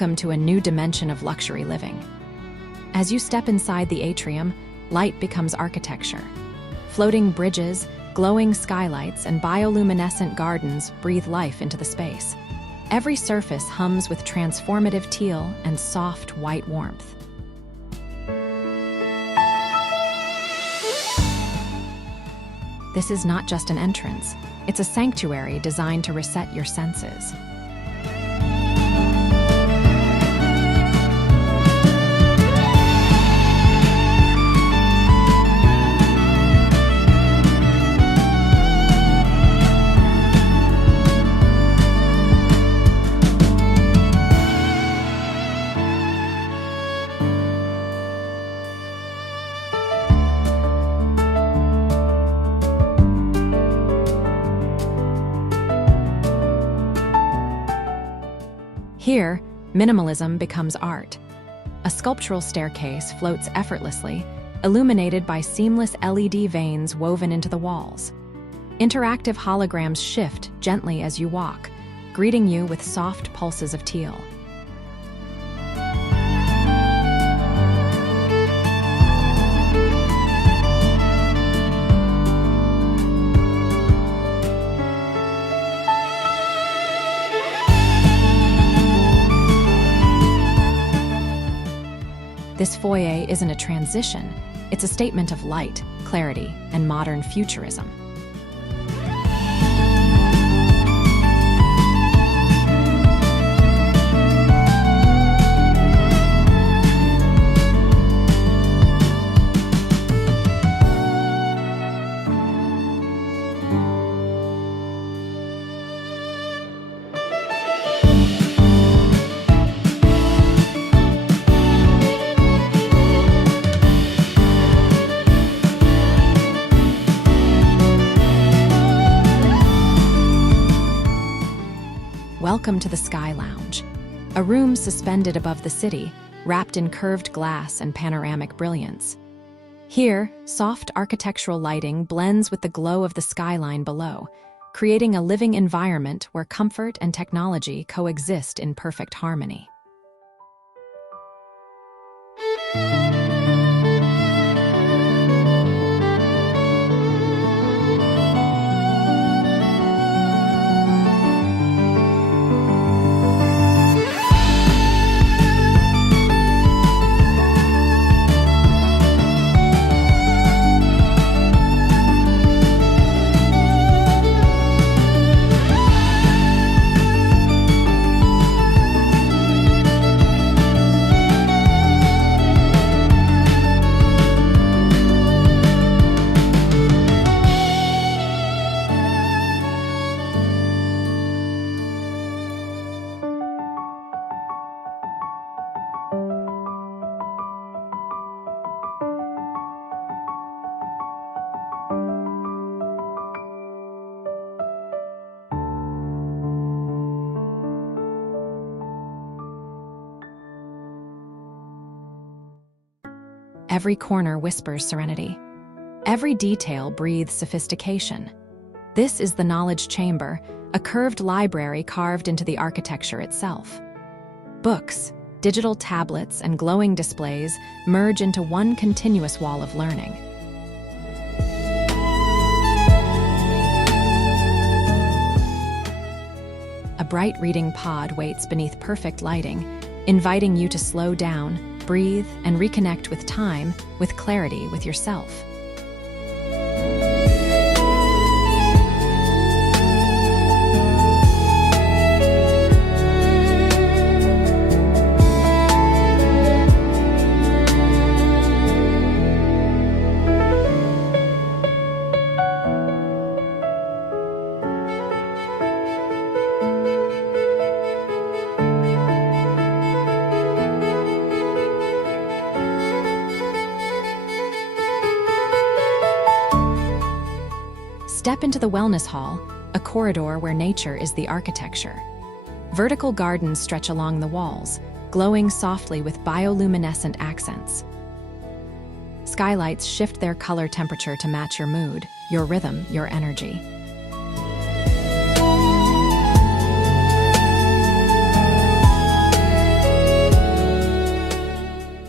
Welcome to a new dimension of luxury living. As you step inside the atrium, light becomes architecture. Floating bridges, glowing skylights, and bioluminescent gardens breathe life into the space. Every surface hums with transformative teal and soft white warmth. This is not just an entrance, it's a sanctuary designed to reset your senses. Here, minimalism becomes art. A sculptural staircase floats effortlessly, illuminated by seamless LED veins woven into the walls. Interactive holograms shift gently as you walk, greeting you with soft pulses of teal. This foyer isn't a transition, it's a statement of light, clarity, and modern futurism. Welcome to the Sky Lounge, a room suspended above the city, wrapped in curved glass and panoramic brilliance. Here, soft architectural lighting blends with the glow of the skyline below, creating a living environment where comfort and technology coexist in perfect harmony. Every corner whispers serenity. Every detail breathes sophistication. This is the knowledge chamber, a curved library carved into the architecture itself. Books, digital tablets, and glowing displays merge into one continuous wall of learning. A bright reading pod waits beneath perfect lighting, inviting you to slow down, breathe, and reconnect with time, with clarity, with yourself. Step into the wellness hall, a corridor where nature is the architecture. Vertical gardens stretch along the walls, glowing softly with bioluminescent accents. Skylights shift their color temperature to match your mood, your rhythm, your energy.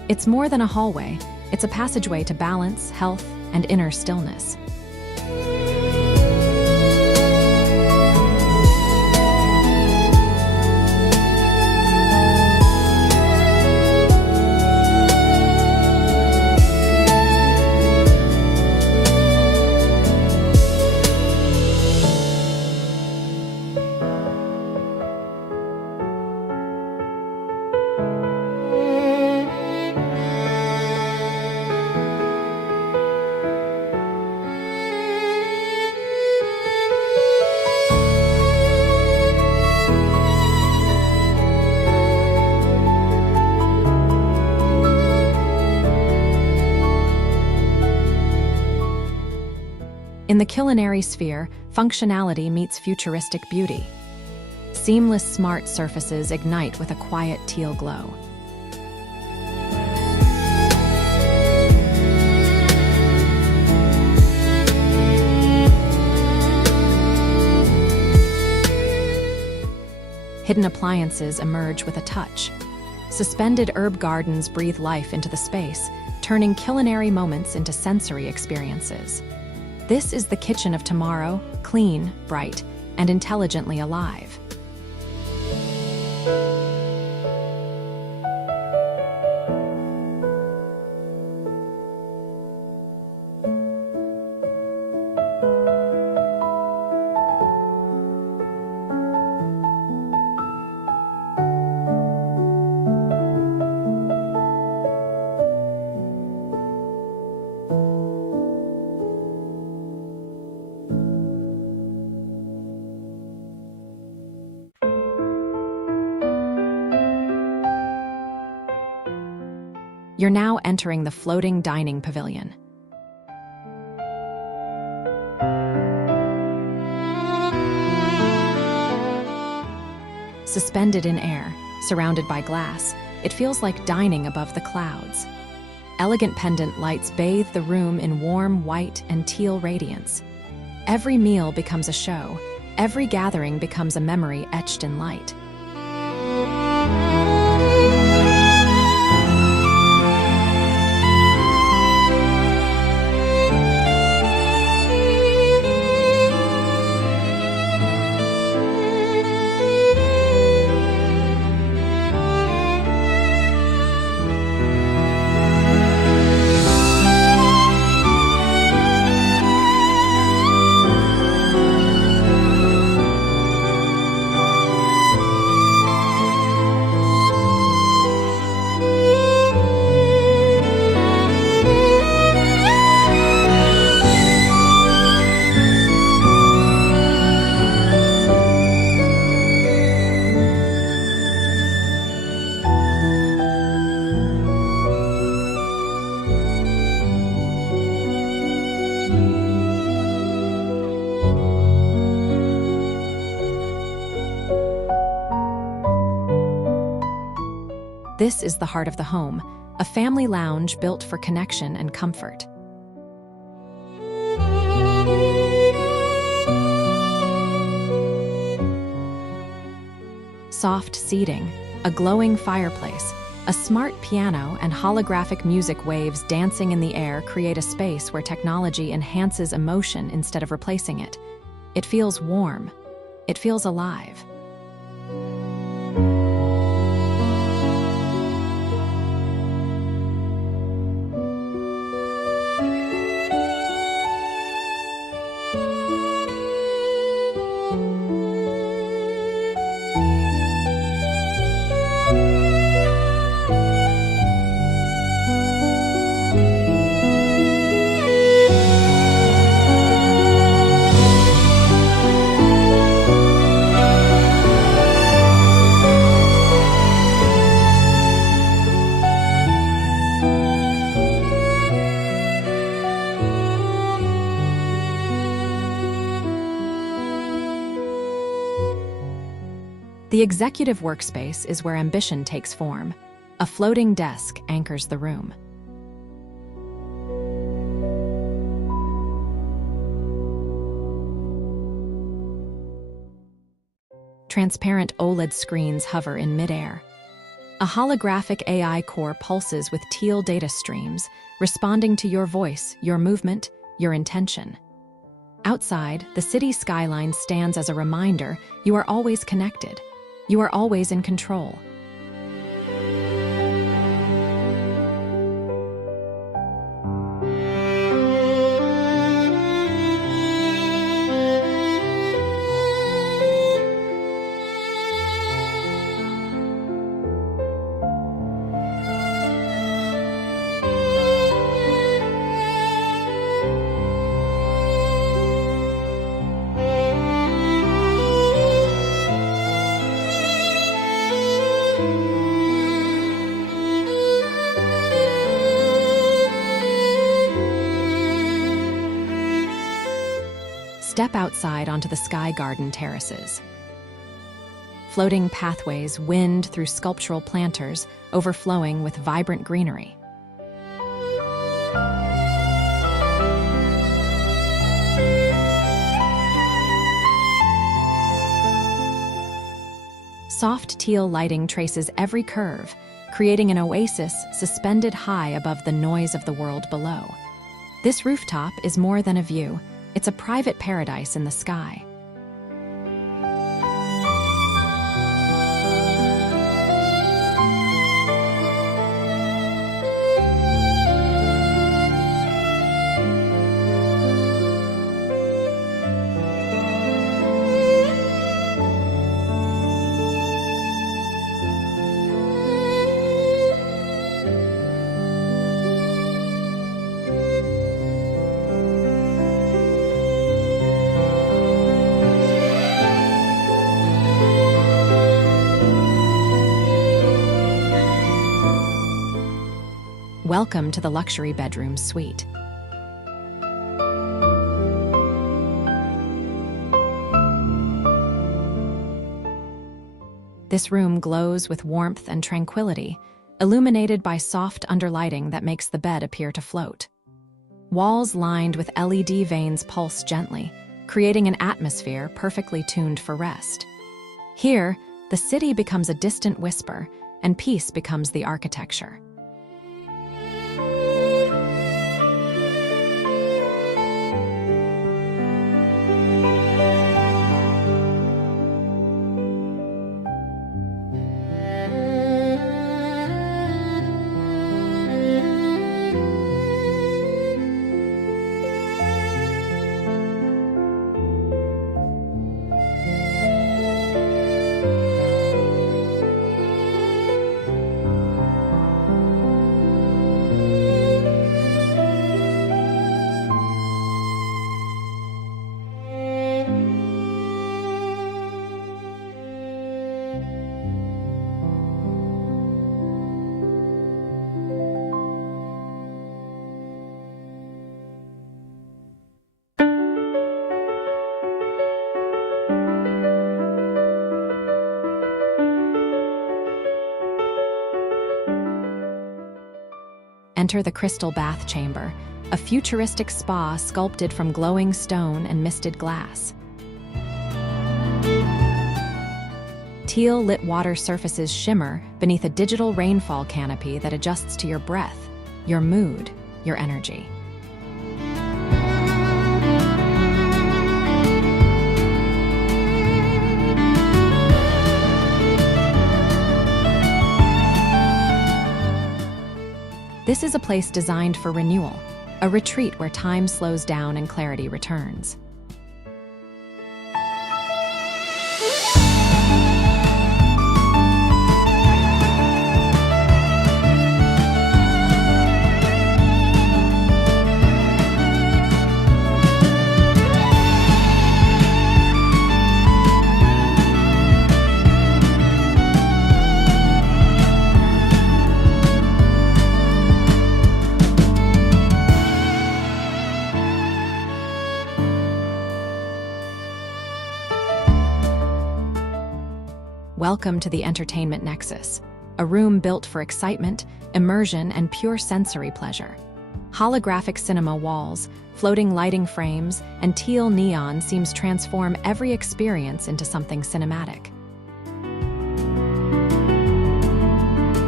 It's more than a hallway, it's a passageway to balance, health, and inner stillness. In the culinary sphere, functionality meets futuristic beauty. Seamless smart surfaces ignite with a quiet teal glow. Hidden appliances emerge with a touch. Suspended herb gardens breathe life into the space, turning culinary moments into sensory experiences. This is the kitchen of tomorrow, clean, bright, and intelligently alive. You're now entering the floating dining pavilion. Suspended in air, surrounded by glass, it feels like dining above the clouds. Elegant pendant lights bathe the room in warm white and teal radiance. Every meal becomes a show. Every gathering becomes a memory etched in light. This is the heart of the home, a family lounge built for connection and comfort. Soft seating, a glowing fireplace, a smart piano, and holographic music waves dancing in the air create a space where technology enhances emotion instead of replacing it. It feels warm. It feels alive. The executive workspace is where ambition takes form. A floating desk anchors the room. Transparent OLED screens hover in midair. A holographic AI core pulses with teal data streams, responding to your voice, your movement, your intention. Outside, the city skyline stands as a reminder you are always connected. You are always in control. Step outside onto the sky garden terraces. Floating pathways wind through sculptural planters, overflowing with vibrant greenery. Soft teal lighting traces every curve, creating an oasis suspended high above the noise of the world below. This rooftop is more than a view. It's a private paradise in the sky. Welcome to the luxury bedroom suite. This room glows with warmth and tranquility, illuminated by soft underlighting that makes the bed appear to float. Walls lined with LED vanes pulse gently, creating an atmosphere perfectly tuned for rest. Here, the city becomes a distant whisper, and peace becomes the architecture. Enter the crystal bath chamber, a futuristic spa sculpted from glowing stone and misted glass. Teal-lit water surfaces shimmer beneath a digital rainfall canopy that adjusts to your breath, your mood, your energy. This is a place designed for renewal, a retreat where time slows down and clarity returns. Welcome to the entertainment nexus, a room built for excitement, immersion, and pure sensory pleasure. Holographic cinema walls, floating lighting frames, and teal neon seems transform every experience into something cinematic.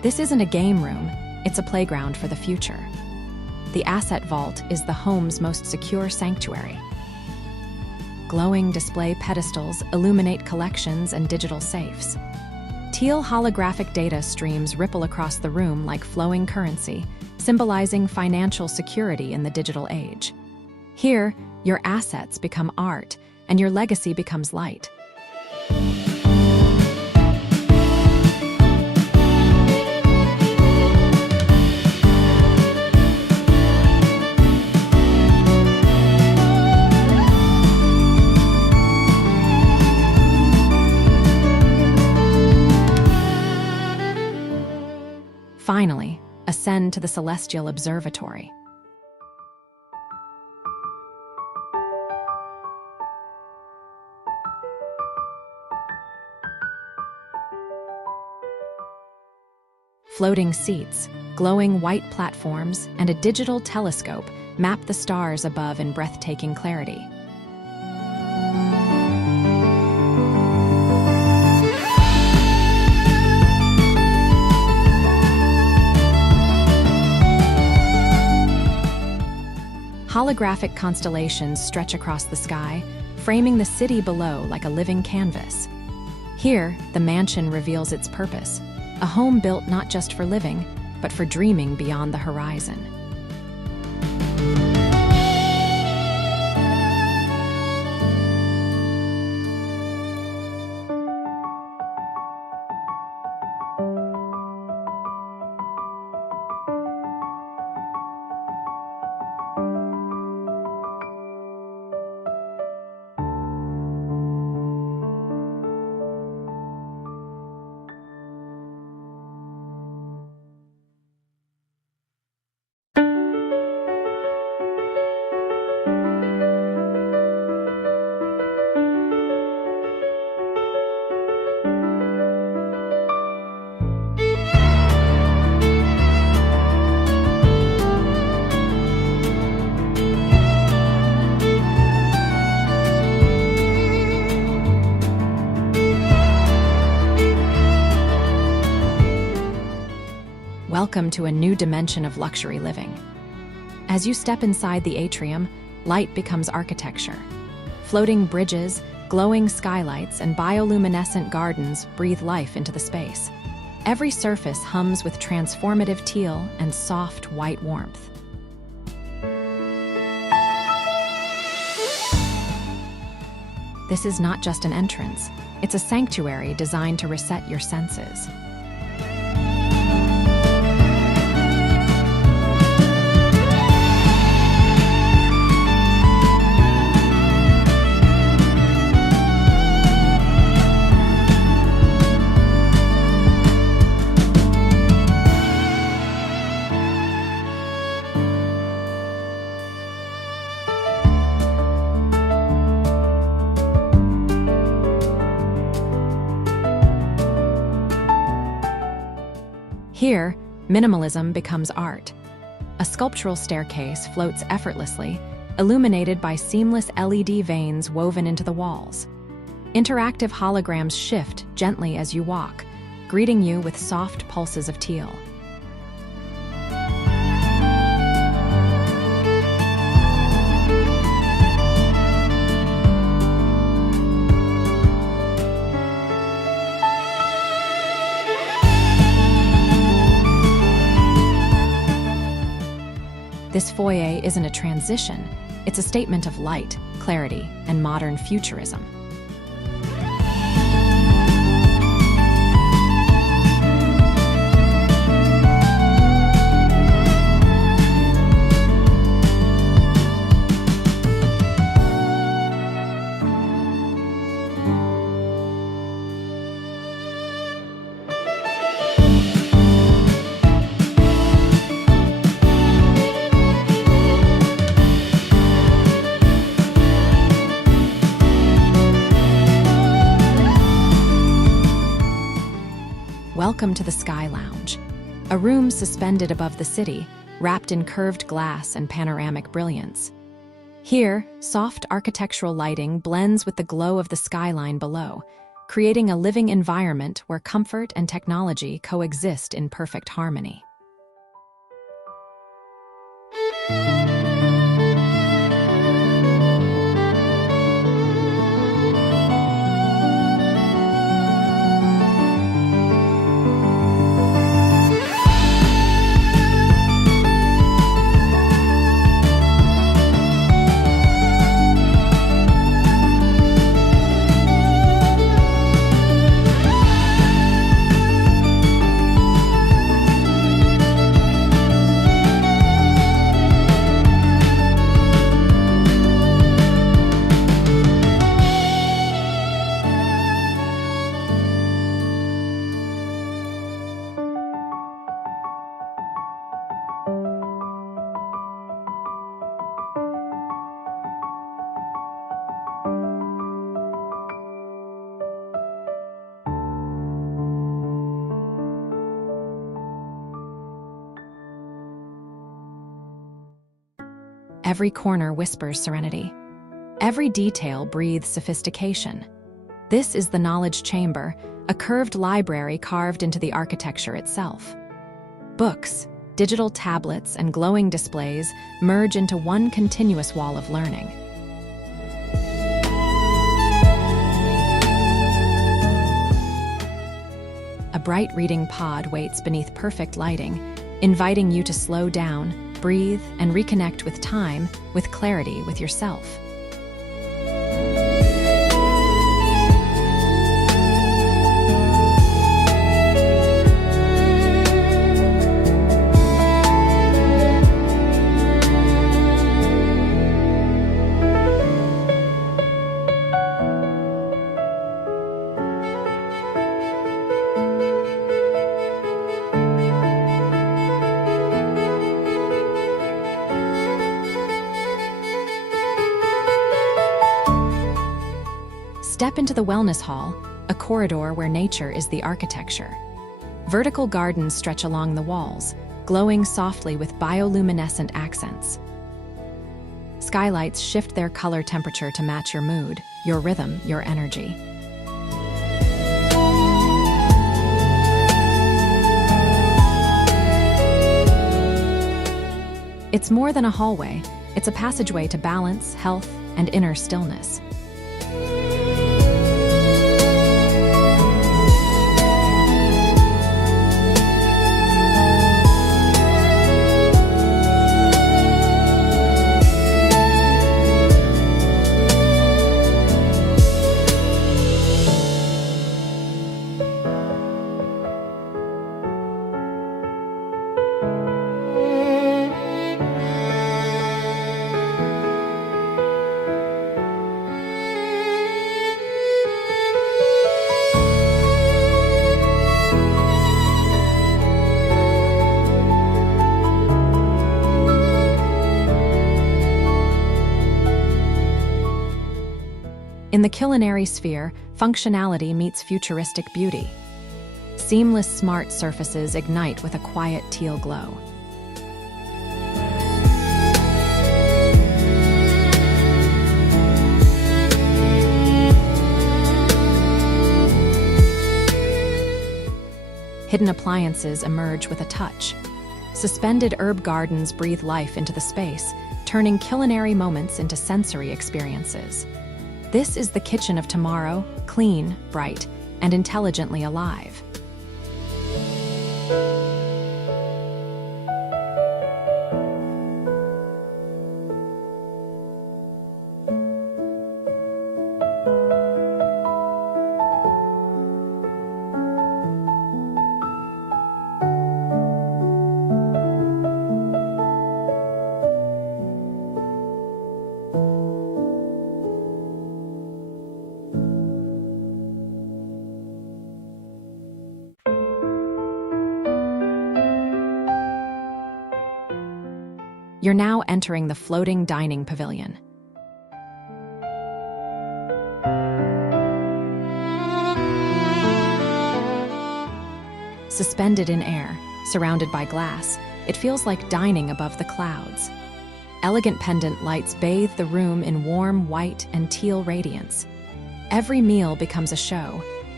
This isn't a game room, it's a playground for the future. The asset vault is the home's most secure sanctuary. Glowing display pedestals illuminate collections and digital safes. Teal holographic data streams ripple across the room like flowing currency, symbolizing financial security in the digital age. Here, your assets become art, and your legacy becomes light. Finally, ascend to the celestial observatory. Floating seats, glowing white platforms, and a digital telescope map the stars above in breathtaking clarity. Holographic constellations stretch across the sky, framing the city below like a living canvas. Here, the mansion reveals its purpose, a home built not just for living, but for dreaming beyond the horizon. Welcome to a new dimension of luxury living. As you step inside the atrium, light becomes architecture. Floating bridges, glowing skylights, and bioluminescent gardens breathe life into the space. Every surface hums with transformative teal and soft white warmth. This is not just an entrance, it's a sanctuary designed to reset your senses. Here, minimalism becomes art. A sculptural staircase floats effortlessly, illuminated by seamless LED veins woven into the walls. Interactive holograms shift gently as you walk, greeting you with soft pulses of teal. This foyer isn't a transition, it's a statement of light, clarity, and modern futurism. Welcome to the Sky Lounge, a room suspended above the city, wrapped in curved glass and panoramic brilliance. Here, soft architectural lighting blends with the glow of the skyline below, creating a living environment where comfort and technology coexist in perfect harmony. Every corner whispers serenity. Every detail breathes sophistication. This is the knowledge chamber, a curved library carved into the architecture itself. Books, digital tablets, and glowing displays merge into one continuous wall of learning. A bright reading pod waits beneath perfect lighting, inviting you to slow down, breathe, and reconnect with time, with clarity, with yourself. Step into the wellness hall, a corridor where nature is the architecture. Vertical gardens stretch along the walls, glowing softly with bioluminescent accents. Skylights shift their color temperature to match your mood, your rhythm, your energy. It's more than a hallway, it's a passageway to balance, health, and inner stillness. In the culinary sphere, functionality meets futuristic beauty. Seamless smart surfaces ignite with a quiet teal glow. Hidden appliances emerge with a touch. Suspended herb gardens breathe life into the space, turning culinary moments into sensory experiences. This is the kitchen of tomorrow, clean, bright, and intelligently alive. You're now entering the floating dining pavilion. Suspended in air, surrounded by glass, it feels like dining above the clouds. Elegant pendant lights bathe the room in warm white and teal radiance. Every meal becomes a show,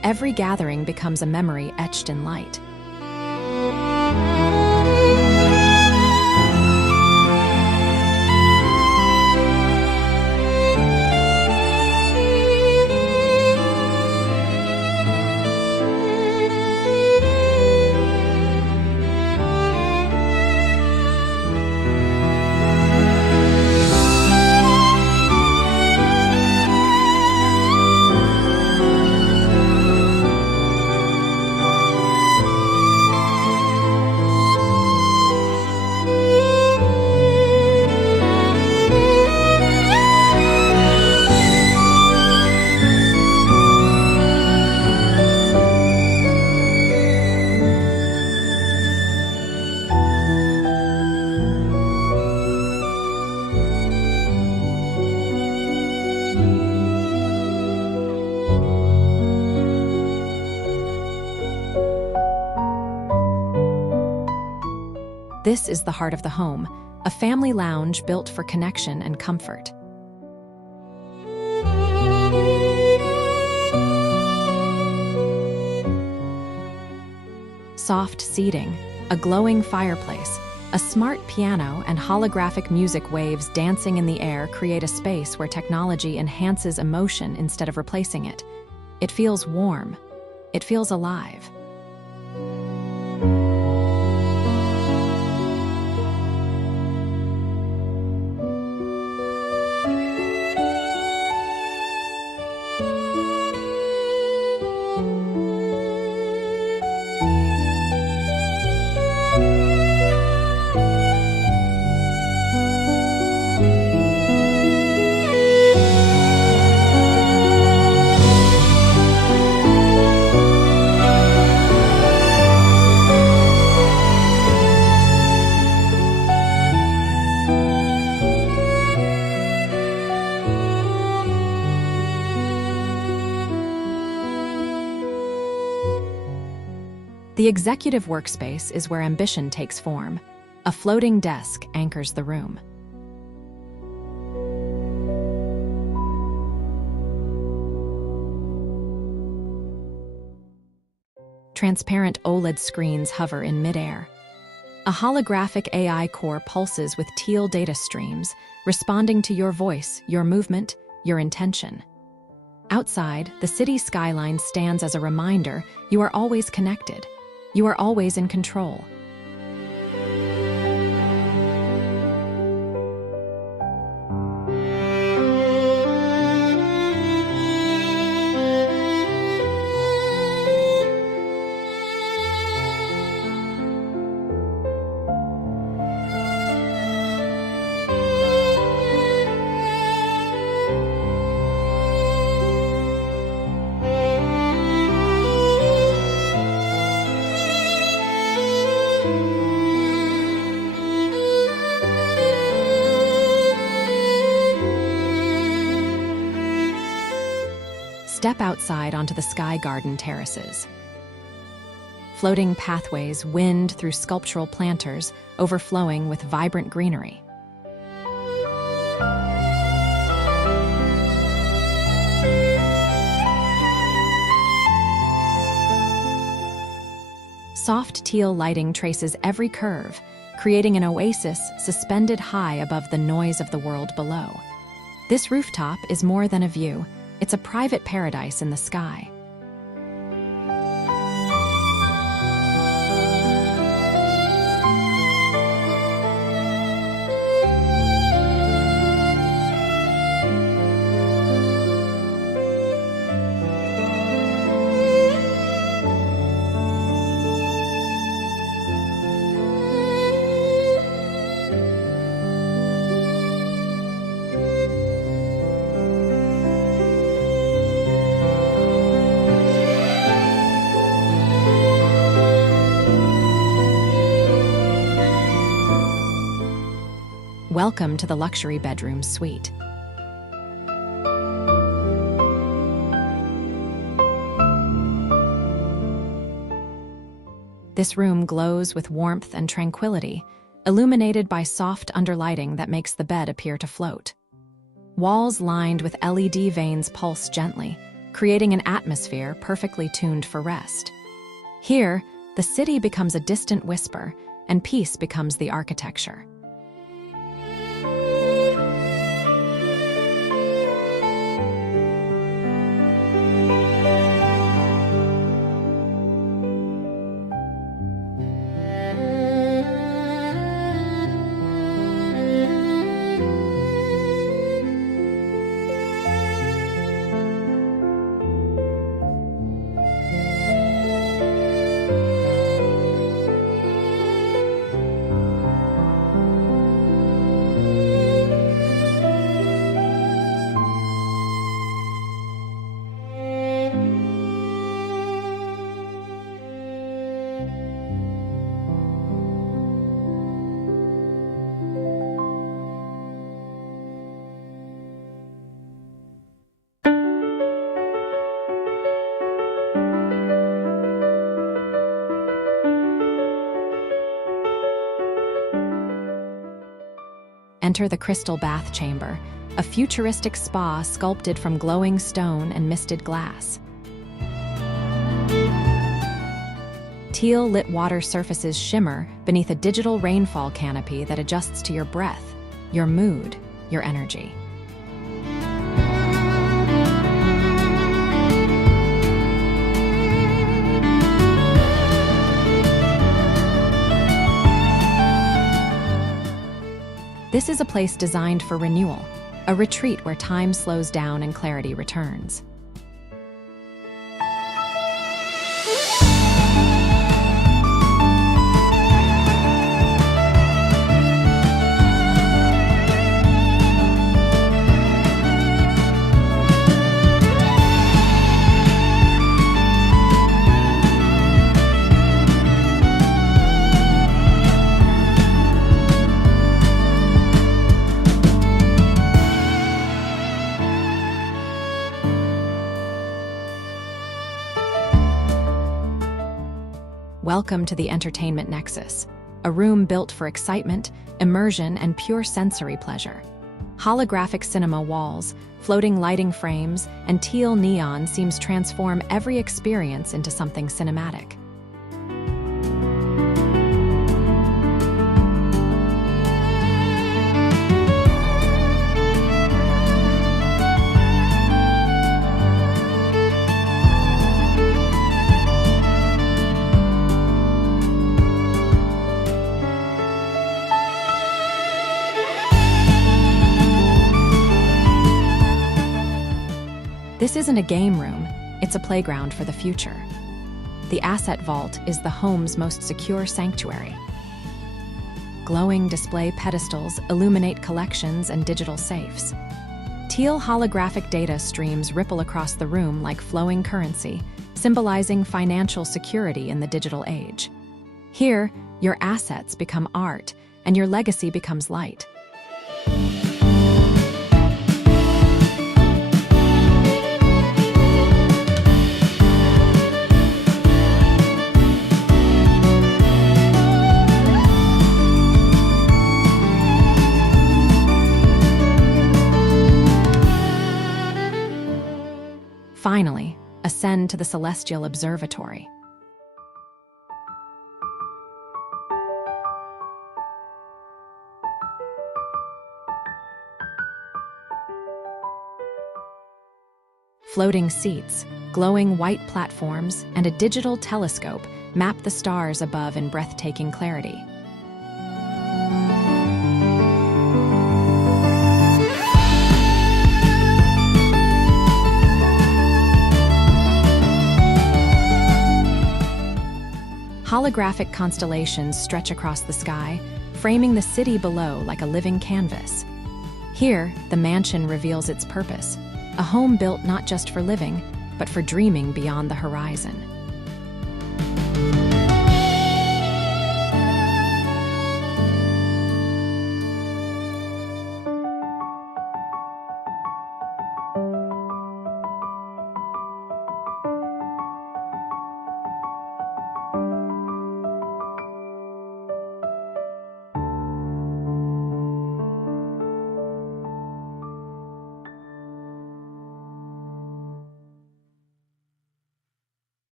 Every gathering becomes a memory etched in light. This is the heart of the home, a family lounge built for connection and comfort. Soft seating, a glowing fireplace, a smart piano, and holographic music waves dancing in the air create a space where technology enhances emotion instead of replacing it. It feels warm. It feels alive. The executive workspace is where ambition takes form. A floating desk anchors the room. Transparent OLED screens hover in midair. A holographic AI core pulses with teal data streams, responding to your voice, your movement, your intention. Outside, the city skyline stands as a reminder you are always connected. You are always in control. Step outside onto the sky garden terraces. Floating pathways wind through sculptural planters, overflowing with vibrant greenery. Soft teal lighting traces every curve, creating an oasis suspended high above the noise of the world below. This rooftop is more than a view. It's a private paradise in the sky. Welcome to the luxury bedroom suite. This room glows with warmth and tranquility, illuminated by soft underlighting that makes the bed appear to float. Walls lined with LED vanes pulse gently, creating an atmosphere perfectly tuned for rest. Here, the city becomes a distant whisper, and peace becomes the architecture. Enter the crystal bath chamber, a futuristic spa sculpted from glowing stone and misted glass. Teal-lit water surfaces shimmer beneath a digital rainfall canopy that adjusts to your breath, your mood, your energy. This is a place designed for renewal, a retreat where time slows down and clarity returns. Welcome to the Entertainment Nexus, a room built for excitement, immersion, and pure sensory pleasure. Holographic cinema walls, floating lighting frames, and teal neon seems transform every experience into something cinematic. This isn't a game room, it's a playground for the future. The Asset Vault is the home's most secure sanctuary. Glowing display pedestals illuminate collections and digital safes. Teal holographic data streams ripple across the room like flowing currency, symbolizing financial security in the digital age. Here, your assets become art, and your legacy becomes light. Finally, ascend to the Celestial Observatory. Floating seats, glowing white platforms, and a digital telescope map the stars above in breathtaking clarity. Holographic constellations stretch across the sky, framing the city below like a living canvas. Here, the mansion reveals its purpose, a home built not just for living, but for dreaming beyond the horizon.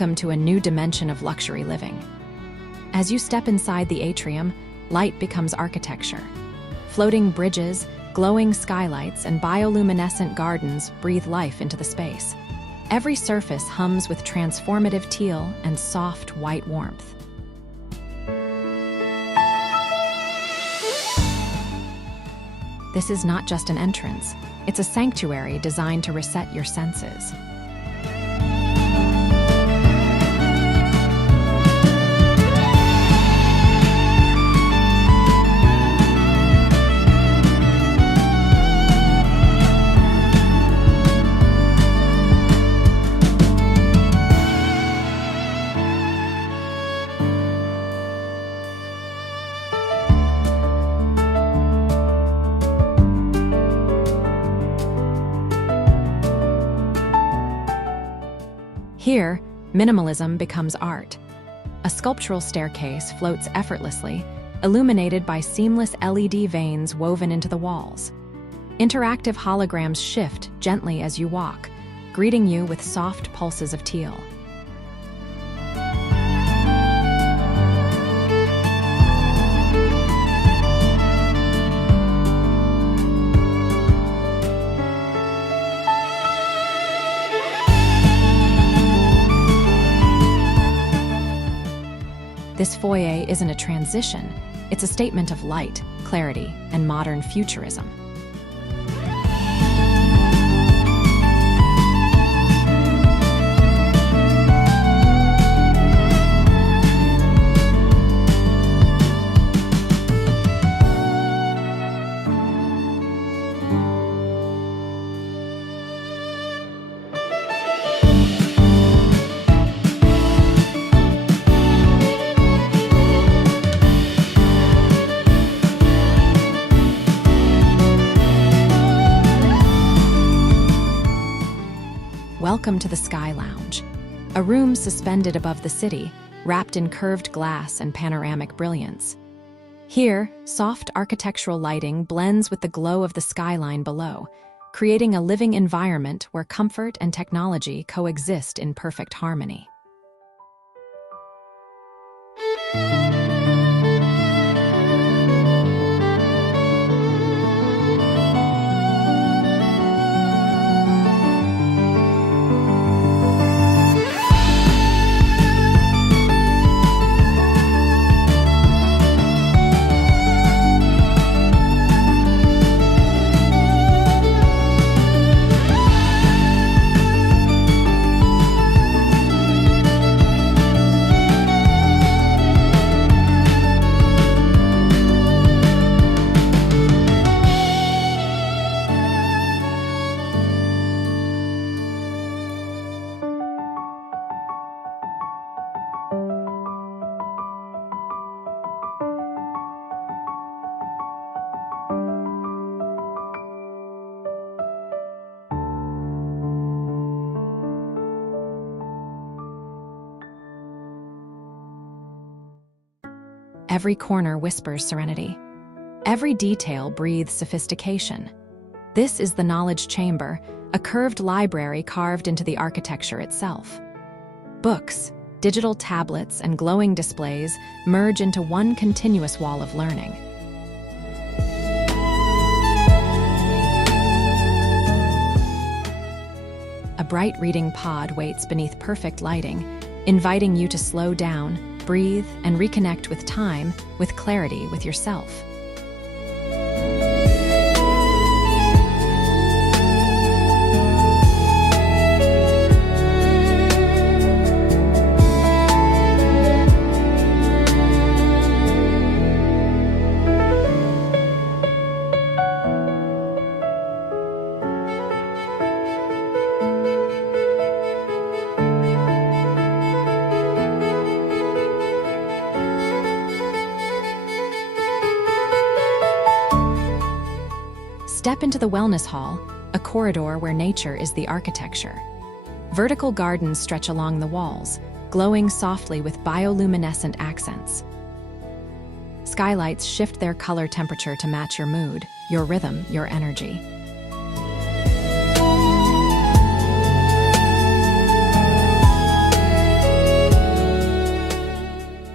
Welcome to a new dimension of luxury living. As you step inside the atrium, light becomes architecture. Floating bridges, glowing skylights, and bioluminescent gardens breathe life into the space. Every surface hums with transformative teal and soft white warmth. This is not just an entrance, it's a sanctuary designed to reset your senses. Here, minimalism becomes art. A sculptural staircase floats effortlessly, illuminated by seamless LED veins woven into the walls. Interactive holograms shift gently as you walk, greeting you with soft pulses of teal. This foyer isn't a transition, it's a statement of light, clarity, and modern futurism. Welcome to the Sky Lounge, a room suspended above the city, wrapped in curved glass and panoramic brilliance. Here, soft architectural lighting blends with the glow of the skyline below, creating a living environment where comfort and technology coexist in perfect harmony. Every corner whispers serenity. Every detail breathes sophistication. This is the knowledge chamber, a curved library carved into the architecture itself. Books, digital tablets, and glowing displays merge into one continuous wall of learning. A bright reading pod waits beneath perfect lighting, inviting you to slow down, breathe, and reconnect with time, with clarity, with yourself. Step into the wellness hall, a corridor where nature is the architecture. Vertical gardens stretch along the walls, glowing softly with bioluminescent accents. Skylights shift their color temperature to match your mood, your rhythm, your energy.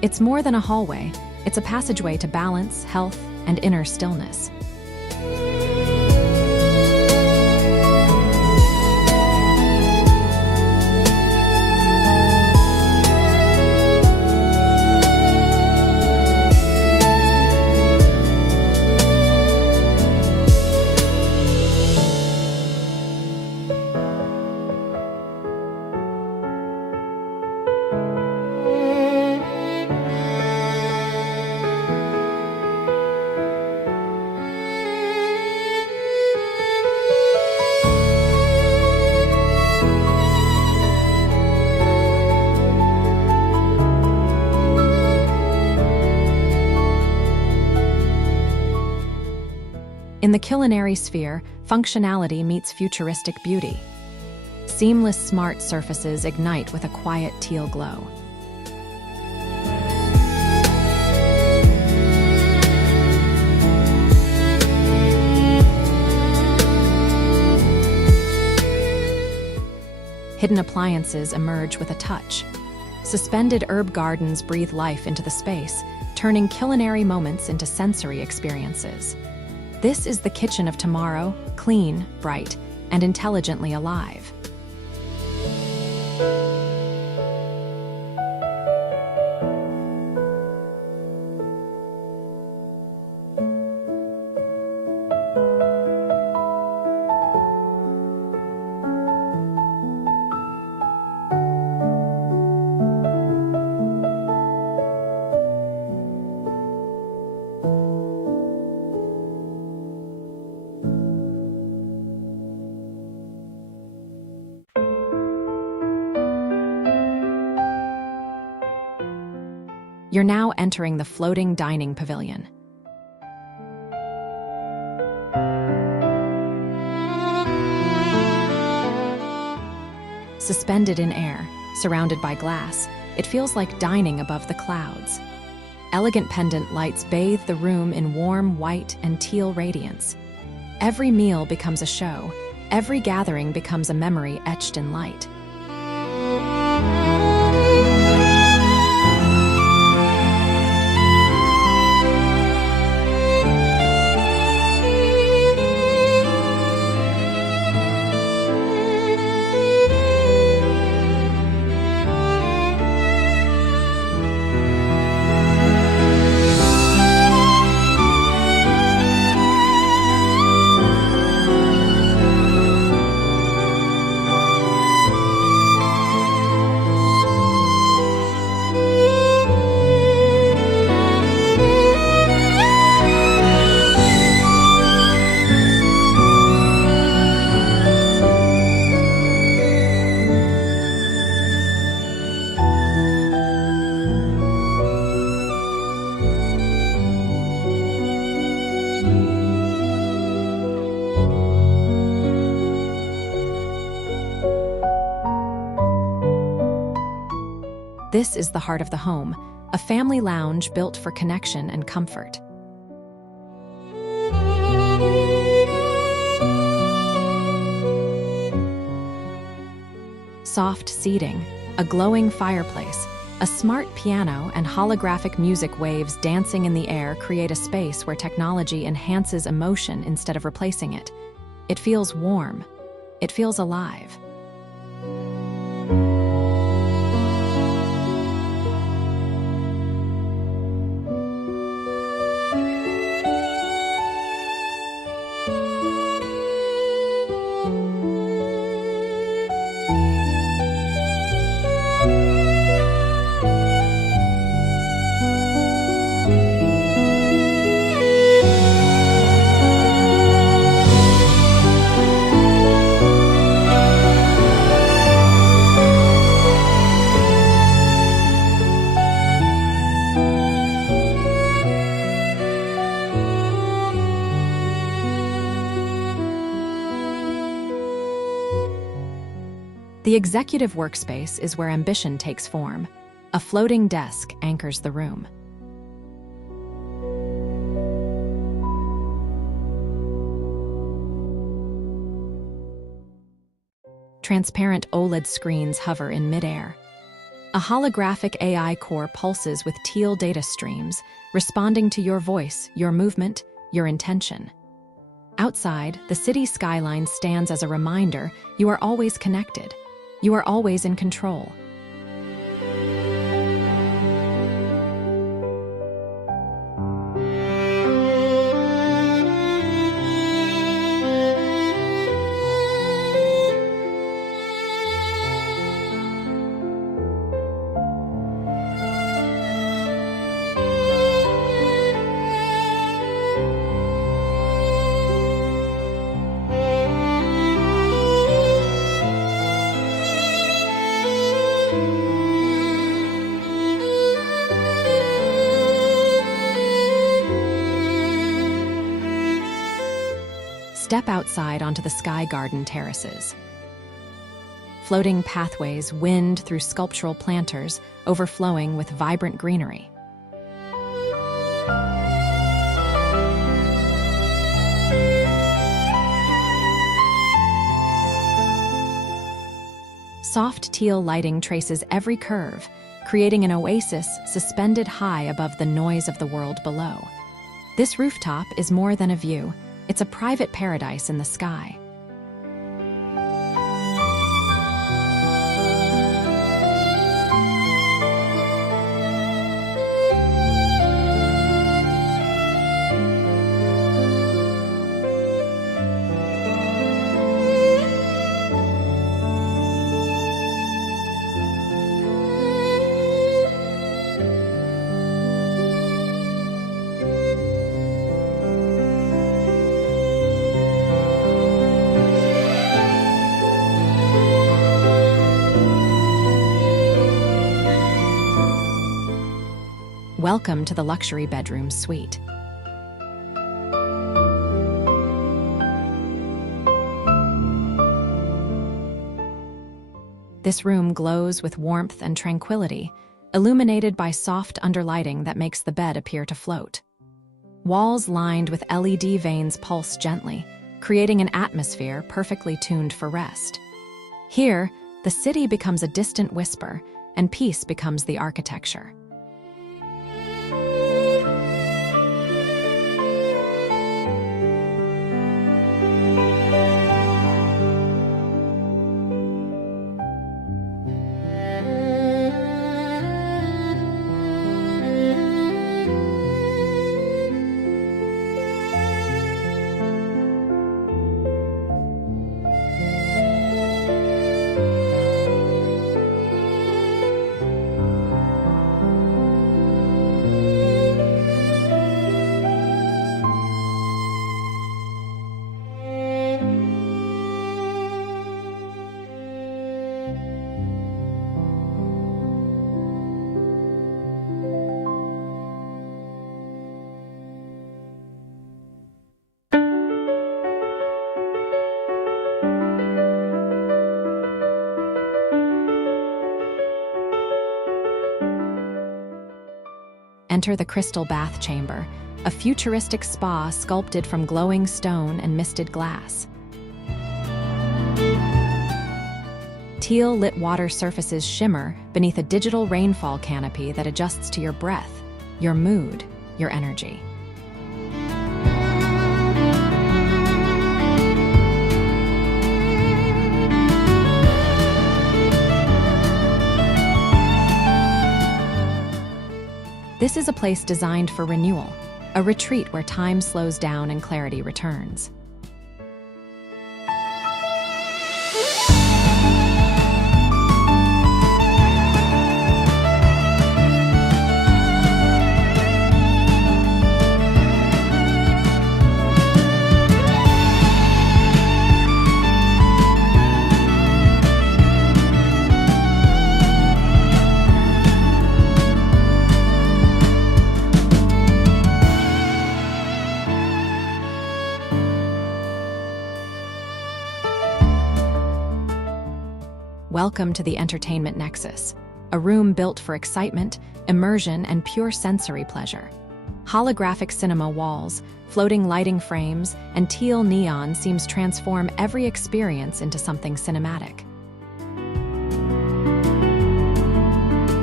It's more than a hallway, it's a passageway to balance, health, and inner stillness. In the culinary sphere, functionality meets futuristic beauty. Seamless smart surfaces ignite with a quiet teal glow. Hidden appliances emerge with a touch. Suspended herb gardens breathe life into the space, turning culinary moments into sensory experiences. This is the kitchen of tomorrow, clean, bright, and intelligently alive. You're now entering the floating dining pavilion. Suspended in air, surrounded by glass, it feels like dining above the clouds. Elegant pendant lights bathe the room in warm white and teal radiance. Every meal becomes a show. Every gathering becomes a memory etched in light. This is the heart of the home, a family lounge built for connection and comfort. Soft seating, a glowing fireplace, a smart piano, and holographic music waves dancing in the air create a space where technology enhances emotion instead of replacing it. It feels warm. It feels alive. The executive workspace is where ambition takes form. A floating desk anchors the room. Transparent OLED screens hover in midair. A holographic AI core pulses with teal data streams, responding to your voice, your movement, your intention. Outside, the city skyline stands as a reminder you are always connected. You are always in control. Step outside onto the sky garden terraces. Floating pathways wind through sculptural planters, overflowing with vibrant greenery. Soft teal lighting traces every curve, creating an oasis suspended high above the noise of the world below. This rooftop is more than a view. It's a private paradise in the sky. Welcome to the luxury bedroom suite. This room glows with warmth and tranquility, illuminated by soft underlighting that makes the bed appear to float. Walls lined with LED vanes pulse gently, creating an atmosphere perfectly tuned for rest. Here, the city becomes a distant whisper, and peace becomes the architecture. Enter the crystal bath chamber, a futuristic spa sculpted from glowing stone and misted glass. Teal-lit water surfaces shimmer beneath a digital rainfall canopy that adjusts to your breath, your mood, your energy. This is a place designed for renewal, a retreat where time slows down and clarity returns. Welcome to the entertainment nexus, a room built for excitement, immersion, and pure sensory pleasure. Holographic cinema walls, floating lighting frames, and teal neon seems transform every experience into something cinematic.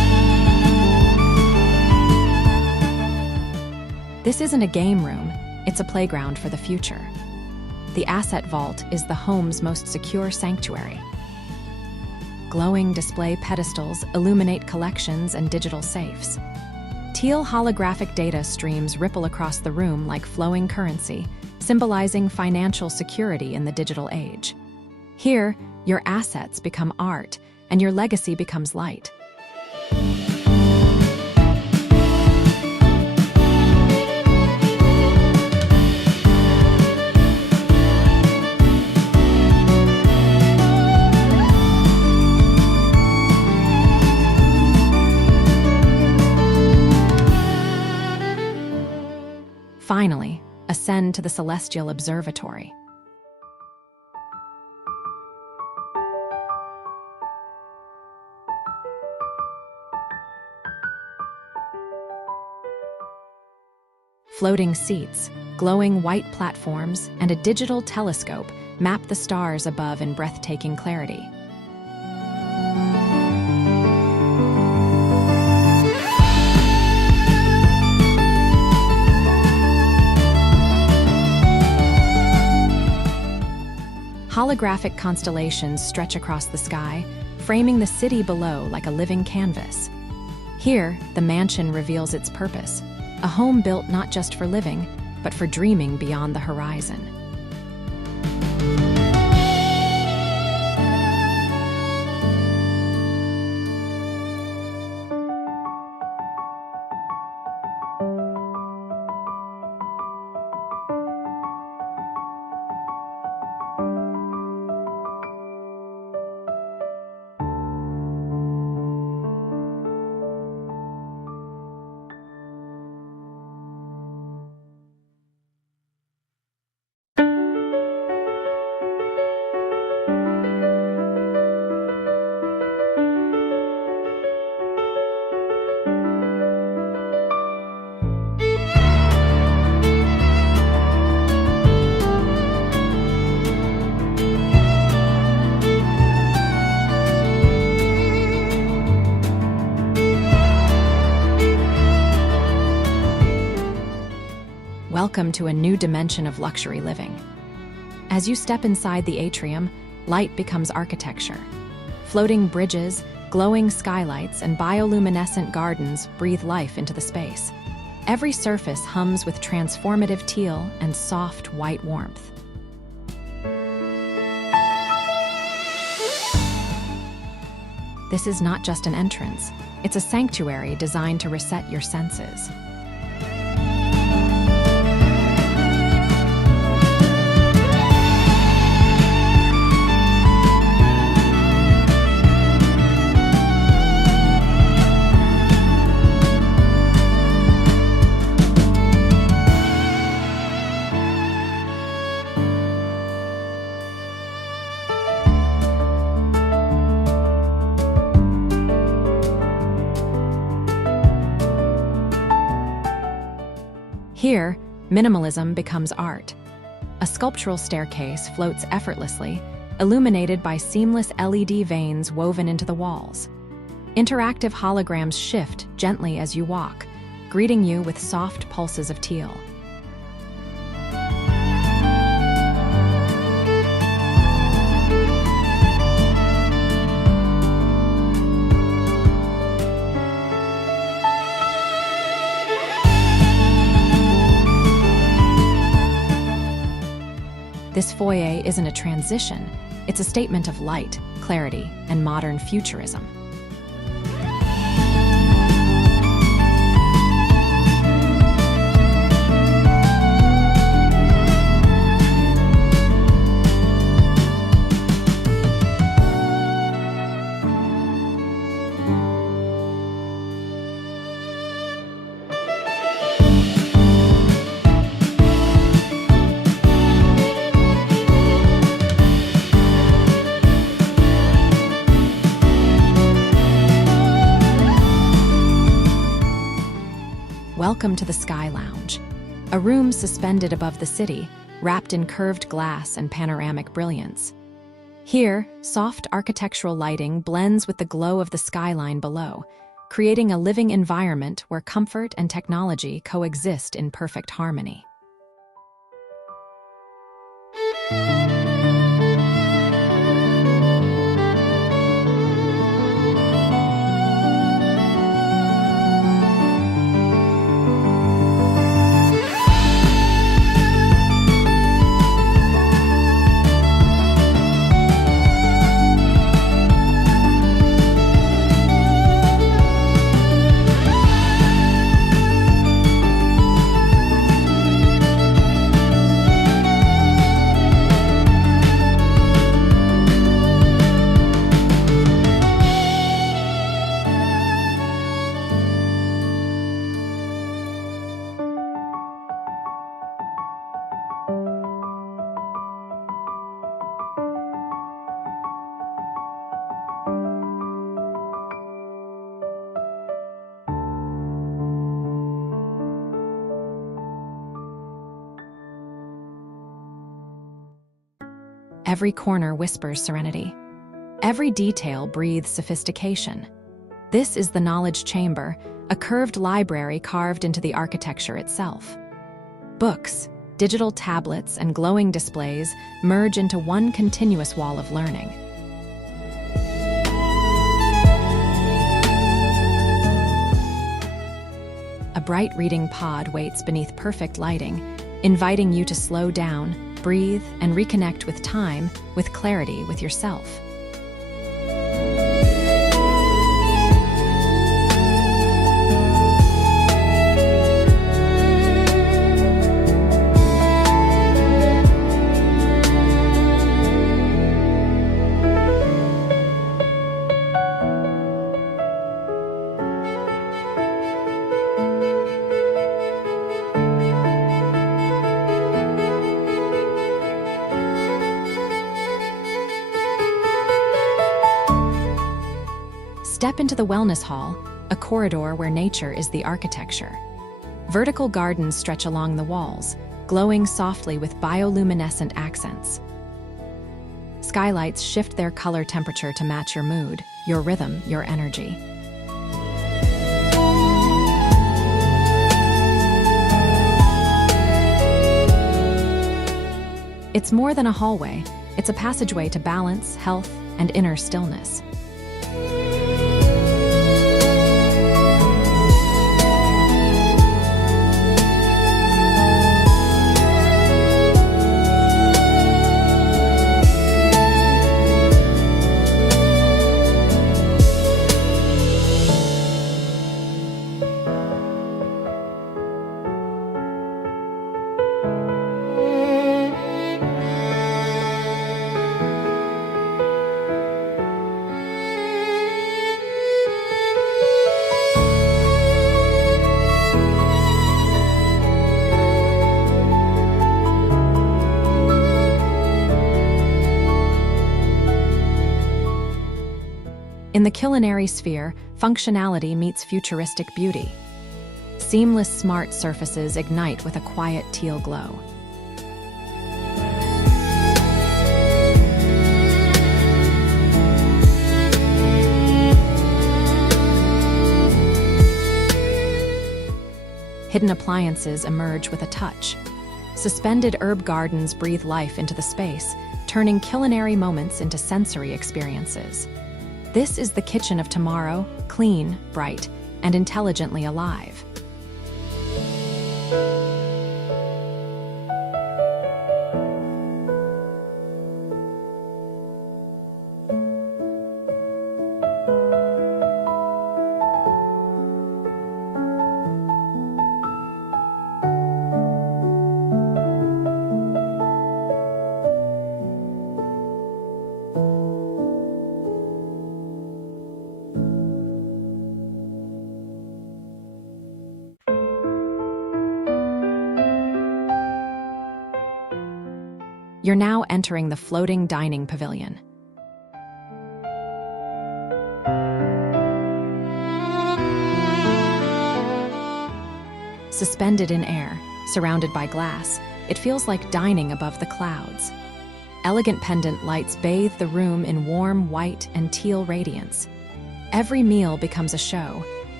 This isn't a game room, it's a playground for the future. The asset vault is the home's most secure sanctuary. Glowing display pedestals illuminate collections and digital safes. Teal holographic data streams ripple across the room like flowing currency, symbolizing financial security in the digital age. Here, your assets become art, and your legacy becomes light. Finally, ascend to the celestial observatory. Floating seats, glowing white platforms, and a digital telescope map the stars above in breathtaking clarity. Holographic constellations stretch across the sky, framing the city below like a living canvas. Here, the mansion reveals its purpose, a home built not just for living, but for dreaming beyond the horizon. Welcome to a new dimension of luxury living. As you step inside the atrium, light becomes architecture. Floating bridges, glowing skylights, and bioluminescent gardens breathe life into the space. Every surface hums with transformative teal and soft white warmth. This is not just an entrance, it's a sanctuary designed to reset your senses. Here, minimalism becomes art. A sculptural staircase floats effortlessly, illuminated by seamless LED veins woven into the walls. Interactive holograms shift gently as you walk, greeting you with soft pulses of teal. This foyer isn't a transition, it's a statement of light, clarity, and modern futurism. Welcome to the Sky Lounge, a room suspended above the city, wrapped in curved glass and panoramic brilliance. Here, soft architectural lighting blends with the glow of the skyline below, creating a living environment where comfort and technology coexist in perfect harmony. Every corner whispers serenity. Every detail breathes sophistication. This is the knowledge chamber, a curved library carved into the architecture itself. Books, digital tablets, and glowing displays merge into one continuous wall of learning. A bright reading pod waits beneath perfect lighting, inviting you to slow down, breathe, and reconnect with time, with clarity, with yourself. Step into the wellness hall, a corridor where nature is the architecture. Vertical gardens stretch along the walls, glowing softly with bioluminescent accents. Skylights shift their color temperature to match your mood, your rhythm, your energy. It's more than a hallway, it's a passageway to balance, health, and inner stillness. In the culinary sphere, functionality meets futuristic beauty. Seamless smart surfaces ignite with a quiet teal glow. Hidden appliances emerge with a touch. Suspended herb gardens breathe life into the space, turning culinary moments into sensory experiences. This is the kitchen of tomorrow, clean, bright, and intelligently alive. You're now entering the floating dining pavilion. Suspended in air, surrounded by glass, it feels like dining above the clouds. Elegant pendant lights bathe the room in warm white and teal radiance. Every meal becomes a show,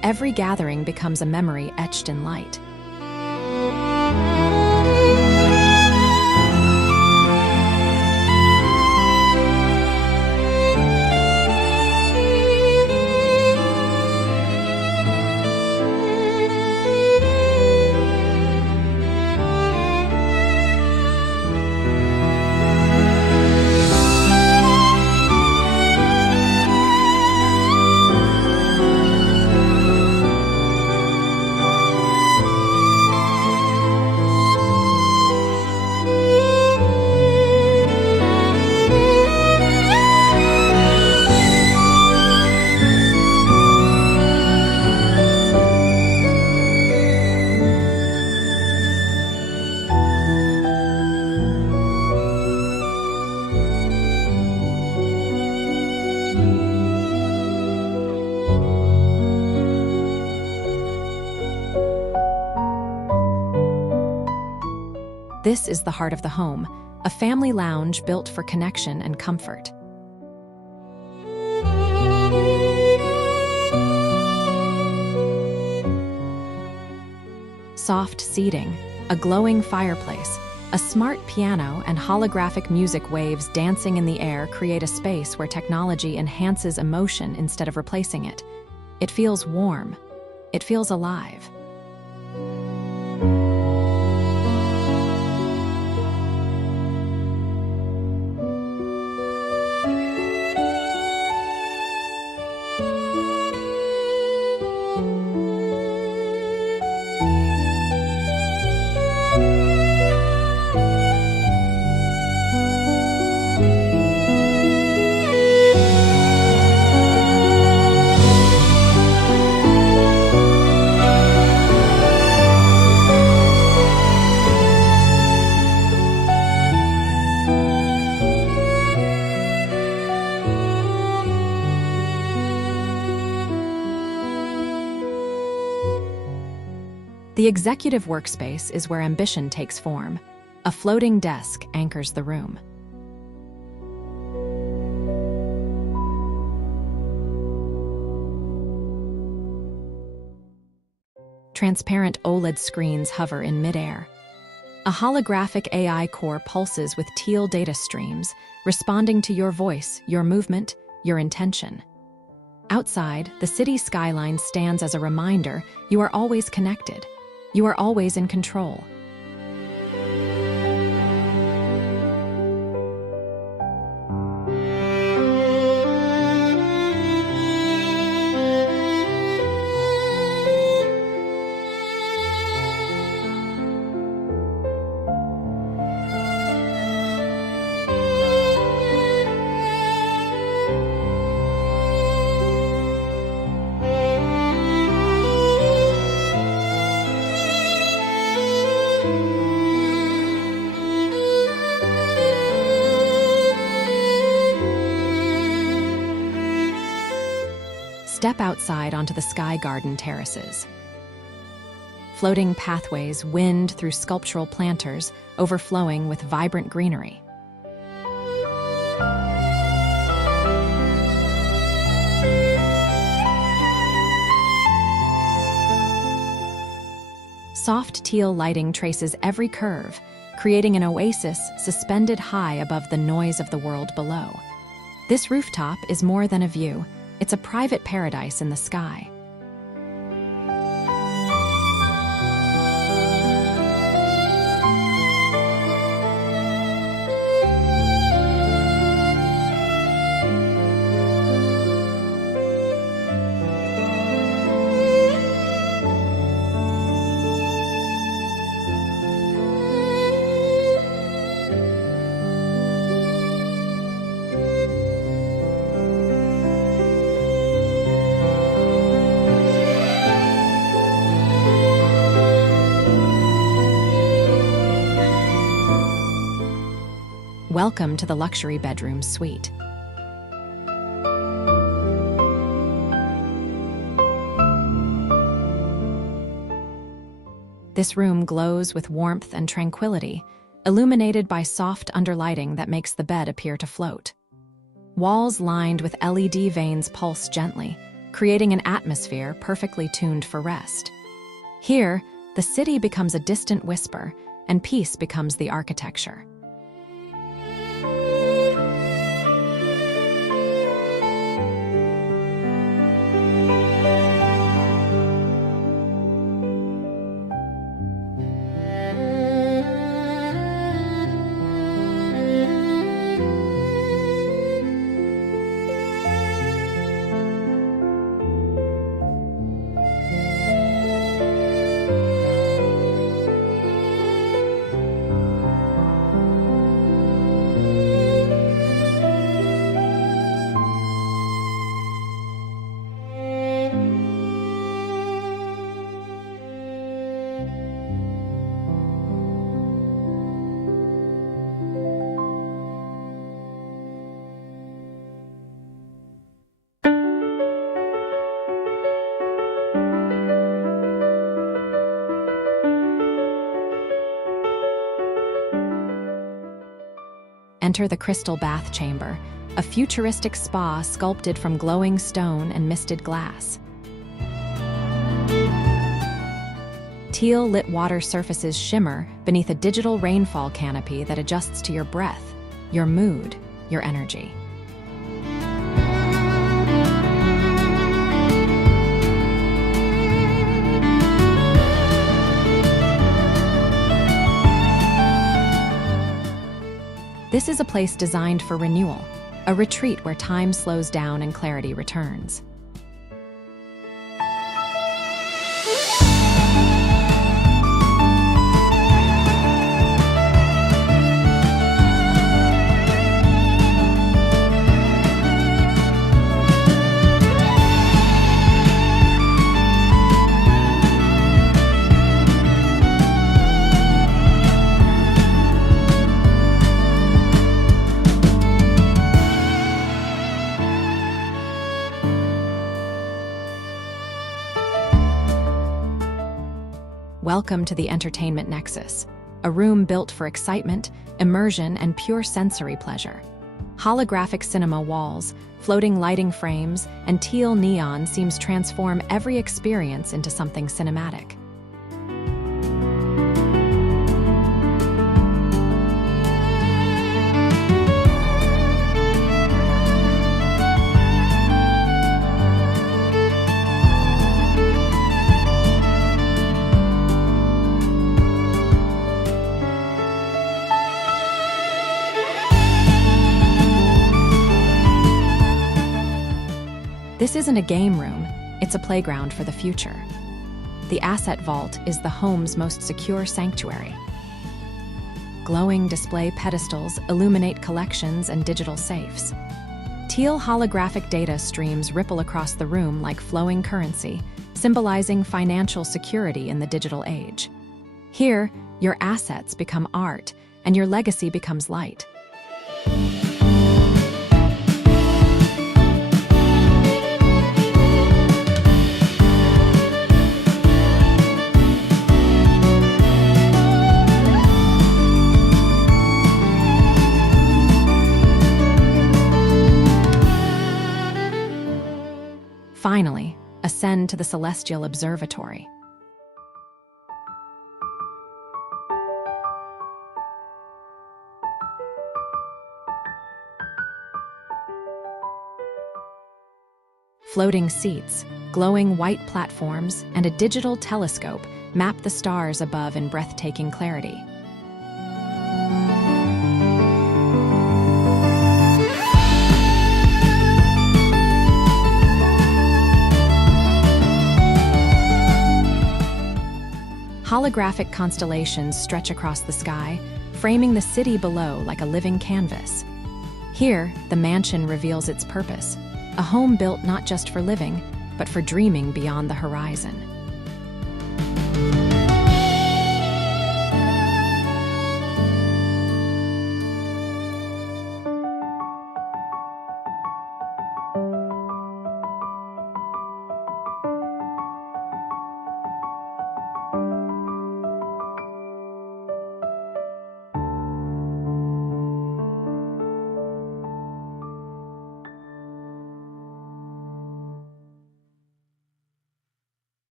Every gathering becomes a memory etched in light. This is the heart of the home, a family lounge built for connection and comfort. Soft seating, a glowing fireplace, a smart piano, and holographic music waves dancing in the air create a space where technology enhances emotion instead of replacing it. It feels warm. It feels alive. The executive workspace is where ambition takes form. A floating desk anchors the room. Transparent OLED screens hover in midair. A holographic AI core pulses with teal data streams, responding to your voice, your movement, your intention. Outside, the city skyline stands as a reminder you are always connected. You are always in control. Step outside onto the sky garden terraces. Floating pathways wind through sculptural planters, overflowing with vibrant greenery. Soft teal lighting traces every curve, creating an oasis suspended high above the noise of the world below. This rooftop is more than a view. It's a private paradise in the sky. Welcome to the luxury bedroom suite. This room glows with warmth and tranquility, illuminated by soft underlighting that makes the bed appear to float. Walls lined with LED vanes pulse gently, creating an atmosphere perfectly tuned for rest. Here, the city becomes a distant whisper, and peace becomes the architecture. Enter the crystal bath chamber, a futuristic spa sculpted from glowing stone and misted glass. Teal-lit water surfaces shimmer beneath a digital rainfall canopy that adjusts to your breath, your mood, your energy. This is a place designed for renewal, a retreat where time slows down and clarity returns. Welcome to the Entertainment Nexus, a room built for excitement, immersion, and pure sensory pleasure. Holographic cinema walls, floating lighting frames, and teal neon seems transform every experience into something cinematic. This isn't a game room, it's a playground for the future. The Asset Vault is the home's most secure sanctuary. Glowing display pedestals illuminate collections and digital safes. Teal holographic data streams ripple across the room like flowing currency, symbolizing financial security in the digital age. Here, your assets become art, and your legacy becomes light. Finally, ascend to the Celestial Observatory. Floating seats, glowing white platforms, and a digital telescope map the stars above in breathtaking clarity. Holographic constellations stretch across the sky, framing the city below like a living canvas. Here, the mansion reveals its purpose, a home built not just for living, but for dreaming beyond the horizon.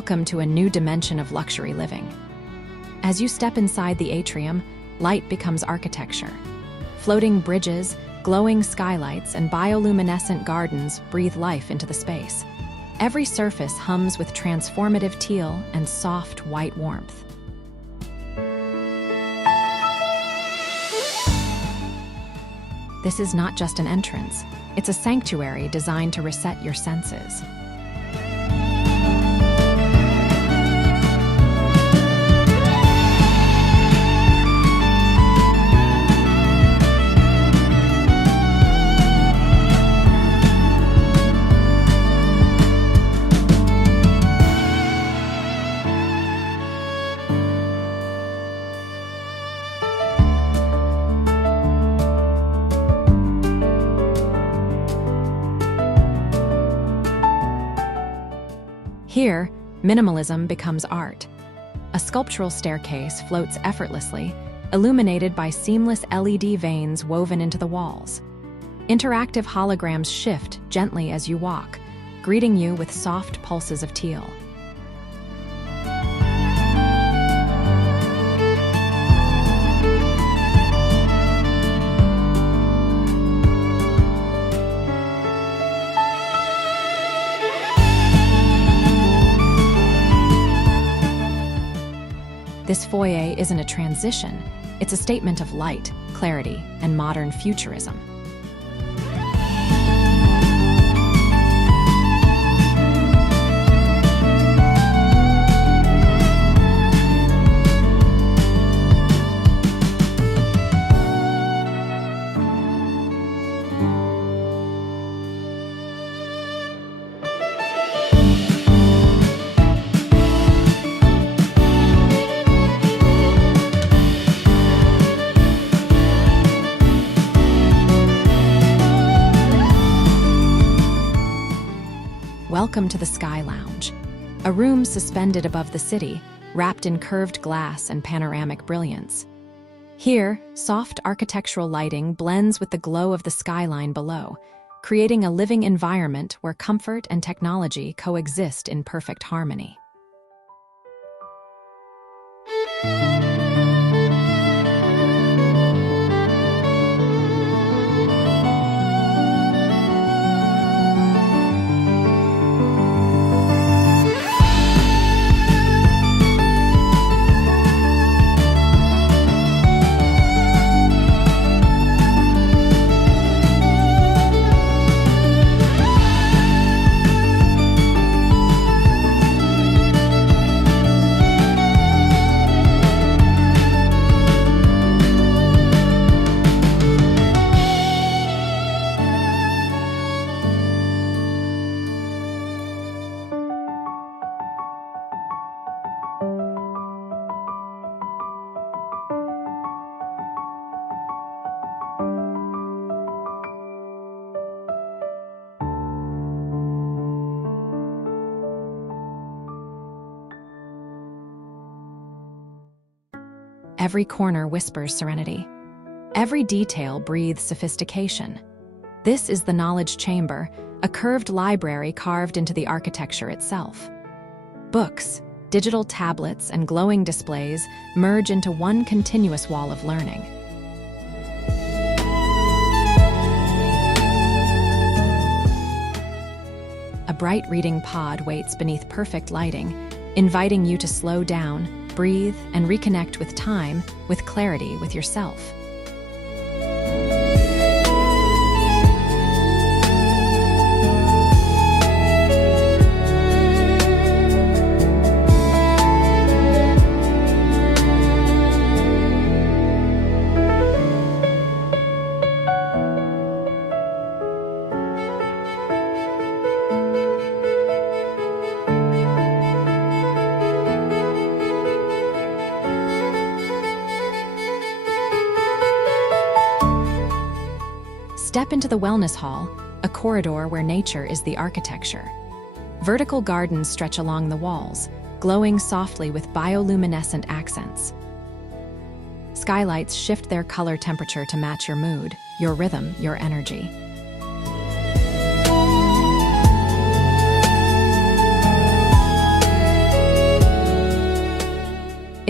Welcome to a new dimension of luxury living. As you step inside the atrium, light becomes architecture. Floating bridges, glowing skylights, and bioluminescent gardens breathe life into the space. Every surface hums with transformative teal and soft white warmth. This is not just an entrance, it's a sanctuary designed to reset your senses. Here, minimalism becomes art. A sculptural staircase floats effortlessly, illuminated by seamless LED veins woven into the walls. Interactive holograms shift gently as you walk, greeting you with soft pulses of teal. This foyer isn't a transition, it's a statement of light, clarity, and modern futurism. Welcome to the Sky Lounge, a room suspended above the city, wrapped in curved glass and panoramic brilliance. Here, soft architectural lighting blends with the glow of the skyline below, creating a living environment where comfort and technology coexist in perfect harmony. Every corner whispers serenity. Every detail breathes sophistication. This is the knowledge chamber, a curved library carved into the architecture itself. Books, digital tablets, and glowing displays merge into one continuous wall of learning. A bright reading pod waits beneath perfect lighting, inviting you to slow down, breathe, and reconnect with time, with clarity, with yourself. Step into the wellness hall, a corridor where nature is the architecture. Vertical gardens stretch along the walls, glowing softly with bioluminescent accents. Skylights shift their color temperature to match your mood, your rhythm, your energy.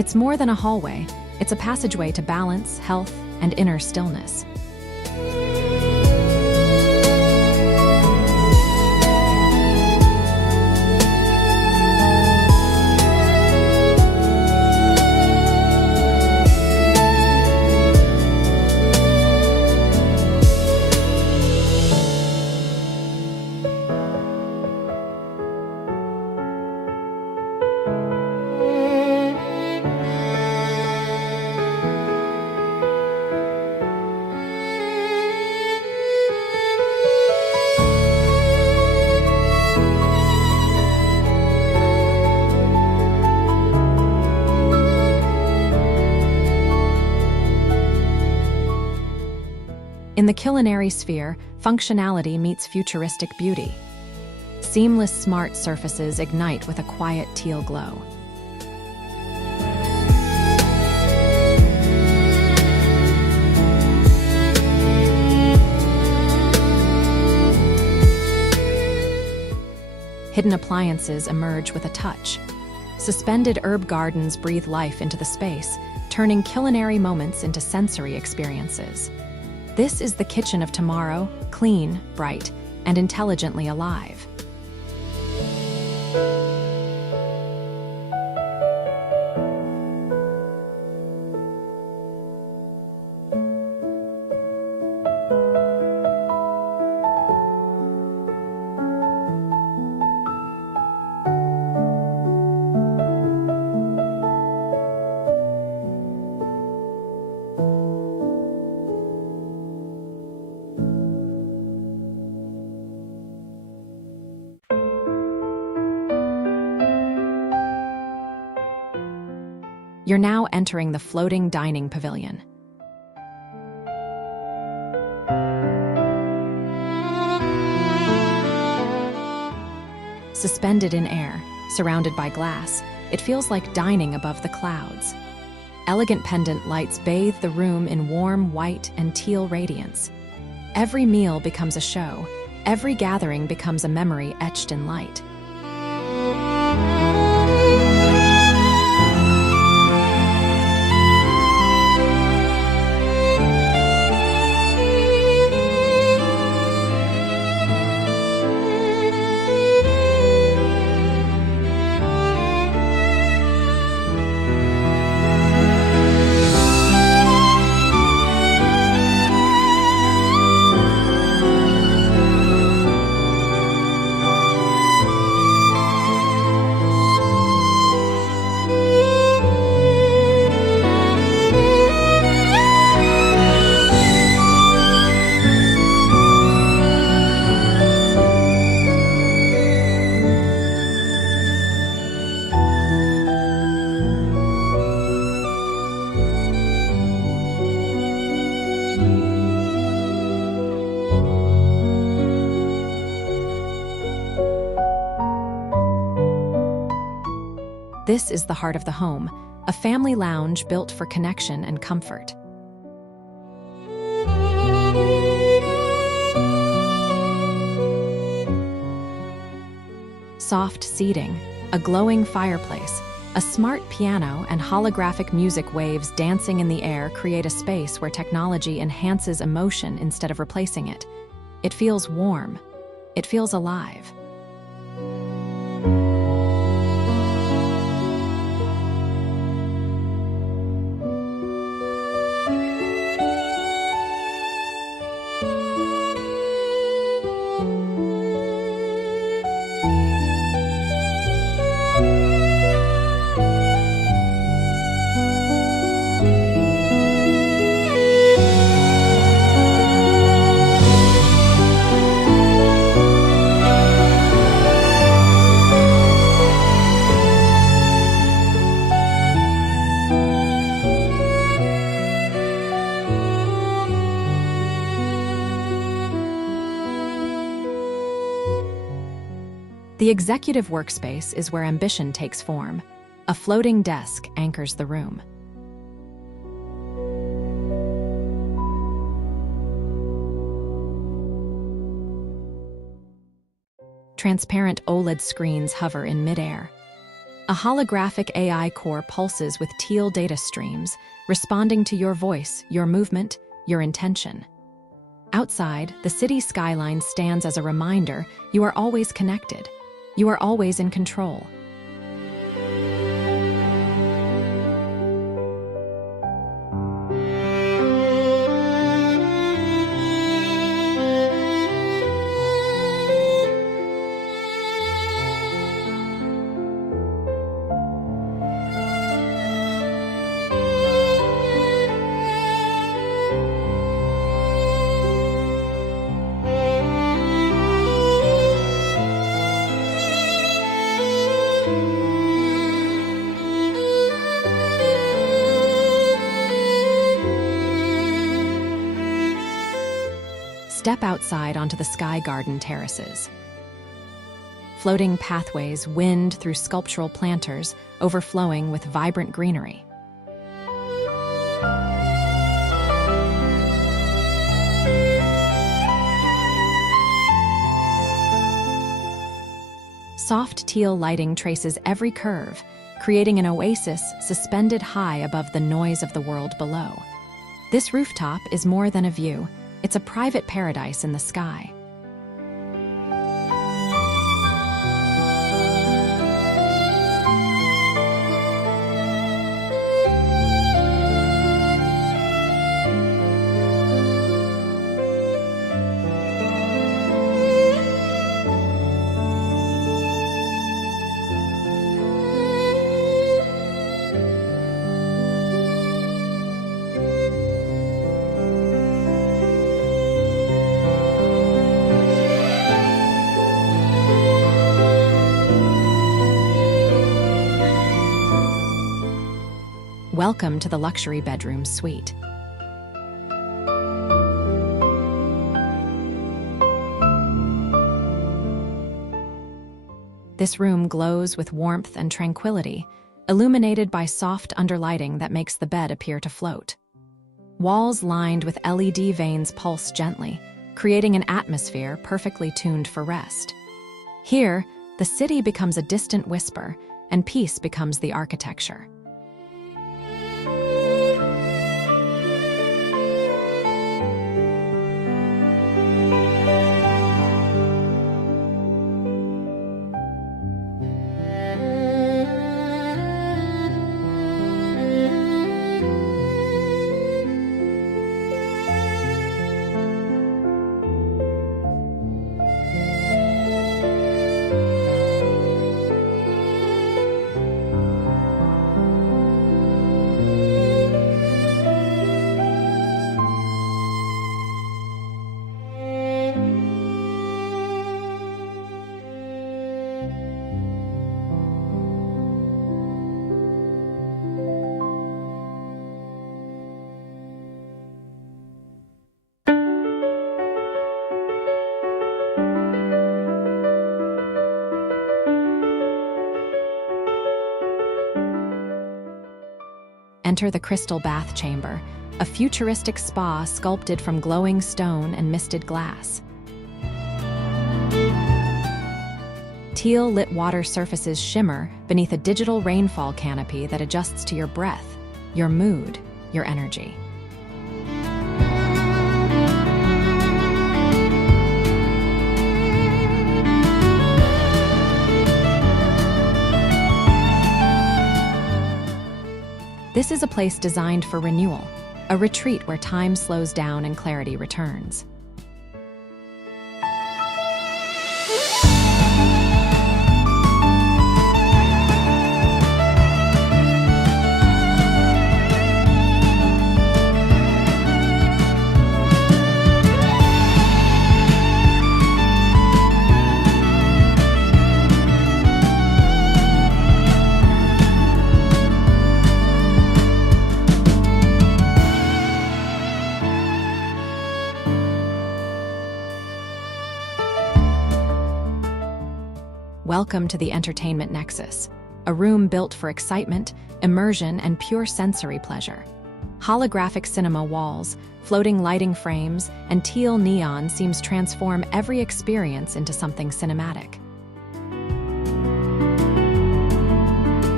It's more than a hallway, it's a passageway to balance, health, and inner stillness. In the culinary sphere, functionality meets futuristic beauty. Seamless smart surfaces ignite with a quiet teal glow. Hidden appliances emerge with a touch. Suspended herb gardens breathe life into the space, turning culinary moments into sensory experiences. This is the kitchen of tomorrow, clean, bright, and intelligently alive. You're now entering the floating dining pavilion. Suspended in air, surrounded by glass, it feels like dining above the clouds. Elegant pendant lights bathe the room in warm white and teal radiance. Every meal becomes a show. Every gathering becomes a memory etched in light. This is the heart of the home, a family lounge built for connection and comfort. Soft seating, a glowing fireplace, a smart piano, and holographic music waves dancing in the air create a space where technology enhances emotion instead of replacing it. It feels warm. It feels alive. The executive workspace is where ambition takes form. A floating desk anchors the room. Transparent OLED screens hover in midair. A holographic AI core pulses with teal data streams, responding to your voice, your movement, your intention. Outside, the city skyline stands as a reminder you are always connected. You are always in control. Step outside onto the sky garden terraces. Floating pathways wind through sculptural planters, overflowing with vibrant greenery. Soft teal lighting traces every curve, creating an oasis suspended high above the noise of the world below. This rooftop is more than a view. It's a private paradise in the sky. Welcome to the luxury bedroom suite. This room glows with warmth and tranquility, illuminated by soft underlighting that makes the bed appear to float. Walls lined with LED vanes pulse gently, creating an atmosphere perfectly tuned for rest. Here, the city becomes a distant whisper, and peace becomes the architecture. Enter the crystal bath chamber, a futuristic spa sculpted from glowing stone and misted glass. Teal-lit water surfaces shimmer beneath a digital rainfall canopy that adjusts to your breath, your mood, your energy. This is a place designed for renewal, a retreat where time slows down and clarity returns. Welcome to the entertainment nexus, a room built for excitement, immersion, and pure sensory pleasure. Holographic cinema walls, floating lighting frames, and teal neon seems transform every experience into something cinematic.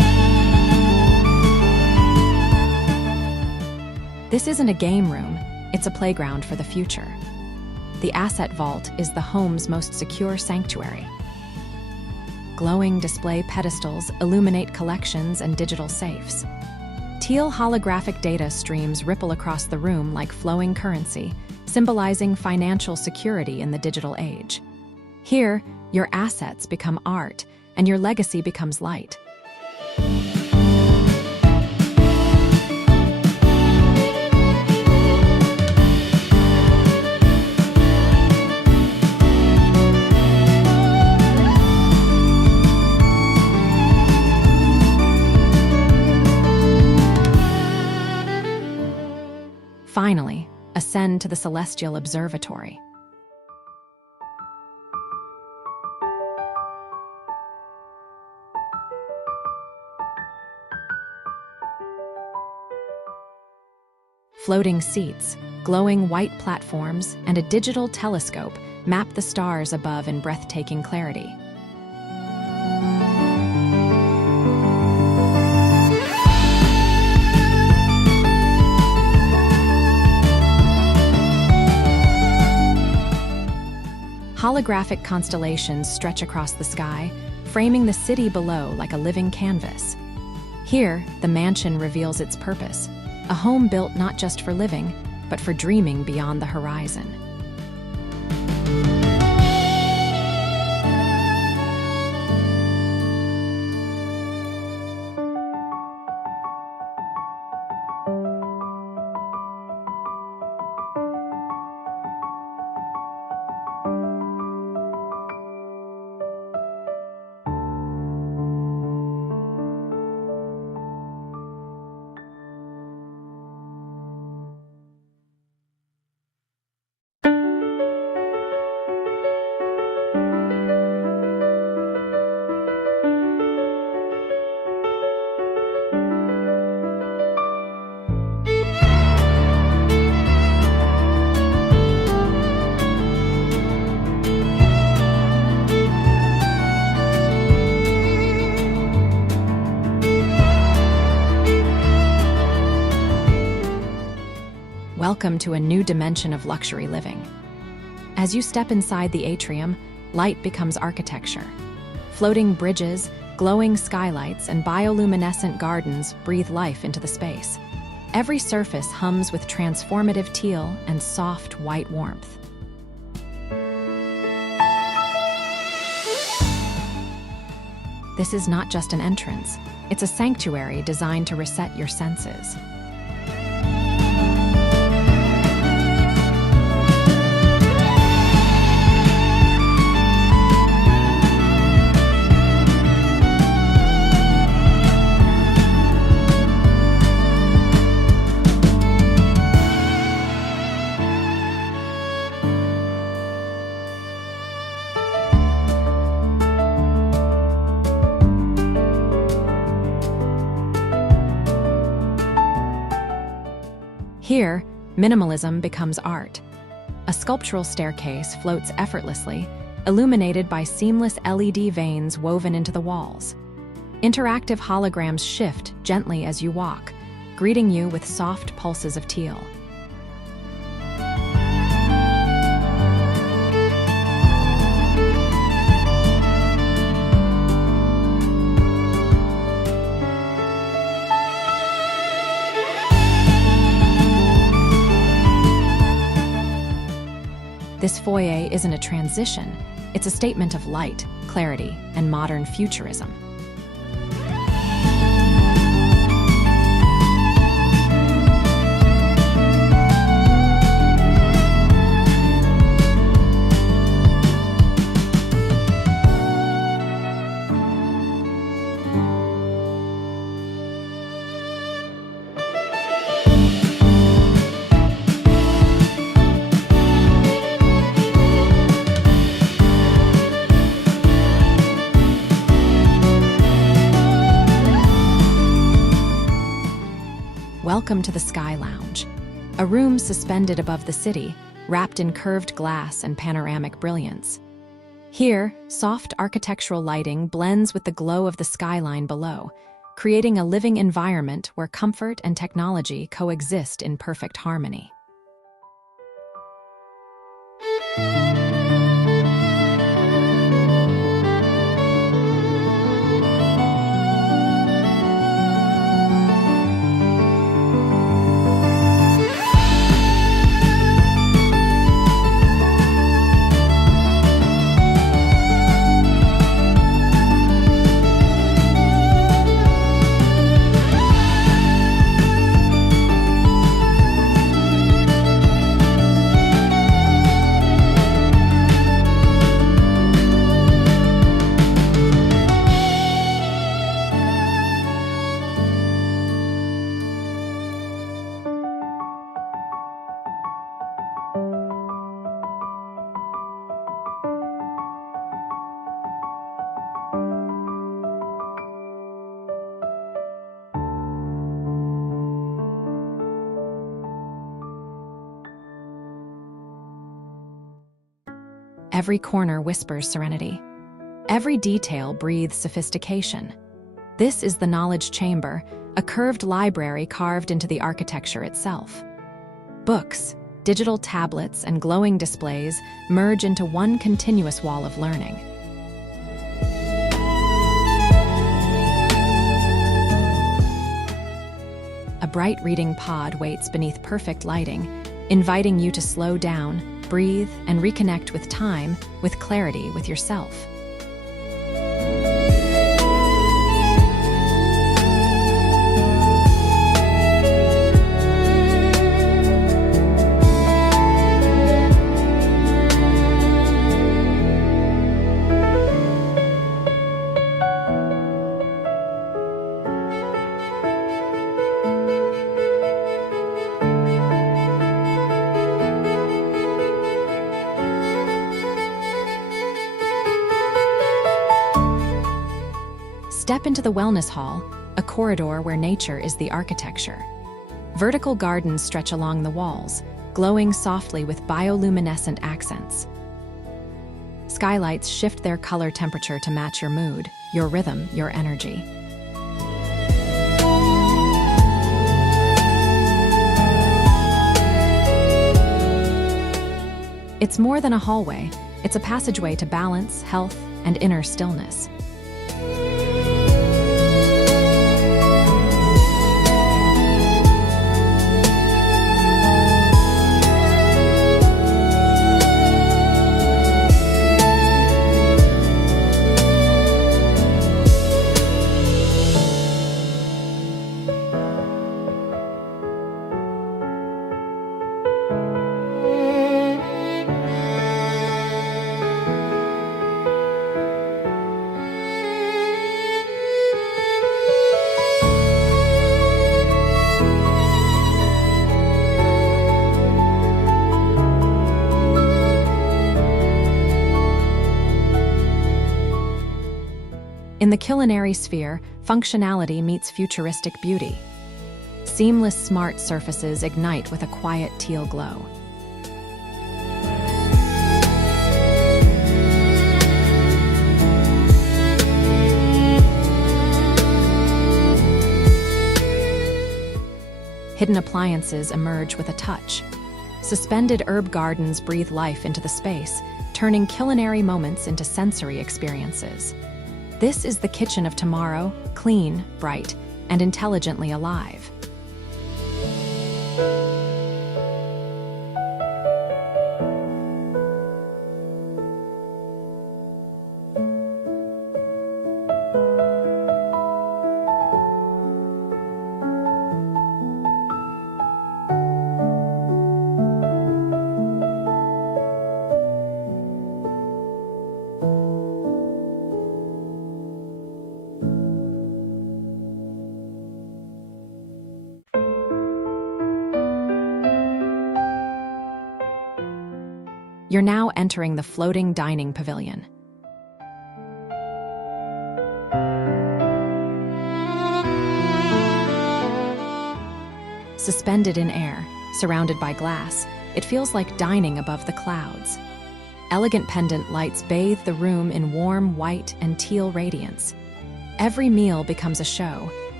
This isn't a game room, it's a playground for the future. The asset vault is the home's most secure sanctuary. Glowing display pedestals illuminate collections and digital safes. Teal holographic data streams ripple across the room like flowing currency, symbolizing financial security in the digital age. Here, your assets become art, and your legacy becomes light. Finally, ascend to the celestial observatory. Floating seats, glowing white platforms, and a digital telescope map the stars above in breathtaking clarity. Holographic constellations stretch across the sky, framing the city below like a living canvas. Here, the mansion reveals its purpose, a home built not just for living, but for dreaming beyond the horizon. Welcome to a new dimension of luxury living. As you step inside the atrium, light becomes architecture. Floating bridges, glowing skylights, and bioluminescent gardens breathe life into the space. Every surface hums with transformative teal and soft white warmth. This is not just an entrance, it's a sanctuary designed to reset your senses. Here, minimalism becomes art. A sculptural staircase floats effortlessly, illuminated by seamless LED veins woven into the walls. Interactive holograms shift gently as you walk, greeting you with soft pulses of teal. This foyer isn't a transition, it's a statement of light, clarity, and modern futurism. Welcome to the Sky Lounge, a room suspended above the city, wrapped in curved glass and panoramic brilliance. Here, soft architectural lighting blends with the glow of the skyline below, creating a living environment where comfort and technology coexist in perfect harmony. Every corner whispers serenity. Every detail breathes sophistication. This is the knowledge chamber, a curved library carved into the architecture itself. Books, digital tablets, and glowing displays merge into one continuous wall of learning. A bright reading pod waits beneath perfect lighting, inviting you to slow down, breathe, and reconnect with time, with clarity, with yourself. Step into the wellness hall, a corridor where nature is the architecture. Vertical gardens stretch along the walls, glowing softly with bioluminescent accents. Skylights shift their color temperature to match your mood, your rhythm, your energy. It's more than a hallway, it's a passageway to balance, health, and inner stillness. In the culinary sphere, functionality meets futuristic beauty. Seamless smart surfaces ignite with a quiet teal glow. Hidden appliances emerge with a touch. Suspended herb gardens breathe life into the space, turning culinary moments into sensory experiences. This is the kitchen of tomorrow, clean, bright, and intelligently alive. You're now entering the floating dining pavilion. Suspended in air, surrounded by glass, it feels like dining above the clouds. Elegant pendant lights bathe the room in warm white and teal radiance. Every meal becomes a show,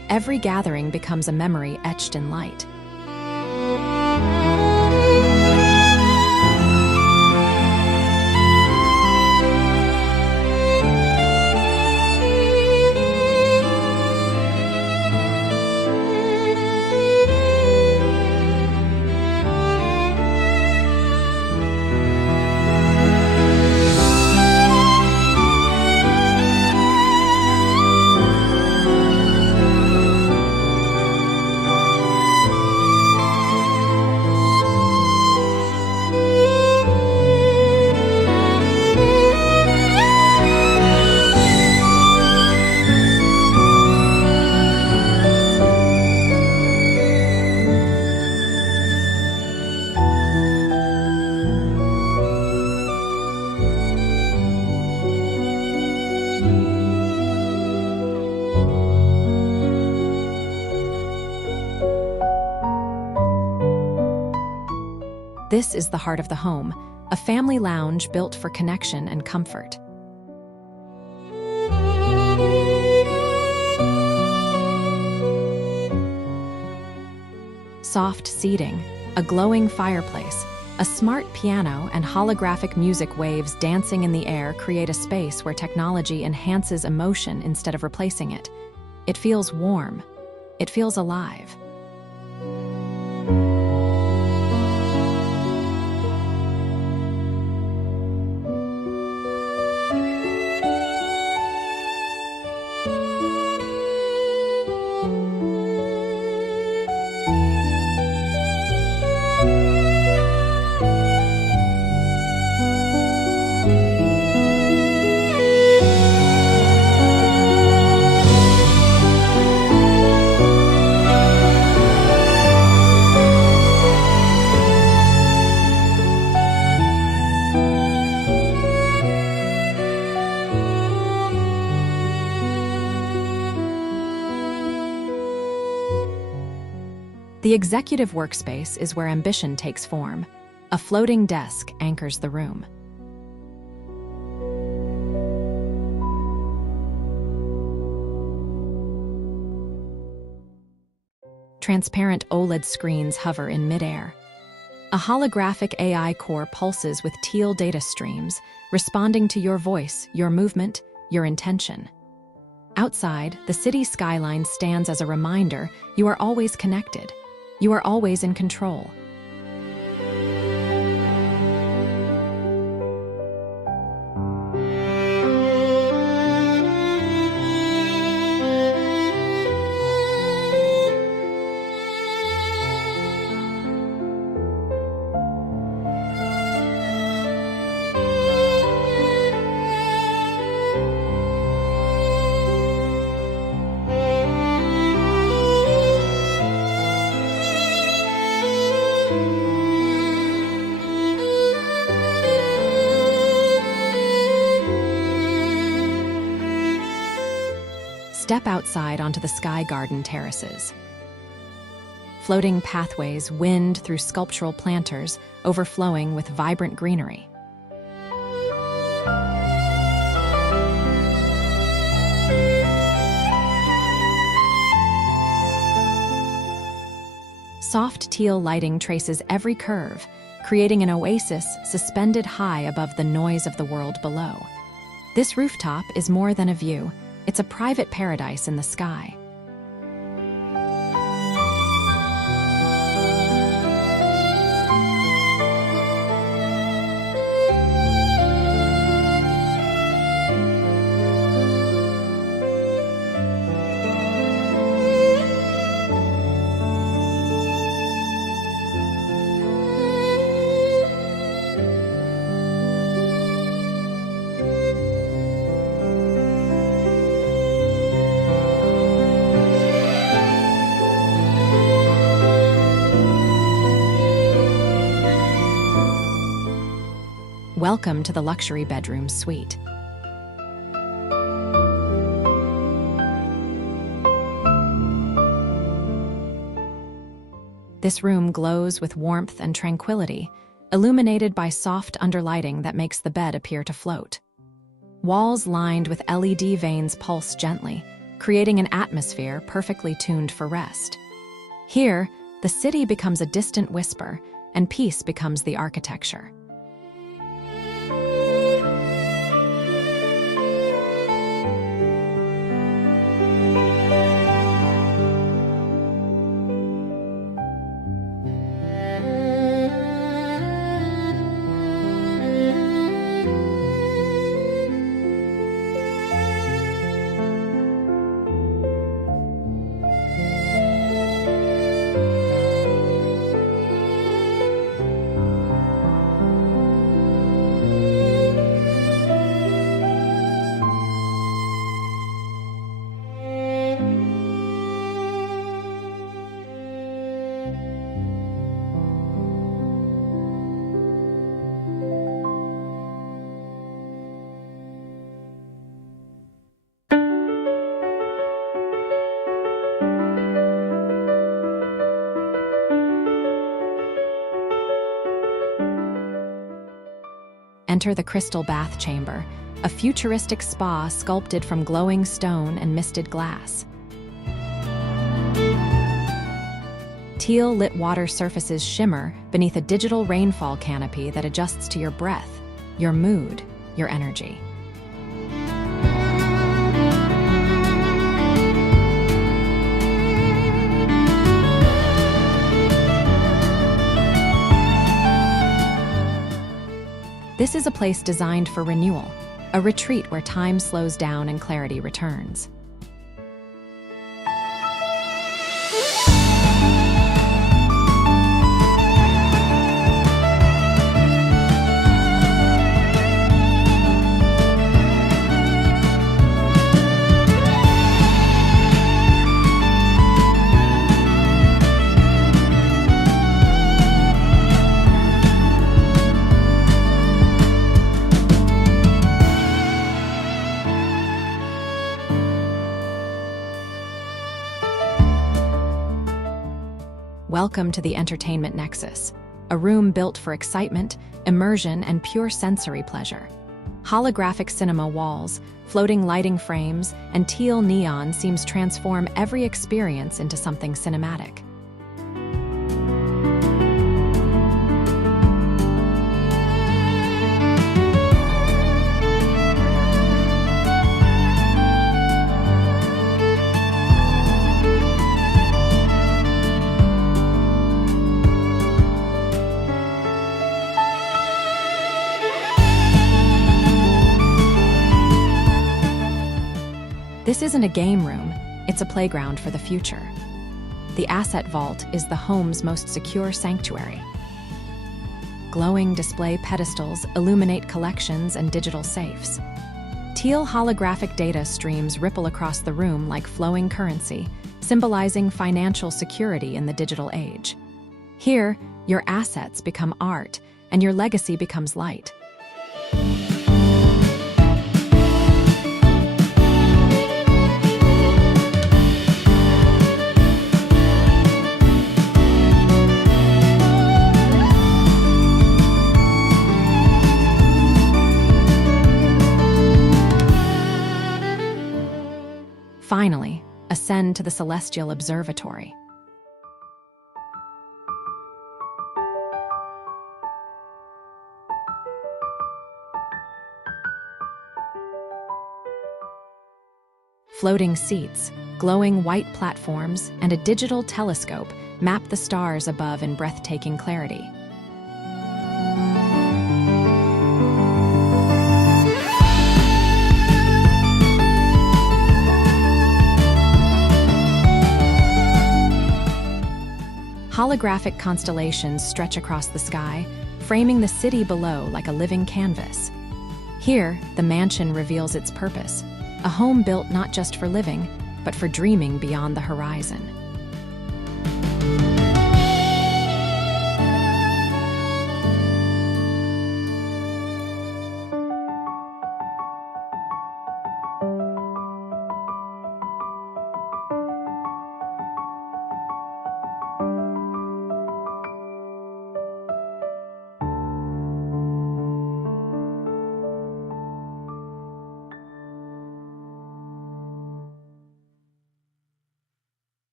Every gathering becomes a memory etched in light. This is the heart of the home, a family lounge built for connection and comfort. Soft seating, a glowing fireplace, a smart piano, and holographic music waves dancing in the air create a space where technology enhances emotion instead of replacing it. It feels warm. It feels alive. The executive workspace is where ambition takes form. A floating desk anchors the room. Transparent OLED screens hover in midair. A holographic AI core pulses with teal data streams, responding to your voice, your movement, your intention. Outside, the city skyline stands as a reminder you are always connected. You are always in control. Step outside onto the sky garden terraces. Floating pathways wind through sculptural planters, overflowing with vibrant greenery. Soft teal lighting traces every curve, creating an oasis suspended high above the noise of the world below. This rooftop is more than a view. It's a private paradise in the sky. Welcome to the luxury bedroom suite. This room glows with warmth and tranquility, illuminated by soft underlighting that makes the bed appear to float. Walls lined with LED vanes pulse gently, creating an atmosphere perfectly tuned for rest. Here, the city becomes a distant whisper, and peace becomes the architecture. Enter the crystal bath chamber, a futuristic spa sculpted from glowing stone and misted glass. Teal-lit water surfaces shimmer beneath a digital rainfall canopy that adjusts to your breath, your mood, your energy. This is a place designed for renewal, a retreat where time slows down and clarity returns. Welcome to the Entertainment Nexus, a room built for excitement, immersion, and pure sensory pleasure. Holographic cinema walls, floating lighting frames, and teal neon seems transform every experience into something cinematic. This isn't a game room, it's a playground for the future. The Asset Vault is the home's most secure sanctuary. Glowing display pedestals illuminate collections and digital safes. Teal holographic data streams ripple across the room like flowing currency, symbolizing financial security in the digital age. Here, your assets become art, and your legacy becomes light. Finally, ascend to the Celestial Observatory. Floating seats, glowing white platforms, and a digital telescope map the stars above in breathtaking clarity. Holographic constellations stretch across the sky, framing the city below like a living canvas. Here, the mansion reveals its purpose, a home built not just for living, but for dreaming beyond the horizon.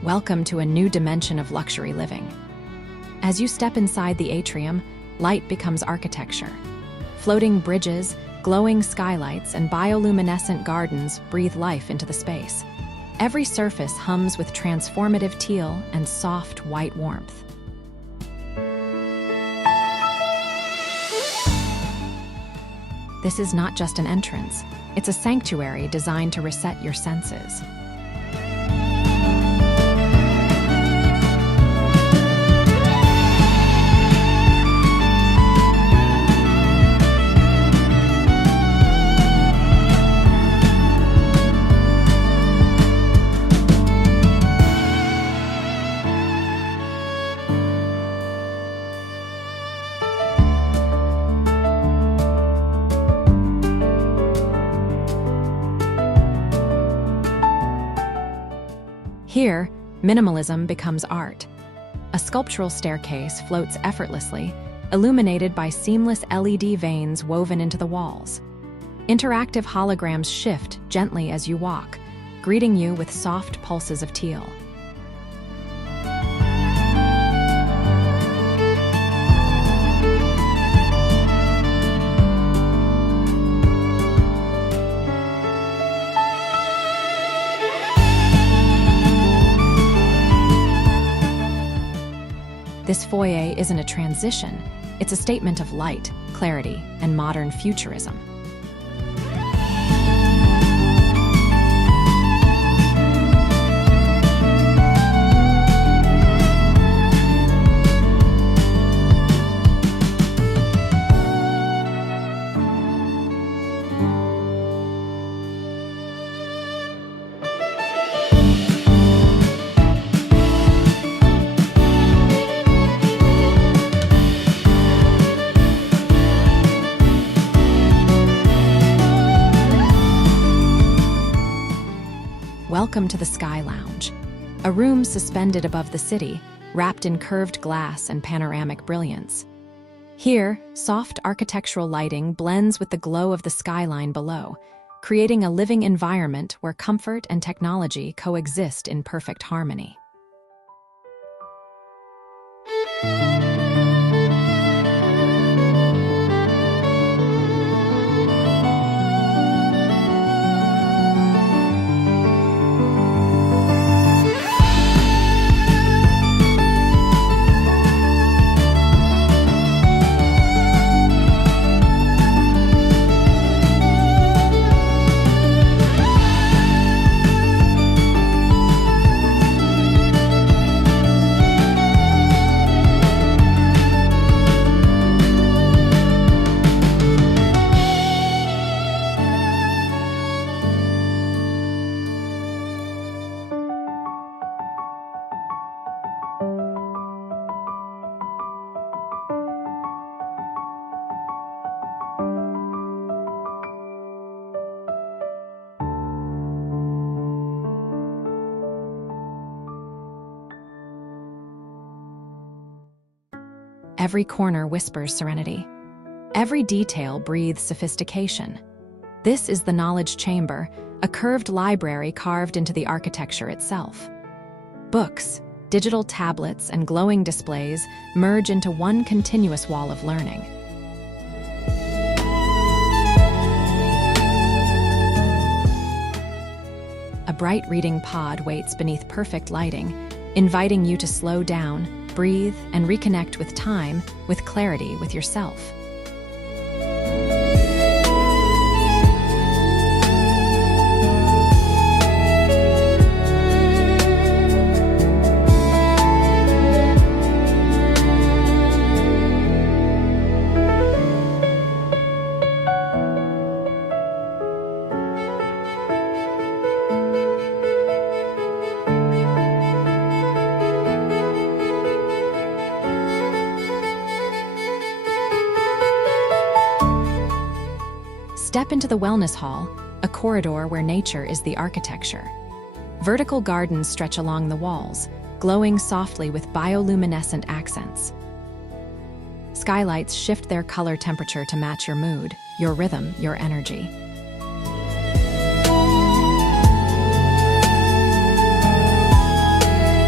Welcome to a new dimension of luxury living. As you step inside the atrium, light becomes architecture. Floating bridges, glowing skylights, and bioluminescent gardens breathe life into the space. Every surface hums with transformative teal and soft white warmth. This is not just an entrance, it's a sanctuary designed to reset your senses. Here, minimalism becomes art. A sculptural staircase floats effortlessly, illuminated by seamless LED veins woven into the walls. Interactive holograms shift gently as you walk, greeting you with soft pulses of teal. This foyer isn't a transition, it's a statement of light, clarity, and modern futurism. Welcome to the Sky Lounge, a room suspended above the city, wrapped in curved glass and panoramic brilliance. Here, soft architectural lighting blends with the glow of the skyline below, creating a living environment where comfort and technology coexist in perfect harmony. Every corner whispers serenity. Every detail breathes sophistication. This is the knowledge chamber, a curved library carved into the architecture itself. Books, digital tablets, and glowing displays merge into one continuous wall of learning. A bright reading pod waits beneath perfect lighting, inviting you to slow down, breathe, and reconnect with time, with clarity, with yourself. Step into the wellness hall, a corridor where nature is the architecture. Vertical gardens stretch along the walls, glowing softly with bioluminescent accents. Skylights shift their color temperature to match your mood, your rhythm, your energy.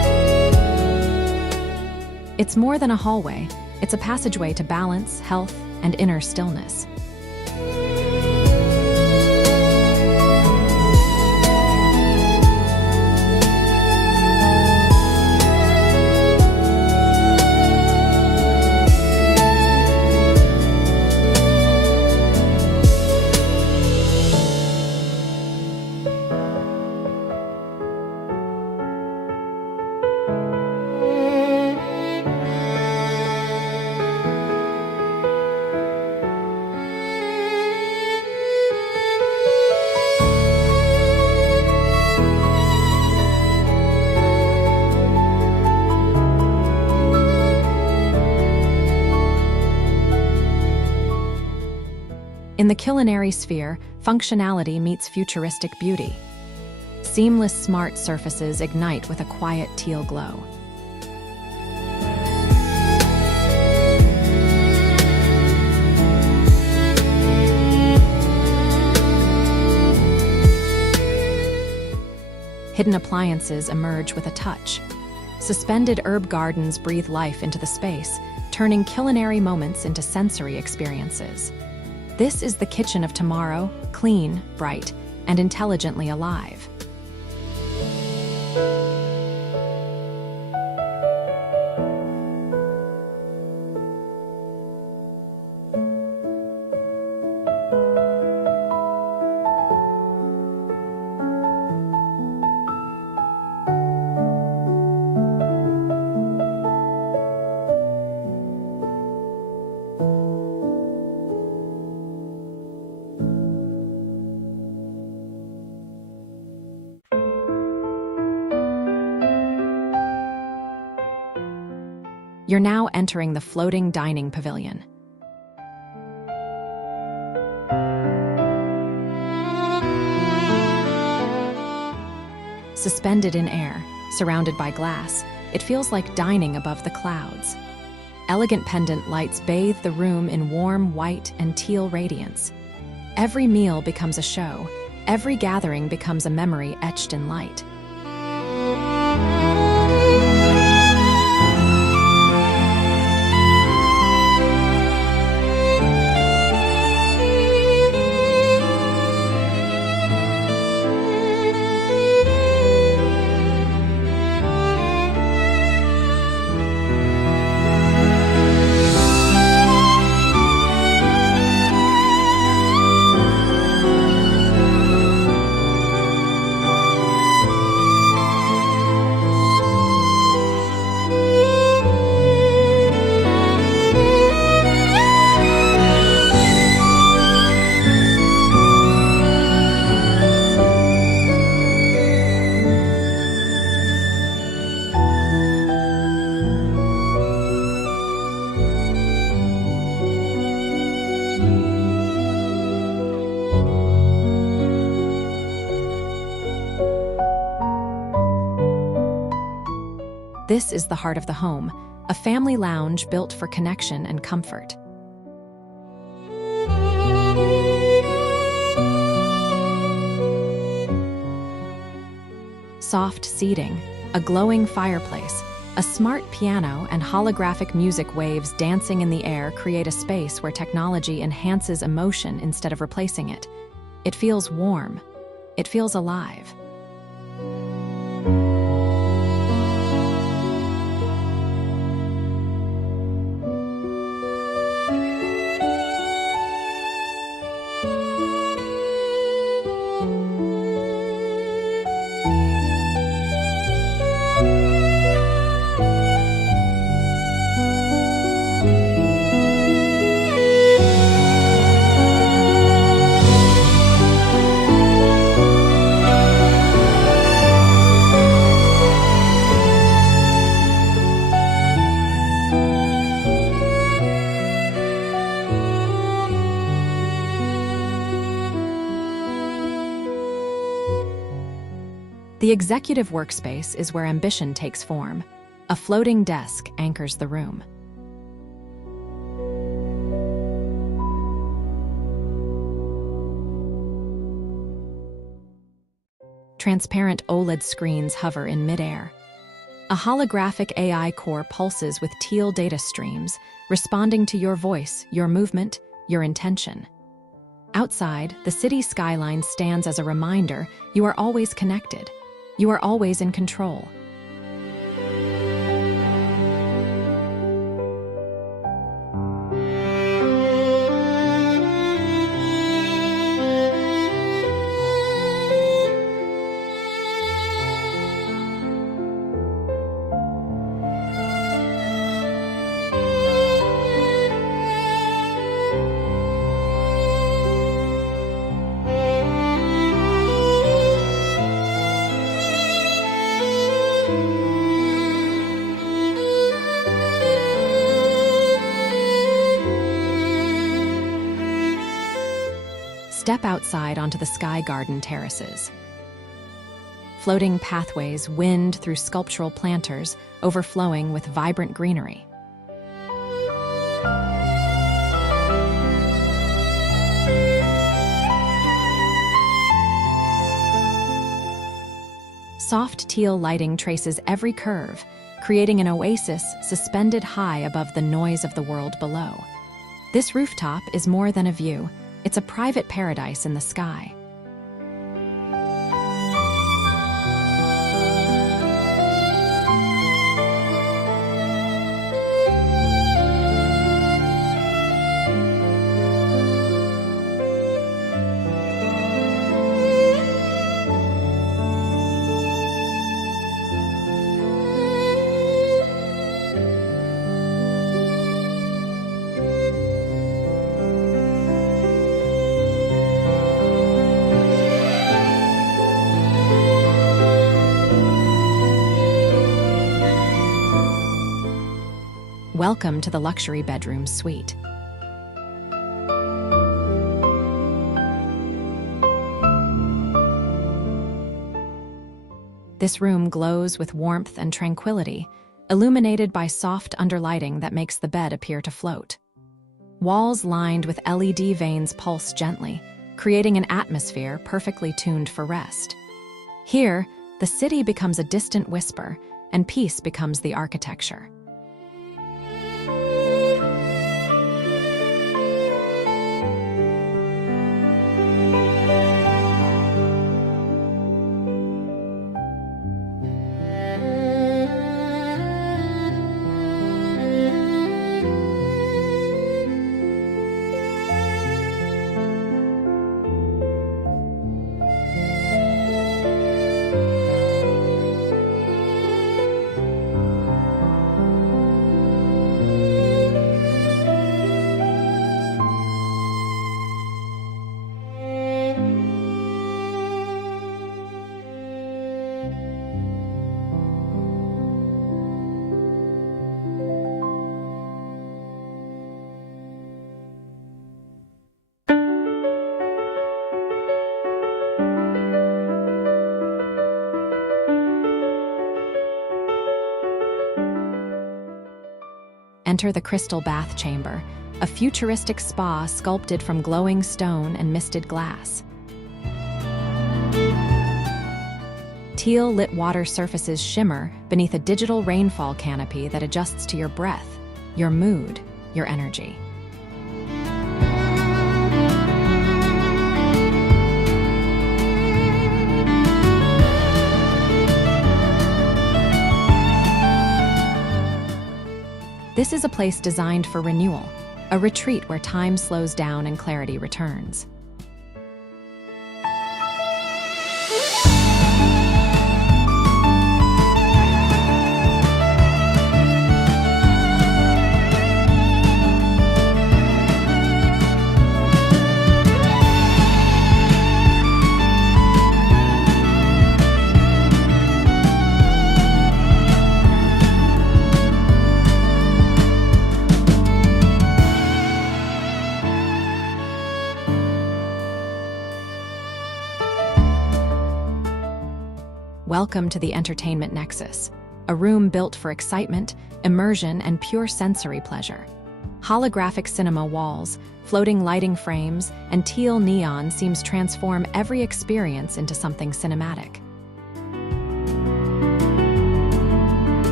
It's more than a hallway. It's a passageway to balance, health, and inner stillness. In the culinary sphere, functionality meets futuristic beauty. Seamless smart surfaces ignite with a quiet teal glow. Hidden appliances emerge with a touch. Suspended herb gardens breathe life into the space, turning culinary moments into sensory experiences. This is the kitchen of tomorrow, clean, bright, and intelligently alive. You're now entering the floating dining pavilion. Suspended in air, surrounded by glass, it feels like dining above the clouds. Elegant pendant lights bathe the room in warm white and teal radiance. Every meal becomes a show. Every gathering becomes a memory etched in light. This is the heart of the home, a family lounge built for connection and comfort. Soft seating, a glowing fireplace, a smart piano, and holographic music waves dancing in the air create a space where technology enhances emotion instead of replacing it. It feels warm. It feels alive. The executive workspace is where ambition takes form. A floating desk anchors the room. Transparent OLED screens hover in midair. A holographic AI core pulses with teal data streams, responding to your voice, your movement, your intention. Outside, the city skyline stands as a reminder you are always connected. You are always in control. Step outside onto the sky garden terraces. Floating pathways wind through sculptural planters, overflowing with vibrant greenery. Soft teal lighting traces every curve, creating an oasis suspended high above the noise of the world below. This rooftop is more than a view. It's a private paradise in the sky. Welcome to the luxury bedroom suite. This room glows with warmth and tranquility, illuminated by soft underlighting that makes the bed appear to float. Walls lined with LED vanes pulse gently, creating an atmosphere perfectly tuned for rest. Here, the city becomes a distant whisper, and peace becomes the architecture. Enter the crystal bath chamber, a futuristic spa sculpted from glowing stone and misted glass. Teal-lit water surfaces shimmer beneath a digital rainfall canopy that adjusts to your breath, your mood, your energy. This is a place designed for renewal, a retreat where time slows down and clarity returns. Welcome to the entertainment nexus, a room built for excitement, immersion, and pure sensory pleasure. Holographic cinema walls, floating lighting frames, and teal neon seems transform every experience into something cinematic.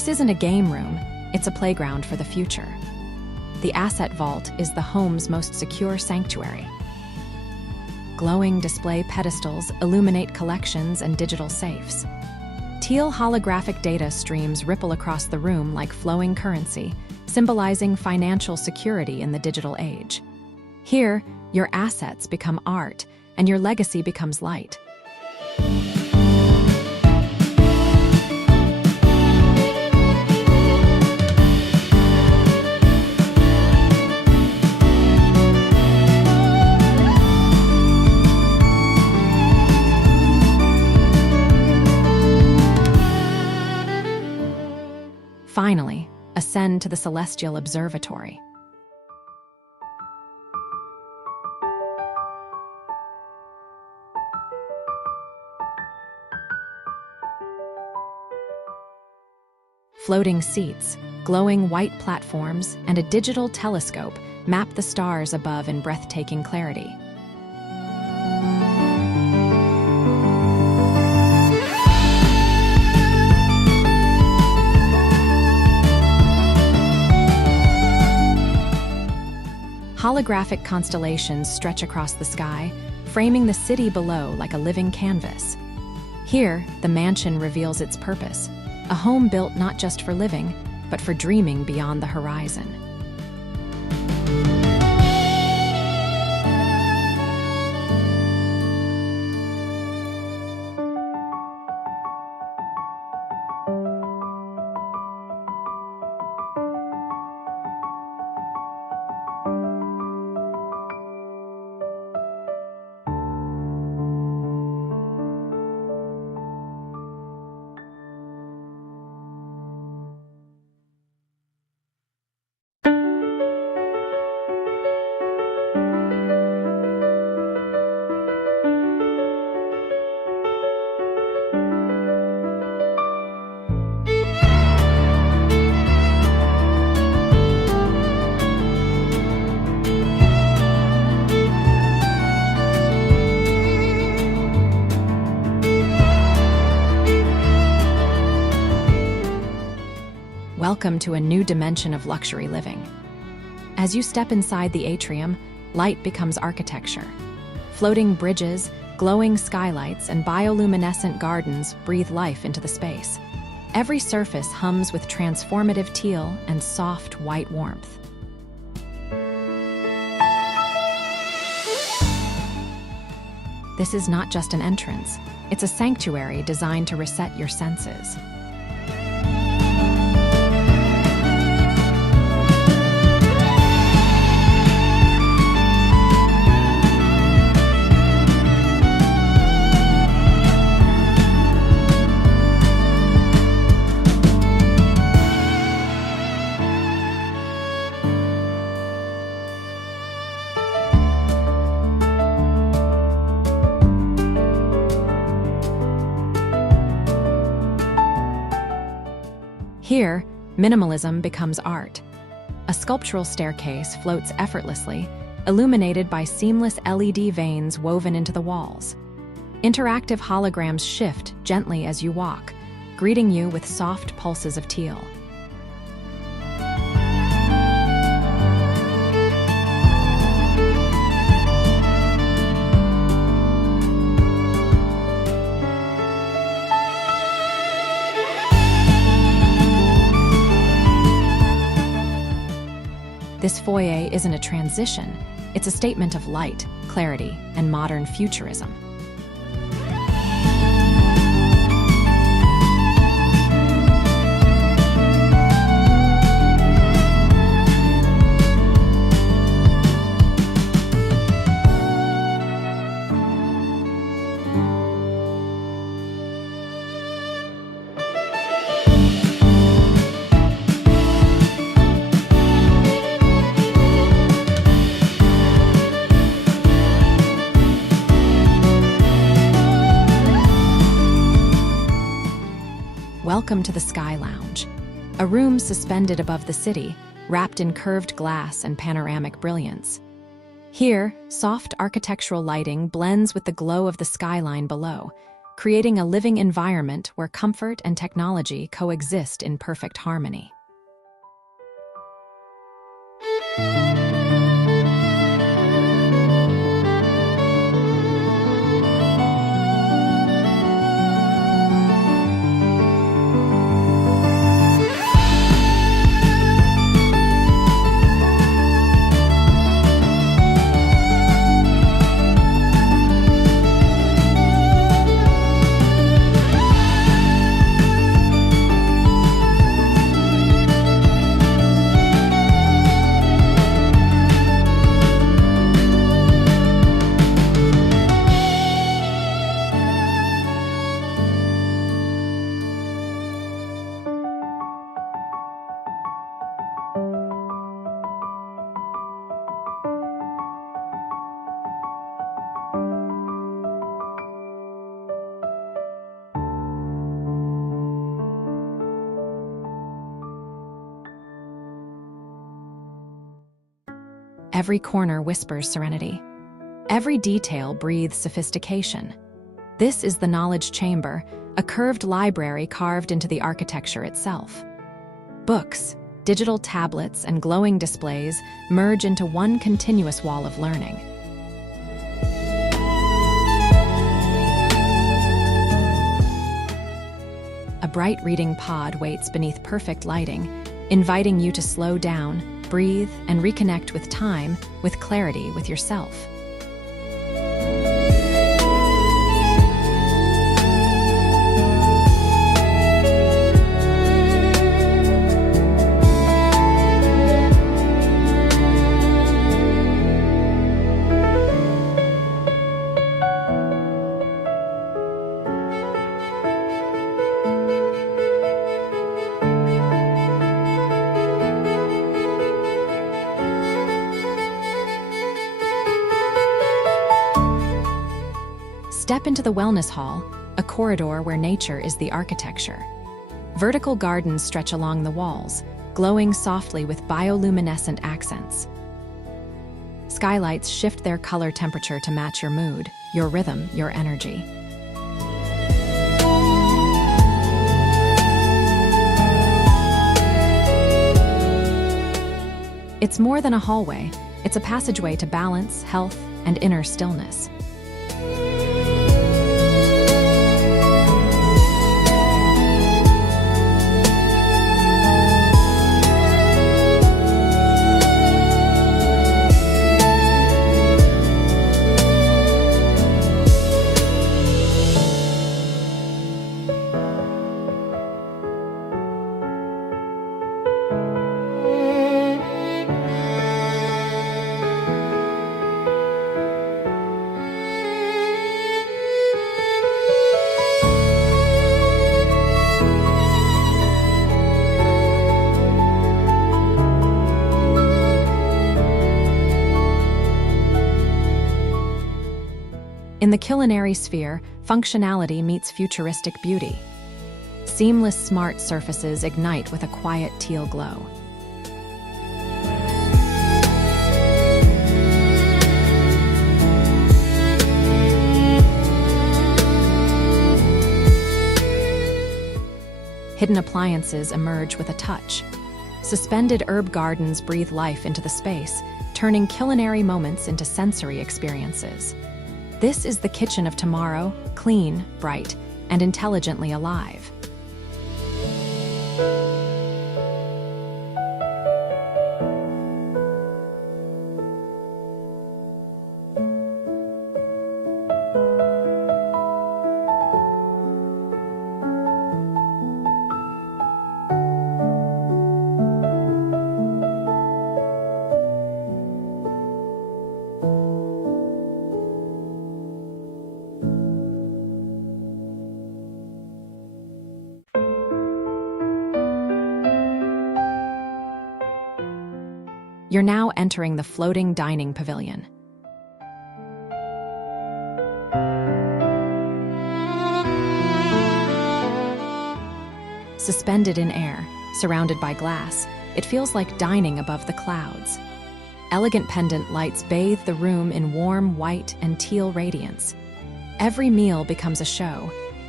This isn't a game room, it's a playground for the future. The asset vault is the home's most secure sanctuary. Glowing display pedestals illuminate collections and digital safes. Teal holographic data streams ripple across the room like flowing currency, symbolizing financial security in the digital age. Here, your assets become art, and your legacy becomes light. Finally, ascend to the celestial observatory. Floating seats, glowing white platforms, and a digital telescope map the stars above in breathtaking clarity. Holographic constellations stretch across the sky, framing the city below like a living canvas. Here, the mansion reveals its purpose, a home built not just for living, but for dreaming beyond the horizon. Welcome to a new dimension of luxury living. As you step inside the atrium, light becomes architecture. Floating bridges, glowing skylights, and bioluminescent gardens breathe life into the space. Every surface hums with transformative teal and soft white warmth. This is not just an entrance, it's a sanctuary designed to reset your senses. Here, minimalism becomes art. A sculptural staircase floats effortlessly, illuminated by seamless LED veins woven into the walls. Interactive holograms shift gently as you walk, greeting you with soft pulses of teal. This foyer isn't a transition, it's a statement of light, clarity, and modern futurism. Welcome to the Sky Lounge, a room suspended above the city, wrapped in curved glass and panoramic brilliance. Here, soft architectural lighting blends with the glow of the skyline below, creating a living environment where comfort and technology coexist in perfect harmony. Every corner whispers serenity. Every detail breathes sophistication. This is the knowledge chamber, a curved library carved into the architecture itself. Books, digital tablets, and glowing displays merge into one continuous wall of learning. A bright reading pod waits beneath perfect lighting, inviting you to slow down, breathe, and reconnect with time, with clarity, with yourself. Step into the wellness hall, a corridor where nature is the architecture. Vertical gardens stretch along the walls, glowing softly with bioluminescent accents. Skylights shift their color temperature to match your mood, your rhythm, your energy. It's more than a hallway, it's a passageway to balance, health, and inner stillness. In the culinary sphere, functionality meets futuristic beauty. Seamless smart surfaces ignite with a quiet teal glow. Hidden appliances emerge with a touch. Suspended herb gardens breathe life into the space, turning culinary moments into sensory experiences. This is the kitchen of tomorrow, clean, bright, and intelligently alive. You're now entering the floating dining pavilion. Suspended in air, surrounded by glass, it feels like dining above the clouds. Elegant pendant lights bathe the room in warm white and teal radiance. Every meal becomes a show,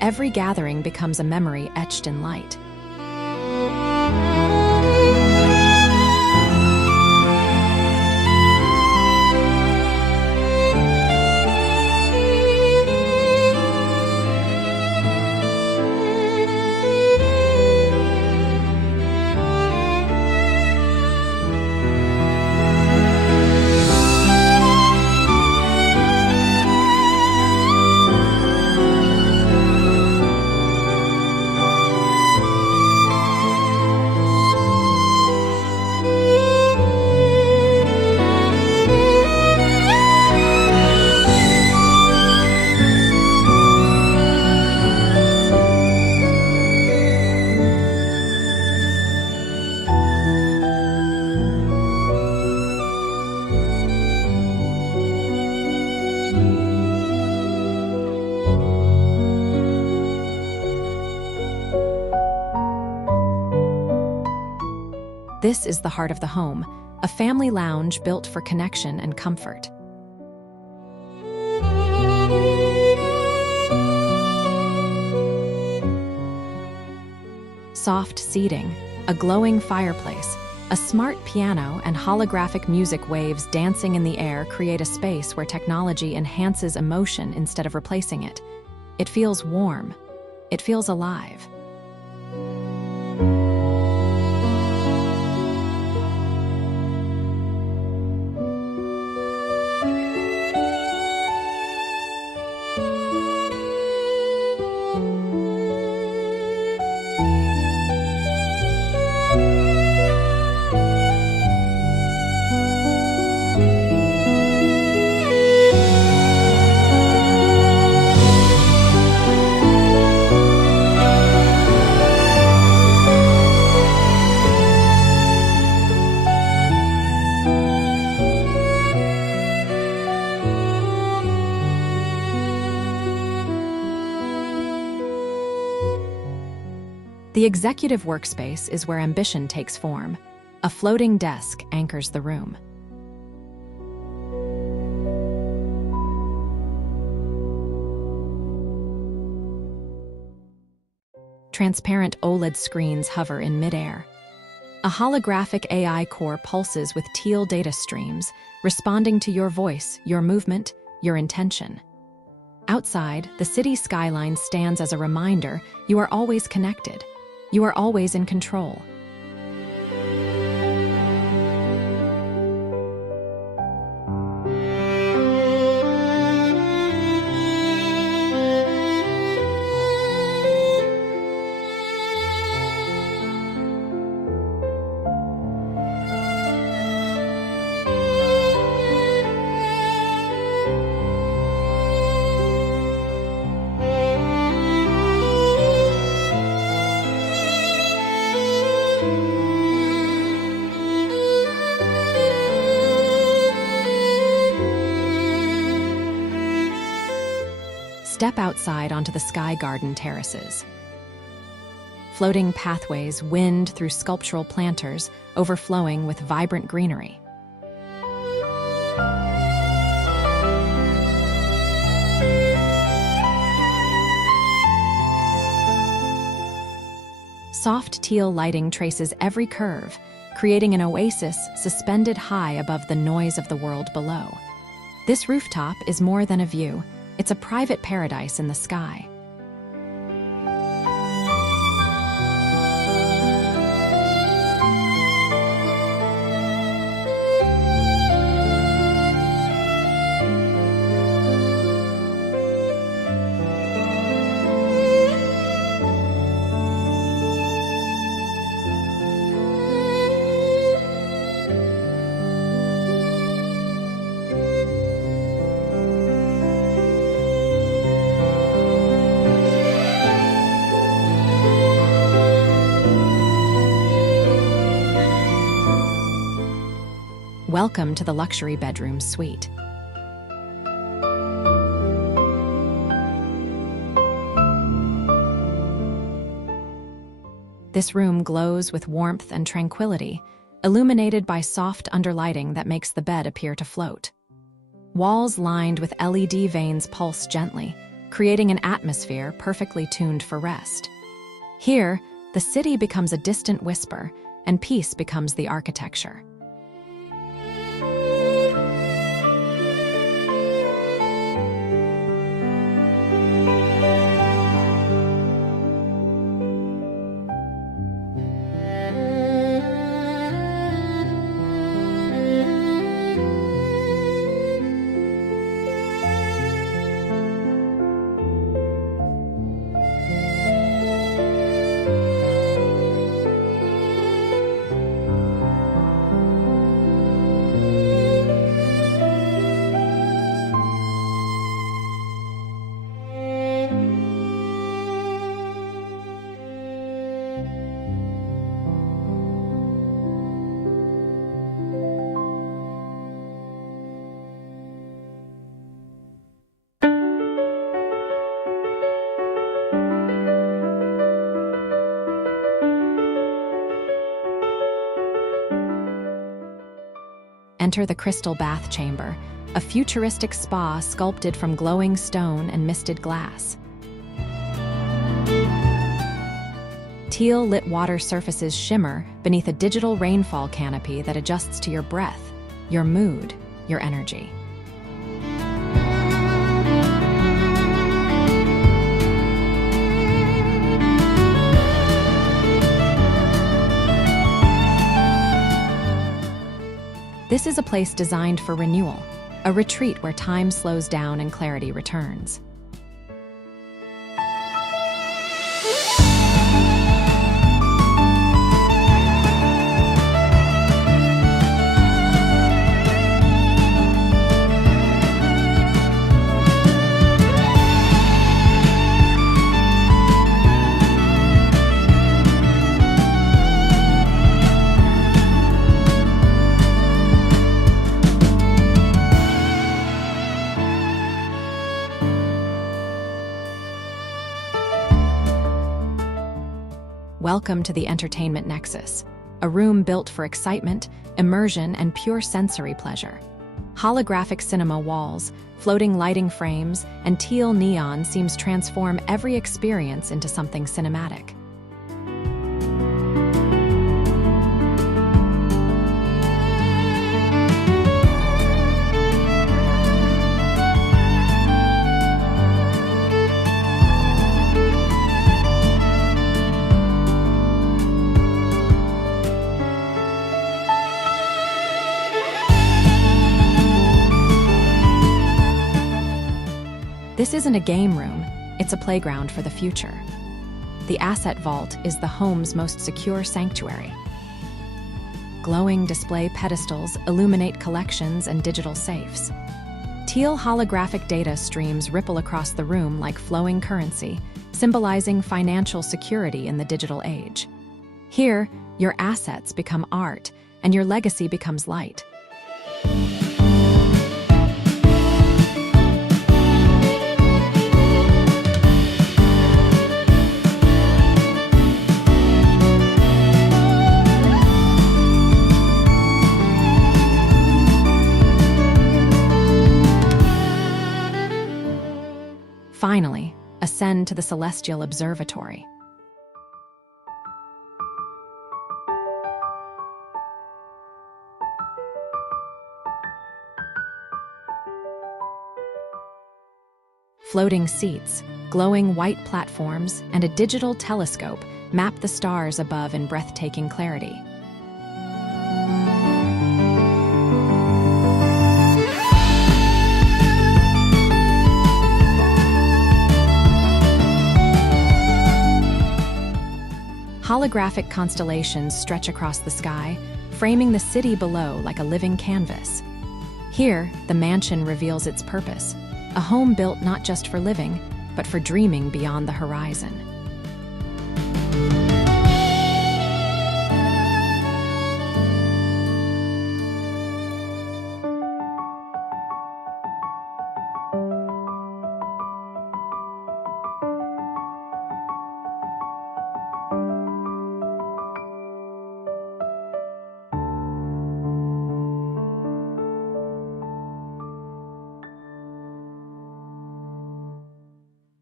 Every gathering becomes a memory etched in light. This is the heart of the home, a family lounge built for connection and comfort. Soft seating, a glowing fireplace, a smart piano, and holographic music waves dancing in the air create a space where technology enhances emotion instead of replacing it. It feels warm. It feels alive. The executive workspace is where ambition takes form. A floating desk anchors the room. Transparent OLED screens hover in midair. A holographic AI core pulses with teal data streams, responding to your voice, your movement, your intention. Outside, the city skyline stands as a reminder you are always connected. You are always in control. Step outside onto the sky garden terraces. Floating pathways wind through sculptural planters, overflowing with vibrant greenery. Soft teal lighting traces every curve, creating an oasis suspended high above the noise of the world below. This rooftop is more than a view. It's a private paradise in the sky. Welcome to the luxury bedroom suite. This room glows with warmth and tranquility, illuminated by soft underlighting that makes the bed appear to float. Walls lined with LED vanes pulse gently, creating an atmosphere perfectly tuned for rest. Here, the city becomes a distant whisper, and peace becomes the architecture. Enter the crystal bath chamber, a futuristic spa sculpted from glowing stone and misted glass. Teal-lit water surfaces shimmer beneath a digital rainfall canopy that adjusts to your breath, your mood, your energy. This is a place designed for renewal, a retreat where time slows down and clarity returns. Welcome to the Entertainment Nexus, a room built for excitement, immersion, and pure sensory pleasure. Holographic cinema walls, floating lighting frames, and teal neon seems transform every experience into something cinematic. This isn't a game room, it's a playground for the future. The Asset Vault is the home's most secure sanctuary. Glowing display pedestals illuminate collections and digital safes. Teal holographic data streams ripple across the room like flowing currency, symbolizing financial security in the digital age. Here, your assets become art, and your legacy becomes light. Finally, ascend to the Celestial Observatory. Floating seats, glowing white platforms, and a digital telescope map the stars above in breathtaking clarity. Holographic constellations stretch across the sky, framing the city below like a living canvas. Here, the mansion reveals its purpose, a home built not just for living, but for dreaming beyond the horizon.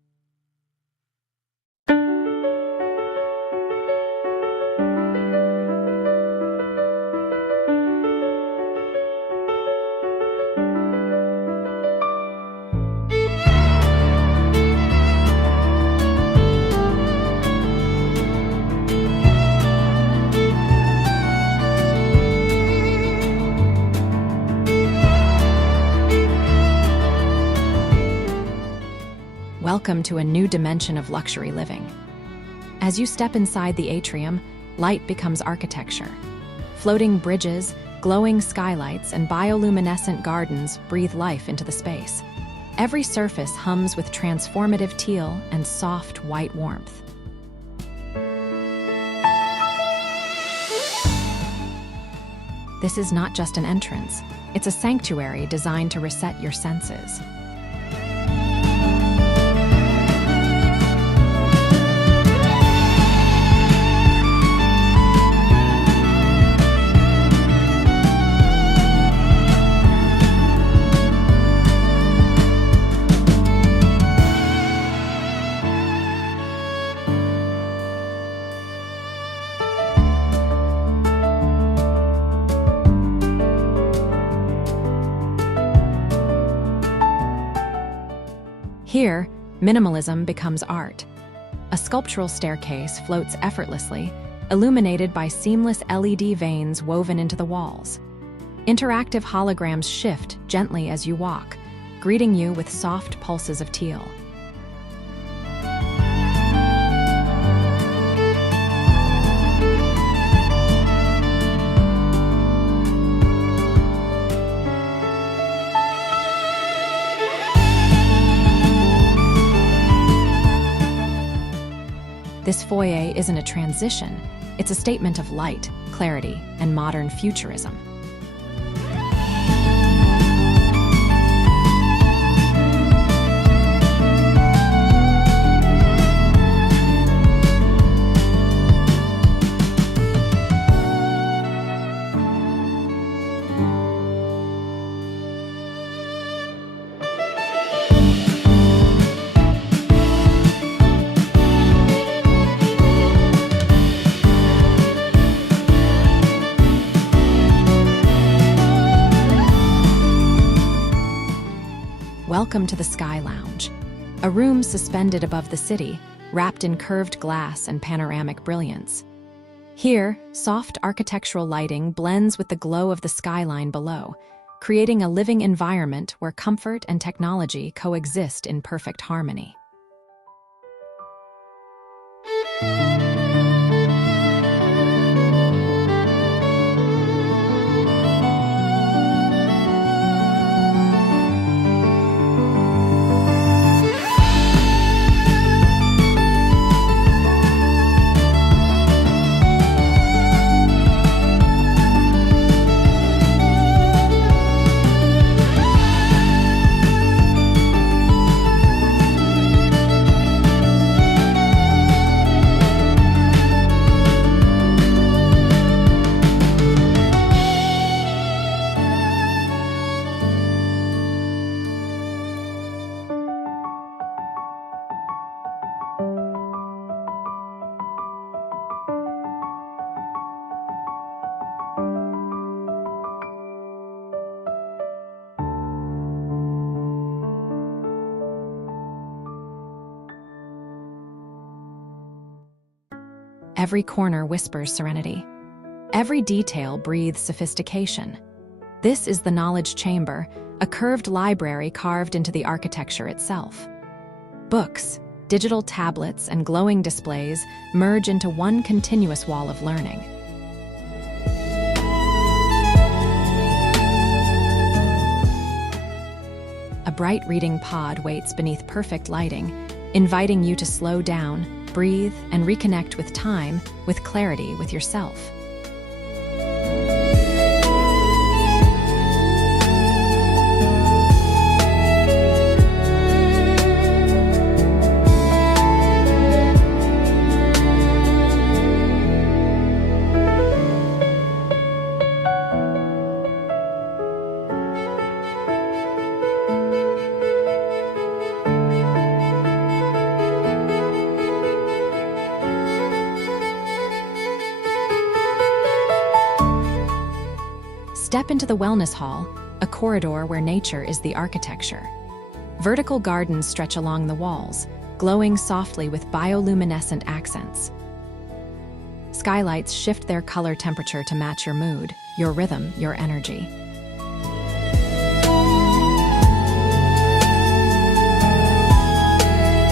Welcome to a new dimension of luxury living. As you step inside the atrium, light becomes architecture. Floating bridges, glowing skylights, and bioluminescent gardens breathe life into the space. Every surface hums with transformative teal and soft white warmth. This is not just an entrance, it's a sanctuary designed to reset your senses. Here, minimalism becomes art. A sculptural staircase floats effortlessly, illuminated by seamless LED veins woven into the walls. Interactive holograms shift gently as you walk, greeting you with soft pulses of teal. This foyer isn't a transition, it's a statement of light, clarity, and modern futurism. Welcome to the Sky Lounge, a room suspended above the city, wrapped in curved glass and panoramic brilliance. Here, soft architectural lighting blends with the glow of the skyline below, creating a living environment where comfort and technology coexist in perfect harmony. Every corner whispers serenity. Every detail breathes sophistication. This is the knowledge chamber, a curved library carved into the architecture itself. Books, digital tablets, and glowing displays merge into one continuous wall of learning. A bright reading pod waits beneath perfect lighting, inviting you to slow down, breathe, and reconnect with time, with clarity, with yourself. Step into the wellness hall, a corridor where nature is the architecture. Vertical gardens stretch along the walls, glowing softly with bioluminescent accents. Skylights shift their color temperature to match your mood, your rhythm, your energy.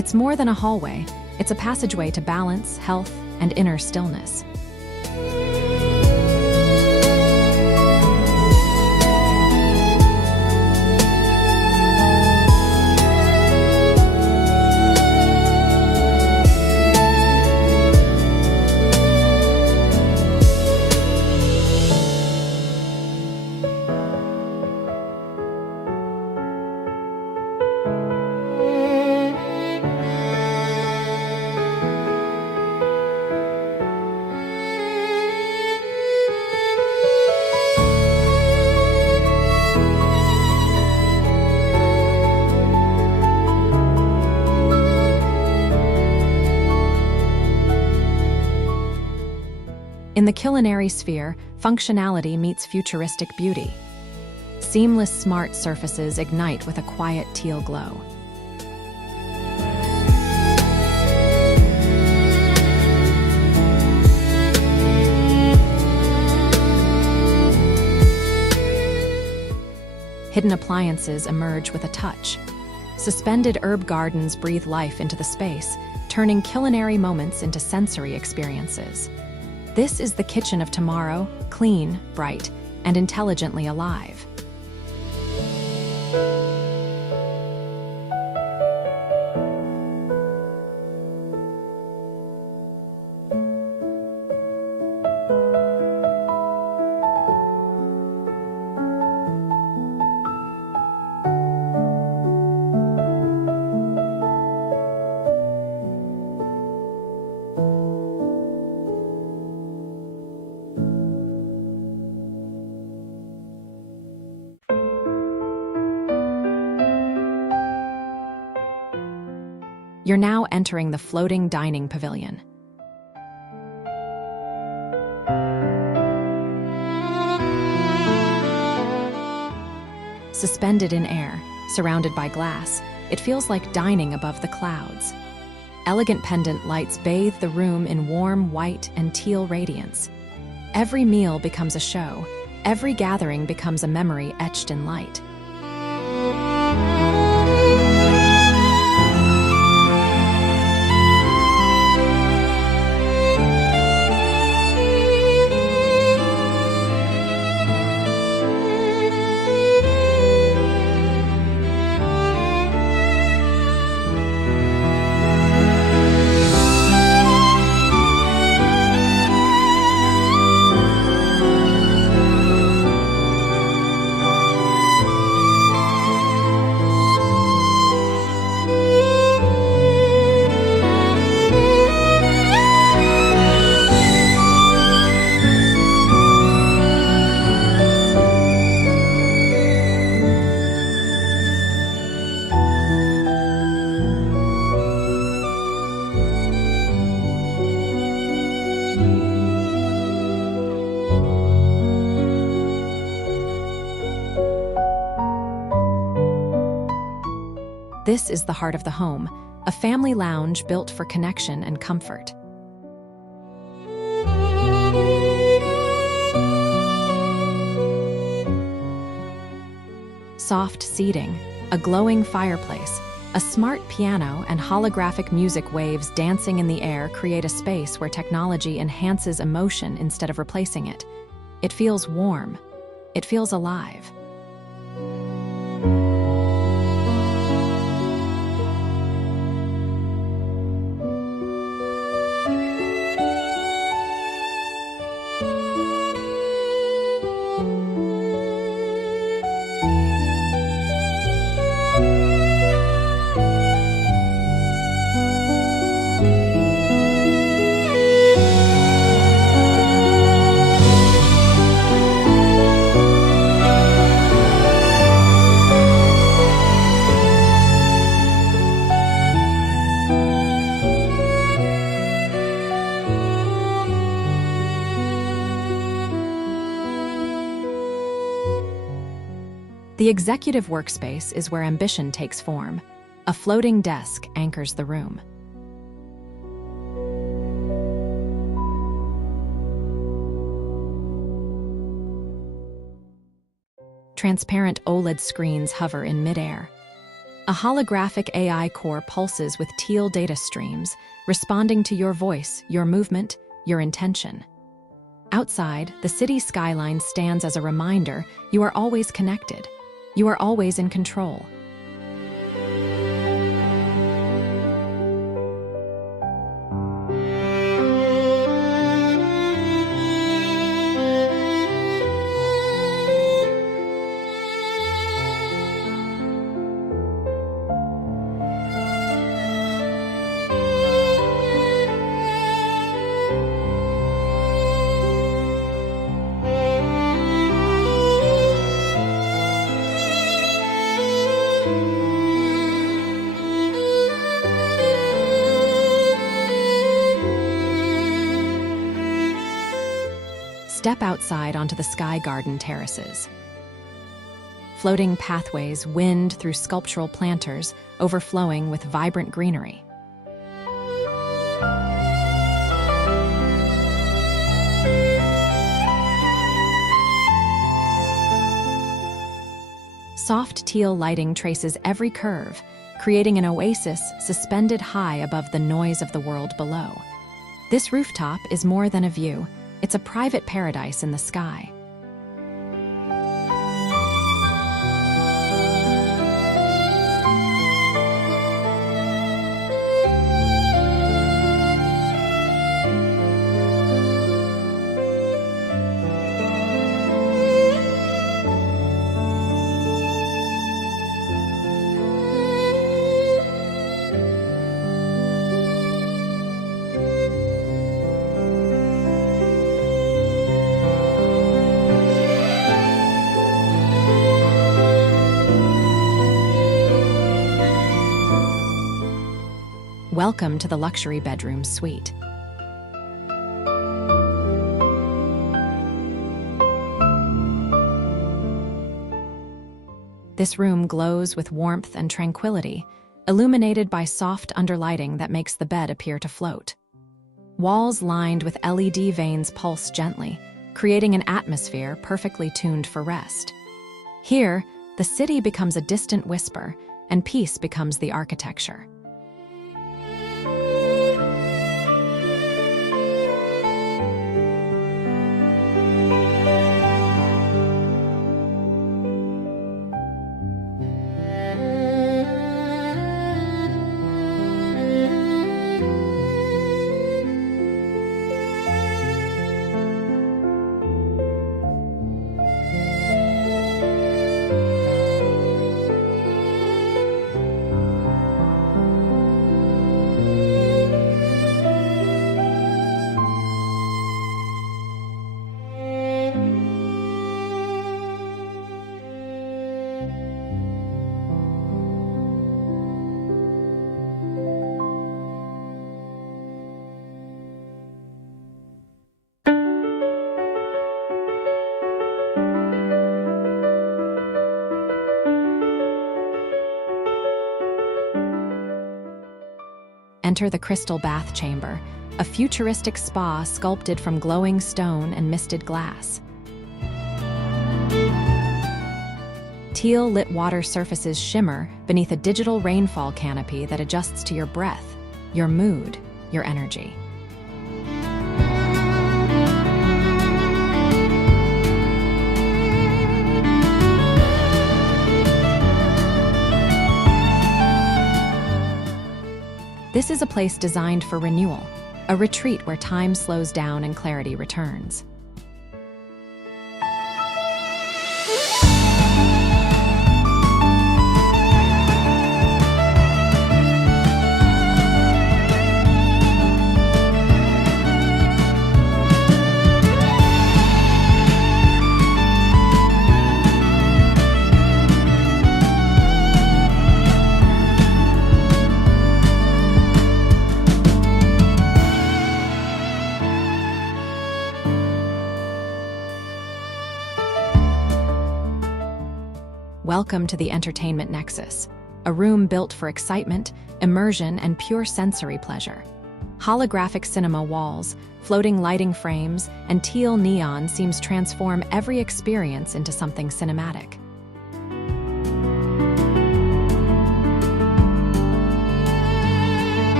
It's more than a hallway, it's a passageway to balance, health, and inner stillness. In the culinary sphere, functionality meets futuristic beauty. Seamless smart surfaces ignite with a quiet teal glow. Hidden appliances emerge with a touch. Suspended herb gardens breathe life into the space, turning culinary moments into sensory experiences. This is the kitchen of tomorrow, clean, bright, and intelligently alive. You're now entering the floating dining pavilion. Suspended in air, surrounded by glass, it feels like dining above the clouds. Elegant pendant lights bathe the room in warm white and teal radiance. Every meal becomes a show. Every gathering becomes a memory etched in light. This is the heart of the home, a family lounge built for connection and comfort. Soft seating, a glowing fireplace, a smart piano, and holographic music waves dancing in the air create a space where technology enhances emotion instead of replacing it. It feels warm. It feels alive. The executive workspace is where ambition takes form. A floating desk anchors the room. Transparent OLED screens hover in midair. A holographic AI core pulses with teal data streams, responding to your voice, your movement, your intention. Outside, the city skyline stands as a reminder you are always connected. You are always in control. Step outside onto the sky garden terraces. Floating pathways wind through sculptural planters, overflowing with vibrant greenery. Soft teal lighting traces every curve, creating an oasis suspended high above the noise of the world below. This rooftop is more than a view. It's a private paradise in the sky. Welcome to the luxury bedroom suite. This room glows with warmth and tranquility, illuminated by soft underlighting that makes the bed appear to float. Walls lined with LED vanes pulse gently, creating an atmosphere perfectly tuned for rest. Here, the city becomes a distant whisper, and peace becomes the architecture. Enter the crystal bath chamber, a futuristic spa sculpted from glowing stone and misted glass. Teal-lit water surfaces shimmer beneath a digital rainfall canopy that adjusts to your breath, your mood, your energy. This is a place designed for renewal, a retreat where time slows down and clarity returns. Welcome to the entertainment nexus, a room built for excitement, immersion, and pure sensory pleasure. Holographic cinema walls, floating lighting frames, and teal neon seems transform every experience into something cinematic.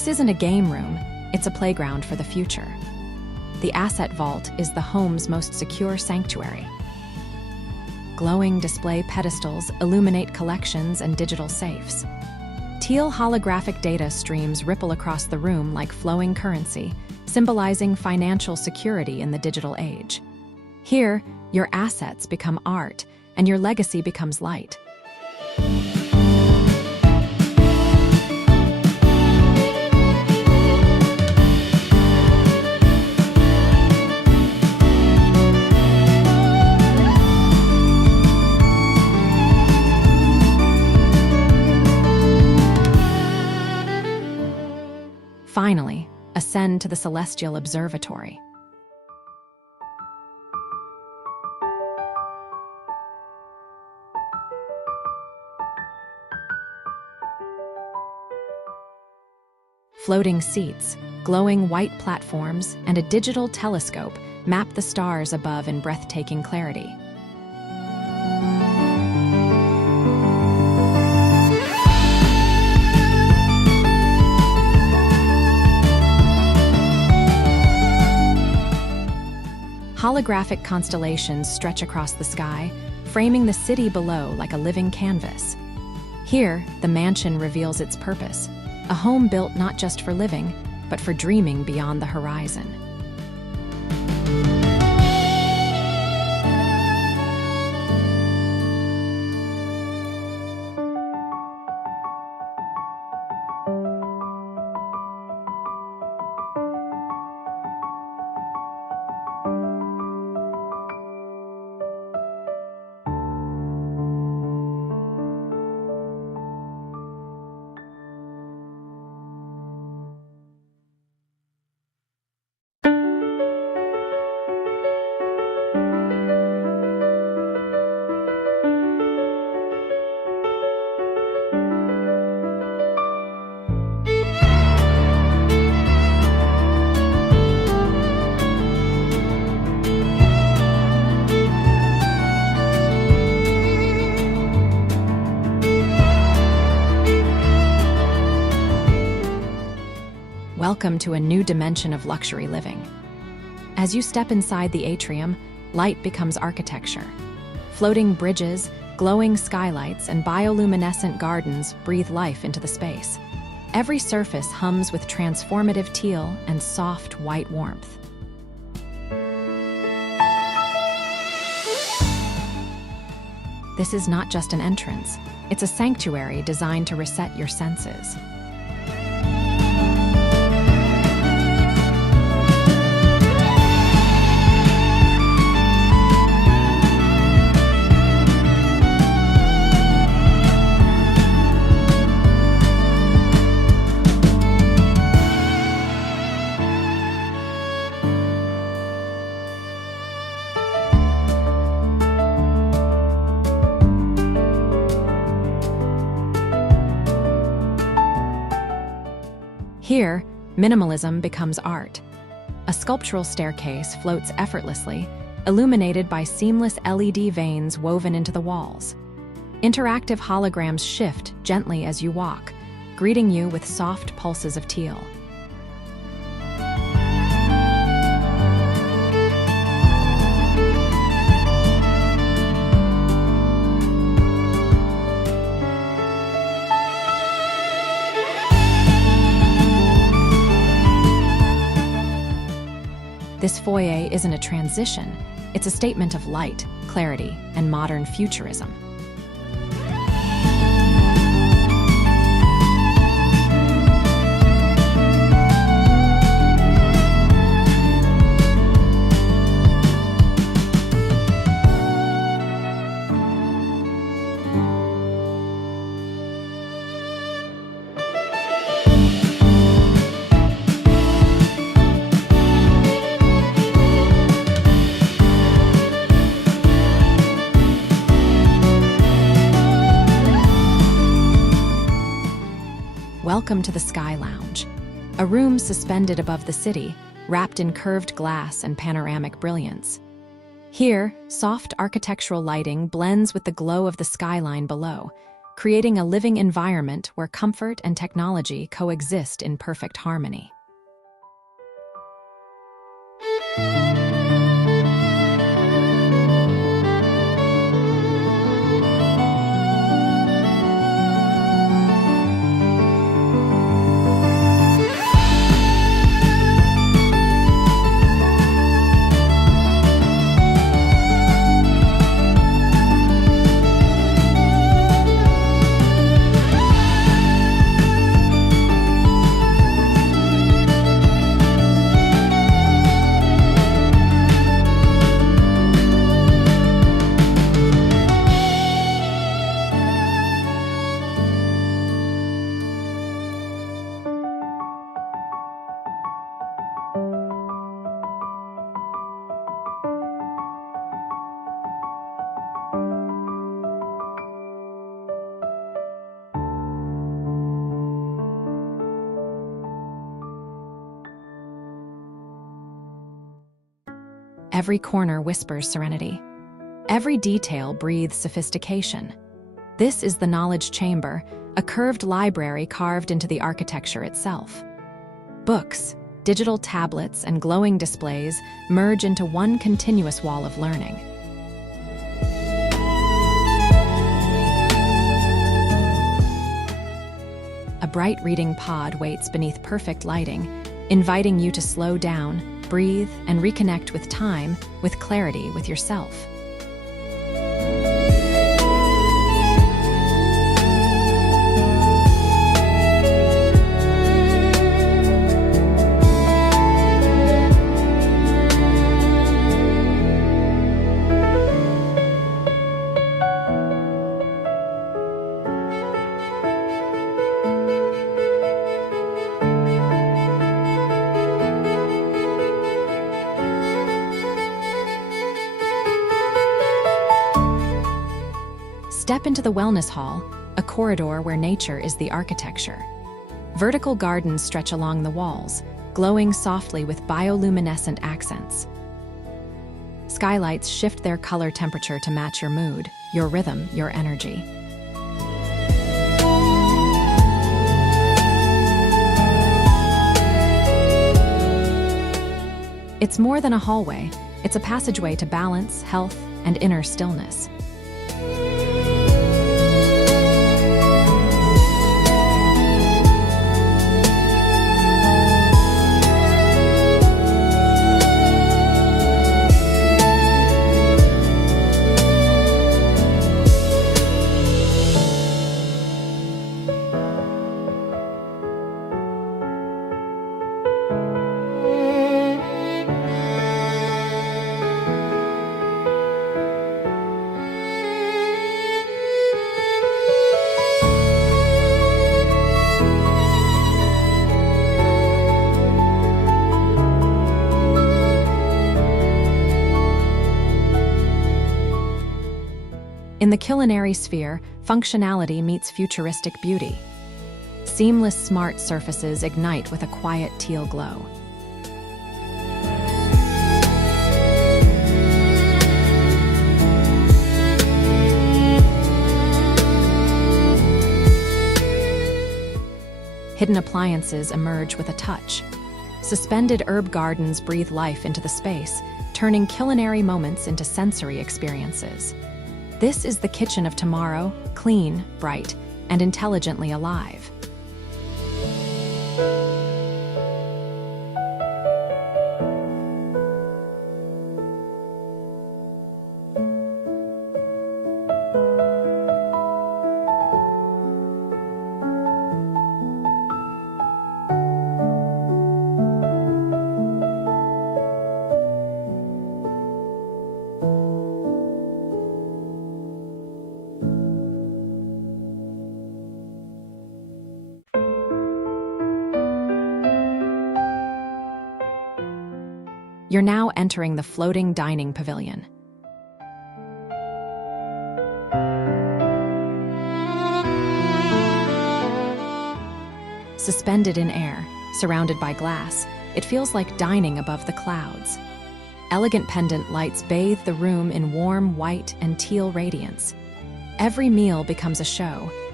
This isn't a game room, it's a playground for the future. The asset vault is the home's most secure sanctuary. Glowing display pedestals illuminate collections and digital safes. Teal holographic data streams ripple across the room like flowing currency, symbolizing financial security in the digital age. Here, your assets become art, and your legacy becomes light. Finally, ascend to the celestial observatory. Floating seats, glowing white platforms, and a digital telescope map the stars above in breathtaking clarity. Holographic constellations stretch across the sky, framing the city below like a living canvas. Here, the mansion reveals its purpose, a home built not just for living, but for dreaming beyond the horizon. Welcome to a new dimension of luxury living. As you step inside the atrium, light becomes architecture. Floating bridges, glowing skylights, and bioluminescent gardens breathe life into the space. Every surface hums with transformative teal and soft white warmth. This is not just an entrance, it's a sanctuary designed to reset your senses. Here, minimalism becomes art. A sculptural staircase floats effortlessly, illuminated by seamless LED veins woven into the walls. Interactive holograms shift gently as you walk, greeting you with soft pulses of teal. This foyer isn't a transition, it's a statement of light, clarity, and modern futurism. Welcome to the Sky Lounge, a room suspended above the city, wrapped in curved glass and panoramic brilliance. Here, soft architectural lighting blends with the glow of the skyline below, creating a living environment where comfort and technology coexist in perfect harmony. Every corner whispers serenity. Every detail breathes sophistication. This is the knowledge chamber, a curved library carved into the architecture itself. Books, digital tablets, and glowing displays merge into one continuous wall of learning. A bright reading pod waits beneath perfect lighting, inviting you to slow down, breathe, and reconnect with time, with clarity, with yourself. Step into the wellness hall, a corridor where nature is the architecture. Vertical gardens stretch along the walls, glowing softly with bioluminescent accents. Skylights shift their color temperature to match your mood, your rhythm, your energy. It's more than a hallway, it's a passageway to balance, health, and inner stillness. In the culinary sphere, functionality meets futuristic beauty. Seamless smart surfaces ignite with a quiet teal glow. Hidden appliances emerge with a touch. Suspended herb gardens breathe life into the space, turning culinary moments into sensory experiences. This is the kitchen of tomorrow, clean, bright, and intelligently alive. You're now entering the floating dining pavilion. Suspended in air, surrounded by glass, it feels like dining above the clouds. Elegant pendant lights bathe the room in warm white and teal radiance. Every meal becomes a show,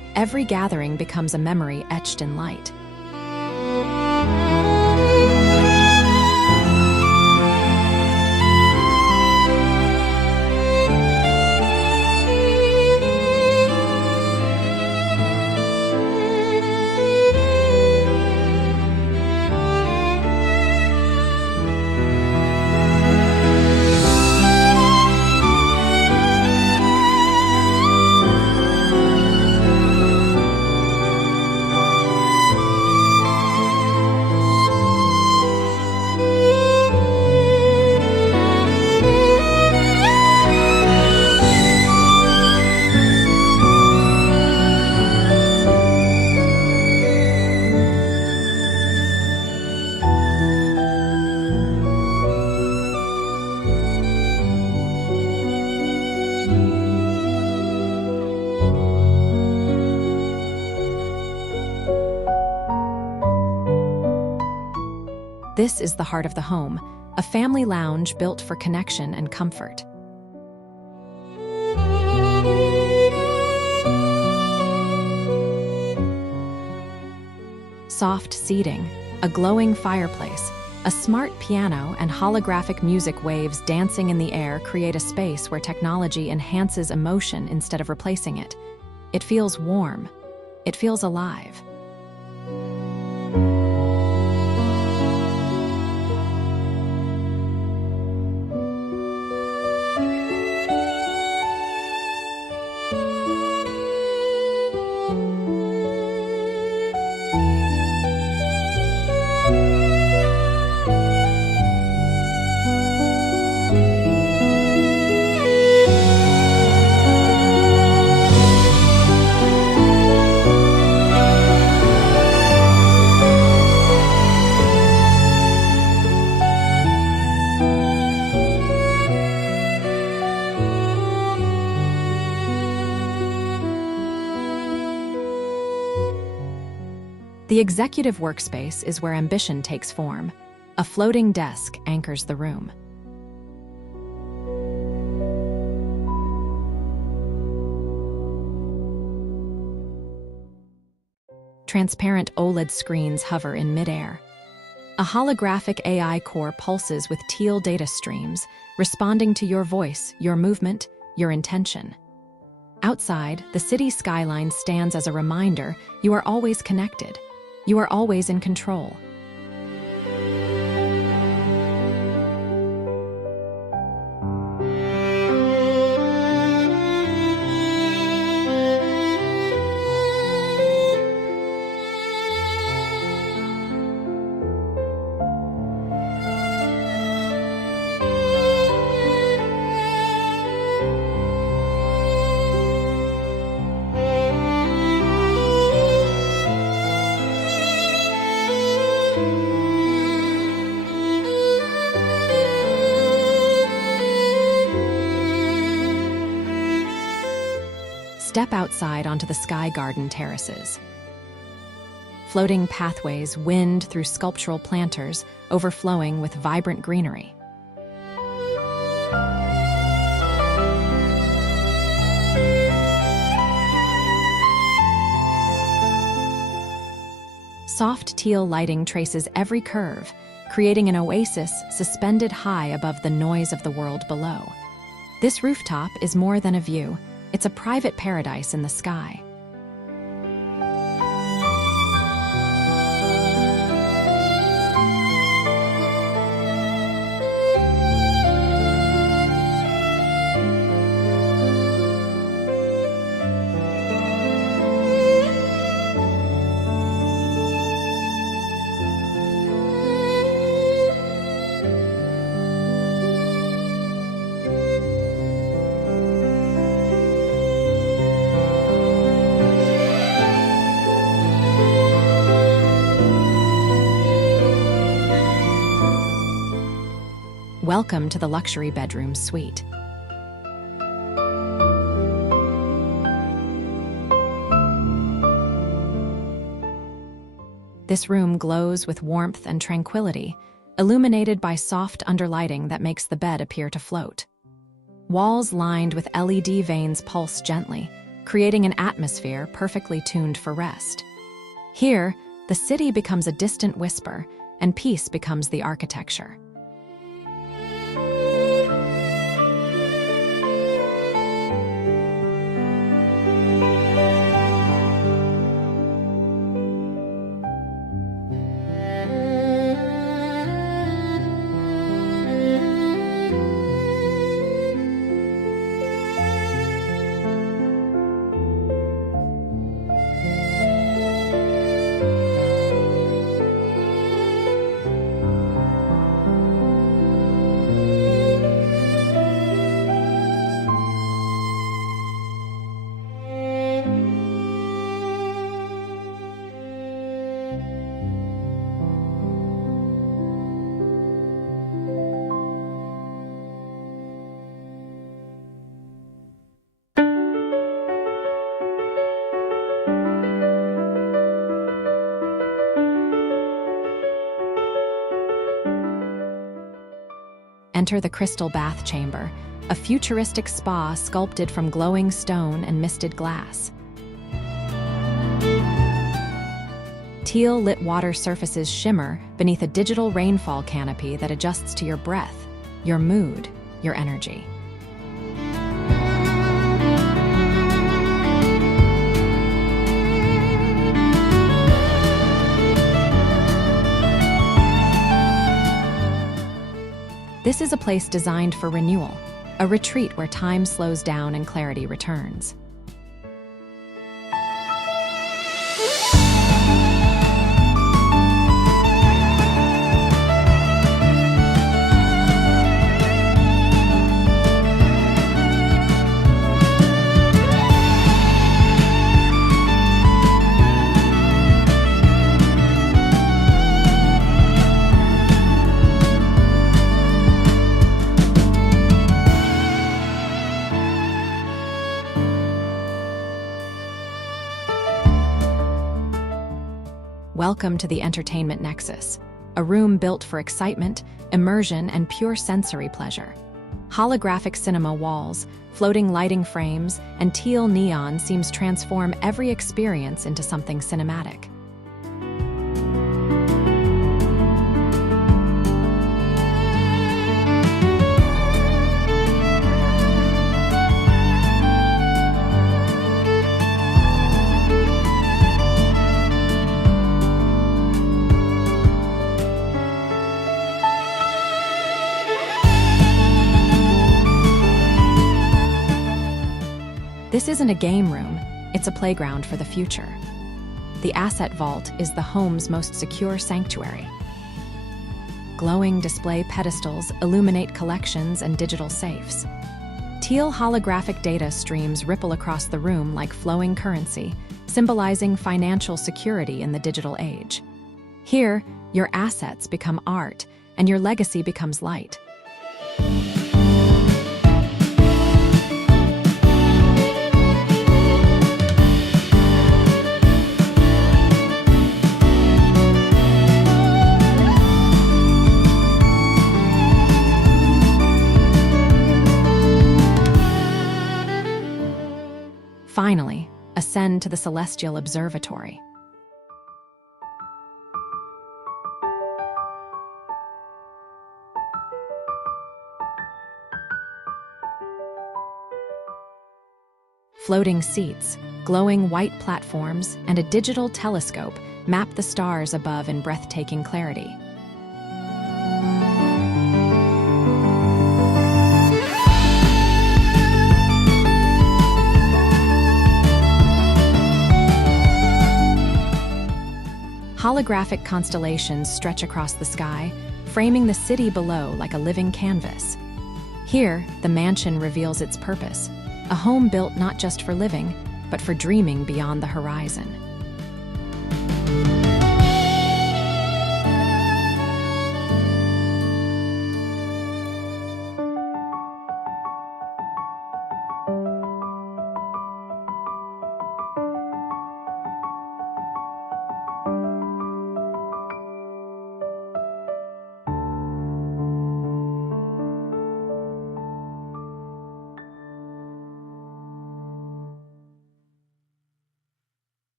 Every gathering becomes a memory etched in light. This is the heart of the home, a family lounge built for connection and comfort. Soft seating, a glowing fireplace, a smart piano, and holographic music waves dancing in the air create a space where technology enhances emotion instead of replacing it. It feels warm. It feels alive. The executive workspace is where ambition takes form. A floating desk anchors the room. Transparent OLED screens hover in midair. A holographic AI core pulses with teal data streams, responding to your voice, your movement, your intention. Outside, the city skyline stands as a reminder you are always connected. You are always in control. Step outside onto the sky garden terraces. Floating pathways wind through sculptural planters, overflowing with vibrant greenery. Soft teal lighting traces every curve, creating an oasis suspended high above the noise of the world below. This rooftop is more than a view. It's a private paradise in the sky. Welcome to the luxury bedroom suite. This room glows with warmth and tranquility, illuminated by soft underlighting that makes the bed appear to float. Walls lined with LED vanes pulse gently, creating an atmosphere perfectly tuned for rest. Here, the city becomes a distant whisper, and peace becomes the architecture. Enter the crystal bath chamber, a futuristic spa sculpted from glowing stone and misted glass. Teal-lit water surfaces shimmer beneath a digital rainfall canopy that adjusts to your breath, your mood, your energy. This is a place designed for renewal, a retreat where time slows down and clarity returns. Welcome to the Entertainment Nexus, a room built for excitement, immersion, and pure sensory pleasure. Holographic cinema walls, floating lighting frames, and teal neon seems transform every experience into something cinematic. This isn't a game room, it's a playground for the future. The Asset Vault is the home's most secure sanctuary. Glowing display pedestals illuminate collections and digital safes. Teal holographic data streams ripple across the room like flowing currency, symbolizing financial security in the digital age. Here, your assets become art, and your legacy becomes light. Finally, ascend to the Celestial Observatory. Floating seats, glowing white platforms, and a digital telescope map the stars above in breathtaking clarity. Holographic constellations stretch across the sky, framing the city below like a living canvas. Here, the mansion reveals its purpose, a home built not just for living, but for dreaming beyond the horizon.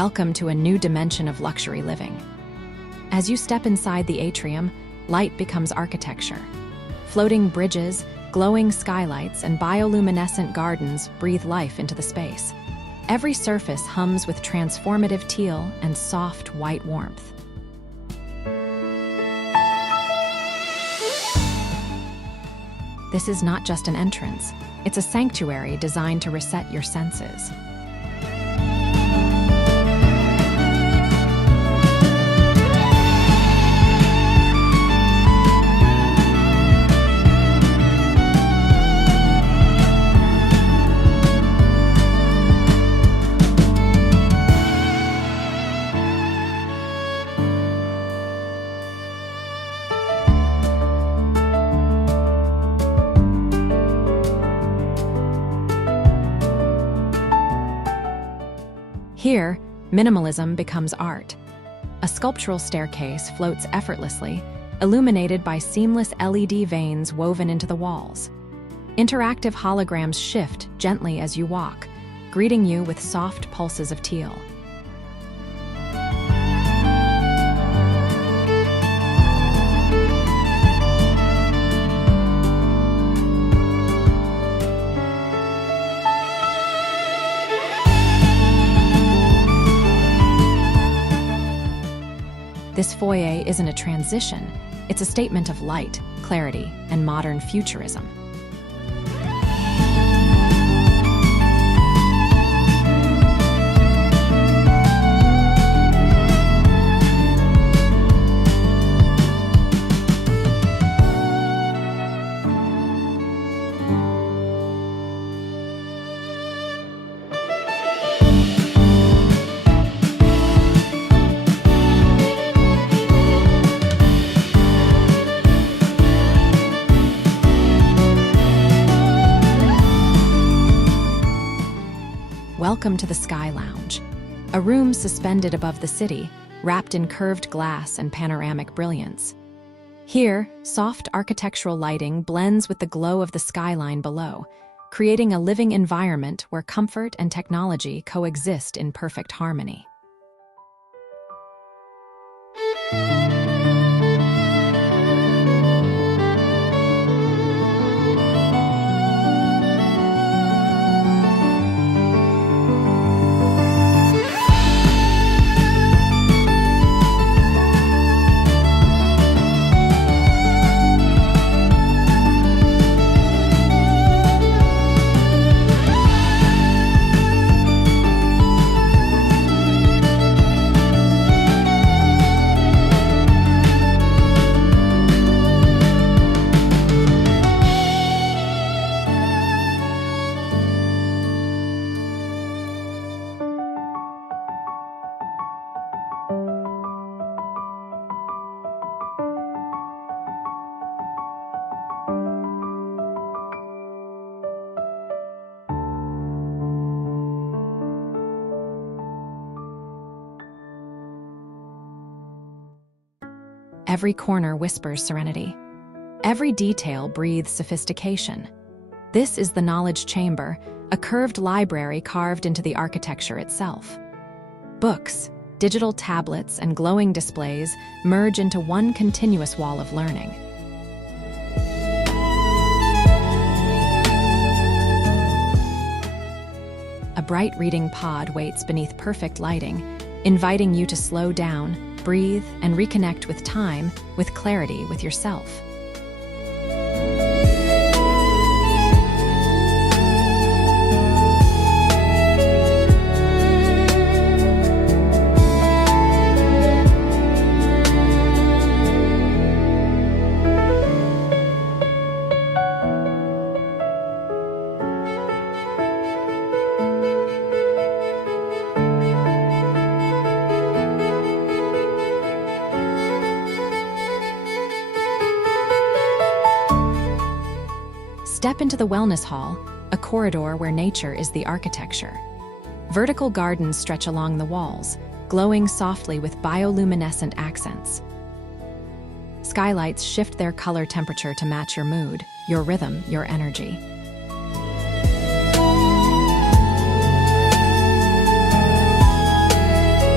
Welcome to a new dimension of luxury living. As you step inside the atrium, light becomes architecture. Floating bridges, glowing skylights, and bioluminescent gardens breathe life into the space. Every surface hums with transformative teal and soft white warmth. This is not just an entrance, it's a sanctuary designed to reset your senses. Here, minimalism becomes art. A sculptural staircase floats effortlessly, illuminated by seamless LED veins woven into the walls. Interactive holograms shift gently as you walk, greeting you with soft pulses of teal. This foyer isn't a transition, it's a statement of light, clarity, and modern futurism. Welcome to the Sky Lounge, a room suspended above the city, wrapped in curved glass and panoramic brilliance. Here, soft architectural lighting blends with the glow of the skyline below, creating a living environment where comfort and technology coexist in perfect harmony. Every corner whispers serenity. Every detail breathes sophistication. This is the knowledge chamber, a curved library carved into the architecture itself. Books, digital tablets, and glowing displays merge into one continuous wall of learning. A bright reading pod waits beneath perfect lighting, inviting you to slow down, breathe, and reconnect with time, with clarity, with yourself. Step into the wellness hall, a corridor where nature is the architecture. Vertical gardens stretch along the walls, glowing softly with bioluminescent accents. Skylights shift their color temperature to match your mood, your rhythm, your energy.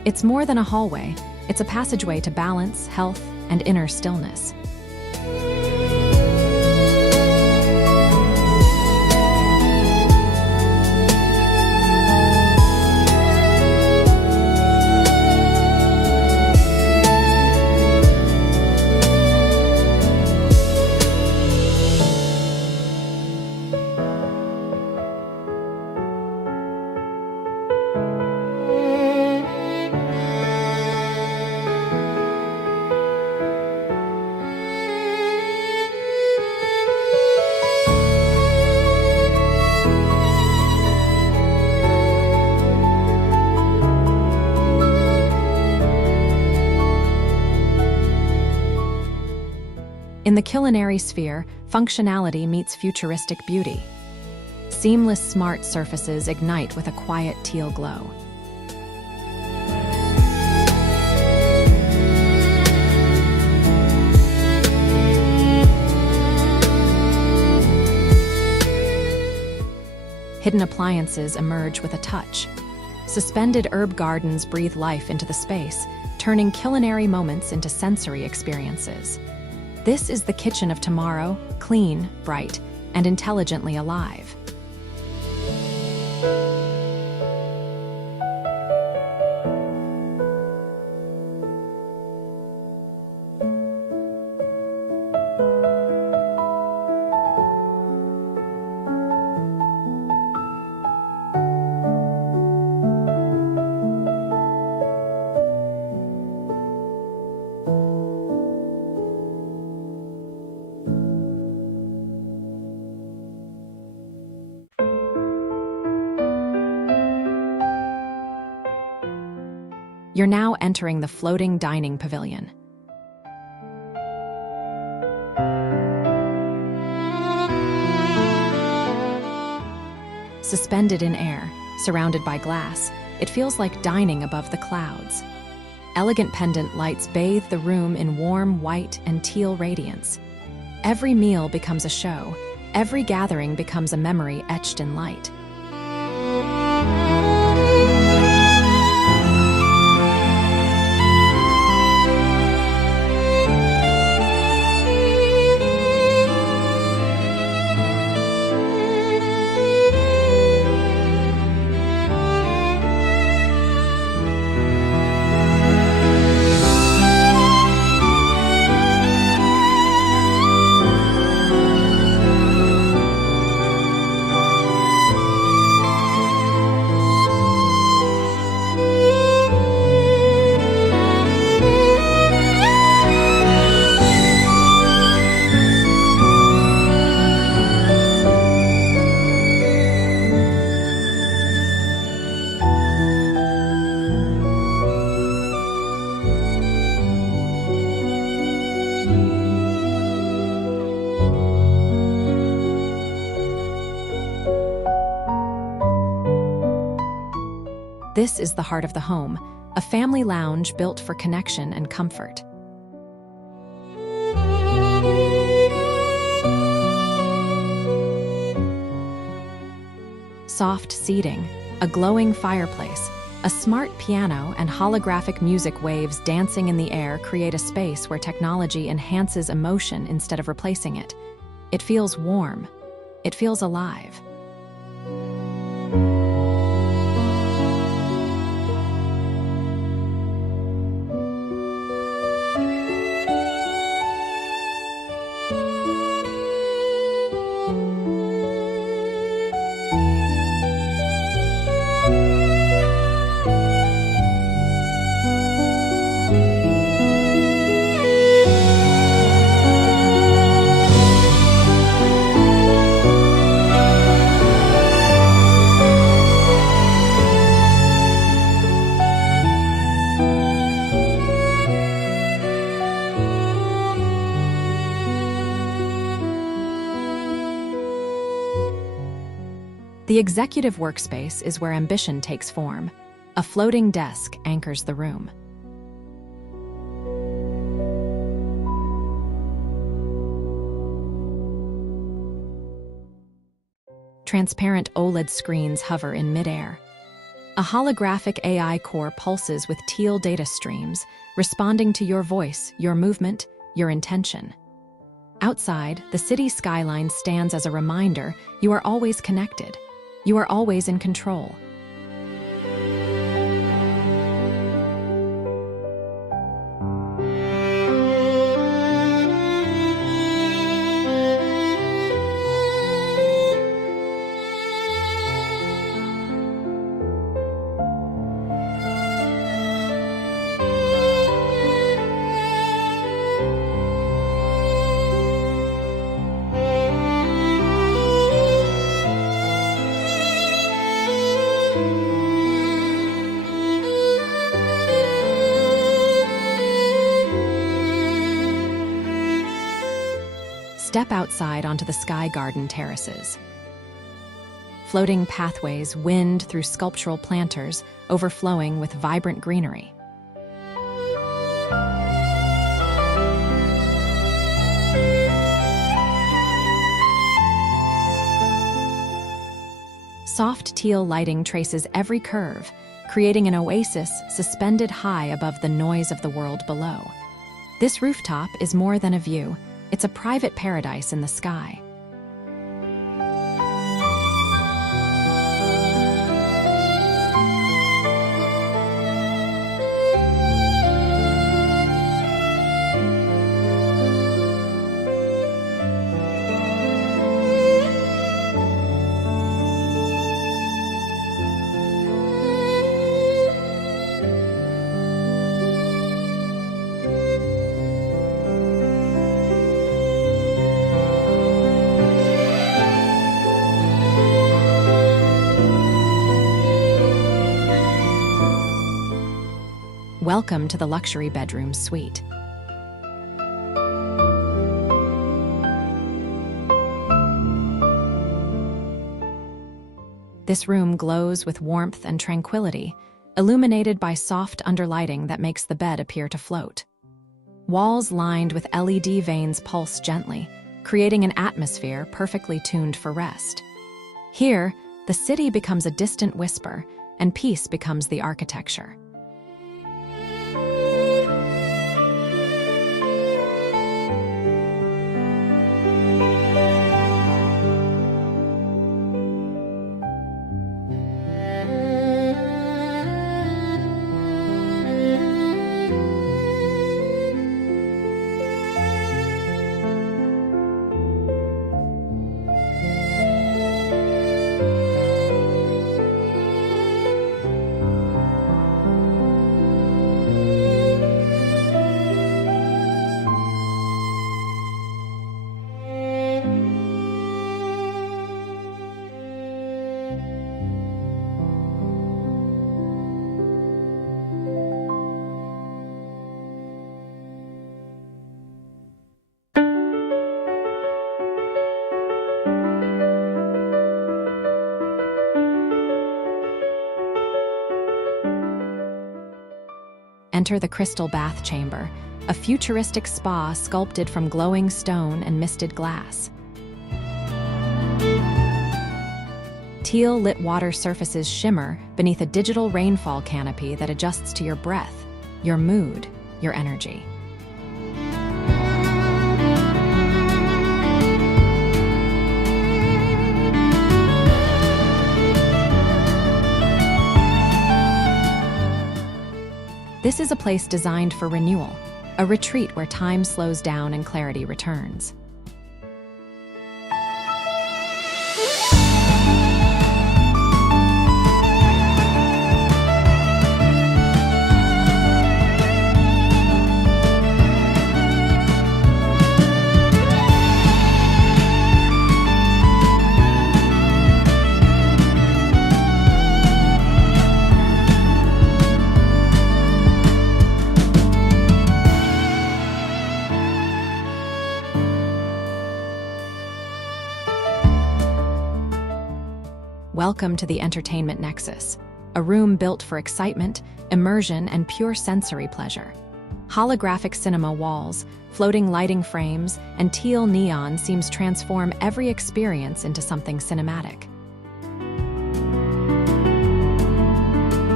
It's more than a hallway, it's a passageway to balance, health, and inner stillness. In the culinary sphere, functionality meets futuristic beauty. Seamless smart surfaces ignite with a quiet teal glow. Hidden appliances emerge with a touch. Suspended herb gardens breathe life into the space, turning culinary moments into sensory experiences. This is the kitchen of tomorrow, clean, bright, and intelligently alive. You're now entering the floating dining pavilion. Suspended in air, surrounded by glass, it feels like dining above the clouds. Elegant pendant lights bathe the room in warm white and teal radiance. Every meal becomes a show. Every gathering becomes a memory etched in light. This is the heart of the home, a family lounge built for connection and comfort. Soft seating, a glowing fireplace, a smart piano, and holographic music waves dancing in the air create a space where technology enhances emotion instead of replacing it. It feels warm. It feels alive. The executive workspace is where ambition takes form. A floating desk anchors the room. Transparent OLED screens hover in midair. A holographic AI core pulses with teal data streams, responding to your voice, your movement, your intention. Outside, the city skyline stands as a reminder you are always connected. You are always in control. Step outside onto the sky garden terraces. Floating pathways wind through sculptural planters, overflowing with vibrant greenery. Soft teal lighting traces every curve, creating an oasis suspended high above the noise of the world below. This rooftop is more than a view. It's a private paradise in the sky. Welcome to the luxury bedroom suite. This room glows with warmth and tranquility, illuminated by soft underlighting that makes the bed appear to float. Walls lined with LED vanes pulse gently, creating an atmosphere perfectly tuned for rest. Here, the city becomes a distant whisper, and peace becomes the architecture. Enter the crystal bath chamber, a futuristic spa sculpted from glowing stone and misted glass. Teal-lit water surfaces shimmer beneath a digital rainfall canopy that adjusts to your breath, your mood, your energy. This is a place designed for renewal, a retreat where time slows down and clarity returns. Welcome to the entertainment nexus, a room built for excitement, immersion, and pure sensory pleasure. Holographic cinema walls, floating lighting frames, and teal neon seems transform every experience into something cinematic.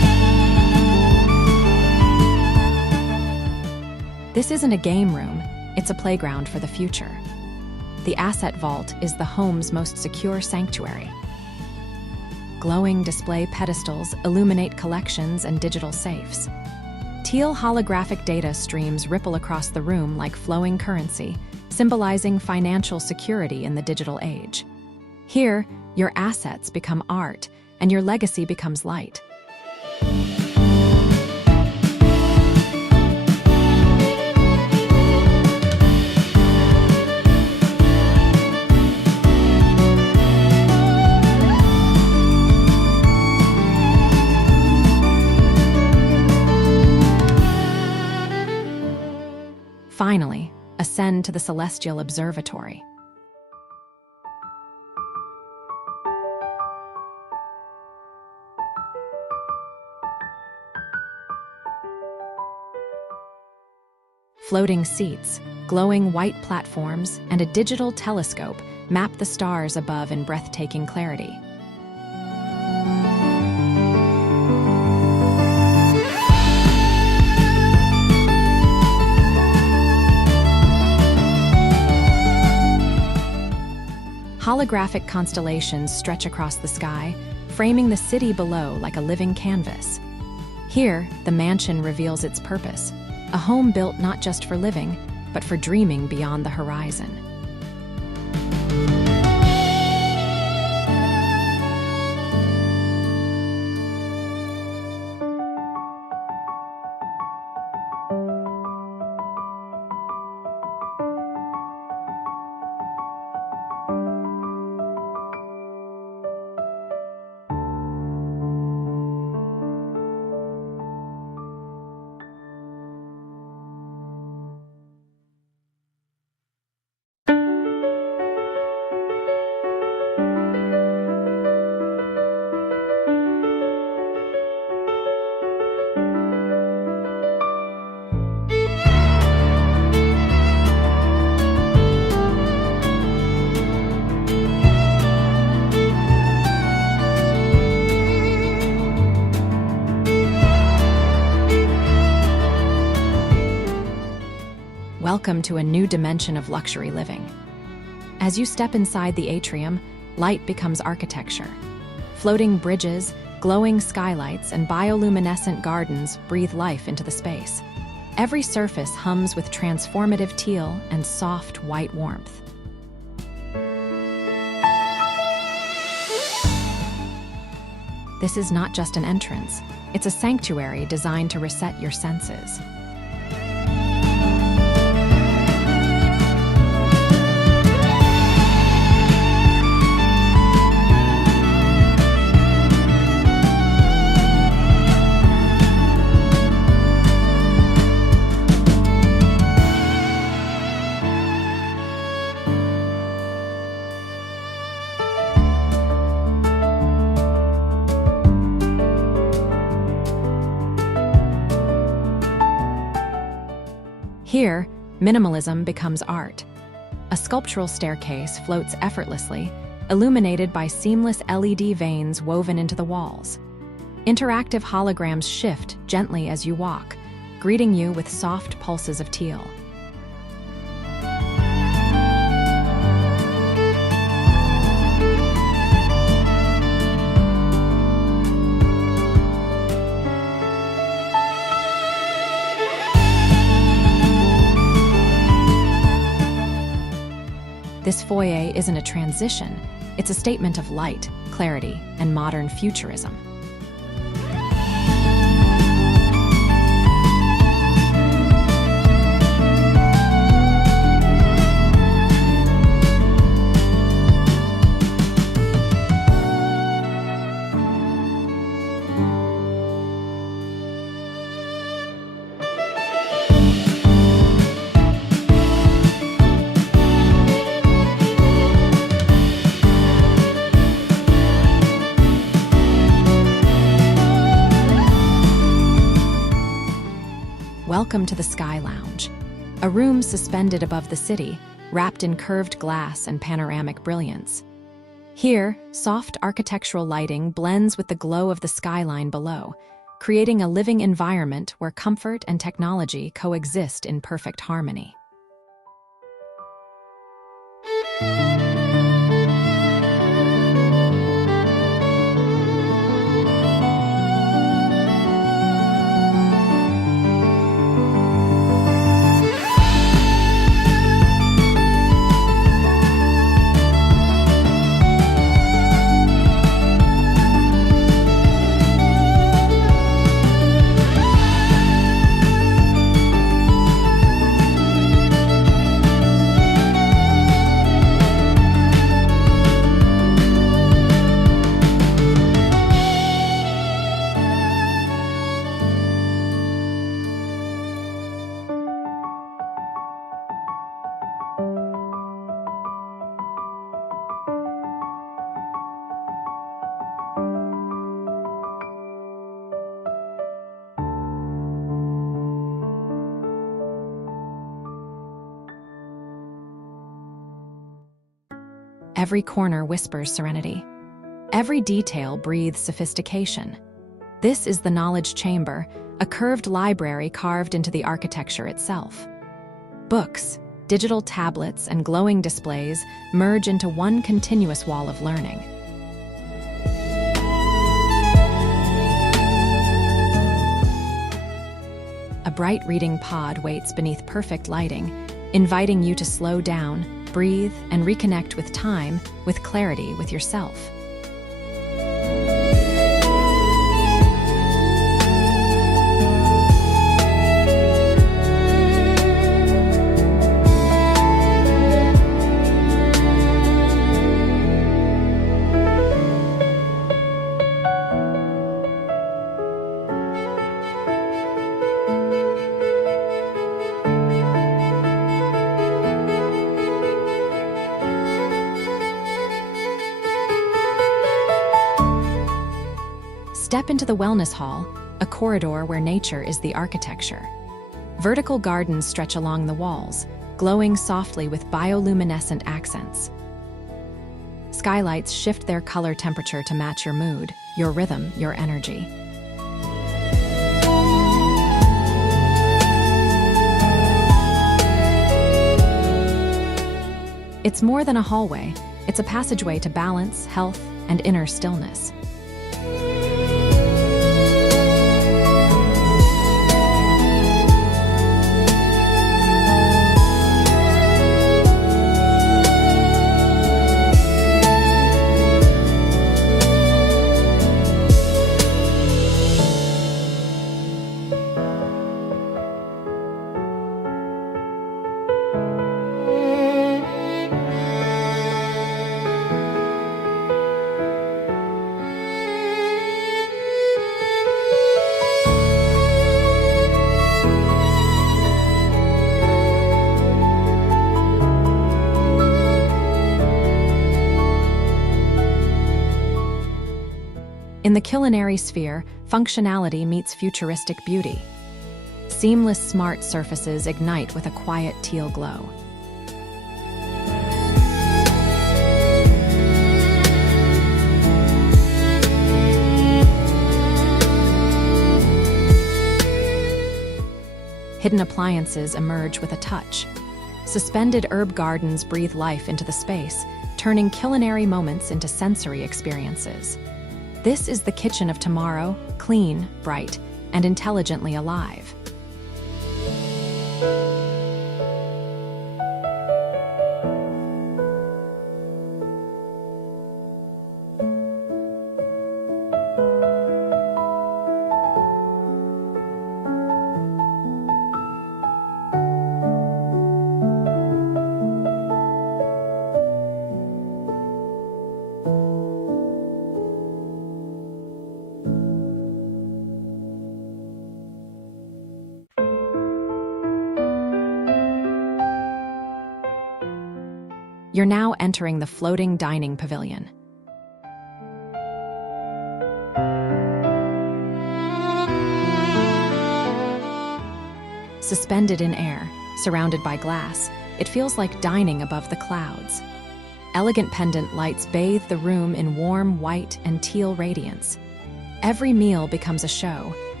This isn't a game room, it's a playground for the future. The Asset Vault is the home's most secure sanctuary. Glowing display pedestals illuminate collections and digital safes. Teal holographic data streams ripple across the room like flowing currency, symbolizing financial security in the digital age. Here, your assets become art, and your legacy becomes light. Finally, ascend to the celestial observatory. Floating seats, glowing white platforms, and a digital telescope map the stars above in breathtaking clarity. Holographic constellations stretch across the sky, framing the city below like a living canvas. Here, the mansion reveals its purpose, a home built not just for living, but for dreaming beyond the horizon. Welcome to a new dimension of luxury living. As you step inside the atrium, light becomes architecture. Floating bridges, glowing skylights, and bioluminescent gardens breathe life into the space. Every surface hums with transformative teal and soft white warmth. This is not just an entrance, it's a sanctuary designed to reset your senses. Here, minimalism becomes art. A sculptural staircase floats effortlessly, illuminated by seamless LED veins woven into the walls. Interactive holograms shift gently as you walk, greeting you with soft pulses of teal. This foyer isn't a transition, it's a statement of light, clarity, and modern futurism. Welcome to the Sky Lounge, a room suspended above the city, wrapped in curved glass and panoramic brilliance. Here, soft architectural lighting blends with the glow of the skyline below, creating a living environment where comfort and technology coexist in perfect harmony. Every corner whispers serenity. Every detail breathes sophistication. This is the knowledge chamber, a curved library carved into the architecture itself. Books, digital tablets, and glowing displays merge into one continuous wall of learning. A bright reading pod waits beneath perfect lighting, inviting you to slow down, breathe, and reconnect with time, with clarity, with yourself. Step into the wellness hall, a corridor where nature is the architecture. Vertical gardens stretch along the walls, glowing softly with bioluminescent accents. Skylights shift their color temperature to match your mood, your rhythm, your energy. It's more than a hallway, it's a passageway to balance, health, and inner stillness. In the culinary sphere, functionality meets futuristic beauty. Seamless smart surfaces ignite with a quiet teal glow. Hidden appliances emerge with a touch. Suspended herb gardens breathe life into the space, turning culinary moments into sensory experiences. This is the kitchen of tomorrow, clean, bright, and intelligently alive. You're now entering the floating dining pavilion. Suspended in air, surrounded by glass, it feels like dining above the clouds. Elegant pendant lights bathe the room in warm white and teal radiance. Every meal becomes a show,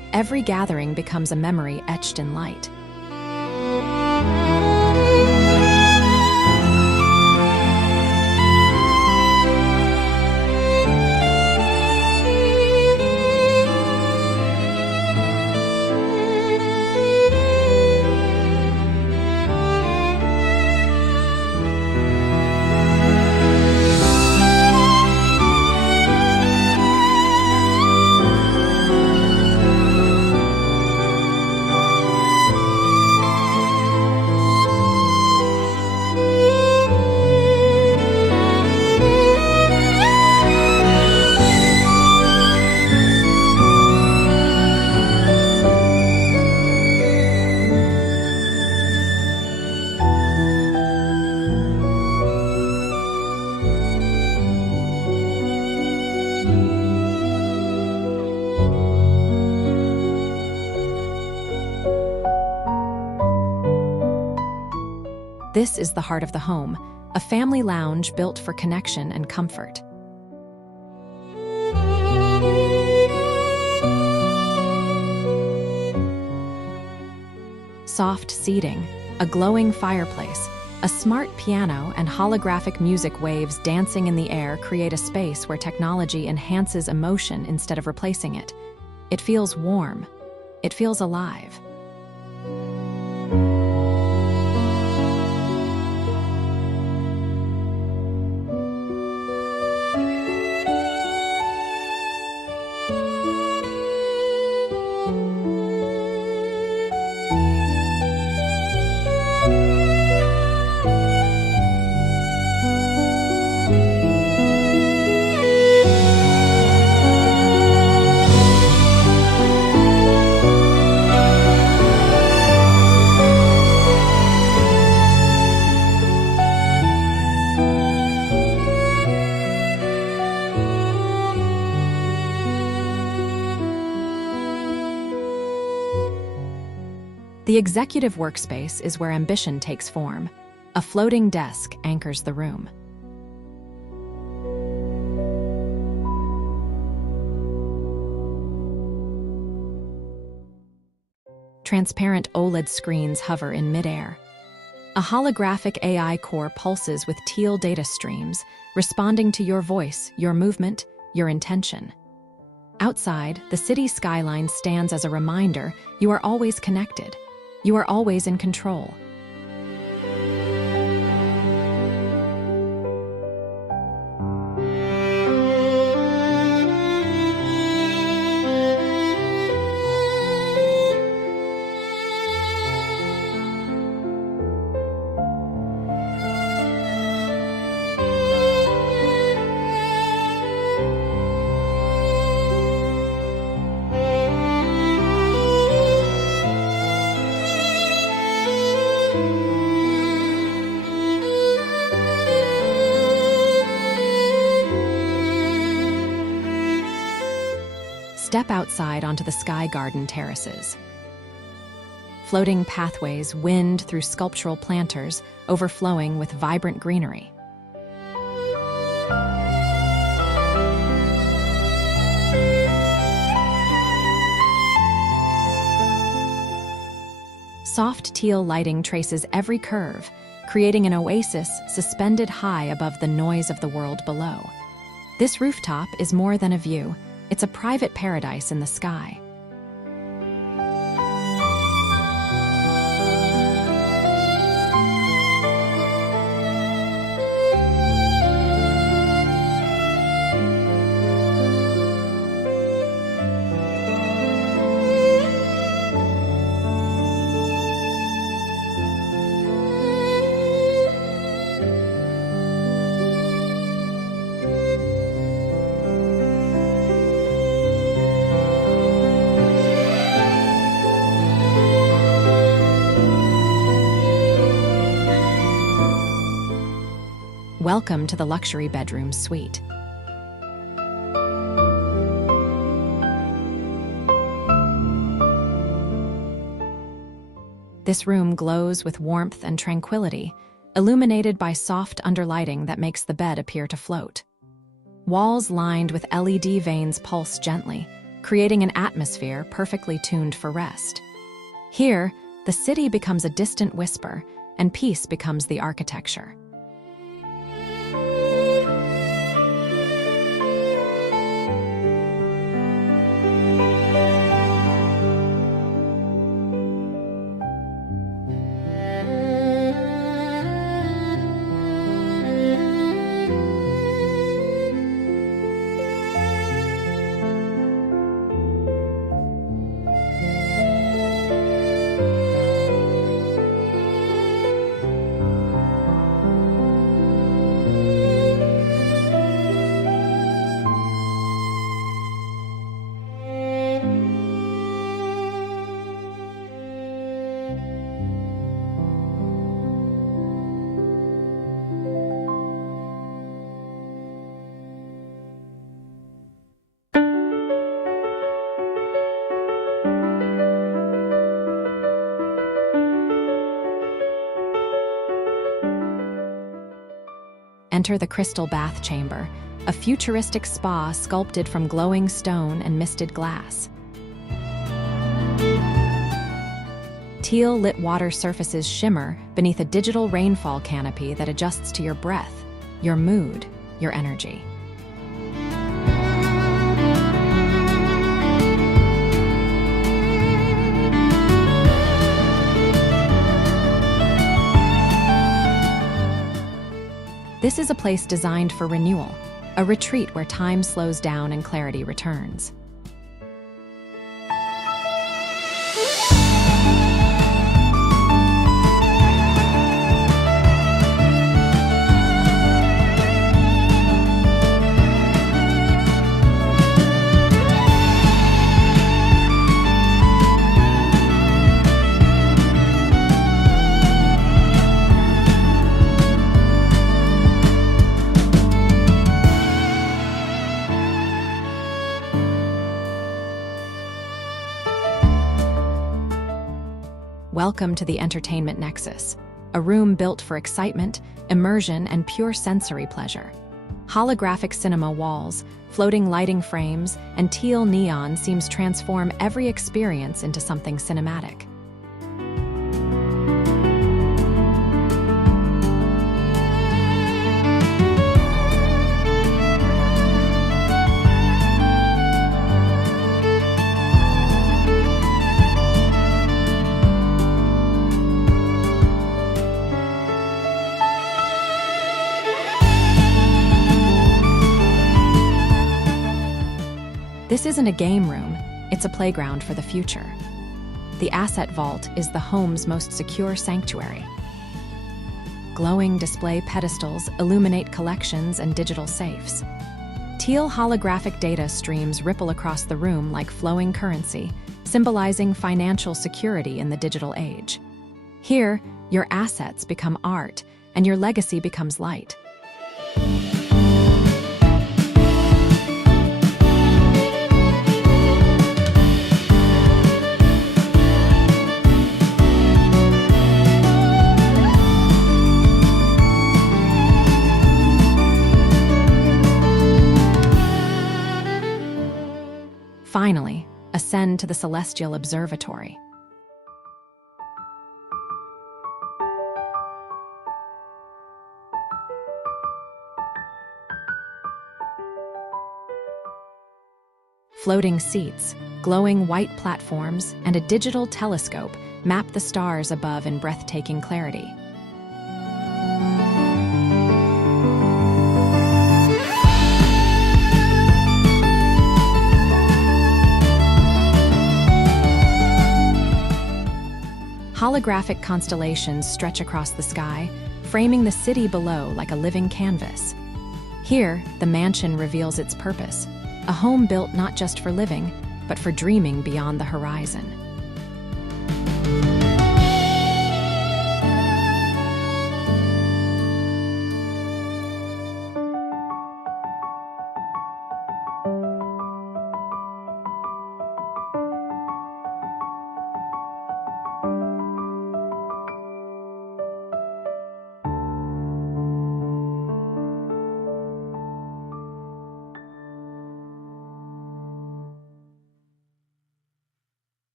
Every gathering becomes a memory etched in light. This is the heart of the home, a family lounge built for connection and comfort. Soft seating, a glowing fireplace, a smart piano, and holographic music waves dancing in the air create a space where technology enhances emotion instead of replacing it. It feels warm. It feels alive. The executive workspace is where ambition takes form. A floating desk anchors the room. Transparent OLED screens hover in midair. A holographic AI core pulses with teal data streams, responding to your voice, your movement, your intention. Outside, the city skyline stands as a reminder you are always connected. You are always in control. Step outside onto the sky garden terraces. Floating pathways wind through sculptural planters, overflowing with vibrant greenery. Soft teal lighting traces every curve, creating an oasis suspended high above the noise of the world below. This rooftop is more than a view. It's a private paradise in the sky. Welcome to the luxury bedroom suite. This room glows with warmth and tranquility, illuminated by soft underlighting that makes the bed appear to float. Walls lined with LED vanes pulse gently, creating an atmosphere perfectly tuned for rest. Here, the city becomes a distant whisper, and peace becomes the architecture. Enter the crystal bath chamber, a futuristic spa sculpted from glowing stone and misted glass. Teal-lit water surfaces shimmer beneath a digital rainfall canopy that adjusts to your breath, your mood, your energy. This is a place designed for renewal, a retreat where time slows down and clarity returns. Welcome to the Entertainment Nexus, a room built for excitement, immersion, and pure sensory pleasure. Holographic cinema walls, floating lighting frames, and teal neon seems transform every experience into something cinematic. This isn't a game room, it's a playground for the future. The Asset Vault is the home's most secure sanctuary. Glowing display pedestals illuminate collections and digital safes. Teal holographic data streams ripple across the room like flowing currency, symbolizing financial security in the digital age. Here, your assets become art, and your legacy becomes light. Finally, ascend to the Celestial Observatory. Floating seats, glowing white platforms, and a digital telescope map the stars above in breathtaking clarity. Holographic constellations stretch across the sky, framing the city below like a living canvas. Here, the mansion reveals its purpose, a home built not just for living, but for dreaming beyond the horizon.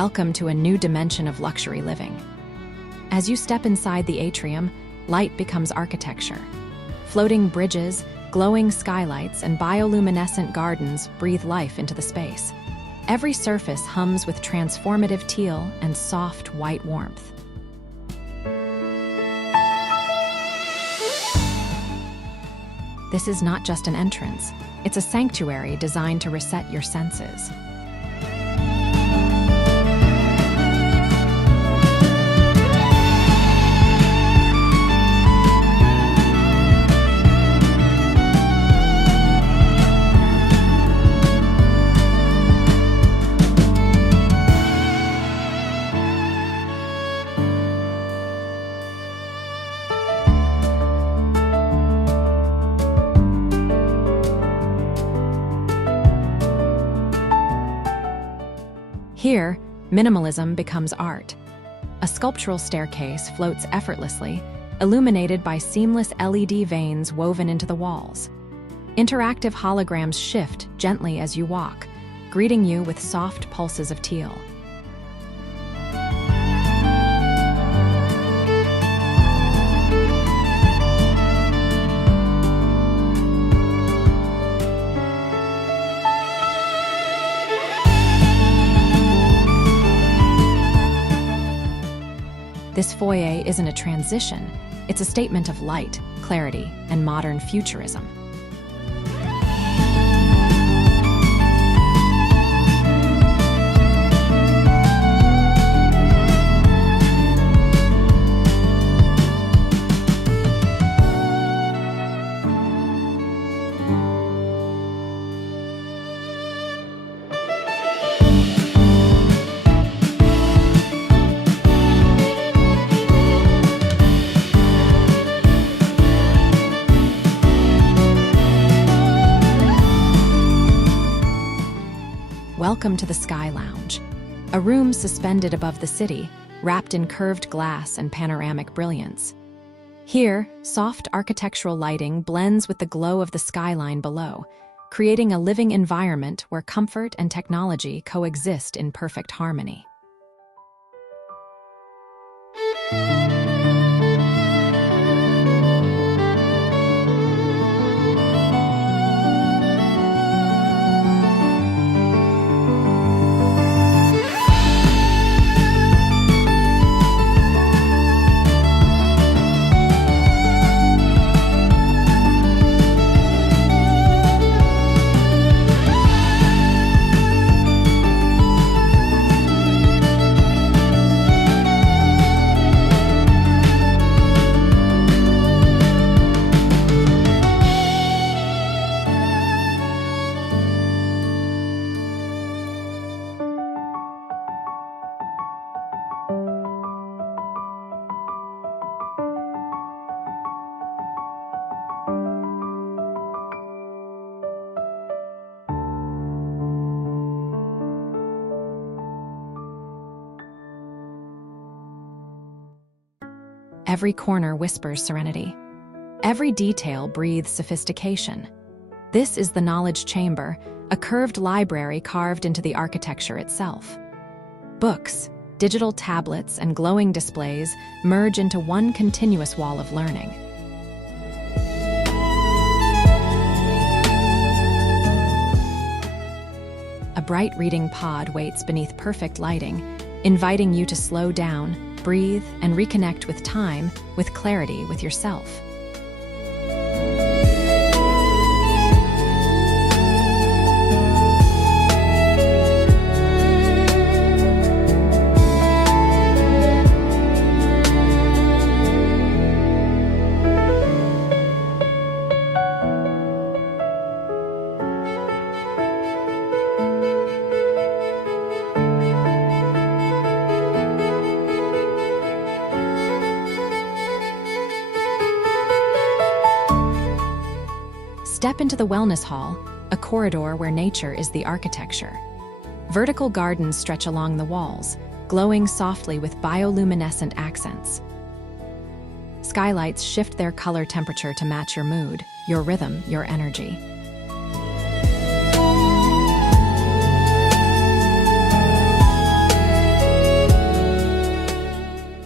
Welcome to a new dimension of luxury living. As you step inside the atrium, light becomes architecture. Floating bridges, glowing skylights, and bioluminescent gardens breathe life into the space. Every surface hums with transformative teal and soft white warmth. This is not just an entrance, it's a sanctuary designed to reset your senses. Here, minimalism becomes art. A sculptural staircase floats effortlessly, illuminated by seamless LED veins woven into the walls. Interactive holograms shift gently as you walk, greeting you with soft pulses of teal. This foyer isn't a transition, it's a statement of light, clarity, and modern futurism. Welcome to the Sky Lounge, a room suspended above the city, wrapped in curved glass and panoramic brilliance. Here, soft architectural lighting blends with the glow of the skyline below, creating a living environment where comfort and technology coexist in perfect harmony. Every corner whispers serenity. Every detail breathes sophistication. This is the knowledge chamber, a curved library carved into the architecture itself. Books, digital tablets, and glowing displays merge into one continuous wall of learning. A bright reading pod waits beneath perfect lighting, inviting you to slow down, breathe, and reconnect with time, with clarity, with yourself. Step into the wellness hall, a corridor where nature is the architecture. Vertical gardens stretch along the walls, glowing softly with bioluminescent accents. Skylights shift their color temperature to match your mood, your rhythm, your energy.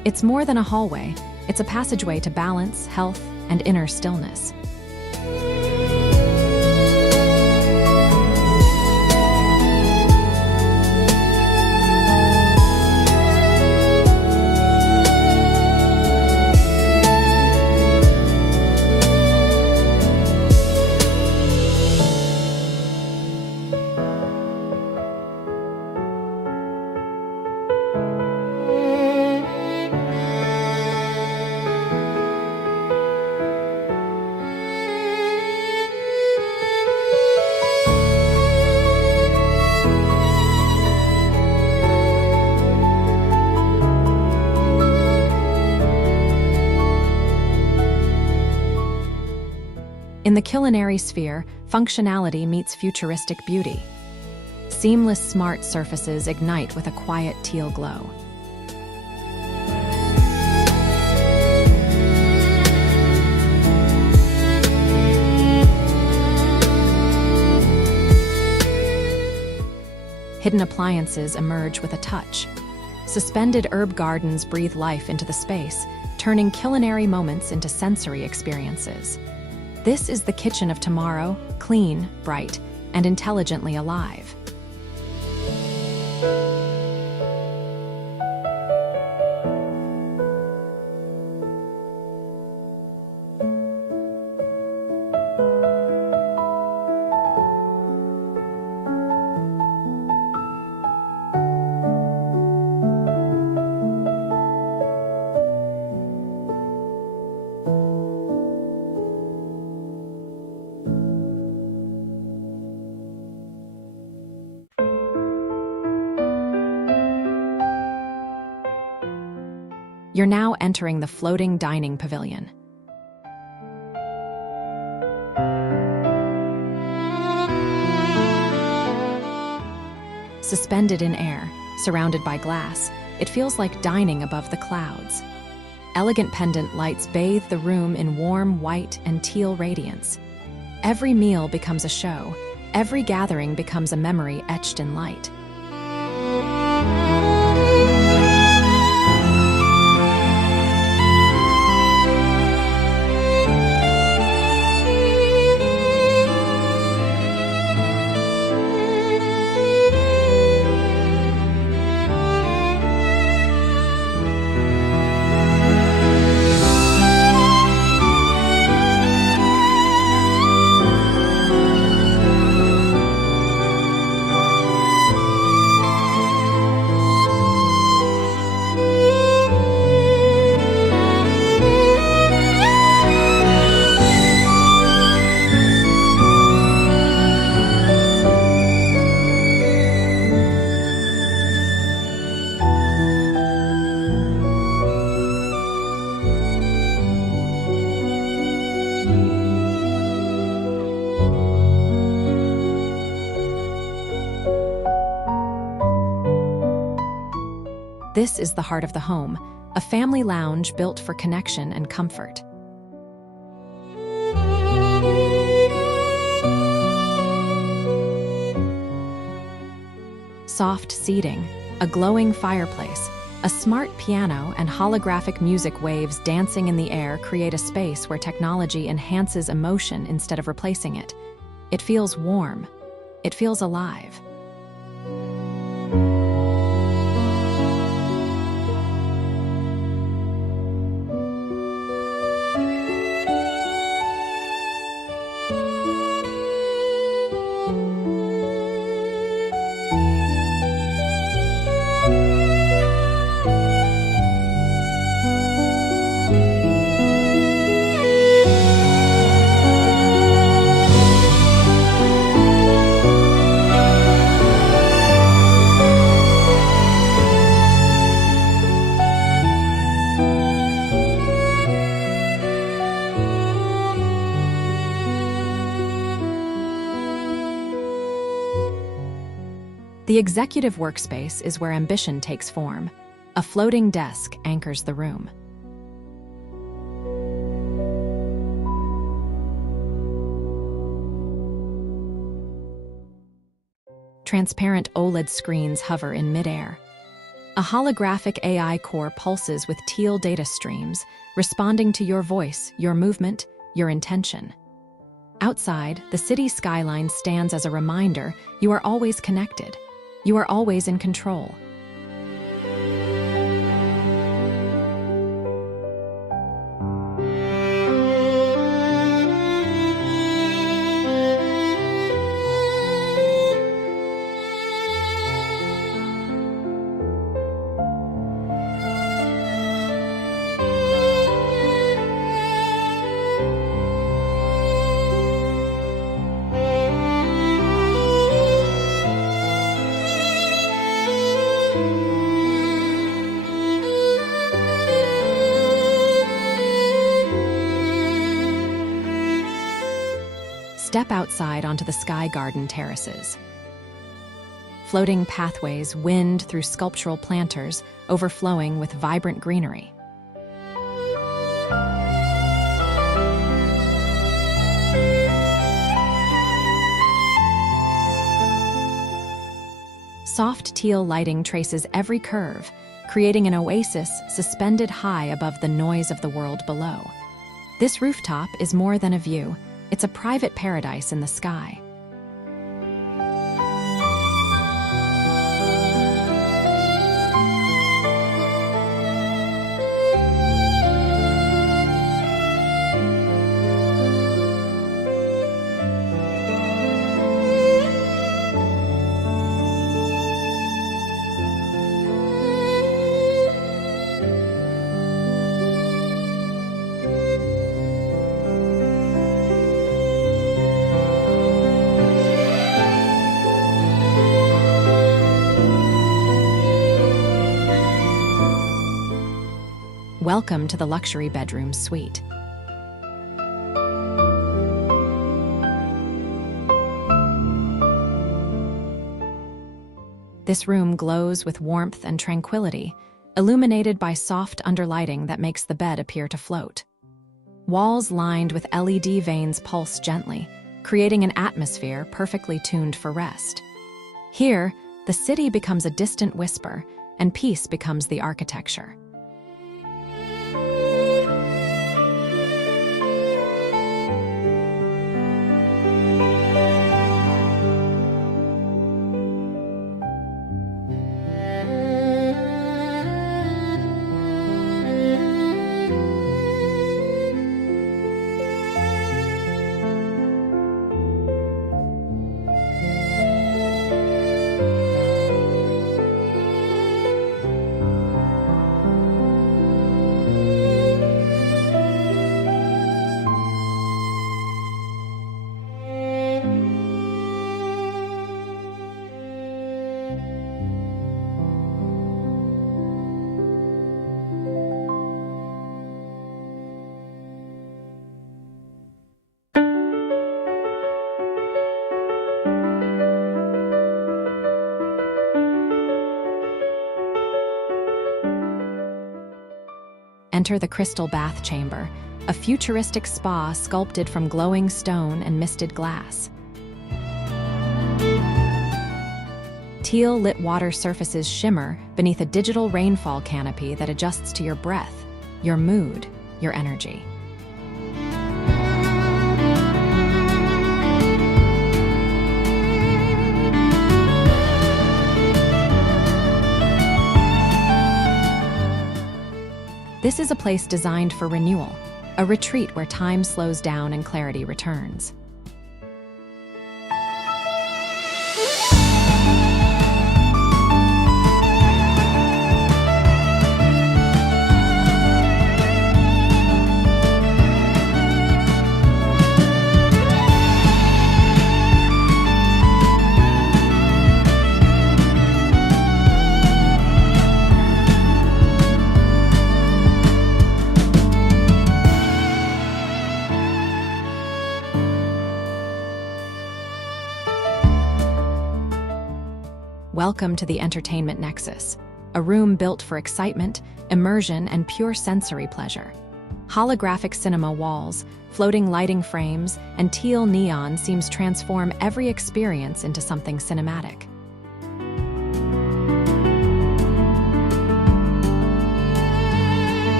It's more than a hallway, it's a passageway to balance, health, and inner stillness. In the culinary sphere, functionality meets futuristic beauty. Seamless smart surfaces ignite with a quiet teal glow. Hidden appliances emerge with a touch. Suspended herb gardens breathe life into the space, turning culinary moments into sensory experiences. This is the kitchen of tomorrow, clean, bright, and intelligently alive. You're now entering the floating dining pavilion. Suspended in air, surrounded by glass, it feels like dining above the clouds. Elegant pendant lights bathe the room in warm white and teal radiance. Every meal becomes a show. Every gathering becomes a memory etched in light. This is the heart of the home, a family lounge built for connection and comfort. Soft seating, a glowing fireplace, a smart piano, and holographic music waves dancing in the air create a space where technology enhances emotion instead of replacing it. It feels warm. It feels alive. The executive workspace is where ambition takes form. A floating desk anchors the room. Transparent OLED screens hover in midair. A holographic AI core pulses with teal data streams, responding to your voice, your movement, your intention. Outside, the city skyline stands as a reminder you are always connected. You are always in control. Step outside onto the sky garden terraces. Floating pathways wind through sculptural planters, overflowing with vibrant greenery. Soft teal lighting traces every curve, creating an oasis suspended high above the noise of the world below. This rooftop is more than a view. It's a private paradise in the sky. Welcome to the luxury bedroom suite. This room glows with warmth and tranquility, illuminated by soft underlighting that makes the bed appear to float. Walls lined with LED veins pulse gently, creating an atmosphere perfectly tuned for rest. Here, the city becomes a distant whisper, and peace becomes the architecture. Enter the crystal bath chamber, a futuristic spa sculpted from glowing stone and misted glass. Teal-lit water surfaces shimmer beneath a digital rainfall canopy that adjusts to your breath, your mood, your energy. This is a place designed for renewal, a retreat where time slows down and clarity returns. Welcome to the entertainment nexus, a room built for excitement, immersion, and pure sensory pleasure. Holographic cinema walls, floating lighting frames, and teal neon seems transform every experience into something cinematic.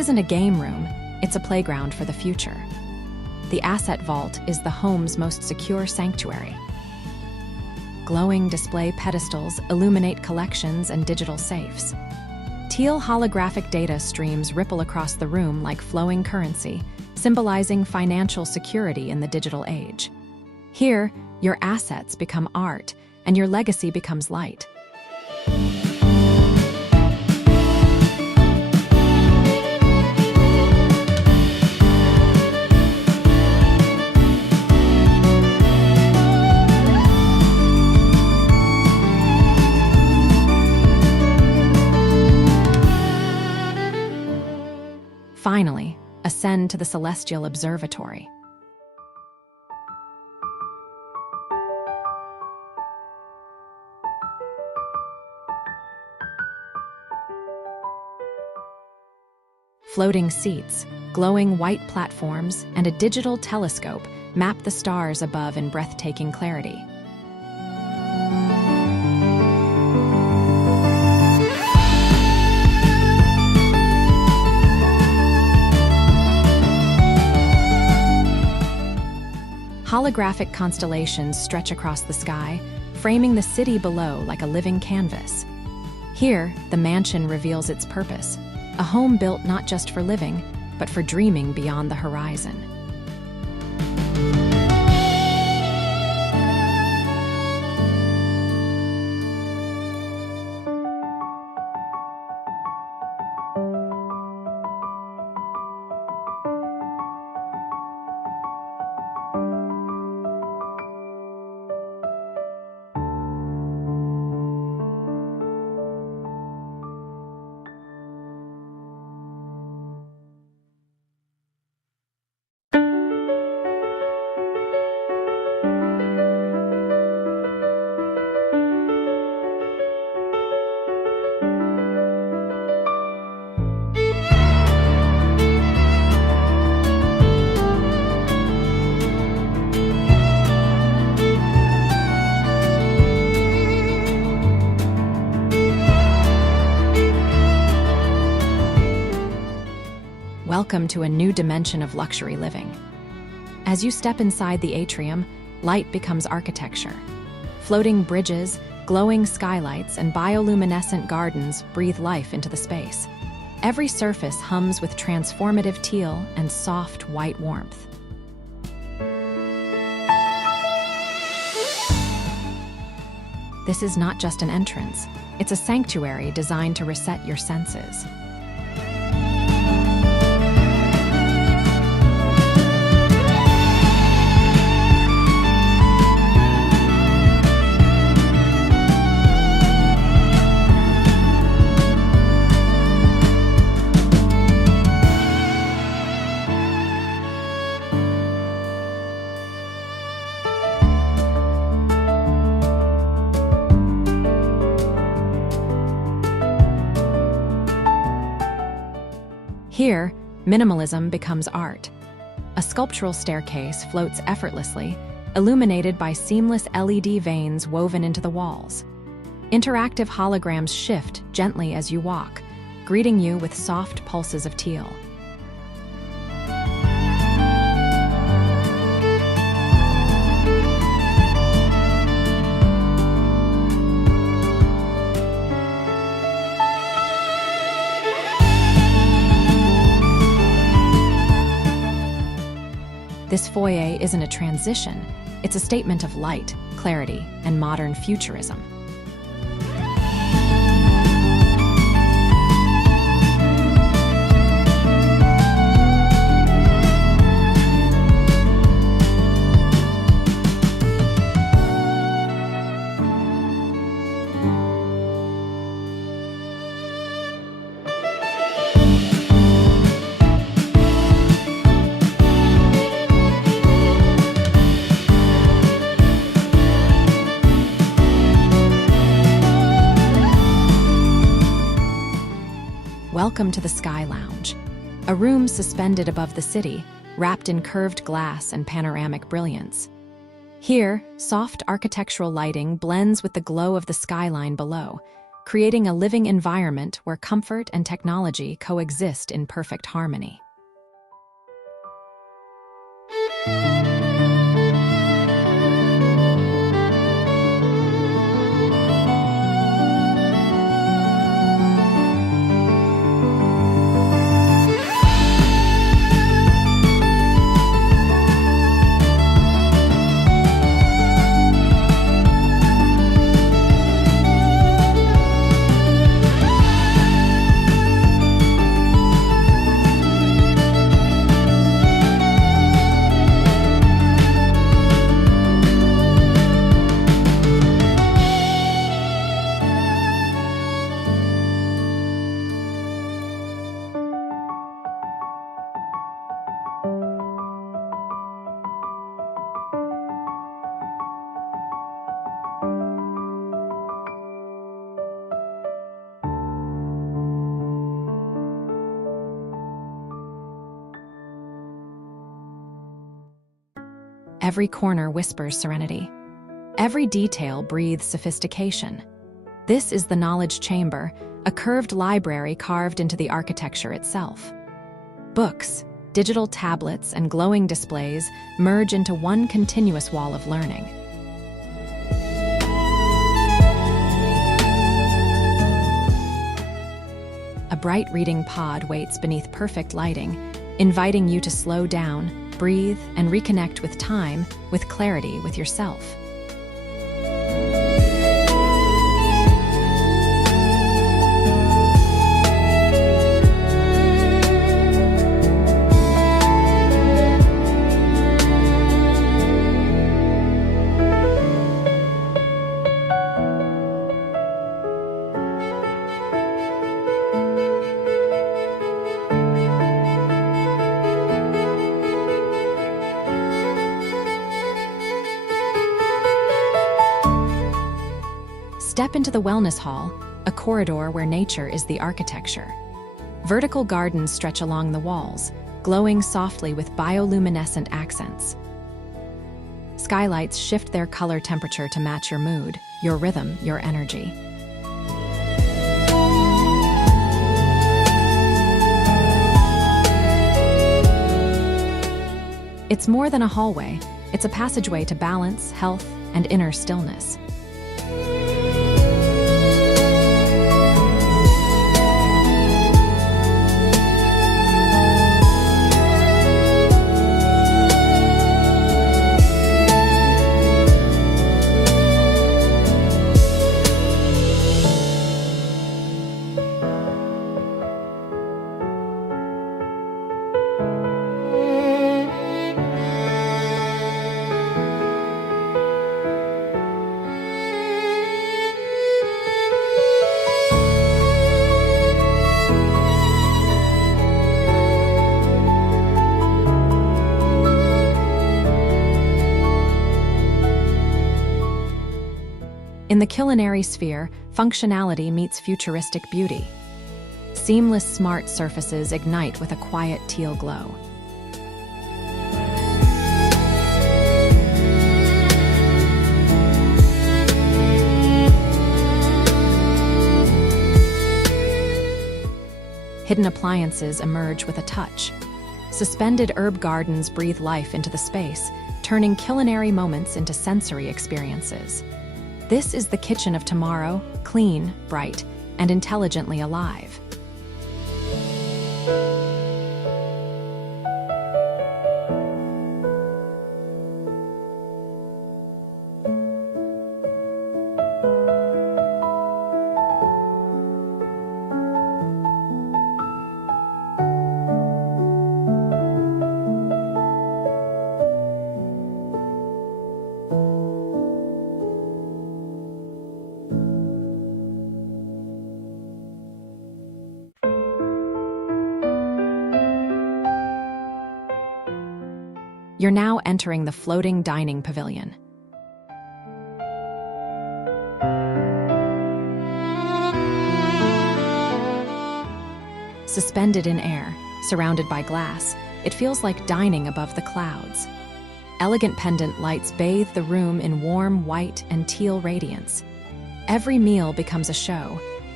isn't a game room, it's a playground for the future. The asset vault is the home's most secure sanctuary. Glowing display pedestals illuminate collections and digital safes. Teal holographic data streams ripple across the room like flowing currency, symbolizing financial security in the digital age. Here, your assets become art, and your legacy becomes light. Finally, ascend to the celestial observatory. Floating seats, glowing white platforms, and a digital telescope map the stars above in breathtaking clarity. Holographic constellations stretch across the sky, framing the city below like a living canvas. Here, the mansion reveals its purpose, a home built not just for living, but for dreaming beyond the horizon. Welcome to a new dimension of luxury living. As you step inside the atrium, light becomes architecture. Floating bridges, glowing skylights, and bioluminescent gardens breathe life into the space. Every surface hums with transformative teal and soft white warmth. This is not just an entrance, it's a sanctuary designed to reset your senses. Here, minimalism becomes art. A sculptural staircase floats effortlessly, illuminated by seamless LED veins woven into the walls. Interactive holograms shift gently as you walk, greeting you with soft pulses of teal. This foyer isn't a transition, it's a statement of light, clarity, and modern futurism. Welcome to the Sky Lounge, a room suspended above the city, wrapped in curved glass and panoramic brilliance. Here, soft architectural lighting blends with the glow of the skyline below, creating a living environment where comfort and technology coexist in perfect harmony. Every corner whispers serenity. Every detail breathes sophistication. This is the knowledge chamber, a curved library carved into the architecture itself. Books, digital tablets, and glowing displays merge into one continuous wall of learning. A bright reading pod waits beneath perfect lighting, inviting you to slow down, breathe, and reconnect with time, with clarity, with yourself. Step into the wellness hall, a corridor where nature is the architecture. Vertical gardens stretch along the walls, glowing softly with bioluminescent accents. Skylights shift their color temperature to match your mood, your rhythm, your energy. It's more than a hallway, it's a passageway to balance, health, and inner stillness. In the culinary sphere, functionality meets futuristic beauty. Seamless smart surfaces ignite with a quiet teal glow. Hidden appliances emerge with a touch. Suspended herb gardens breathe life into the space, turning culinary moments into sensory experiences. This is the kitchen of tomorrow, clean, bright, and intelligently alive. You're now entering the floating dining pavilion. Suspended in air, surrounded by glass, it feels like dining above the clouds. Elegant pendant lights bathe the room in warm white and teal radiance. Every meal becomes a show,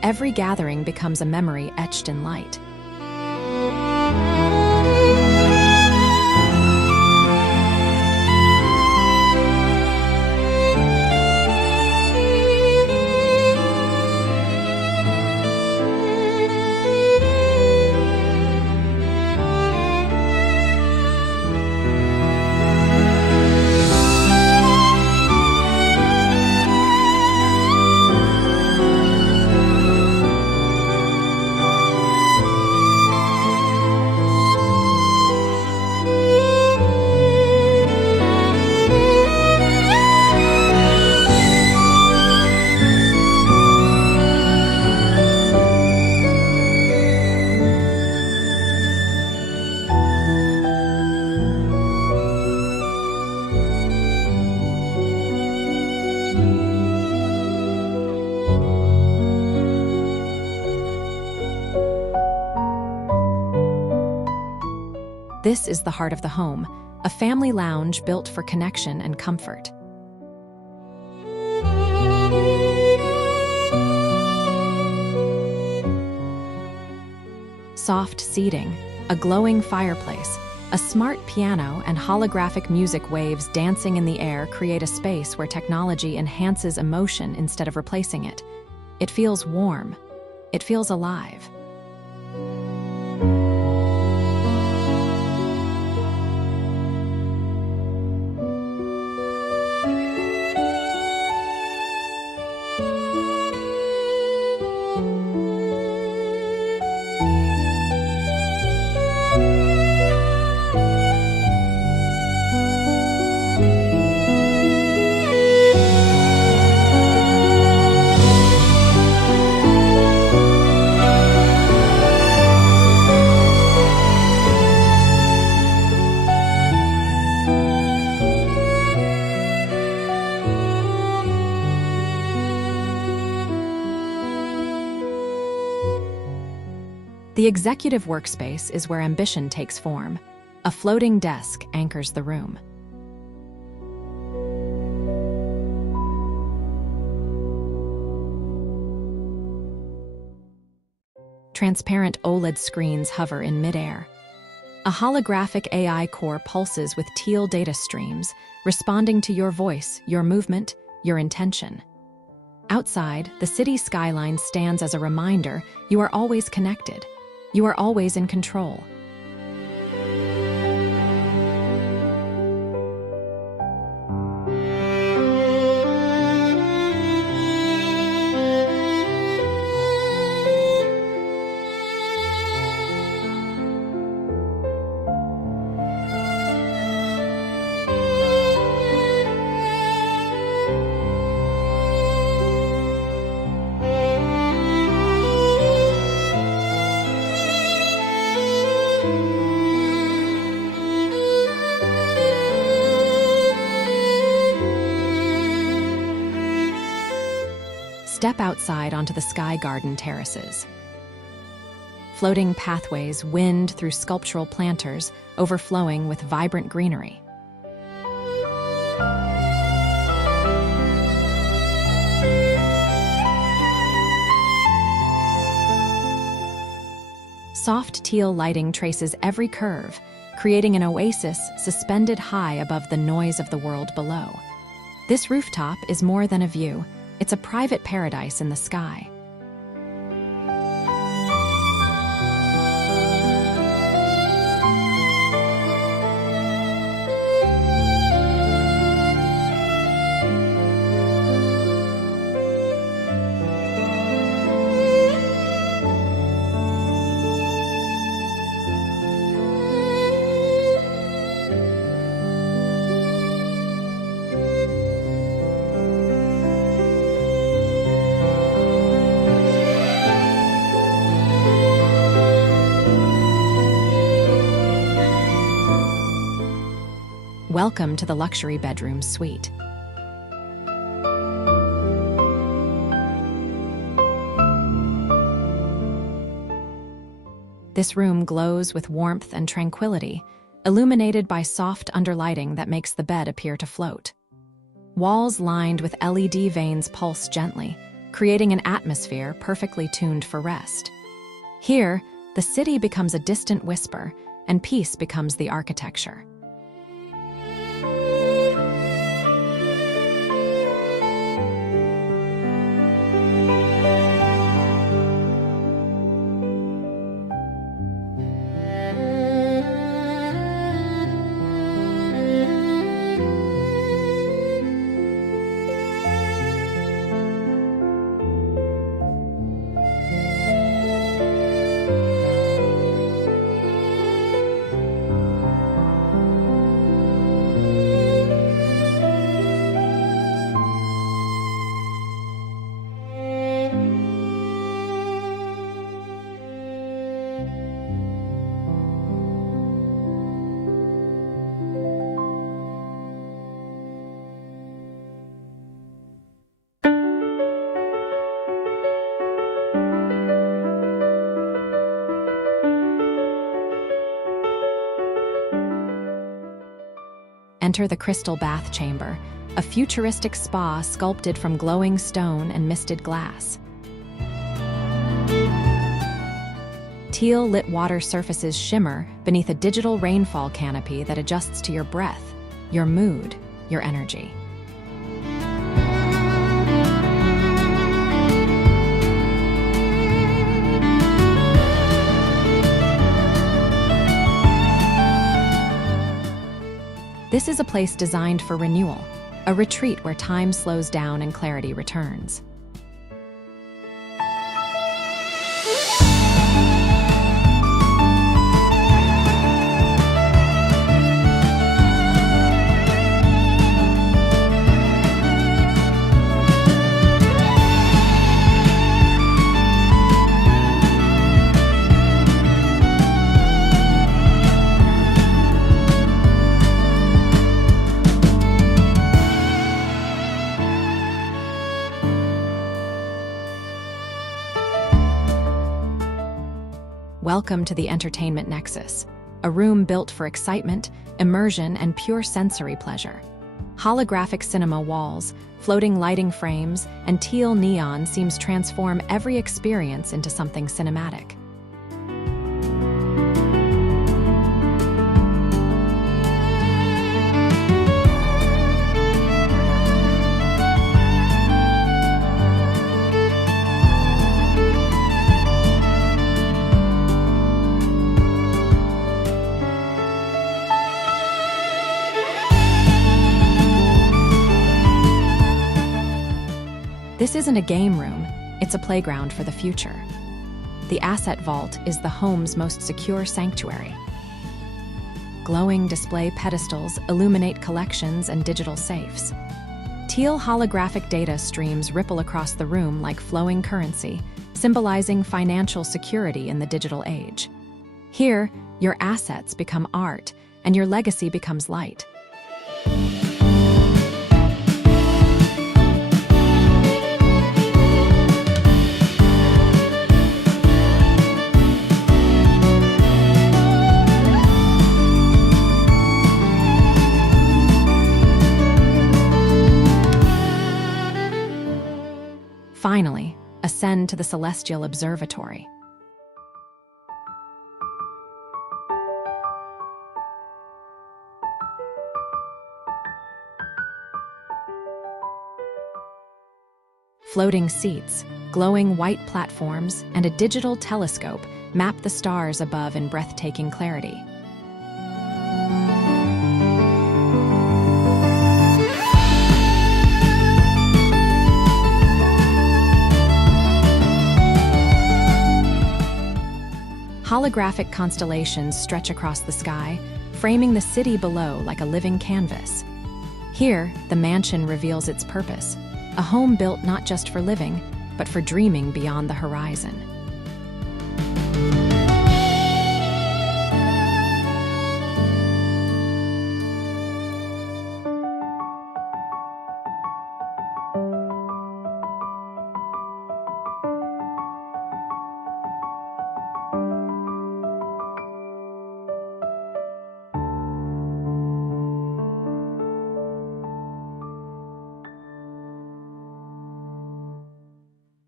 Every gathering becomes a memory etched in light. This is the heart of the home, a family lounge built for connection and comfort. Soft seating, a glowing fireplace, a smart piano, and holographic music waves dancing in the air create a space where technology enhances emotion instead of replacing it. It feels warm. It feels alive. The executive workspace is where ambition takes form. A floating desk anchors the room. Transparent OLED screens hover in midair. A holographic AI core pulses with teal data streams, responding to your voice, your movement, your intention. Outside, the city skyline stands as a reminder you are always connected. You are always in control. Step outside onto the sky garden terraces. Floating pathways wind through sculptural planters, overflowing with vibrant greenery. Soft teal lighting traces every curve, creating an oasis suspended high above the noise of the world below. This rooftop is more than a view. It's a private paradise in the sky. Welcome to the luxury bedroom suite. This room glows with warmth and tranquility, illuminated by soft underlighting that makes the bed appear to float. Walls lined with LED vanes pulse gently, creating an atmosphere perfectly tuned for rest. Here, the city becomes a distant whisper, and peace becomes the architecture. Enter the crystal bath chamber, a futuristic spa sculpted from glowing stone and misted glass. Teal-lit water surfaces shimmer beneath a digital rainfall canopy that adjusts to your breath, your mood, your energy. This is a place designed for renewal, a retreat where time slows down and clarity returns. Welcome to the Entertainment Nexus, a room built for excitement, immersion, and pure sensory pleasure. Holographic cinema walls, floating lighting frames, and teal neon seems transform every experience into something cinematic. This isn't a game room, it's a playground for the future. The Asset Vault is the home's most secure sanctuary. Glowing display pedestals illuminate collections and digital safes. Teal holographic data streams ripple across the room like flowing currency, symbolizing financial security in the digital age. Here, your assets become art, and your legacy becomes light. Finally, ascend to the Celestial Observatory. Floating seats, glowing white platforms, and a digital telescope map the stars above in breathtaking clarity. Holographic constellations stretch across the sky, framing the city below like a living canvas. Here, the mansion reveals its purpose, a home built not just for living, but for dreaming beyond the horizon.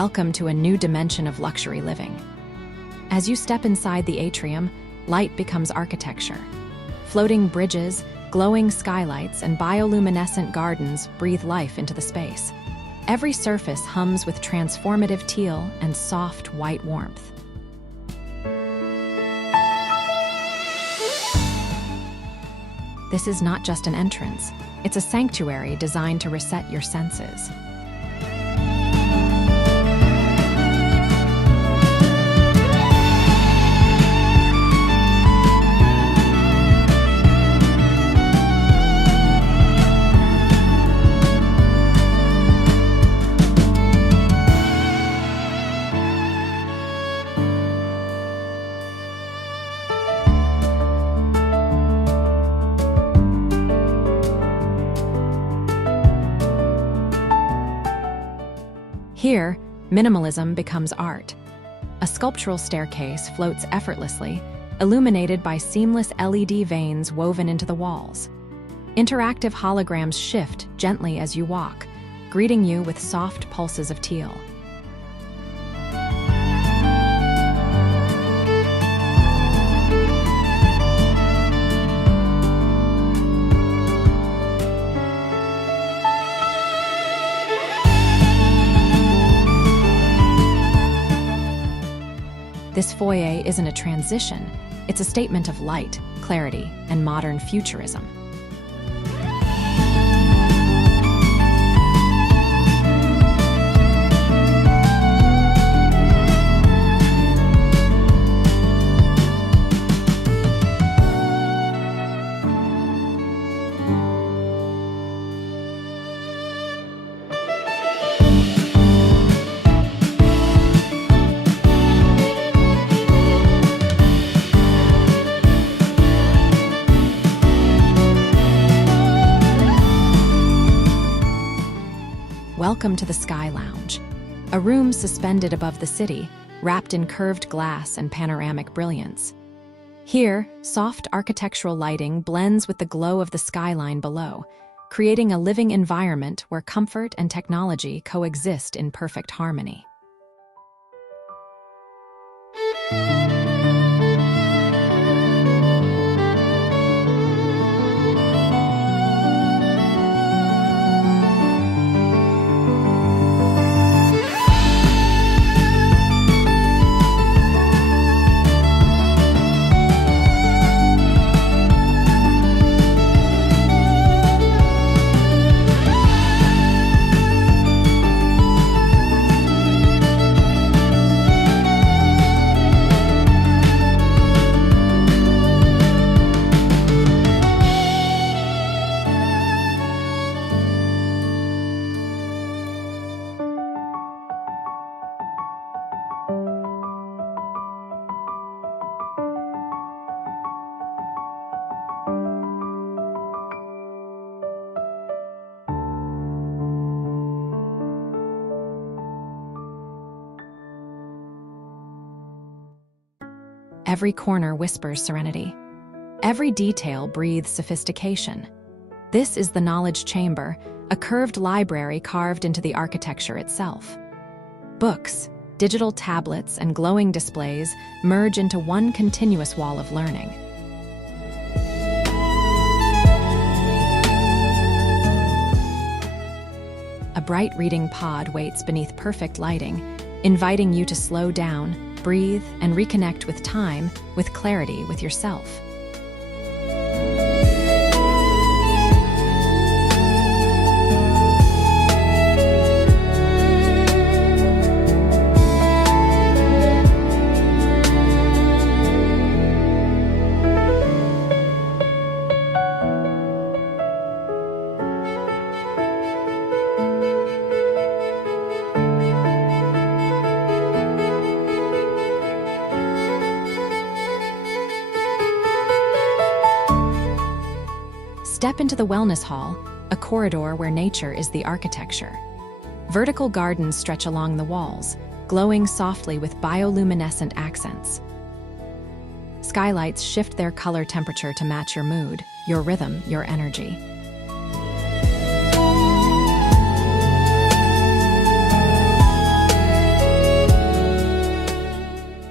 Welcome to a new dimension of luxury living. As you step inside the atrium, light becomes architecture. Floating bridges, glowing skylights, and bioluminescent gardens breathe life into the space. Every surface hums with transformative teal and soft white warmth. This is not just an entrance, it's a sanctuary designed to reset your senses. Here, minimalism becomes art. A sculptural staircase floats effortlessly, illuminated by seamless LED veins woven into the walls. Interactive holograms shift gently as you walk, greeting you with soft pulses of teal. This foyer isn't a transition, it's a statement of light, clarity, and modern futurism. Welcome to the Sky Lounge, a room suspended above the city, wrapped in curved glass and panoramic brilliance. Here, soft architectural lighting blends with the glow of the skyline below, creating a living environment where comfort and technology coexist in perfect harmony. Every corner whispers serenity. Every detail breathes sophistication. This is the knowledge chamber, a curved library carved into the architecture itself. Books, digital tablets, and glowing displays merge into one continuous wall of learning. A bright reading pod waits beneath perfect lighting, inviting you to slow down, breathe, and reconnect with time, with clarity, with yourself. Step into the wellness hall, a corridor where nature is the architecture. Vertical gardens stretch along the walls, glowing softly with bioluminescent accents. Skylights shift their color temperature to match your mood, your rhythm, your energy.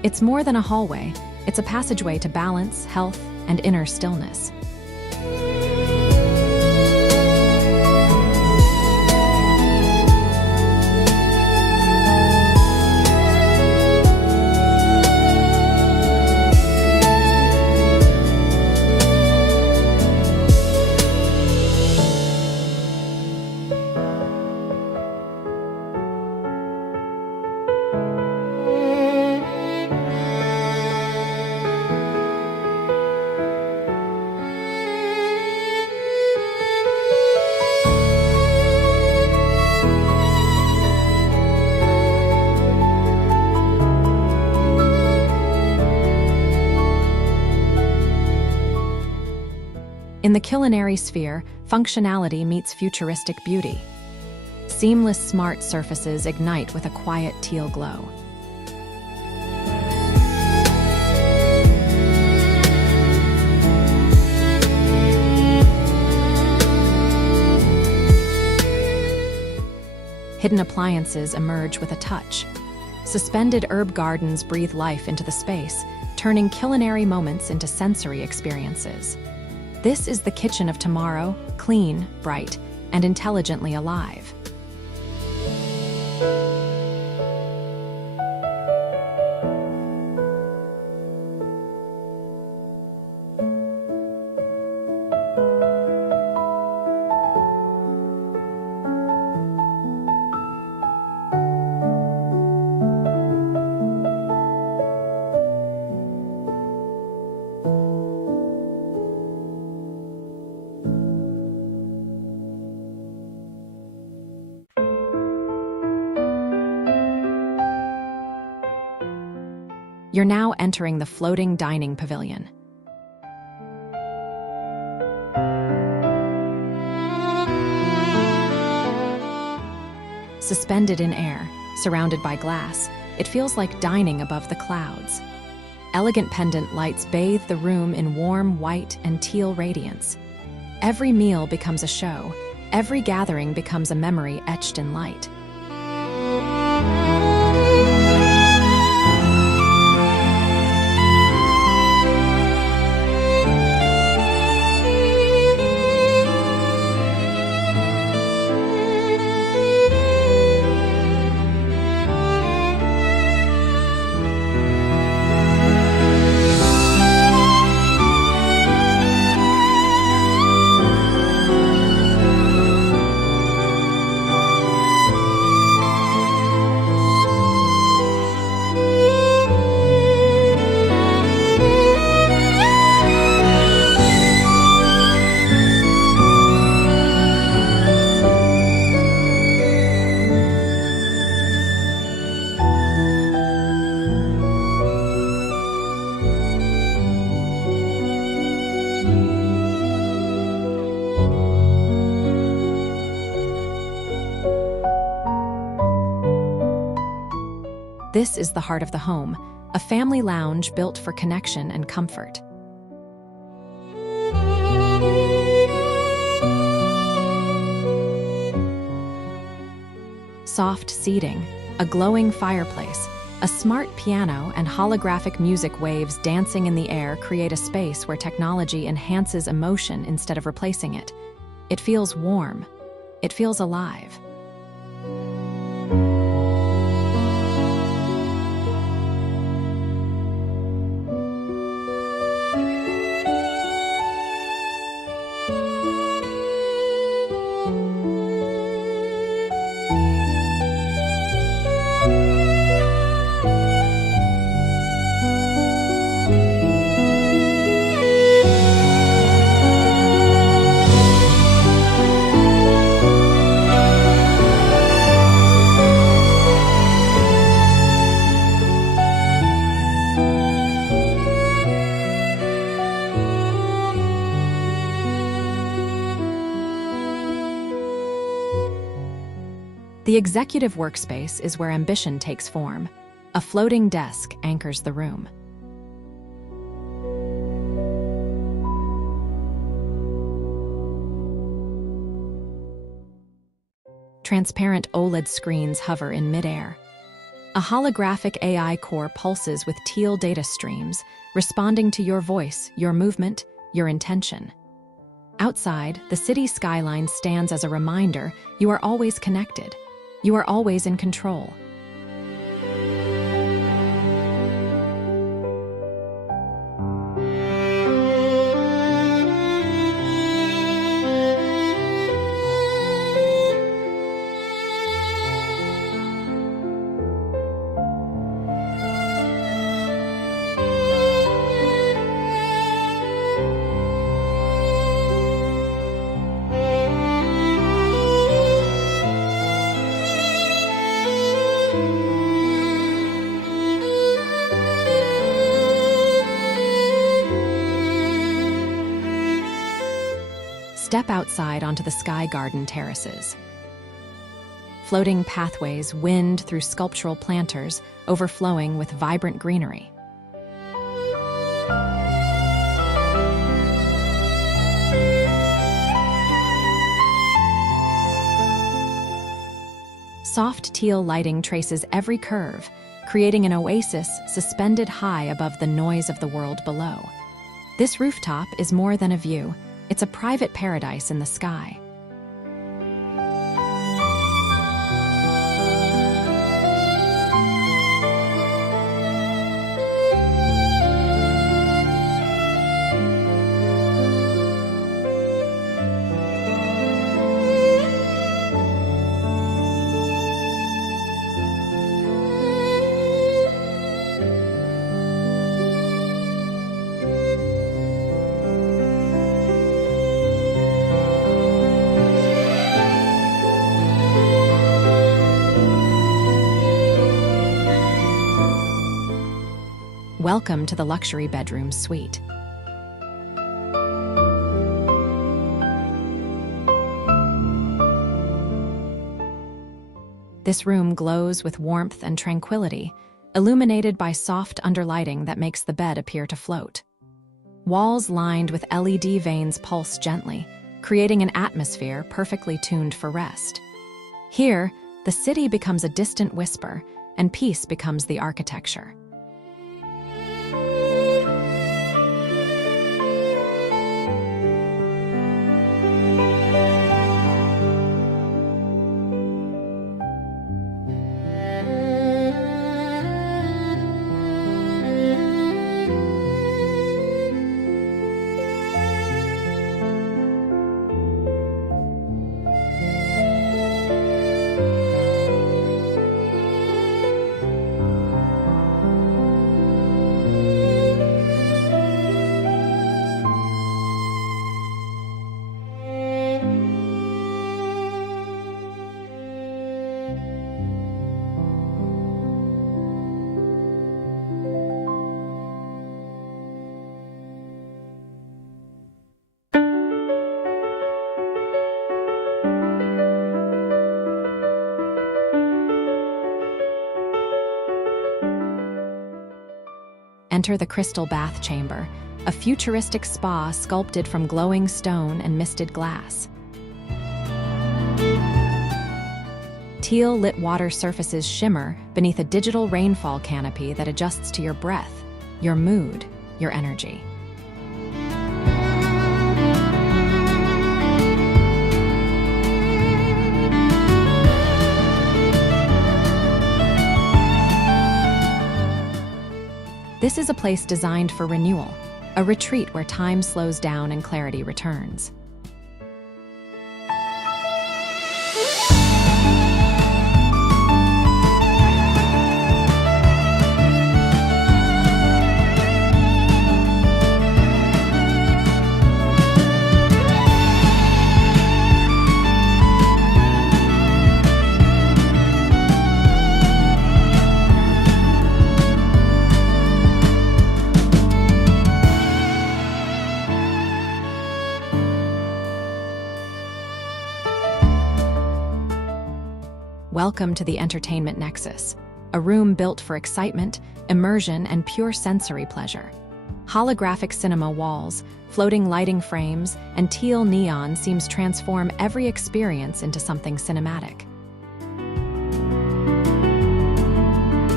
It's more than a hallway, it's a passageway to balance, health, and inner stillness. In the culinary sphere, functionality meets futuristic beauty. Seamless smart surfaces ignite with a quiet teal glow. Hidden appliances emerge with a touch. Suspended herb gardens breathe life into the space, turning culinary moments into sensory experiences. This is the kitchen of tomorrow, clean, bright, and intelligently alive. You're now entering the floating dining pavilion. Suspended in air, surrounded by glass, it feels like dining above the clouds. Elegant pendant lights bathe the room in warm white and teal radiance. Every meal becomes a show. Every gathering becomes a memory etched in light. This is the heart of the home, a family lounge built for connection and comfort. Soft seating, a glowing fireplace, a smart piano, and holographic music waves dancing in the air create a space where technology enhances emotion instead of replacing it. It feels warm. It feels alive. The executive workspace is where ambition takes form. A floating desk anchors the room. Transparent OLED screens hover in midair. A holographic AI core pulses with teal data streams, responding to your voice, your movement, your intention. Outside, the city skyline stands as a reminder you are always connected. You are always in control. Step outside onto the sky garden terraces. Floating pathways wind through sculptural planters, overflowing with vibrant greenery. Soft teal lighting traces every curve, creating an oasis suspended high above the noise of the world below. This rooftop is more than a view. It's a private paradise in the sky. Welcome to the luxury bedroom suite. This room glows with warmth and tranquility, illuminated by soft underlighting that makes the bed appear to float. Walls lined with LED veins pulse gently, creating an atmosphere perfectly tuned for rest. Here, the city becomes a distant whisper, and peace becomes the architecture. Enter the crystal bath chamber, a futuristic spa sculpted from glowing stone and misted glass. Teal-lit water surfaces shimmer beneath a digital rainfall canopy that adjusts to your breath, your mood, your energy. This is a place designed for renewal, a retreat where time slows down and clarity returns. Welcome to the entertainment nexus, a room built for excitement, immersion, and pure sensory pleasure. Holographic cinema walls, floating lighting frames, and teal neon seems transform every experience into something cinematic.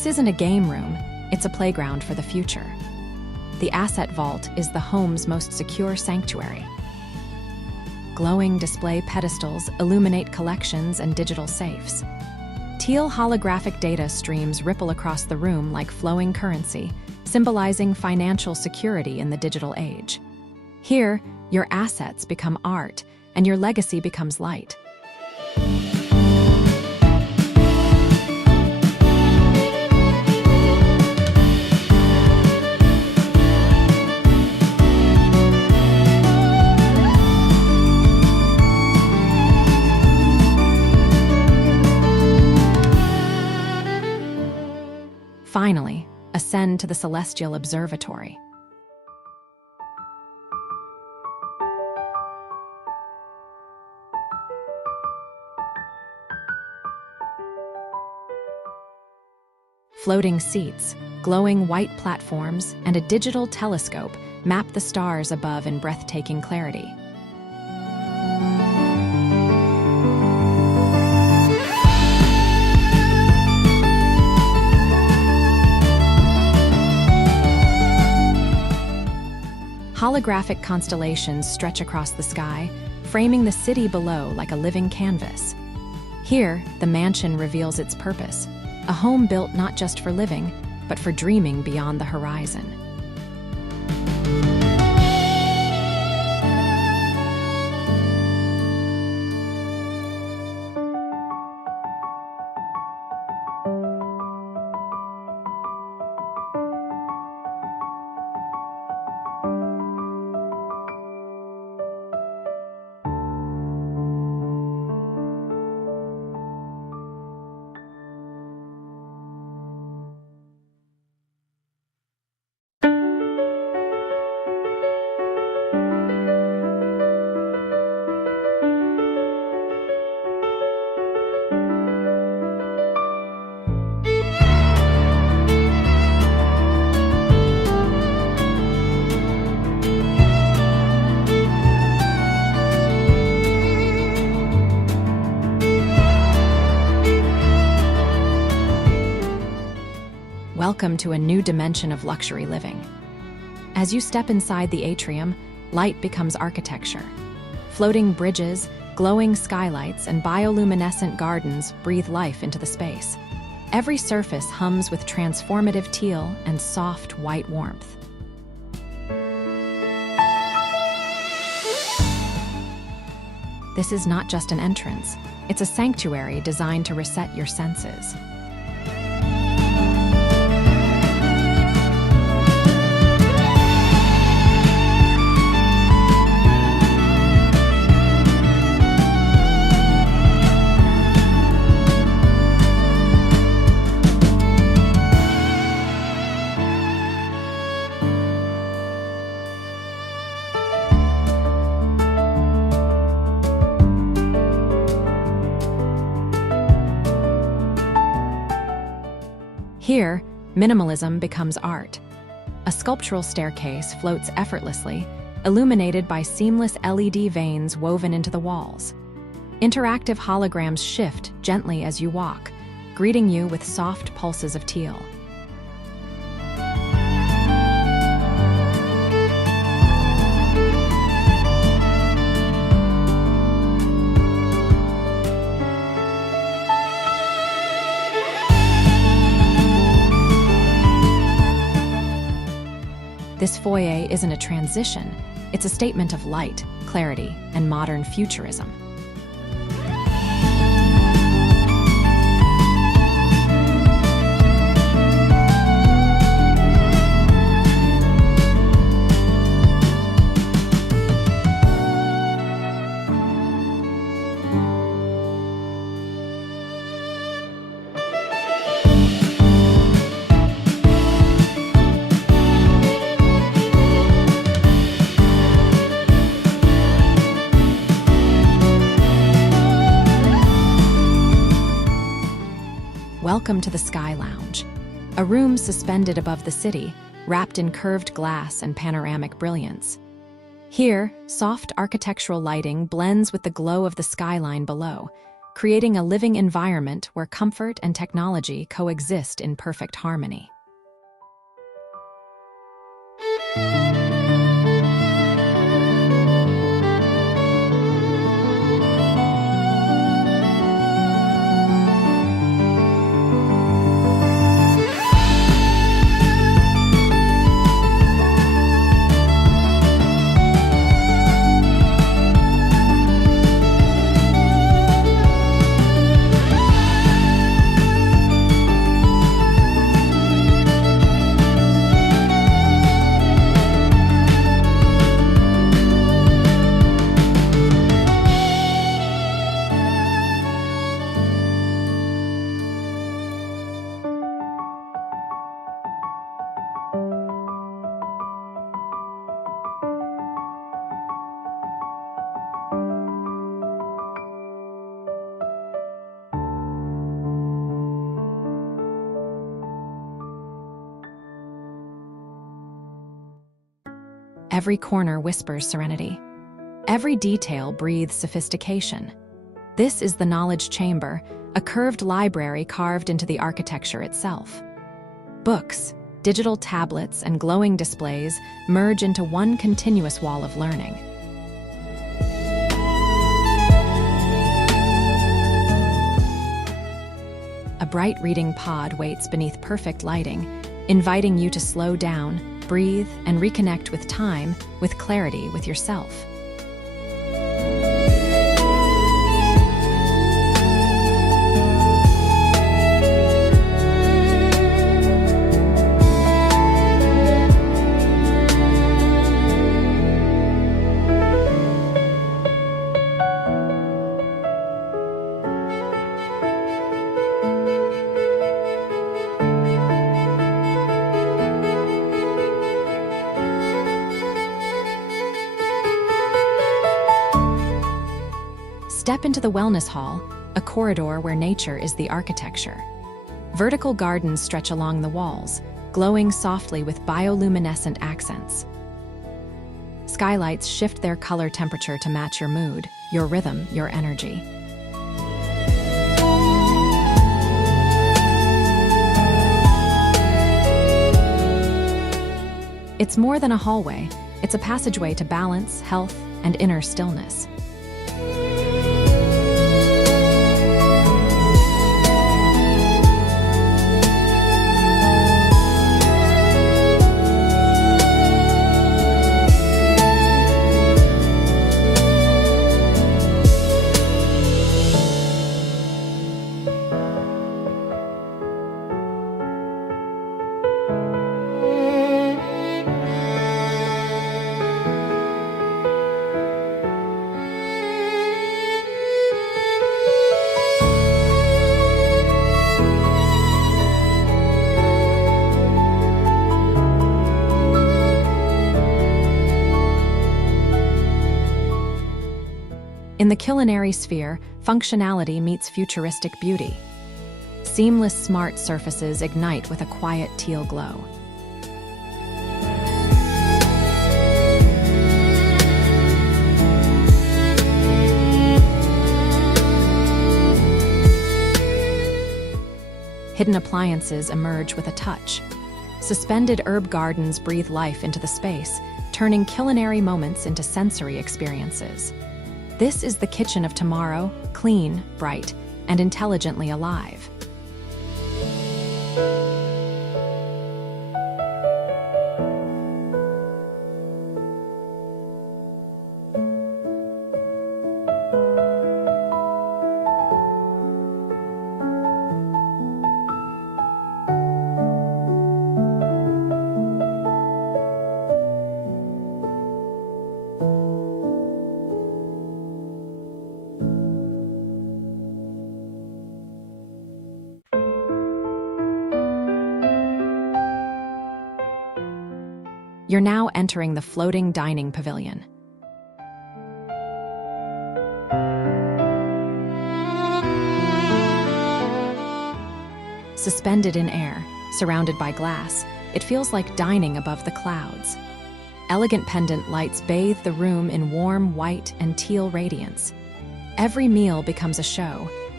This isn't a game room, it's a playground for the future. The Asset Vault is the home's most secure sanctuary. Glowing display pedestals illuminate collections and digital safes. Teal holographic data streams ripple across the room like flowing currency, symbolizing financial security in the digital age. Here, your assets become art, and your legacy becomes light. Finally, ascend to the celestial observatory. Floating seats, glowing white platforms, and a digital telescope map the stars above in breathtaking clarity. Holographic constellations stretch across the sky, framing the city below like a living canvas. Here, the mansion reveals its purpose, a home built not just for living, but for dreaming beyond the horizon. Welcome to a new dimension of luxury living. As you step inside the atrium, light becomes architecture. Floating bridges, glowing skylights, and bioluminescent gardens breathe life into the space. Every surface hums with transformative teal and soft white warmth. This is not just an entrance, it's a sanctuary designed to reset your senses. Here, minimalism becomes art. A sculptural staircase floats effortlessly, illuminated by seamless LED veins woven into the walls. Interactive holograms shift gently as you walk, greeting you with soft pulses of teal. This foyer isn't a transition, it's a statement of light, clarity, and modern futurism. Welcome to the Sky Lounge, a room suspended above the city, wrapped in curved glass and panoramic brilliance. Here, soft architectural lighting blends with the glow of the skyline below, creating a living environment where comfort and technology coexist in perfect harmony. Every corner whispers serenity. Every detail breathes sophistication. This is the knowledge chamber, a curved library carved into the architecture itself. Books, digital tablets, and glowing displays merge into one continuous wall of learning. A bright reading pod waits beneath perfect lighting, inviting you to slow down, breathe, and reconnect with time, with clarity, with yourself. Step into the wellness hall, a corridor where nature is the architecture. Vertical gardens stretch along the walls, glowing softly with bioluminescent accents. Skylights shift their color temperature to match your mood, your rhythm, your energy. It's more than a hallway. It's a passageway to balance, health, and inner stillness. In the culinary sphere, functionality meets futuristic beauty. Seamless smart surfaces ignite with a quiet teal glow. Hidden appliances emerge with a touch. Suspended herb gardens breathe life into the space, turning culinary moments into sensory experiences. This is the kitchen of tomorrow, clean, bright, and intelligently alive. You're now entering the floating dining pavilion. Suspended in air, surrounded by glass, it feels like dining above the clouds. Elegant pendant lights bathe the room in warm white and teal radiance. Every meal becomes a show,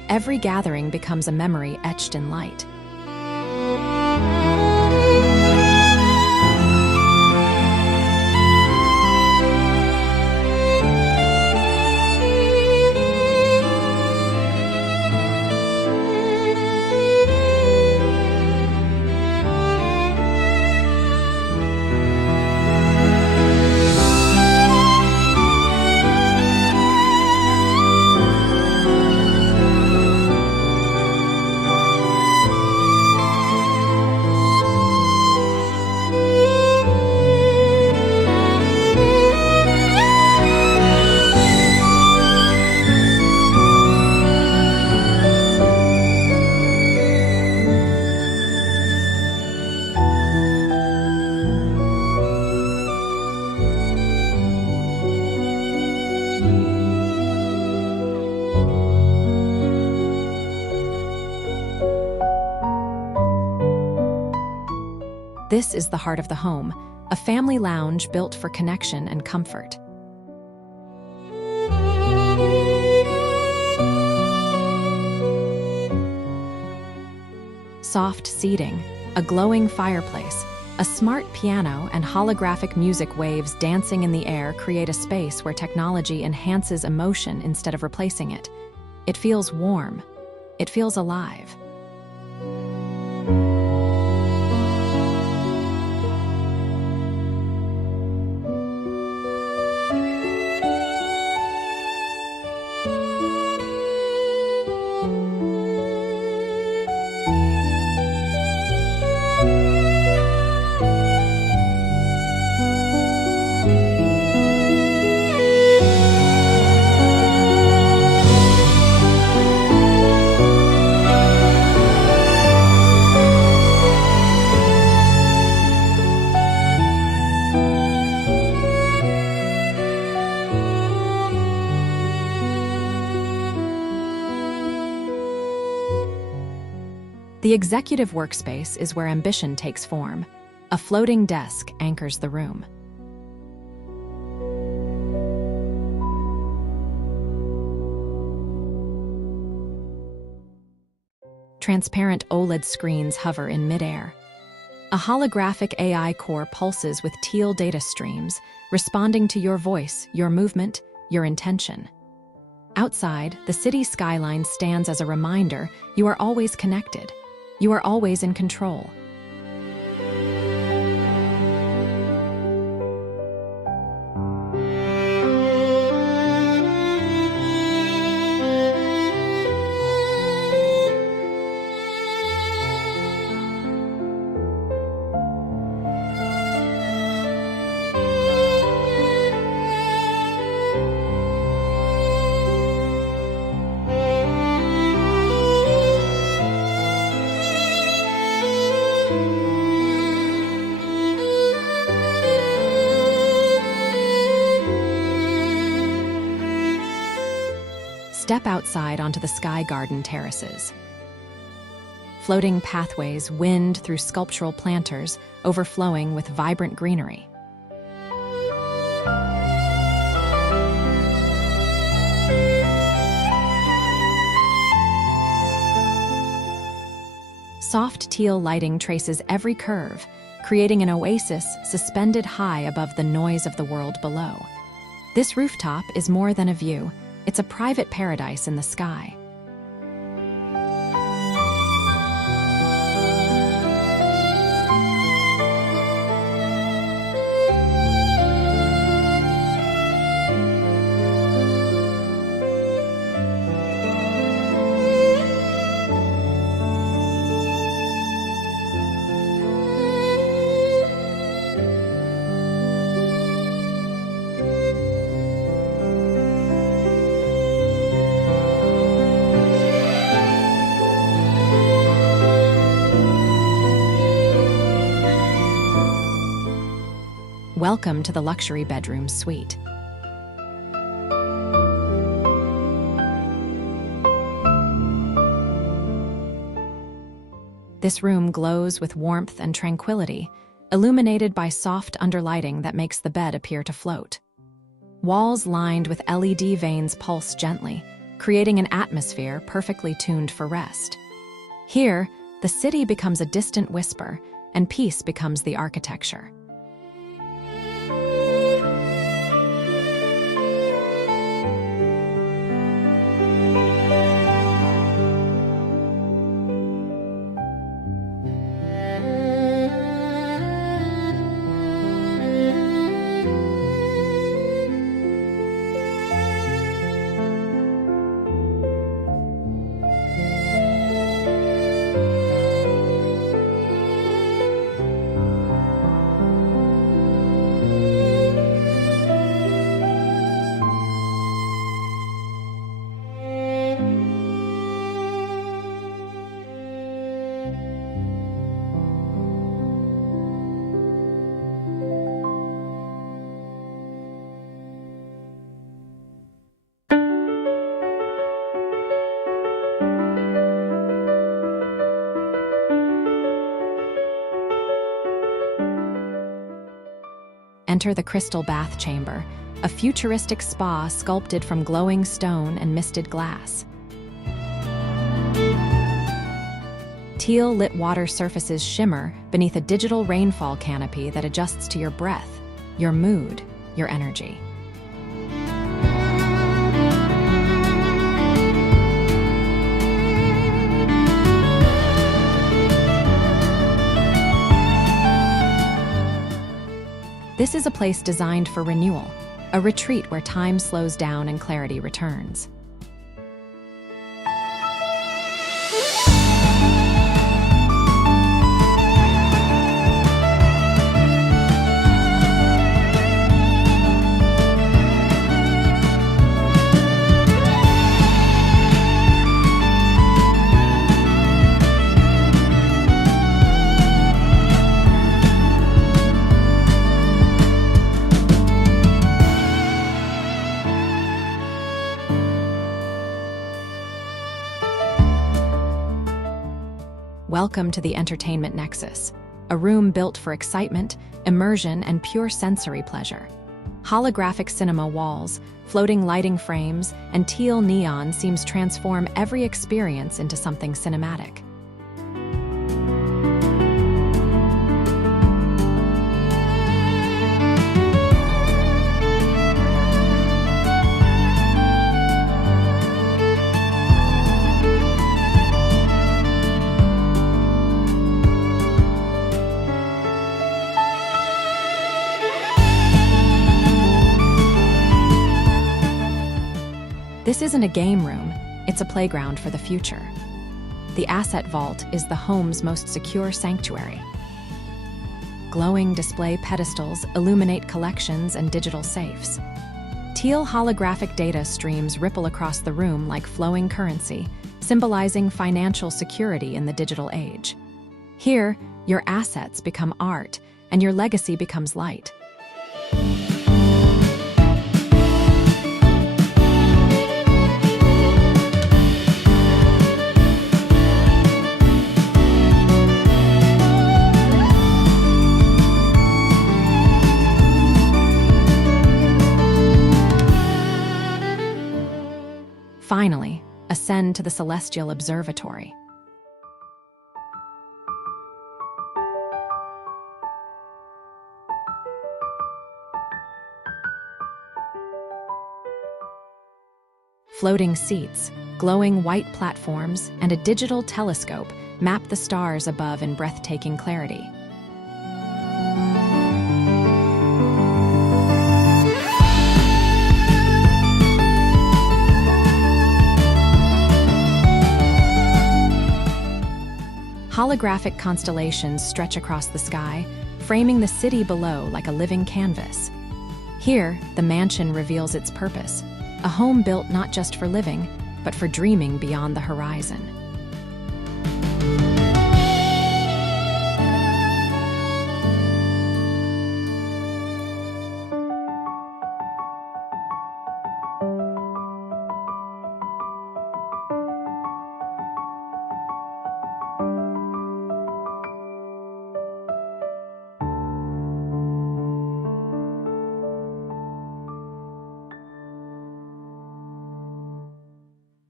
Every gathering becomes a memory etched in light. This is the heart of the home, a family lounge built for connection and comfort. Soft seating, a glowing fireplace, a smart piano, and holographic music waves dancing in the air create a space where technology enhances emotion instead of replacing it. It feels warm. It feels alive. The executive workspace is where ambition takes form. A floating desk anchors the room. Transparent OLED screens hover in midair. A holographic AI core pulses with teal data streams, responding to your voice, your movement, your intention. Outside, the city skyline stands as a reminder you are always connected. You are always in control. Step outside onto the sky garden terraces. Floating pathways wind through sculptural planters, overflowing with vibrant greenery. Soft teal lighting traces every curve, creating an oasis suspended high above the noise of the world below. This rooftop is more than a view. It's a private paradise in the sky. Welcome to the luxury bedroom suite. This room glows with warmth and tranquility, illuminated by soft underlighting that makes the bed appear to float. Walls lined with LED vanes pulse gently, creating an atmosphere perfectly tuned for rest. Here, the city becomes a distant whisper, and peace becomes the architecture. Enter the crystal bath chamber, a futuristic spa sculpted from glowing stone and misted glass. Teal-lit water surfaces shimmer beneath a digital rainfall canopy that adjusts to your breath, your mood, your energy. This is a place designed for renewal, a retreat where time slows down and clarity returns. Welcome to the Entertainment Nexus, a room built for excitement, immersion, and pure sensory pleasure. Holographic cinema walls, floating lighting frames, and teal neon seems transform every experience into something cinematic. This isn't a game room, it's a playground for the future. The Asset Vault is the home's most secure sanctuary. Glowing display pedestals illuminate collections and digital safes. Teal holographic data streams ripple across the room like flowing currency, symbolizing financial security in the digital age. Here, your assets become art, and your legacy becomes light. Finally, ascend to the celestial observatory. Floating seats, glowing white platforms, and a digital telescope map the stars above in breathtaking clarity. Holographic constellations stretch across the sky, framing the city below like a living canvas. Here, the mansion reveals its purpose, a home built not just for living, but for dreaming beyond the horizon.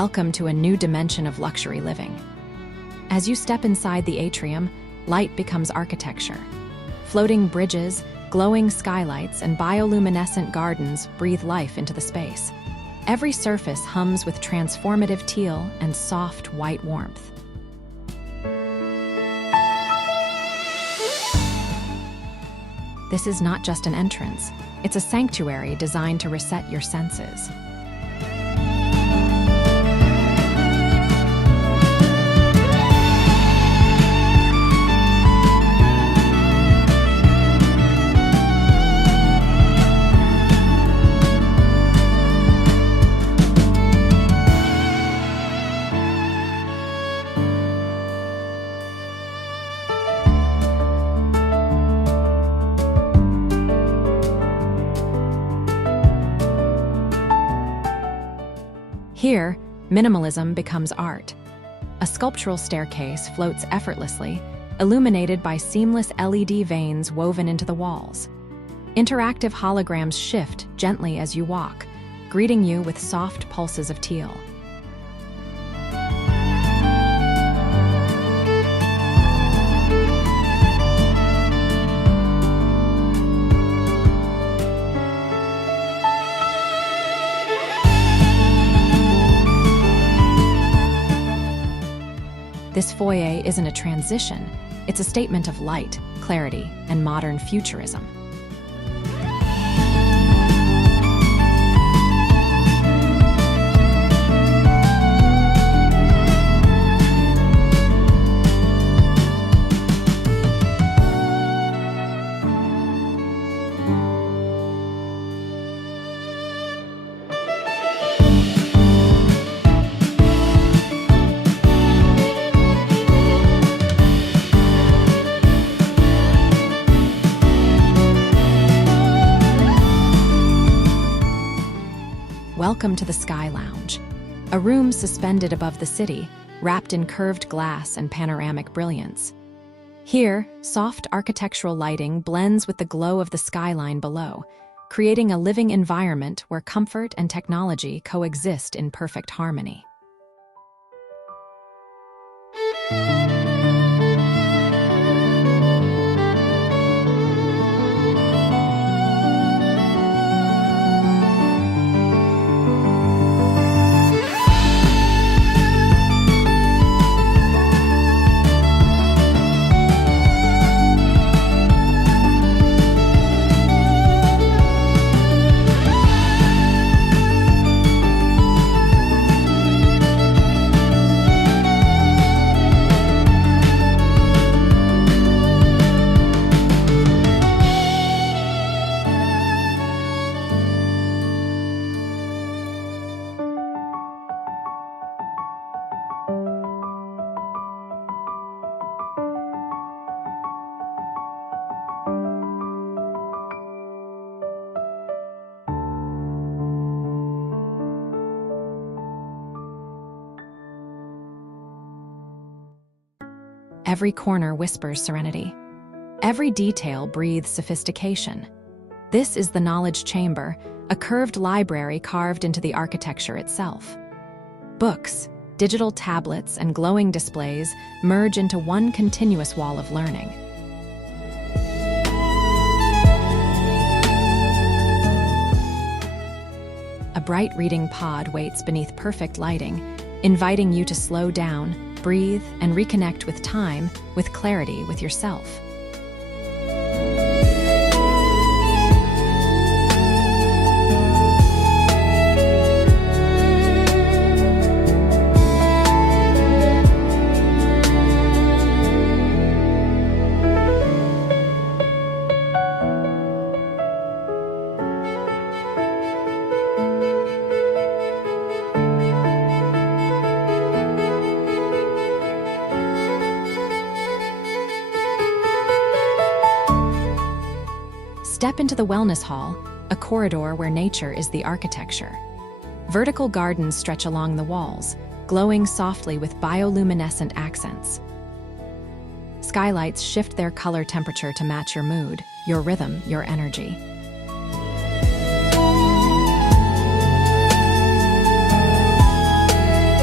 Welcome to a new dimension of luxury living. As you step inside the atrium, light becomes architecture. Floating bridges, glowing skylights, and bioluminescent gardens breathe life into the space. Every surface hums with transformative teal and soft white warmth. This is not just an entrance, it's a sanctuary designed to reset your senses. Here, minimalism becomes art. A sculptural staircase floats effortlessly, illuminated by seamless LED veins woven into the walls. Interactive holograms shift gently as you walk, greeting you with soft pulses of teal. This foyer isn't a transition, it's a statement of light, clarity, and modern futurism. Welcome to the Sky Lounge, a room suspended above the city, wrapped in curved glass and panoramic brilliance. Here, soft architectural lighting blends with the glow of the skyline below, creating a living environment where comfort and technology coexist in perfect harmony. Every corner whispers serenity. Every detail breathes sophistication. This is the knowledge chamber, a curved library carved into the architecture itself. Books, digital tablets, and glowing displays merge into one continuous wall of learning. A bright reading pod waits beneath perfect lighting, inviting you to slow down, breathe, and reconnect with time, with clarity, with yourself. Step into the wellness hall, a corridor where nature is the architecture. Vertical gardens stretch along the walls, glowing softly with bioluminescent accents. Skylights shift their color temperature to match your mood, your rhythm, your energy.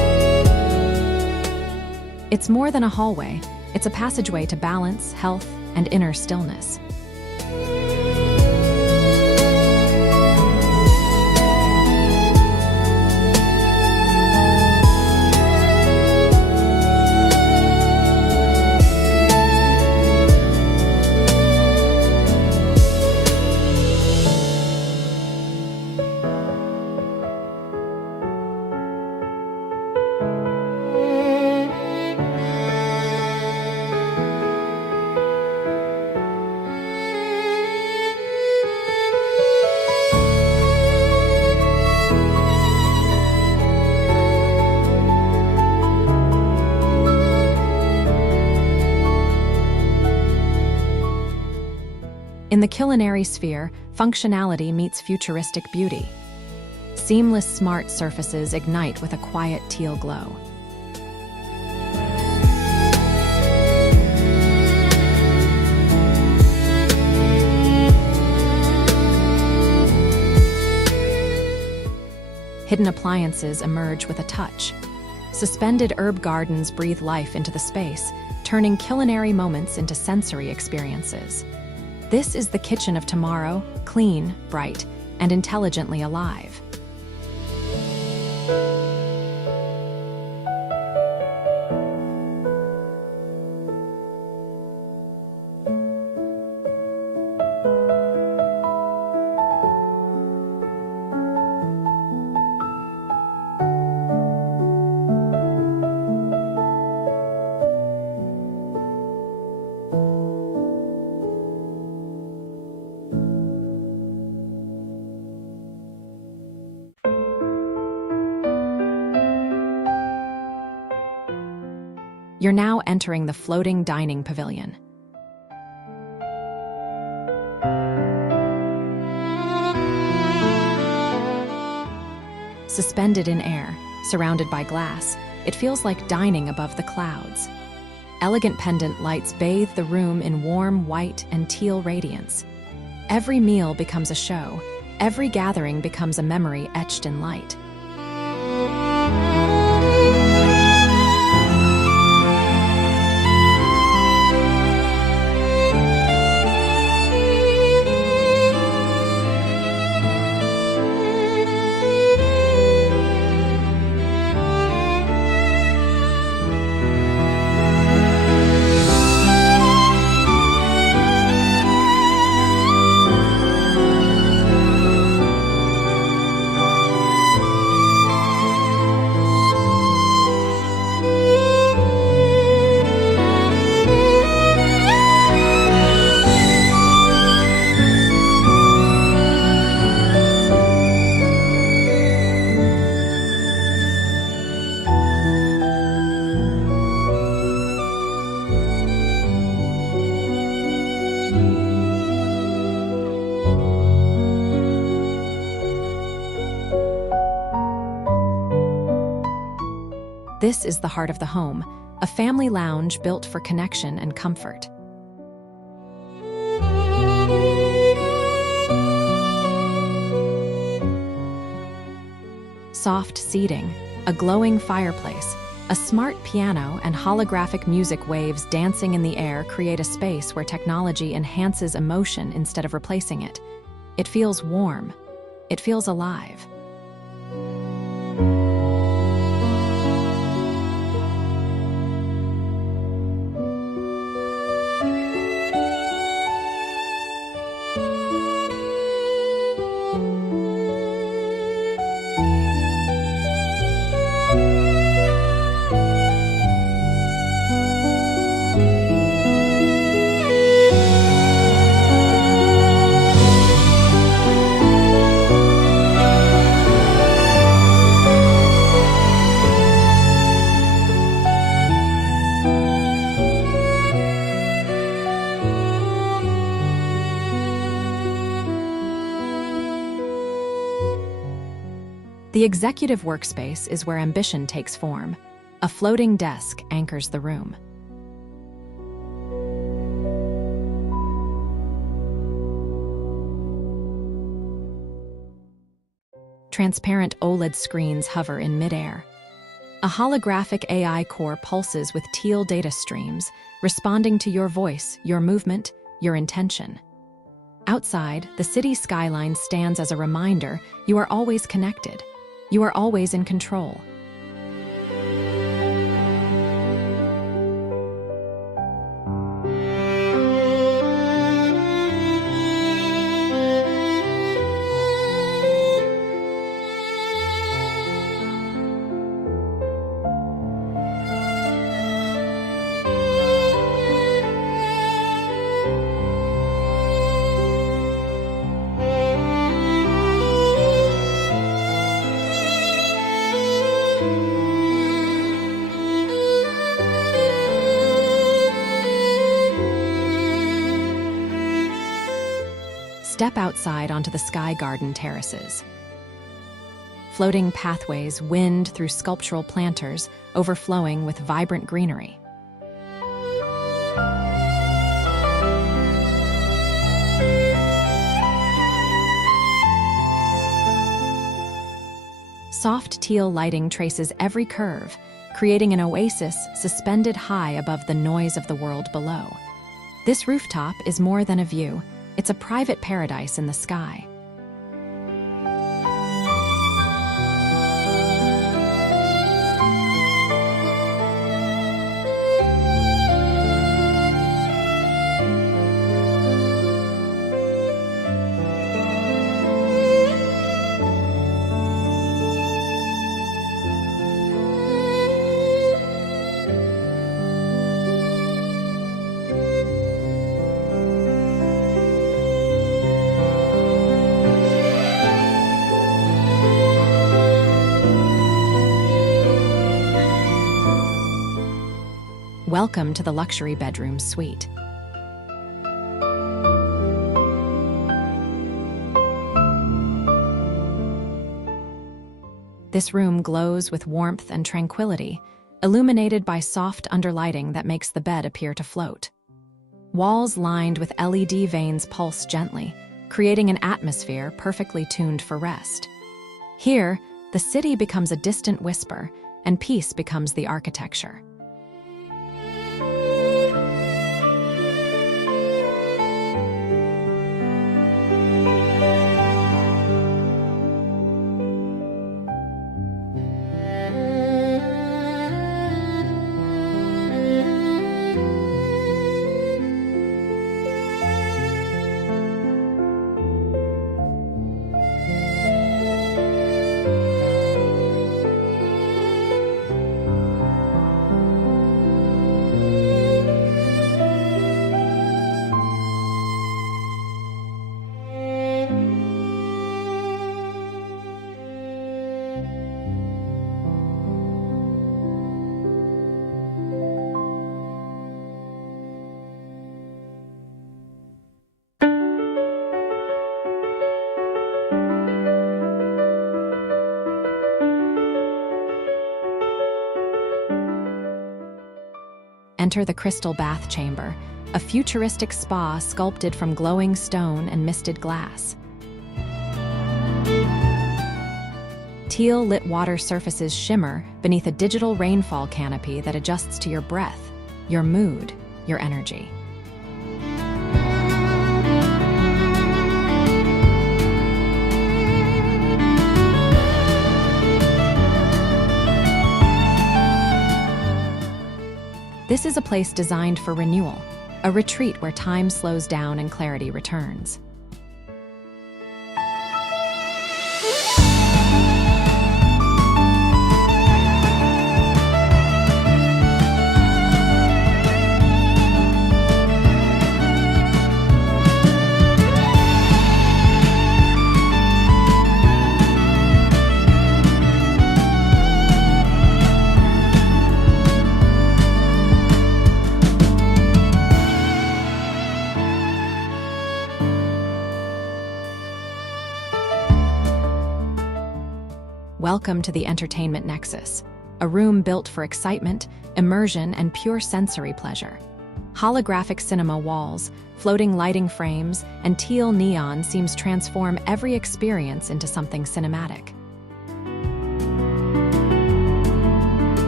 It's more than a hallway, it's a passageway to balance, health, and inner stillness. In the culinary sphere, functionality meets futuristic beauty. Seamless smart surfaces ignite with a quiet teal glow. Hidden appliances emerge with a touch. Suspended herb gardens breathe life into the space, turning culinary moments into sensory experiences. This is the kitchen of tomorrow, clean, bright, and intelligently alive. You're now entering the floating dining pavilion. Suspended in air, surrounded by glass, it feels like dining above the clouds. Elegant pendant lights bathe the room in warm white and teal radiance. Every meal becomes a show. Every gathering becomes a memory etched in light. This is the heart of the home, a family lounge built for connection and comfort. Soft seating, a glowing fireplace, a smart piano, and holographic music waves dancing in the air create a space where technology enhances emotion instead of replacing it. It feels warm. It feels alive. The executive workspace is where ambition takes form. A floating desk anchors the room. Transparent OLED screens hover in midair. A holographic AI core pulses with teal data streams, responding to your voice, your movement, your intention. Outside, the city skyline stands as a reminder you are always connected. You are always in control. Step outside onto the sky garden terraces. Floating pathways wind through sculptural planters, overflowing with vibrant greenery. Soft teal lighting traces every curve, creating an oasis suspended high above the noise of the world below. This rooftop is more than a view. It's a private paradise in the sky. Welcome to the luxury bedroom suite. This room glows with warmth and tranquility, illuminated by soft underlighting that makes the bed appear to float. Walls lined with LED veins pulse gently, creating an atmosphere perfectly tuned for rest. Here, the city becomes a distant whisper, and peace becomes the architecture. Enter the crystal bath chamber, a futuristic spa sculpted from glowing stone and misted glass. Teal-lit water surfaces shimmer beneath a digital rainfall canopy that adjusts to your breath, your mood, your energy. This is a place designed for renewal, a retreat where time slows down and clarity returns. Welcome to the entertainment nexus, a room built for excitement, immersion, and pure sensory pleasure. Holographic cinema walls, floating lighting frames, and teal neon seems transform every experience into something cinematic.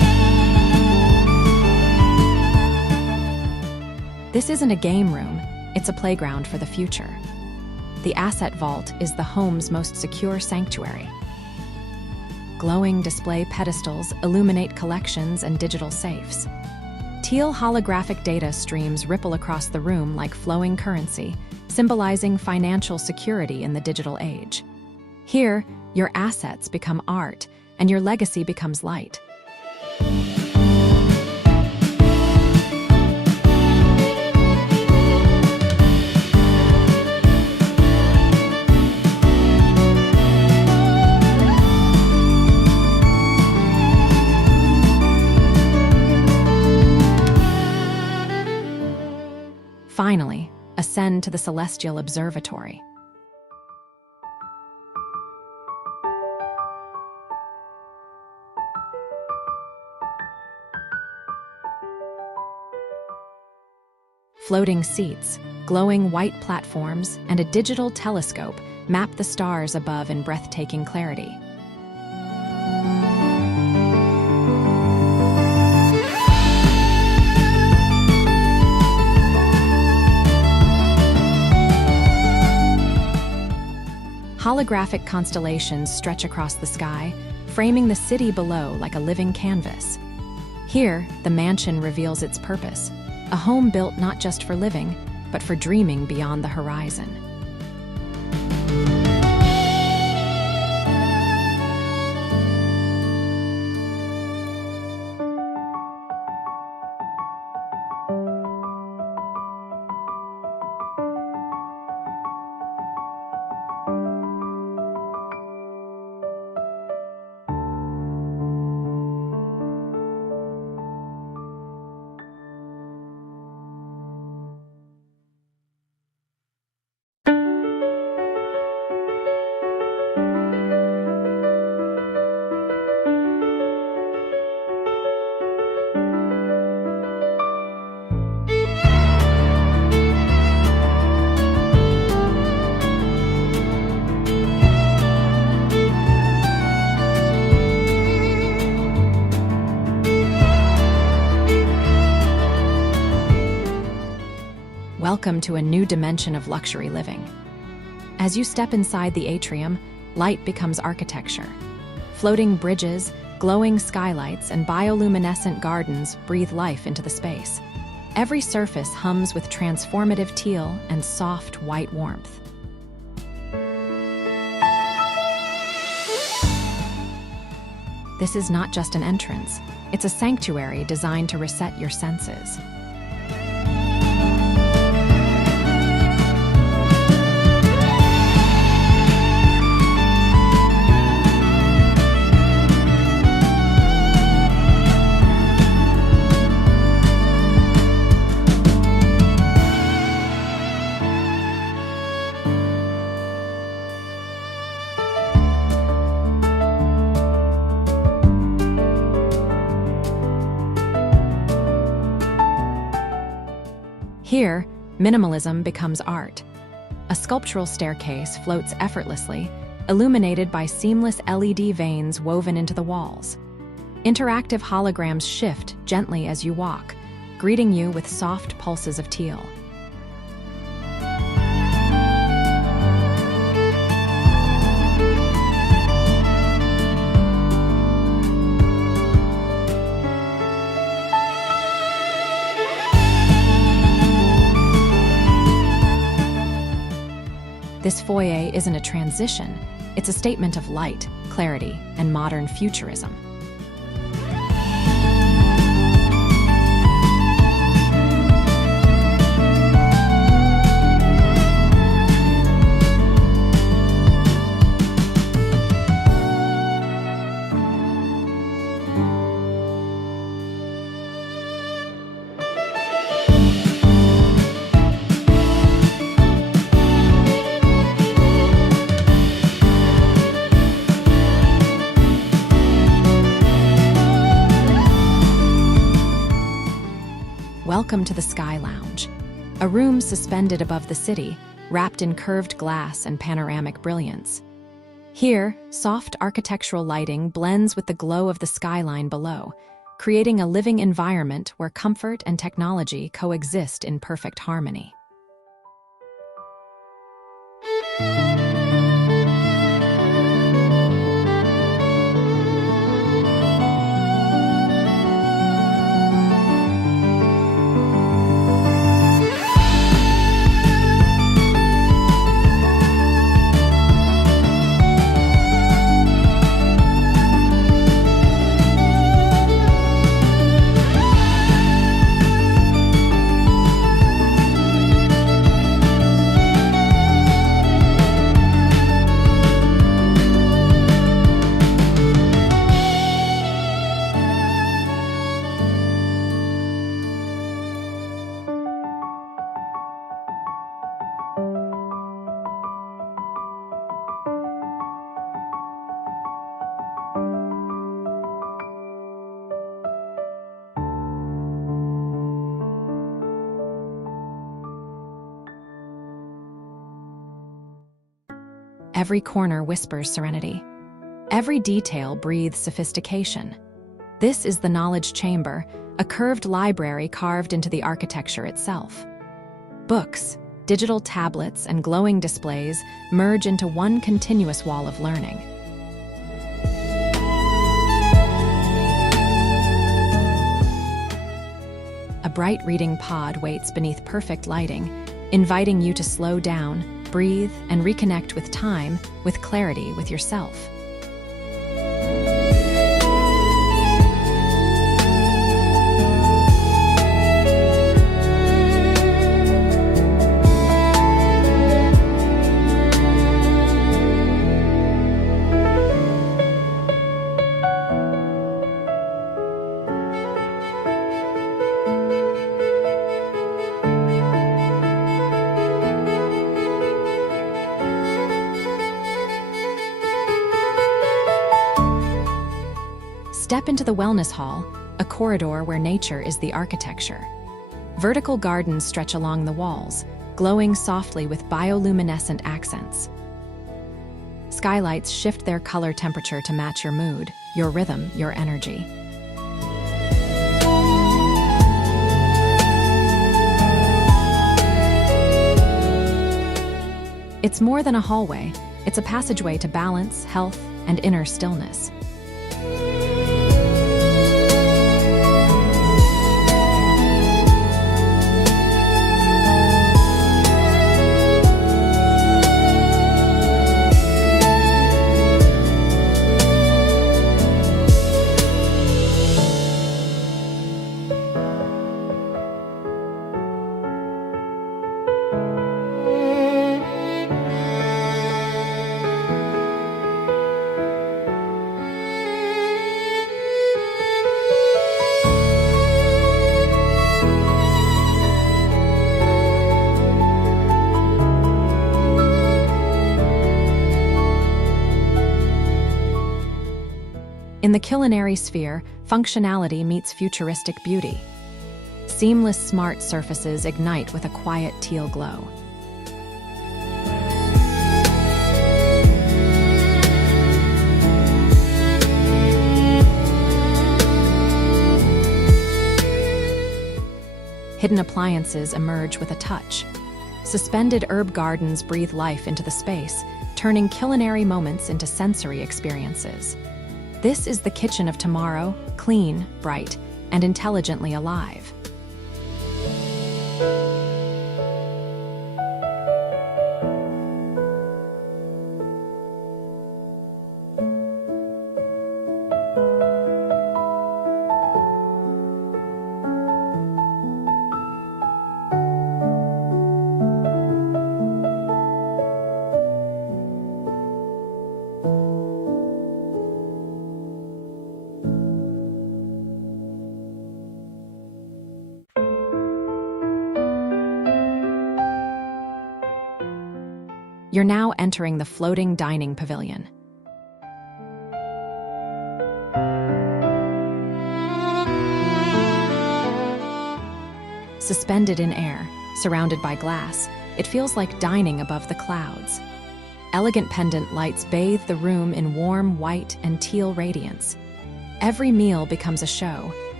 This isn't a game room, it's a playground for the future. The asset vault is the home's most secure sanctuary. Glowing display pedestals illuminate collections and digital safes. Teal holographic data streams ripple across the room like flowing currency, symbolizing financial security in the digital age. Here, your assets become art, and your legacy becomes light. Finally, ascend to the celestial observatory. Floating seats, glowing white platforms, and a digital telescope map the stars above in breathtaking clarity. Holographic constellations stretch across the sky, framing the city below like a living canvas. Here, the mansion reveals its purpose, a home built not just for living, but for dreaming beyond the horizon. Welcome to a new dimension of luxury living. As you step inside the atrium, light becomes architecture. Floating bridges, glowing skylights, and bioluminescent gardens breathe life into the space. Every surface hums with transformative teal and soft white warmth. This is not just an entrance, it's a sanctuary designed to reset your senses. Here, minimalism becomes art. A sculptural staircase floats effortlessly, illuminated by seamless LED veins woven into the walls. Interactive holograms shift gently as you walk, greeting you with soft pulses of teal. This foyer isn't a transition, it's a statement of light, clarity, and modern futurism. Welcome to the Sky Lounge, a room suspended above the city, wrapped in curved glass and panoramic brilliance. Here, soft architectural lighting blends with the glow of the skyline below, creating a living environment where comfort and technology coexist in perfect harmony. Every corner whispers serenity. Every detail breathes sophistication. This is the knowledge chamber, a curved library carved into the architecture itself. Books, digital tablets, and glowing displays merge into one continuous wall of learning. A bright reading pod waits beneath perfect lighting, inviting you to slow down, breathe, and reconnect with time, with clarity, with yourself. Step into the wellness hall, a corridor where nature is the architecture. Vertical gardens stretch along the walls, glowing softly with bioluminescent accents. Skylights shift their color temperature to match your mood, your rhythm, your energy. It's more than a hallway, it's a passageway to balance, health, and inner stillness. In the culinary sphere, functionality meets futuristic beauty. Seamless smart surfaces ignite with a quiet teal glow. Hidden appliances emerge with a touch. Suspended herb gardens breathe life into the space, turning culinary moments into sensory experiences. This is the kitchen of tomorrow, clean, bright, and intelligently alive. You're now entering the floating dining pavilion. Suspended in air, surrounded by glass, it feels like dining above the clouds. Elegant pendant lights bathe the room in warm white and teal radiance. Every meal becomes a show,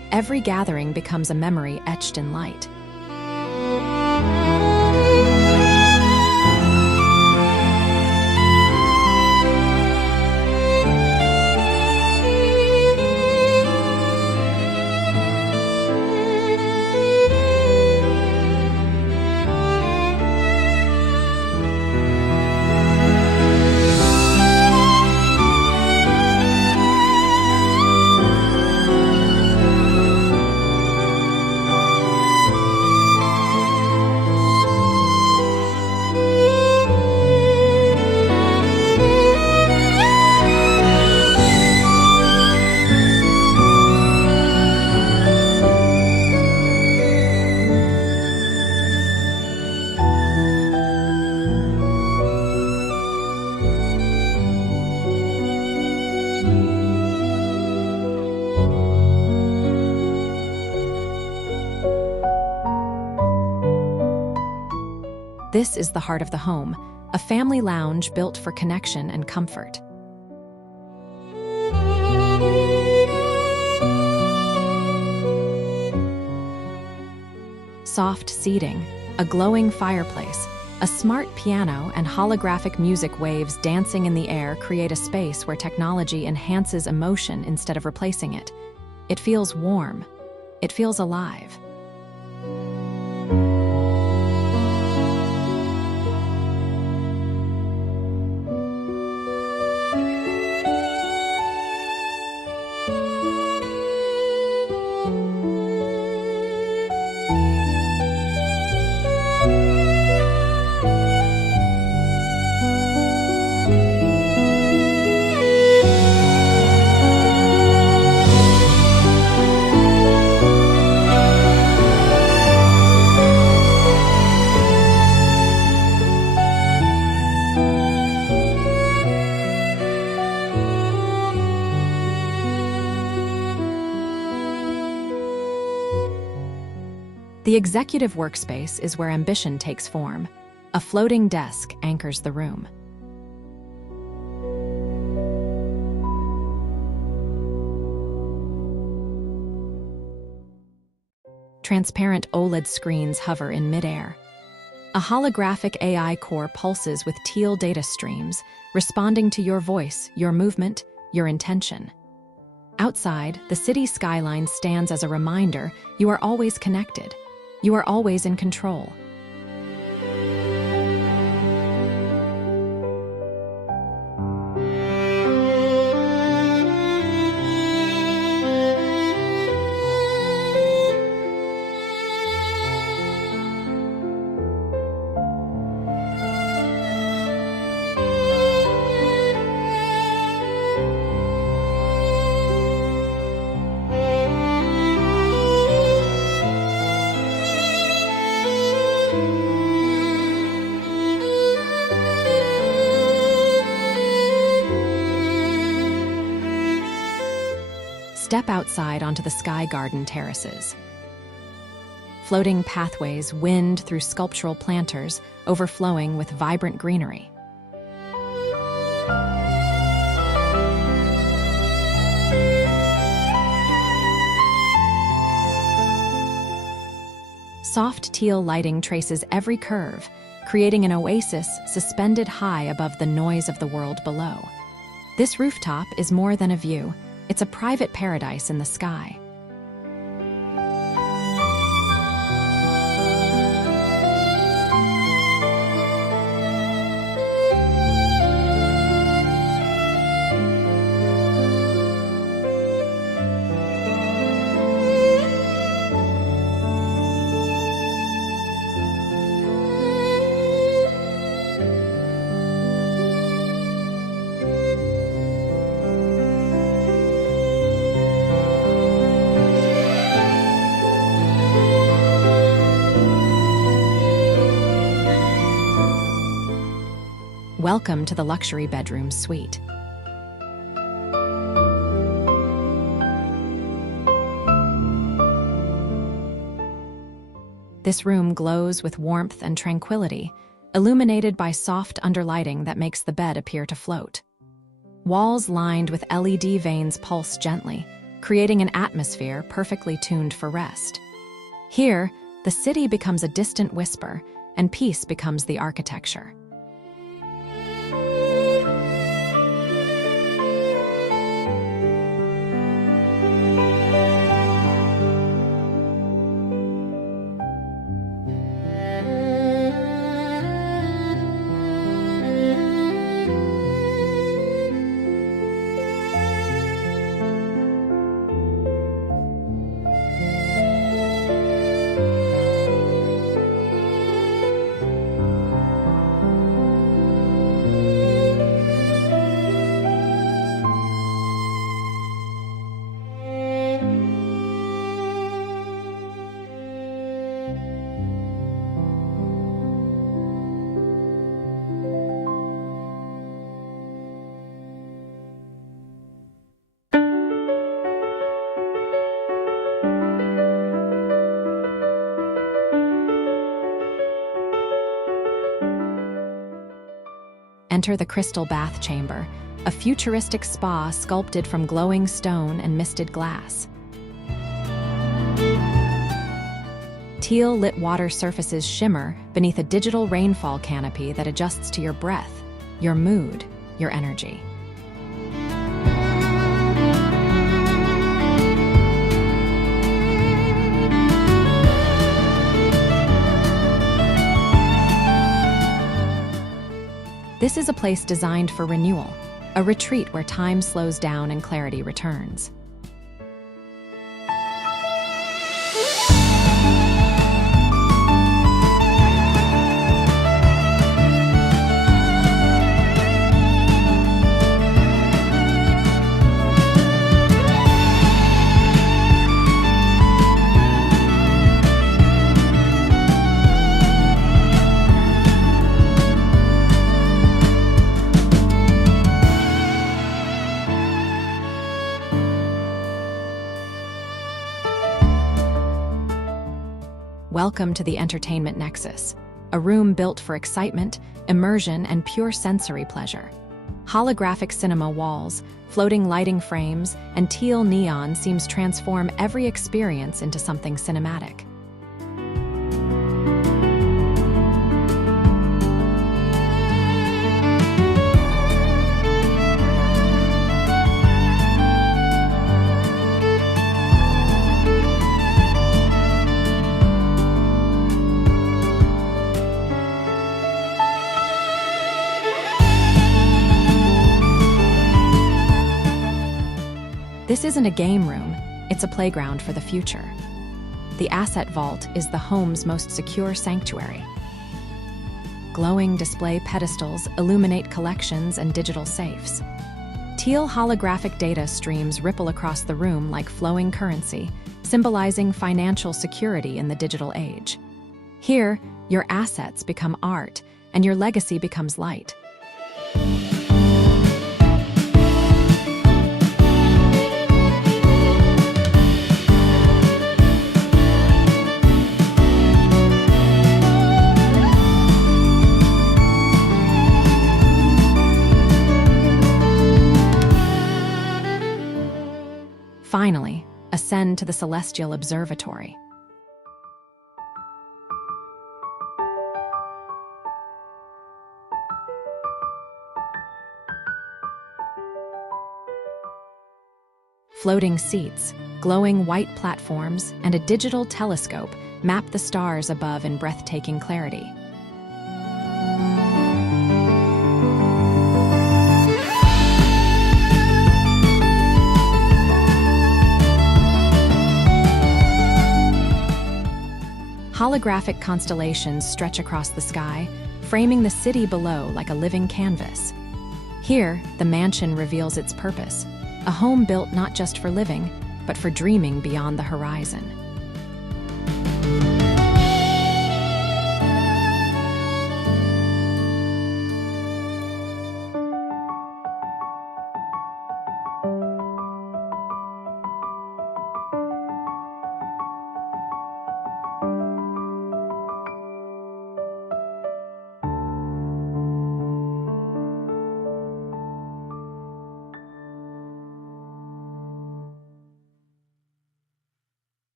Every gathering becomes a memory etched in light. This is the heart of the home, a family lounge built for connection and comfort. Soft seating, a glowing fireplace, a smart piano, and holographic music waves dancing in the air create a space where technology enhances emotion instead of replacing it. It feels warm. It feels alive. The executive workspace is where ambition takes form. A floating desk anchors the room. Transparent OLED screens hover in midair. A holographic AI core pulses with teal data streams, responding to your voice, your movement, your intention. Outside, the city skyline stands as a reminder you are always connected. You are always in control. Step outside onto the sky garden terraces. Floating pathways wind through sculptural planters, overflowing with vibrant greenery. Soft teal lighting traces every curve, creating an oasis suspended high above the noise of the world below. This rooftop is more than a view. It's a private paradise in the sky. Welcome to the luxury bedroom suite. This room glows with warmth and tranquility, illuminated by soft underlighting that makes the bed appear to float. Walls lined with LED vanes pulse gently, creating an atmosphere perfectly tuned for rest. Here, the city becomes a distant whisper, and peace becomes the architecture. Enter the crystal bath chamber, a futuristic spa sculpted from glowing stone and misted glass. Teal-lit water surfaces shimmer beneath a digital rainfall canopy that adjusts to your breath, your mood, your energy. This is a place designed for renewal, a retreat where time slows down and clarity returns. Welcome to the Entertainment Nexus, a room built for excitement, immersion, and pure sensory pleasure. Holographic cinema walls, floating lighting frames, and teal neon seems transform every experience into something cinematic. This isn't a game room, it's a playground for the future. The Asset Vault is the home's most secure sanctuary. Glowing display pedestals illuminate collections and digital safes. Teal holographic data streams ripple across the room like flowing currency, symbolizing financial security in the digital age. Here, your assets become art, and your legacy becomes light. Finally, ascend to the celestial observatory. Floating seats, glowing white platforms, and a digital telescope map the stars above in breathtaking clarity. Holographic constellations stretch across the sky, framing the city below like a living canvas. Here, the mansion reveals its purpose, a home built not just for living, but for dreaming beyond the horizon.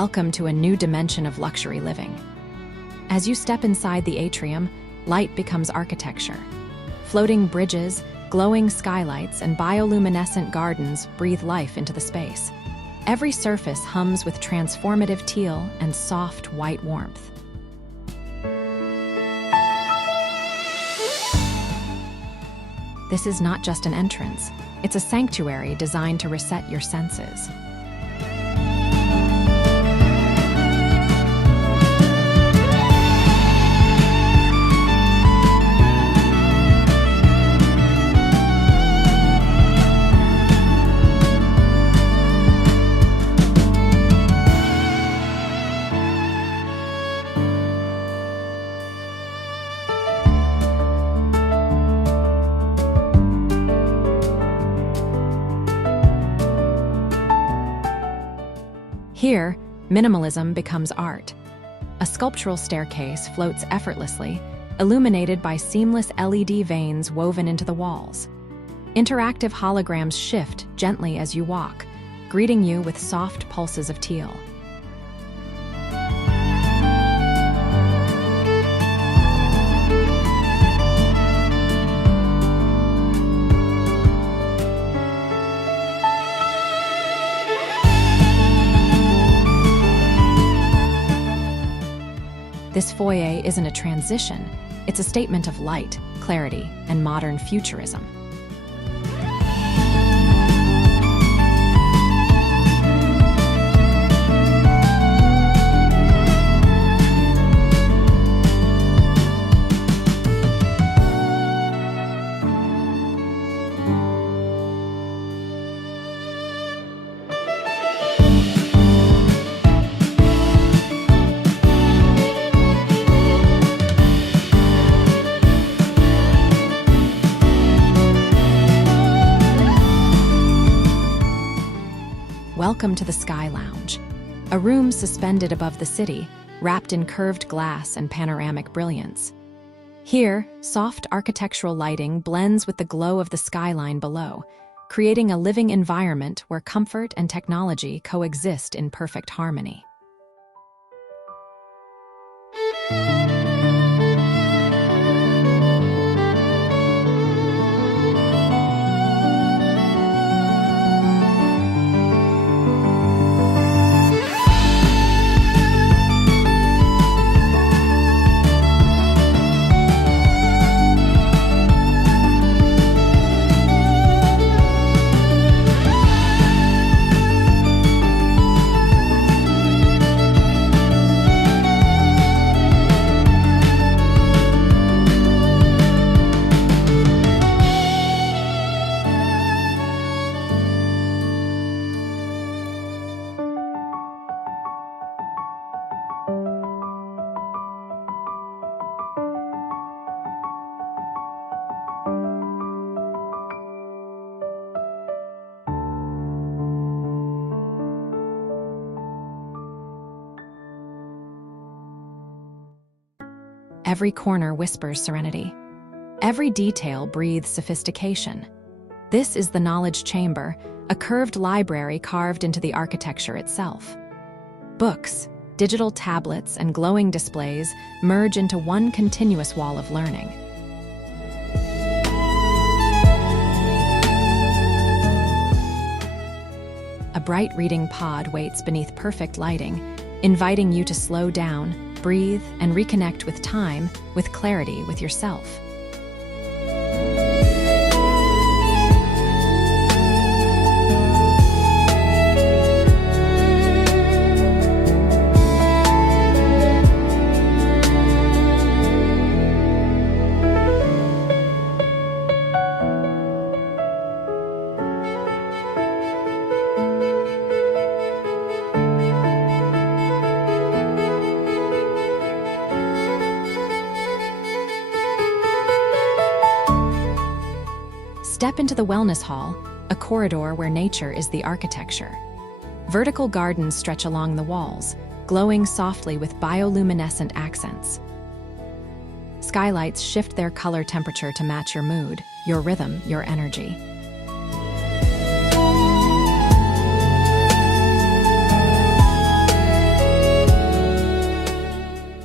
Welcome to a new dimension of luxury living. As you step inside the atrium, light becomes architecture. Floating bridges, glowing skylights, and bioluminescent gardens breathe life into the space. Every surface hums with transformative teal and soft white warmth. This is not just an entrance, it's a sanctuary designed to reset your senses. Here, minimalism becomes art. A sculptural staircase floats effortlessly, illuminated by seamless LED veins woven into the walls. Interactive holograms shift gently as you walk, greeting you with soft pulses of teal. This foyer isn't a transition, it's a statement of light, clarity, and modern futurism. Welcome to the Sky Lounge, a room suspended above the city, wrapped in curved glass and panoramic brilliance. Here, soft architectural lighting blends with the glow of the skyline below, creating a living environment where comfort and technology coexist in perfect harmony. Every corner whispers serenity. Every detail breathes sophistication. This is the knowledge chamber, a curved library carved into the architecture itself. Books, digital tablets, and glowing displays merge into one continuous wall of learning. A bright reading pod waits beneath perfect lighting, inviting you to slow down, breathe, and reconnect with time, with clarity, with yourself. Step into the wellness hall, a corridor where nature is the architecture. Vertical gardens stretch along the walls, glowing softly with bioluminescent accents. Skylights shift their color temperature to match your mood, your rhythm, your energy.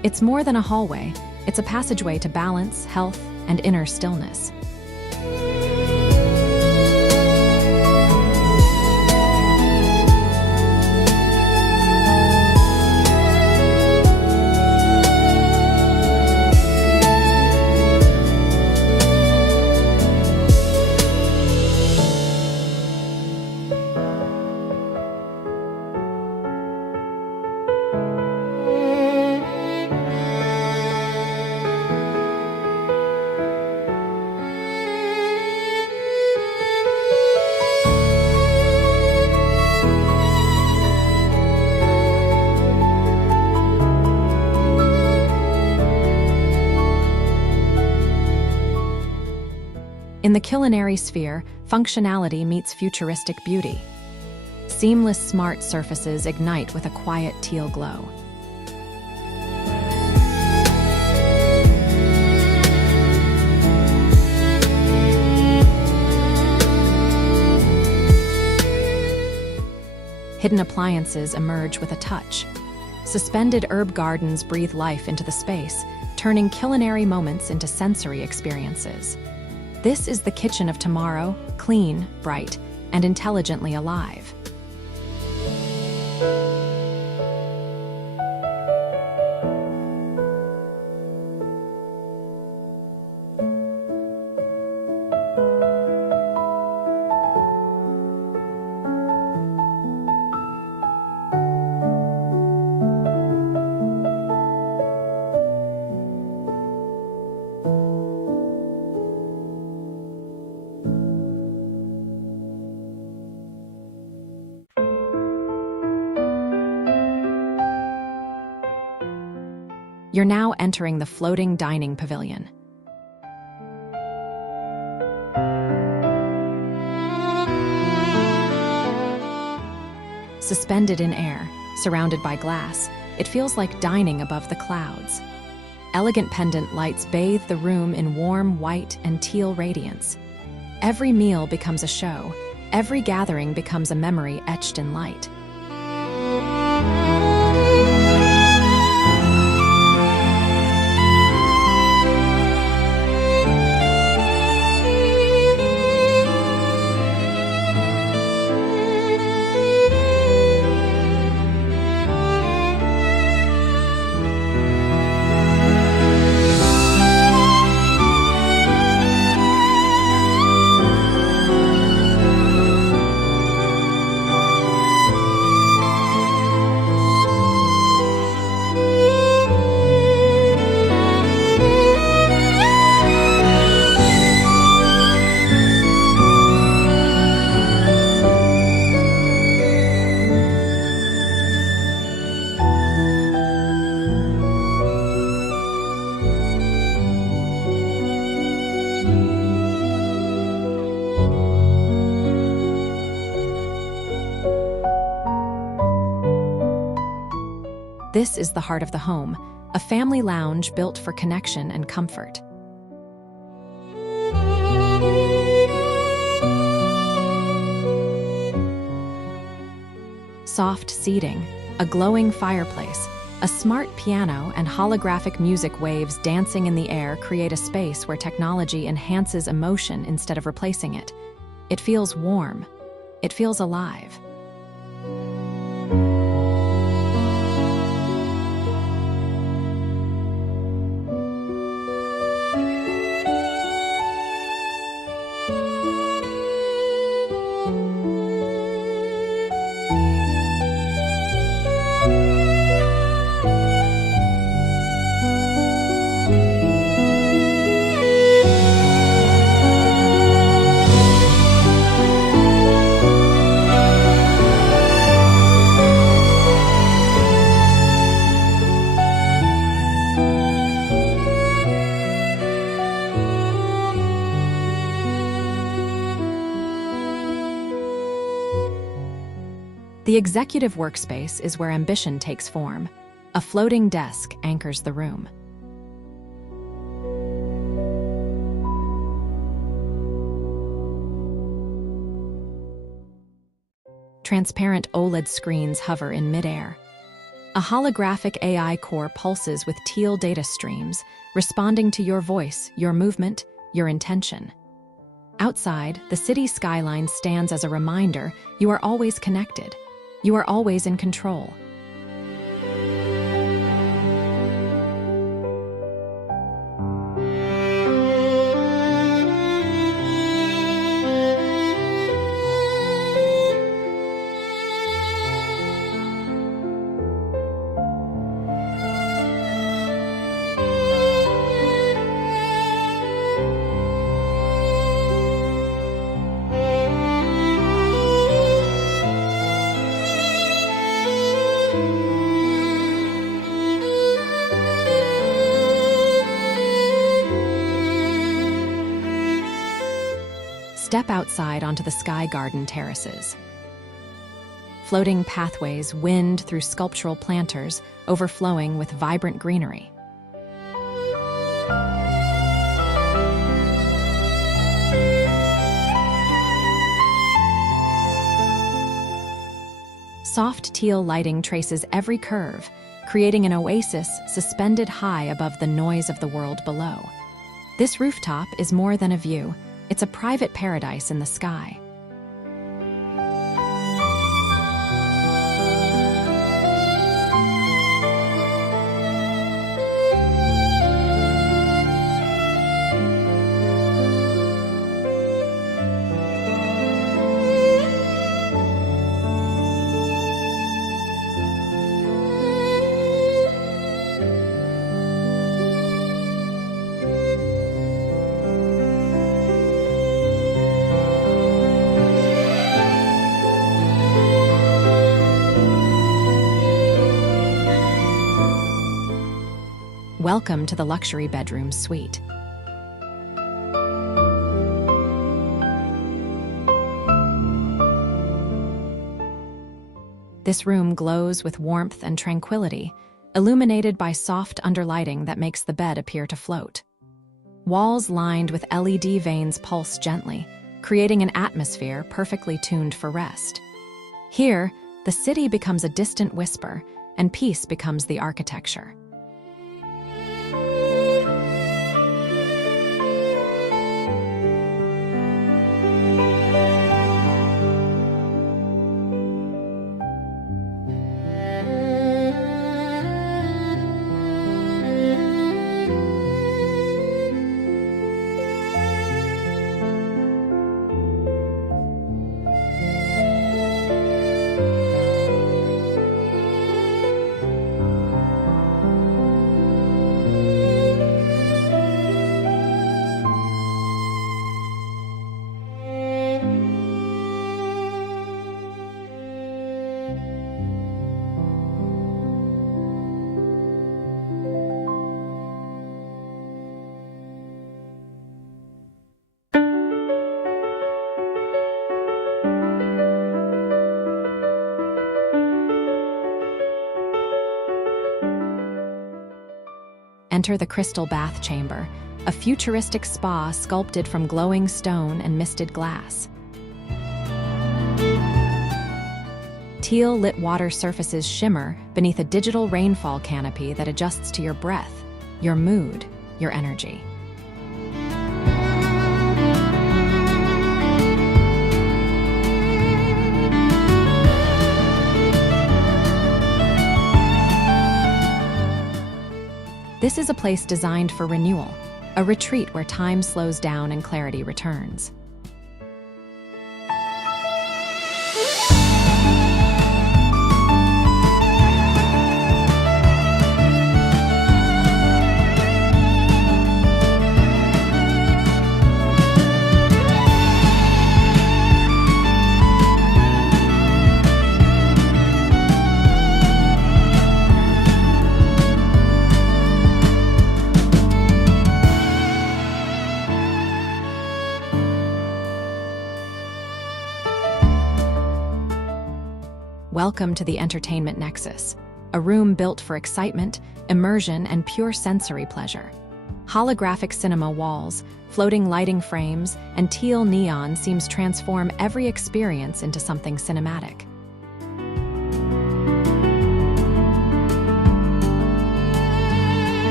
It's more than a hallway, it's a passageway to balance, health, and inner stillness. In the culinary sphere, functionality meets futuristic beauty. Seamless smart surfaces ignite with a quiet teal glow. Hidden appliances emerge with a touch. Suspended herb gardens breathe life into the space, turning culinary moments into sensory experiences. This is the kitchen of tomorrow, clean, bright, and intelligently alive. You're now entering the floating dining pavilion. Suspended in air, surrounded by glass, it feels like dining above the clouds. Elegant pendant lights bathe the room in warm white and teal radiance. Every meal becomes a show. Every gathering becomes a memory etched in light. This is the heart of the home, a family lounge built for connection and comfort. Soft seating, a glowing fireplace, a smart piano, and holographic music waves dancing in the air create a space where technology enhances emotion instead of replacing it. It feels warm. It feels alive. The executive workspace is where ambition takes form. A floating desk anchors the room. Transparent OLED screens hover in midair. A holographic AI core pulses with teal data streams, responding to your voice, your movement, your intention. Outside, the city skyline stands as a reminder you are always connected. You are always in control. Step outside onto the sky garden terraces. Floating pathways wind through sculptural planters, overflowing with vibrant greenery. Soft teal lighting traces every curve, creating an oasis suspended high above the noise of the world below. This rooftop is more than a view. It's a private paradise in the sky. Welcome to the luxury bedroom suite. This room glows with warmth and tranquility, illuminated by soft underlighting that makes the bed appear to float. Walls lined with LED veins pulse gently, creating an atmosphere perfectly tuned for rest. Here, the city becomes a distant whisper, and peace becomes the architecture. Enter the crystal bath chamber, a futuristic spa sculpted from glowing stone and misted glass. Teal-lit water surfaces shimmer beneath a digital rainfall canopy that adjusts to your breath, your mood, your energy. This is a place designed for renewal, a retreat where time slows down and clarity returns. Welcome to the entertainment nexus, a room built for excitement, immersion, and pure sensory pleasure. Holographic cinema walls, floating lighting frames, and teal neon seems transform every experience into something cinematic.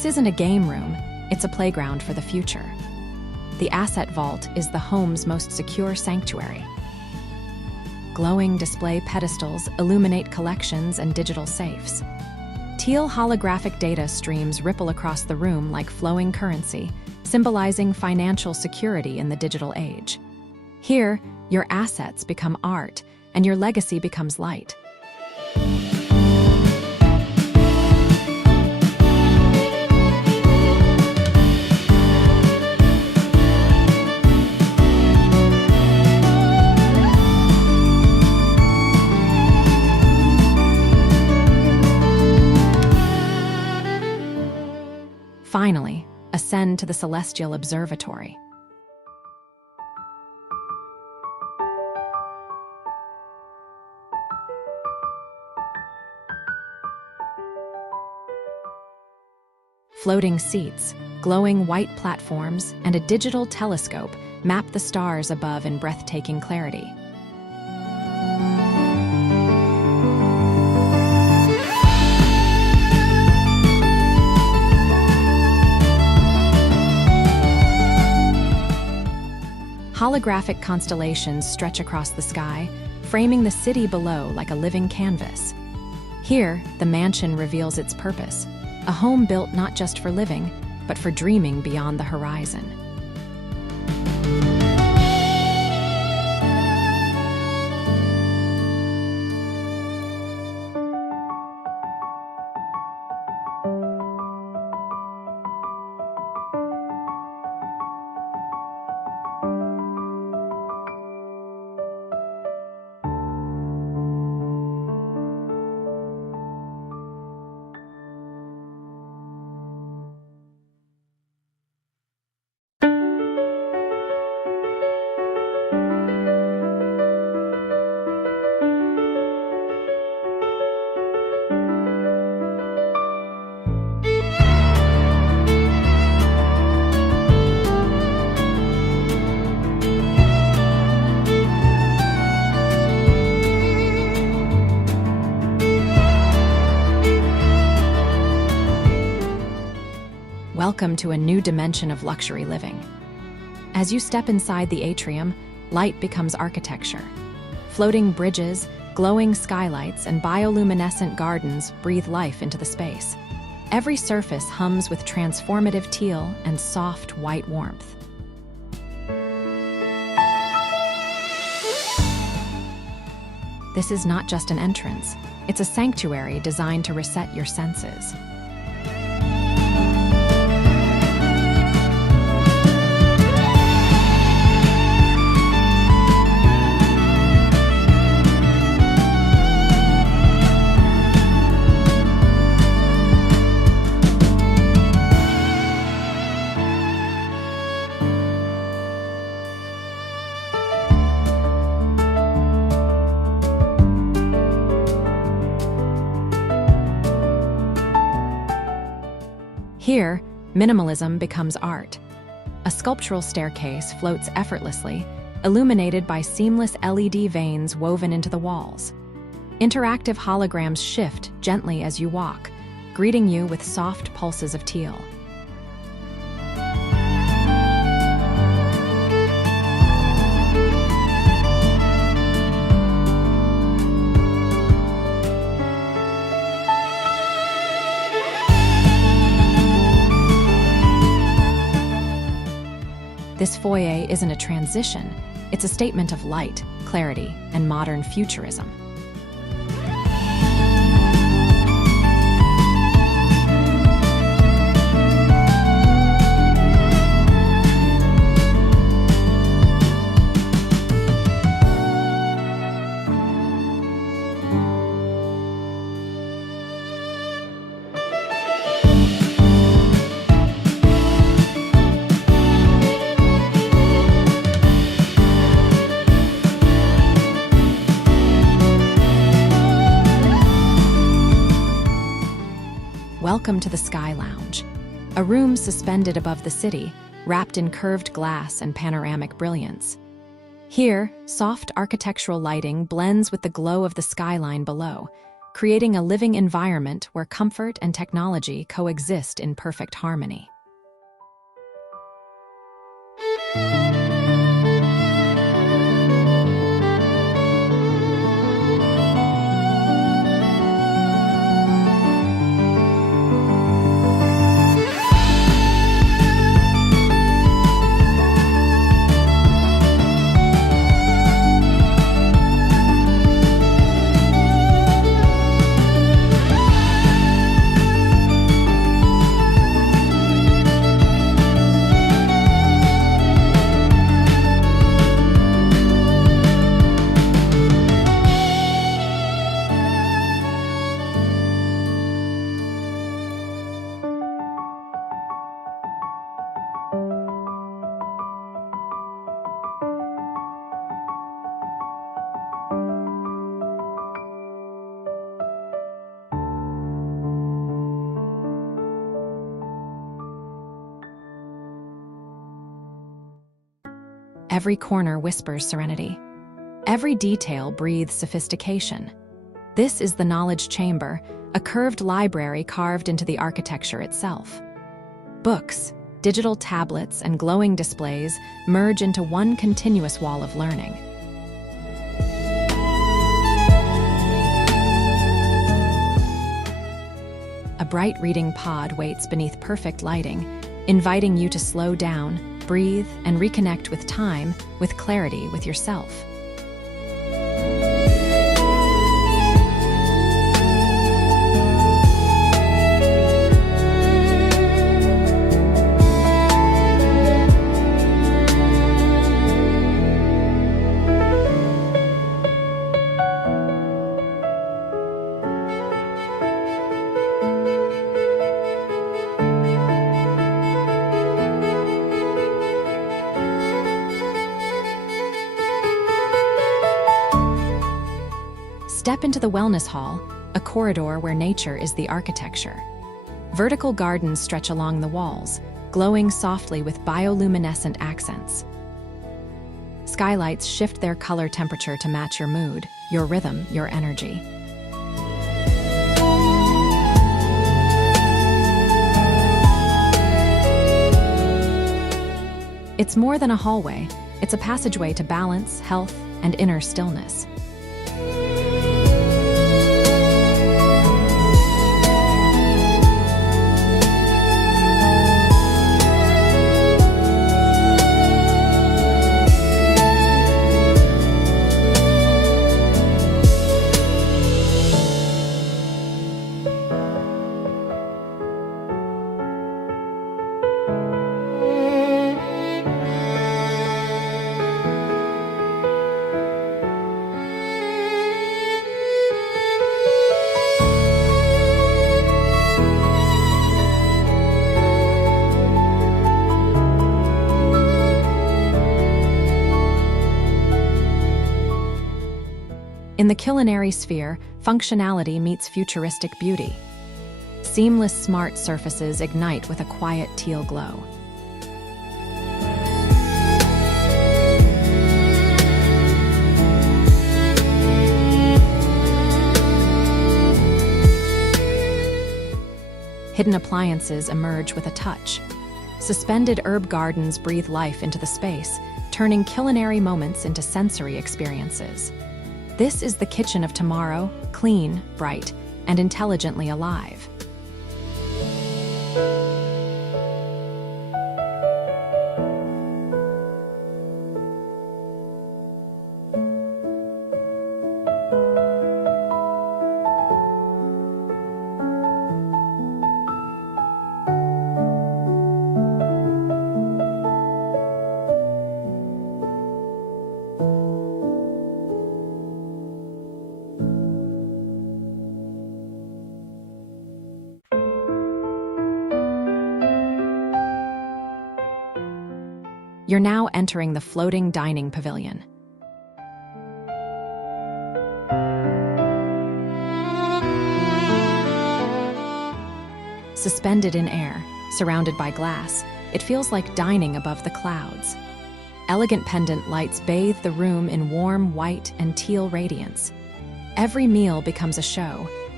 This isn't a game room, it's a playground for the future. The asset vault is the home's most secure sanctuary. Glowing display pedestals illuminate collections and digital safes. Teal holographic data streams ripple across the room like flowing currency, symbolizing financial security in the digital age. Here, your assets become art, and your legacy becomes light. Finally, ascend to the celestial observatory. Floating seats, glowing white platforms, and a digital telescope map the stars above in breathtaking clarity. Holographic constellations stretch across the sky, framing the city below like a living canvas. Here, the mansion reveals its purpose, a home built not just for living, but for dreaming beyond the horizon. Welcome to a new dimension of luxury living. As you step inside the atrium, light becomes architecture. Floating bridges, glowing skylights, and bioluminescent gardens breathe life into the space. Every surface hums with transformative teal and soft white warmth. This is not just an entrance, it's a sanctuary designed to reset your senses. Here, minimalism becomes art. A sculptural staircase floats effortlessly, illuminated by seamless LED veins woven into the walls. Interactive holograms shift gently as you walk, greeting you with soft pulses of teal. This foyer isn't a transition, it's a statement of light, clarity, and modern futurism. Welcome to the Sky Lounge, a room suspended above the city, wrapped in curved glass and panoramic brilliance. Here, soft architectural lighting blends with the glow of the skyline below, creating a living environment where comfort and technology coexist in perfect harmony. Every corner whispers serenity. Every detail breathes sophistication. This is the knowledge chamber, a curved library carved into the architecture itself. Books, digital tablets, and glowing displays merge into one continuous wall of learning. A bright reading pod waits beneath perfect lighting, inviting you to slow down, breathe, and reconnect with time, with clarity, with yourself. Step into the wellness hall, a corridor where nature is the architecture. Vertical gardens stretch along the walls, glowing softly with bioluminescent accents. Skylights shift their color temperature to match your mood, your rhythm, your energy. It's more than a hallway. It's a passageway to balance, health, and inner stillness. In the culinary sphere, functionality meets futuristic beauty. Seamless smart surfaces ignite with a quiet teal glow. Hidden appliances emerge with a touch. Suspended herb gardens breathe life into the space, turning culinary moments into sensory experiences. This is the kitchen of tomorrow, clean, bright, and intelligently alive. You're now entering the floating dining pavilion. Suspended in air, surrounded by glass, it feels like dining above the clouds. Elegant pendant lights bathe the room in warm white and teal radiance. Every meal becomes a show,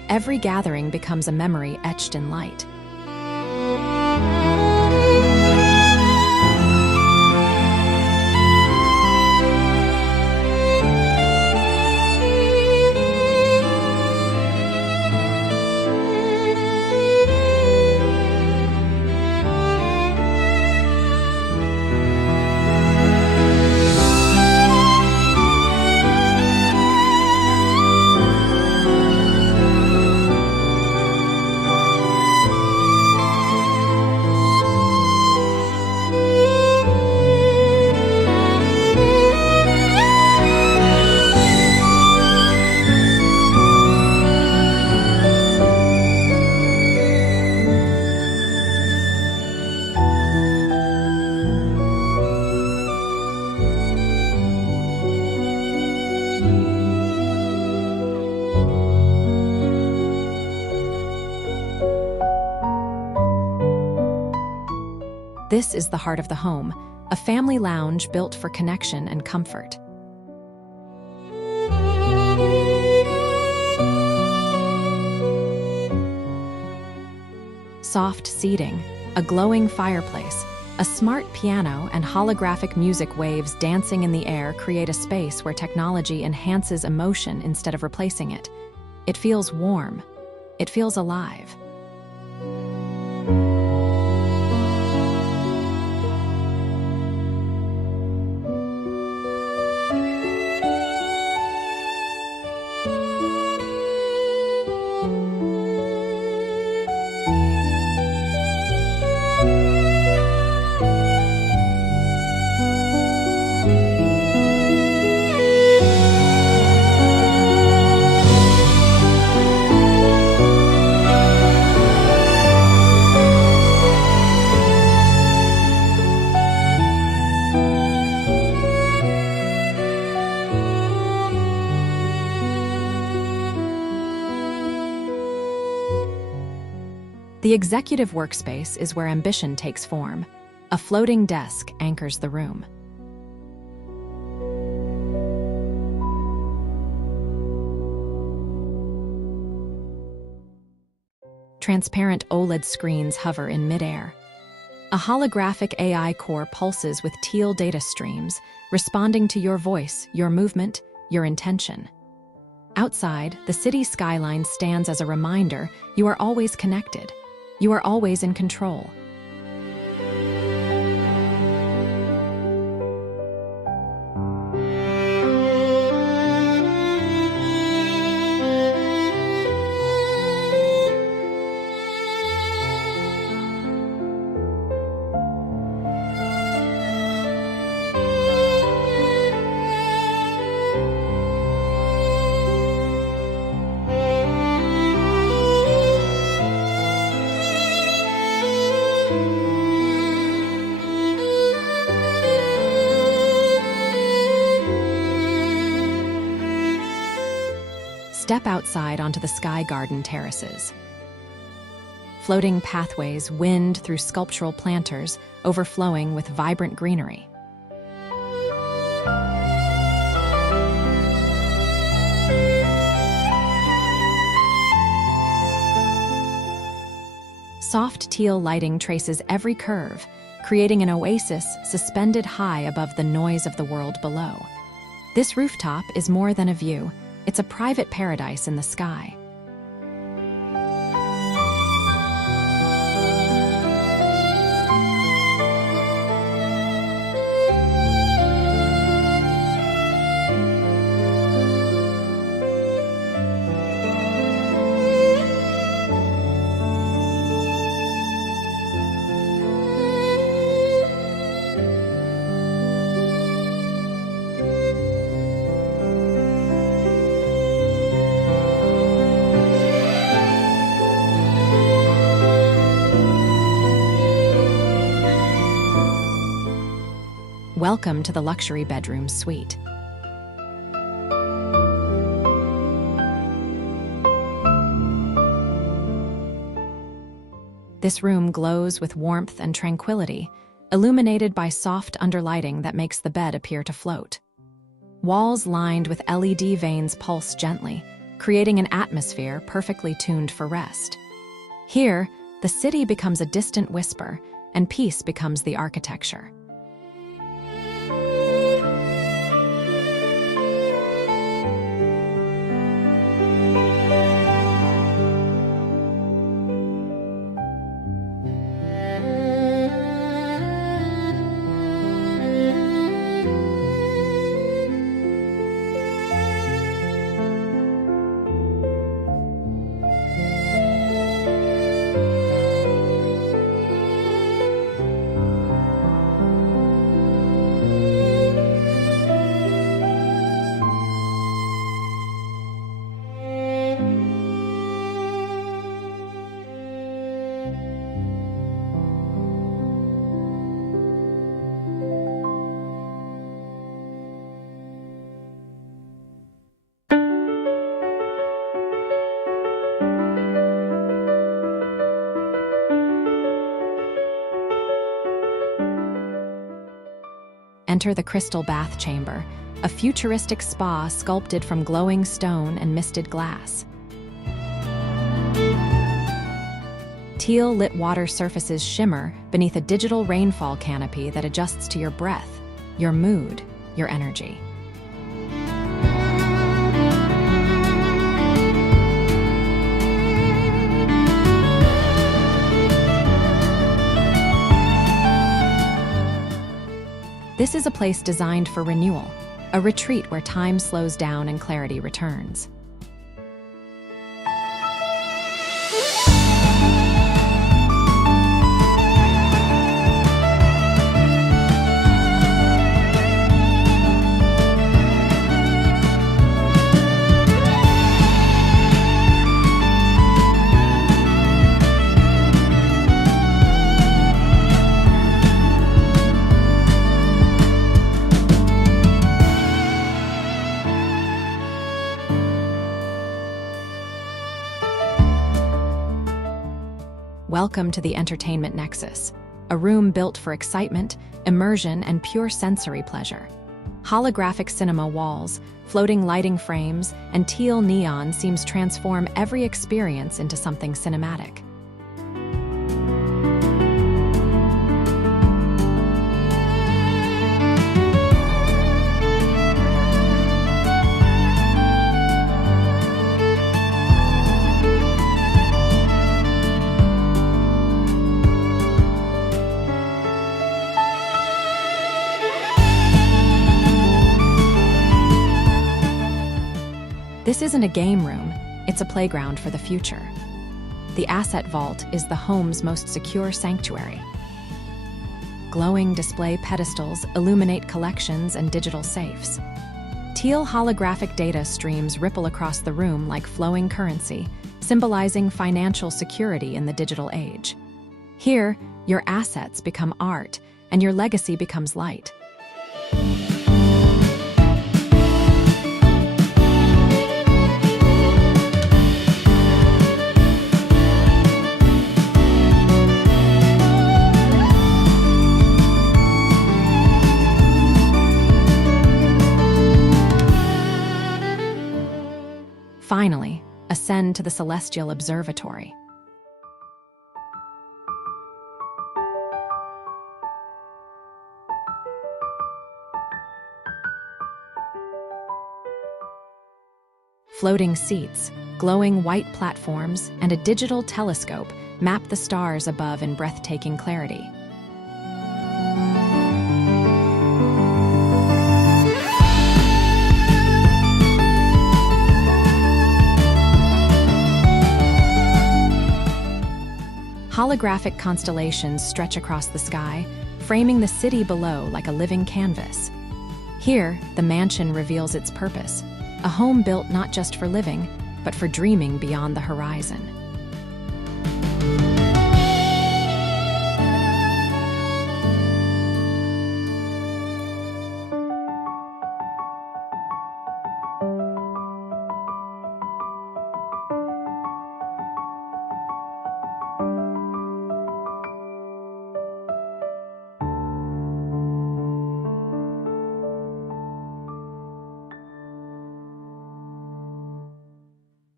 Every gathering becomes a memory etched in light. This is the heart of the home, a family lounge built for connection and comfort. Soft seating, a glowing fireplace, a smart piano, and holographic music waves dancing in the air create a space where technology enhances emotion instead of replacing it. It feels warm. It feels alive. The executive workspace is where ambition takes form. A floating desk anchors the room. Transparent OLED screens hover in midair. A holographic AI core pulses with teal data streams, responding to your voice, your movement, your intention. Outside, the city skyline stands as a reminder you are always connected. You are always in control. Step outside onto the sky garden terraces. Floating pathways wind through sculptural planters, overflowing with vibrant greenery. Soft teal lighting traces every curve, creating an oasis suspended high above the noise of the world below. This rooftop is more than a view. It's a private paradise in the sky. Welcome to the luxury bedroom suite. This room glows with warmth and tranquility, illuminated by soft underlighting that makes the bed appear to float. Walls lined with LED vanes pulse gently, creating an atmosphere perfectly tuned for rest. Here, the city becomes a distant whisper, and peace becomes the architecture. Enter the crystal bath chamber, a futuristic spa sculpted from glowing stone and misted glass. Teal-lit water surfaces shimmer beneath a digital rainfall canopy that adjusts to your breath, your mood, your energy. This is a place designed for renewal, a retreat where time slows down and clarity returns. Welcome to the Entertainment Nexus, a room built for excitement, immersion, and pure sensory pleasure. Holographic cinema walls, floating lighting frames, and teal neon seems transform every experience into something cinematic. This isn't a game room, it's a playground for the future. The Asset Vault is the home's most secure sanctuary. Glowing display pedestals illuminate collections and digital safes. Teal holographic data streams ripple across the room like flowing currency, symbolizing financial security in the digital age. Here, your assets become art, and your legacy becomes light. Finally, ascend to the celestial observatory. Floating seats, glowing white platforms, and a digital telescope map the stars above in breathtaking clarity. Holographic constellations stretch across the sky, framing the city below like a living canvas. Here, the mansion reveals its purpose, a home built not just for living, but for dreaming beyond the horizon.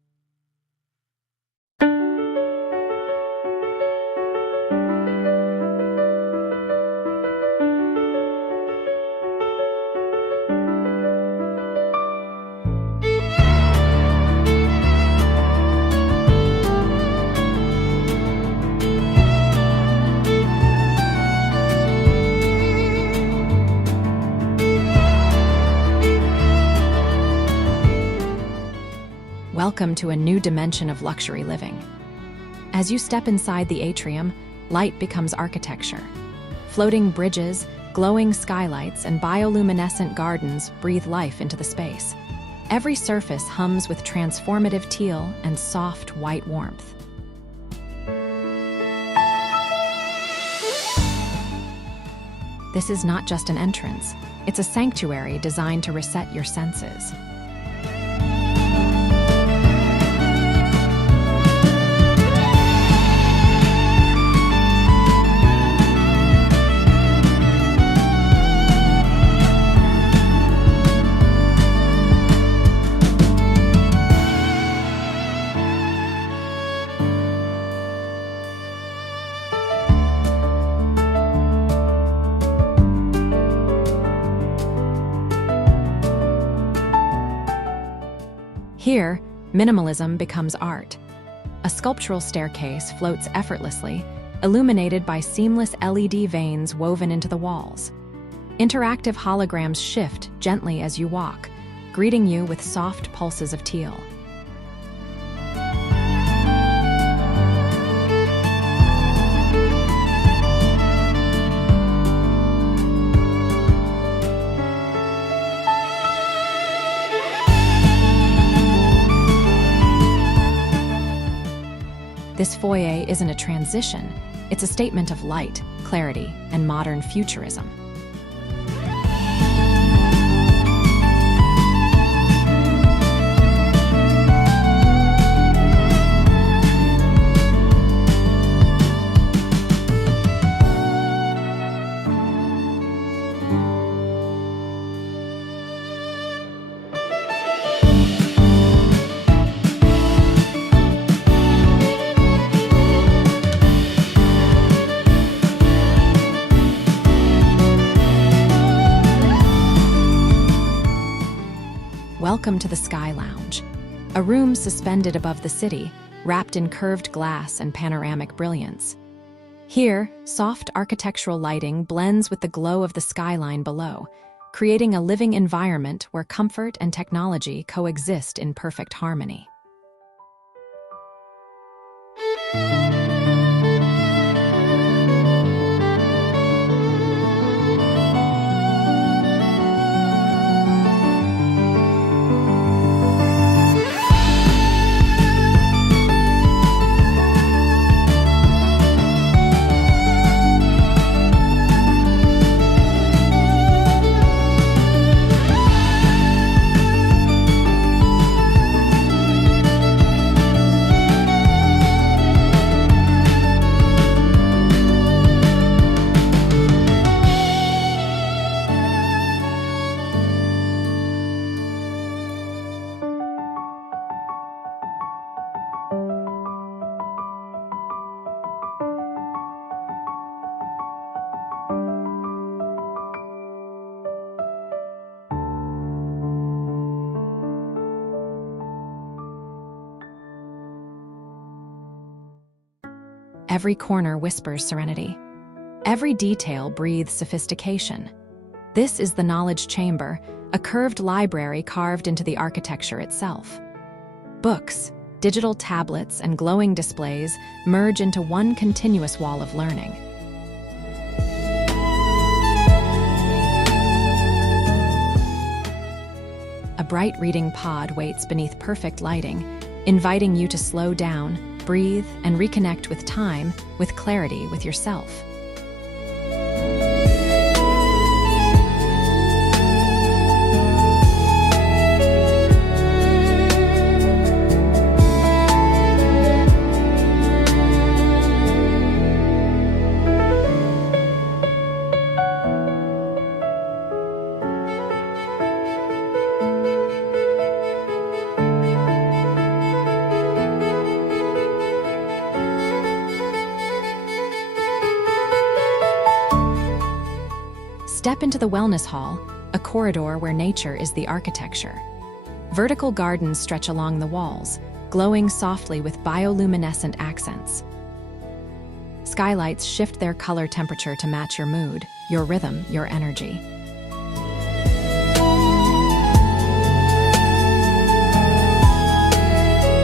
Welcome to a new dimension of luxury living. As you step inside the atrium, light becomes architecture. Floating bridges, glowing skylights, and bioluminescent gardens breathe life into the space. Every surface hums with transformative teal and soft white warmth. This is not just an entrance, it's a sanctuary designed to reset your senses. Here, minimalism becomes art. A sculptural staircase floats effortlessly, illuminated by seamless LED veins woven into the walls. Interactive holograms shift gently as you walk, greeting you with soft pulses of teal. This foyer isn't a transition, it's a statement of light, clarity, and modern futurism. Welcome to the Sky Lounge, a room suspended above the city, wrapped in curved glass and panoramic brilliance. Here, soft architectural lighting blends with the glow of the skyline below, creating a living environment where comfort and technology coexist in perfect harmony. Every corner whispers serenity. Every detail breathes sophistication. This is the knowledge chamber, a curved library carved into the architecture itself. Books, digital tablets, and glowing displays merge into one continuous wall of learning. A bright reading pod waits beneath perfect lighting, inviting you to slow down, breathe, and reconnect with time, with clarity, with yourself. Step into the wellness hall, a corridor where nature is the architecture. Vertical gardens stretch along the walls, glowing softly with bioluminescent accents. Skylights shift their color temperature to match your mood, your rhythm, your energy.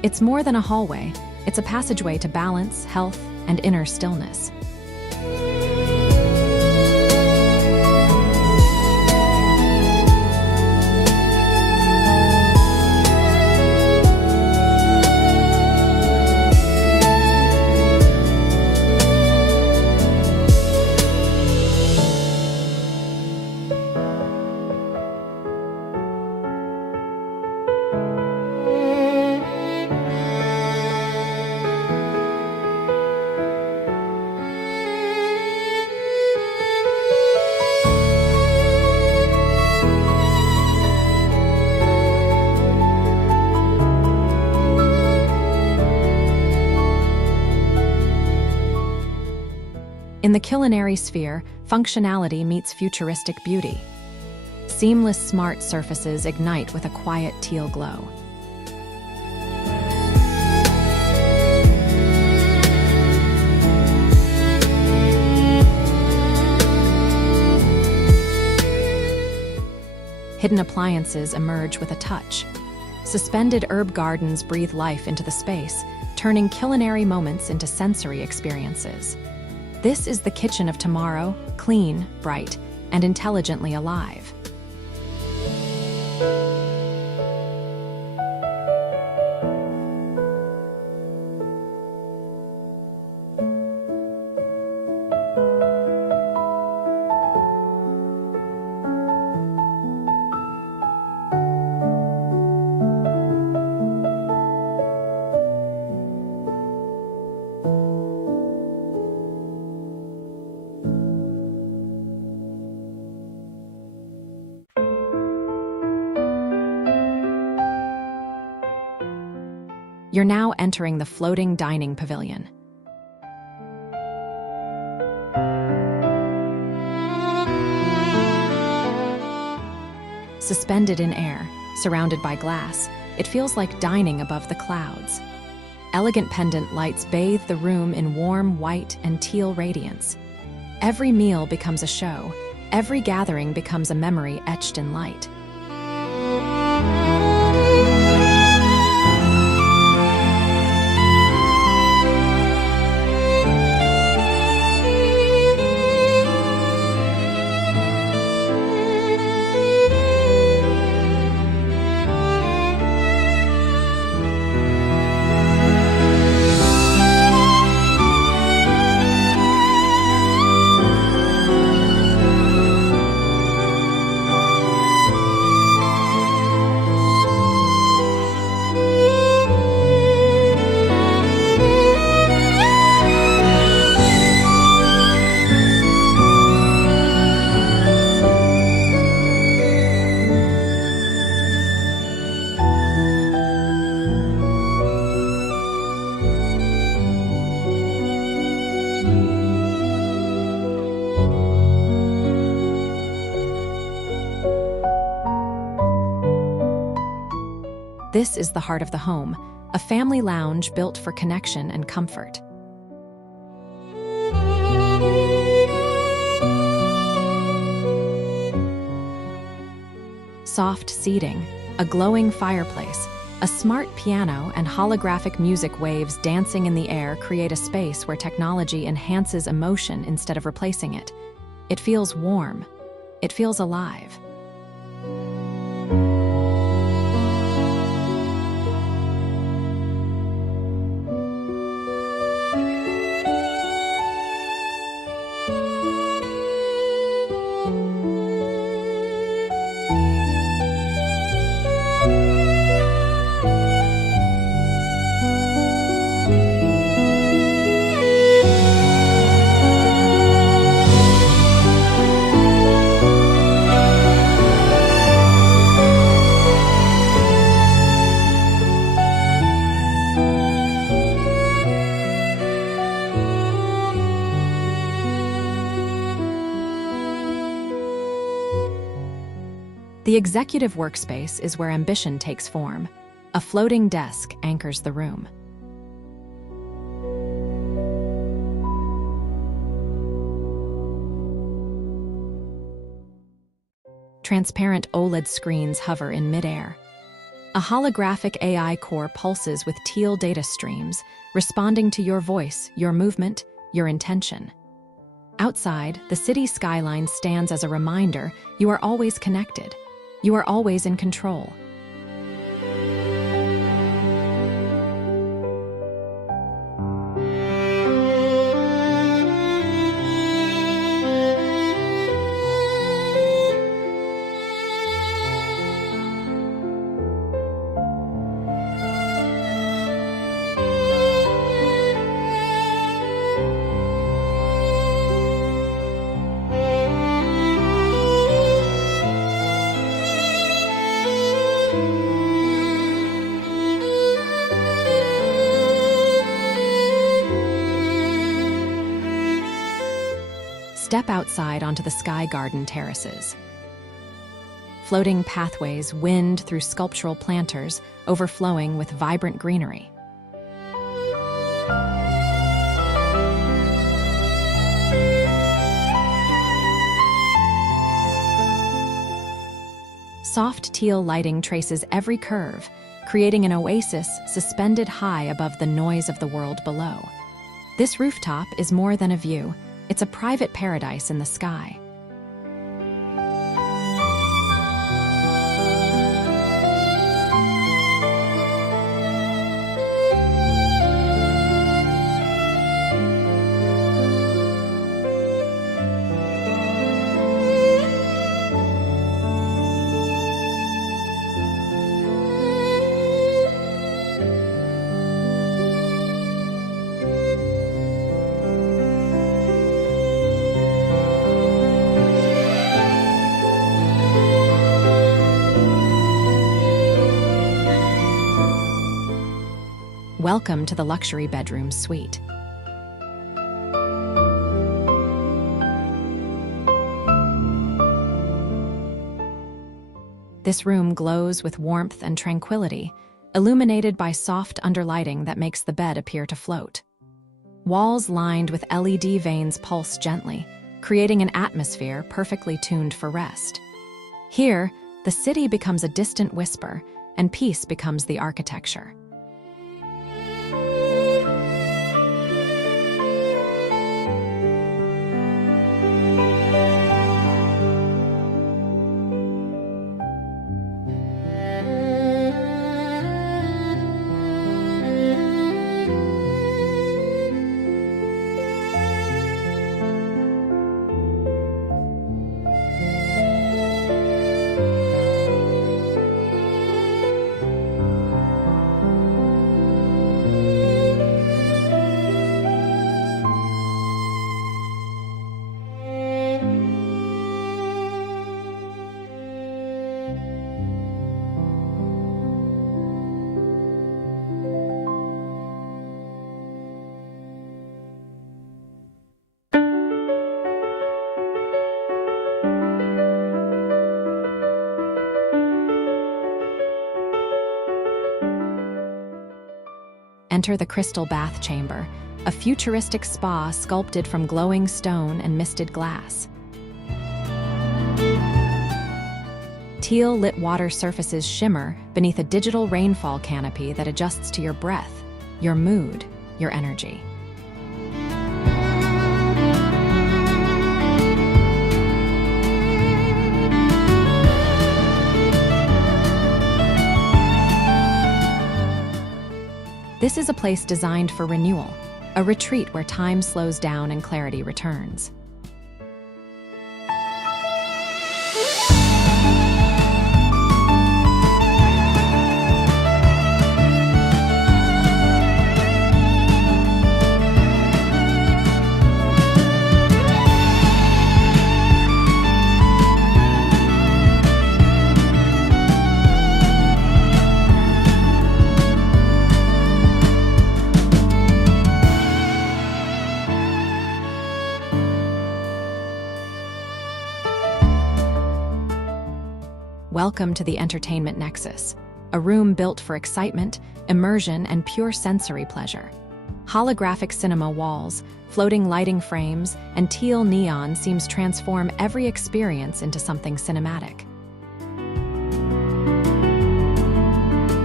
It's more than a hallway, it's a passageway to balance, health, and inner stillness. In the culinary sphere, functionality meets futuristic beauty. Seamless smart surfaces ignite with a quiet teal glow. Hidden appliances emerge with a touch. Suspended herb gardens breathe life into the space, turning culinary moments into sensory experiences. This is the kitchen of tomorrow, clean, bright, and intelligently alive. You're now entering the floating dining pavilion. Suspended in air, surrounded by glass, it feels like dining above the clouds. Elegant pendant lights bathe the room in warm white and teal radiance. Every meal becomes a show. Every gathering becomes a memory etched in light. This is the heart of the home, a family lounge built for connection and comfort. Soft seating, a glowing fireplace, a smart piano, and holographic music waves dancing in the air create a space where technology enhances emotion instead of replacing it. It feels warm. It feels alive. The executive workspace is where ambition takes form. A floating desk anchors the room. Transparent OLED screens hover in midair. A holographic AI core pulses with teal data streams, responding to your voice, your movement, your intention. Outside, the city skyline stands as a reminder you are always connected. You are always in control. Step outside onto the sky garden terraces. Floating pathways wind through sculptural planters, overflowing with vibrant greenery. Soft teal lighting traces every curve, creating an oasis suspended high above the noise of the world below. This rooftop is more than a view. It's a private paradise in the sky. Welcome to the luxury bedroom suite. This room glows with warmth and tranquility, illuminated by soft underlighting that makes the bed appear to float. Walls lined with LED vanes pulse gently, creating an atmosphere perfectly tuned for rest. Here, the city becomes a distant whisper, and peace becomes the architecture. Enter the crystal bath chamber, a futuristic spa sculpted from glowing stone and misted glass. Teal-lit water surfaces shimmer beneath a digital rainfall canopy that adjusts to your breath, your mood, your energy. This is a place designed for renewal, a retreat where time slows down and clarity returns. Welcome to the entertainment nexus, a room built for excitement, immersion, and pure sensory pleasure. Holographic cinema walls, floating lighting frames, and teal neon seems transform every experience into something cinematic.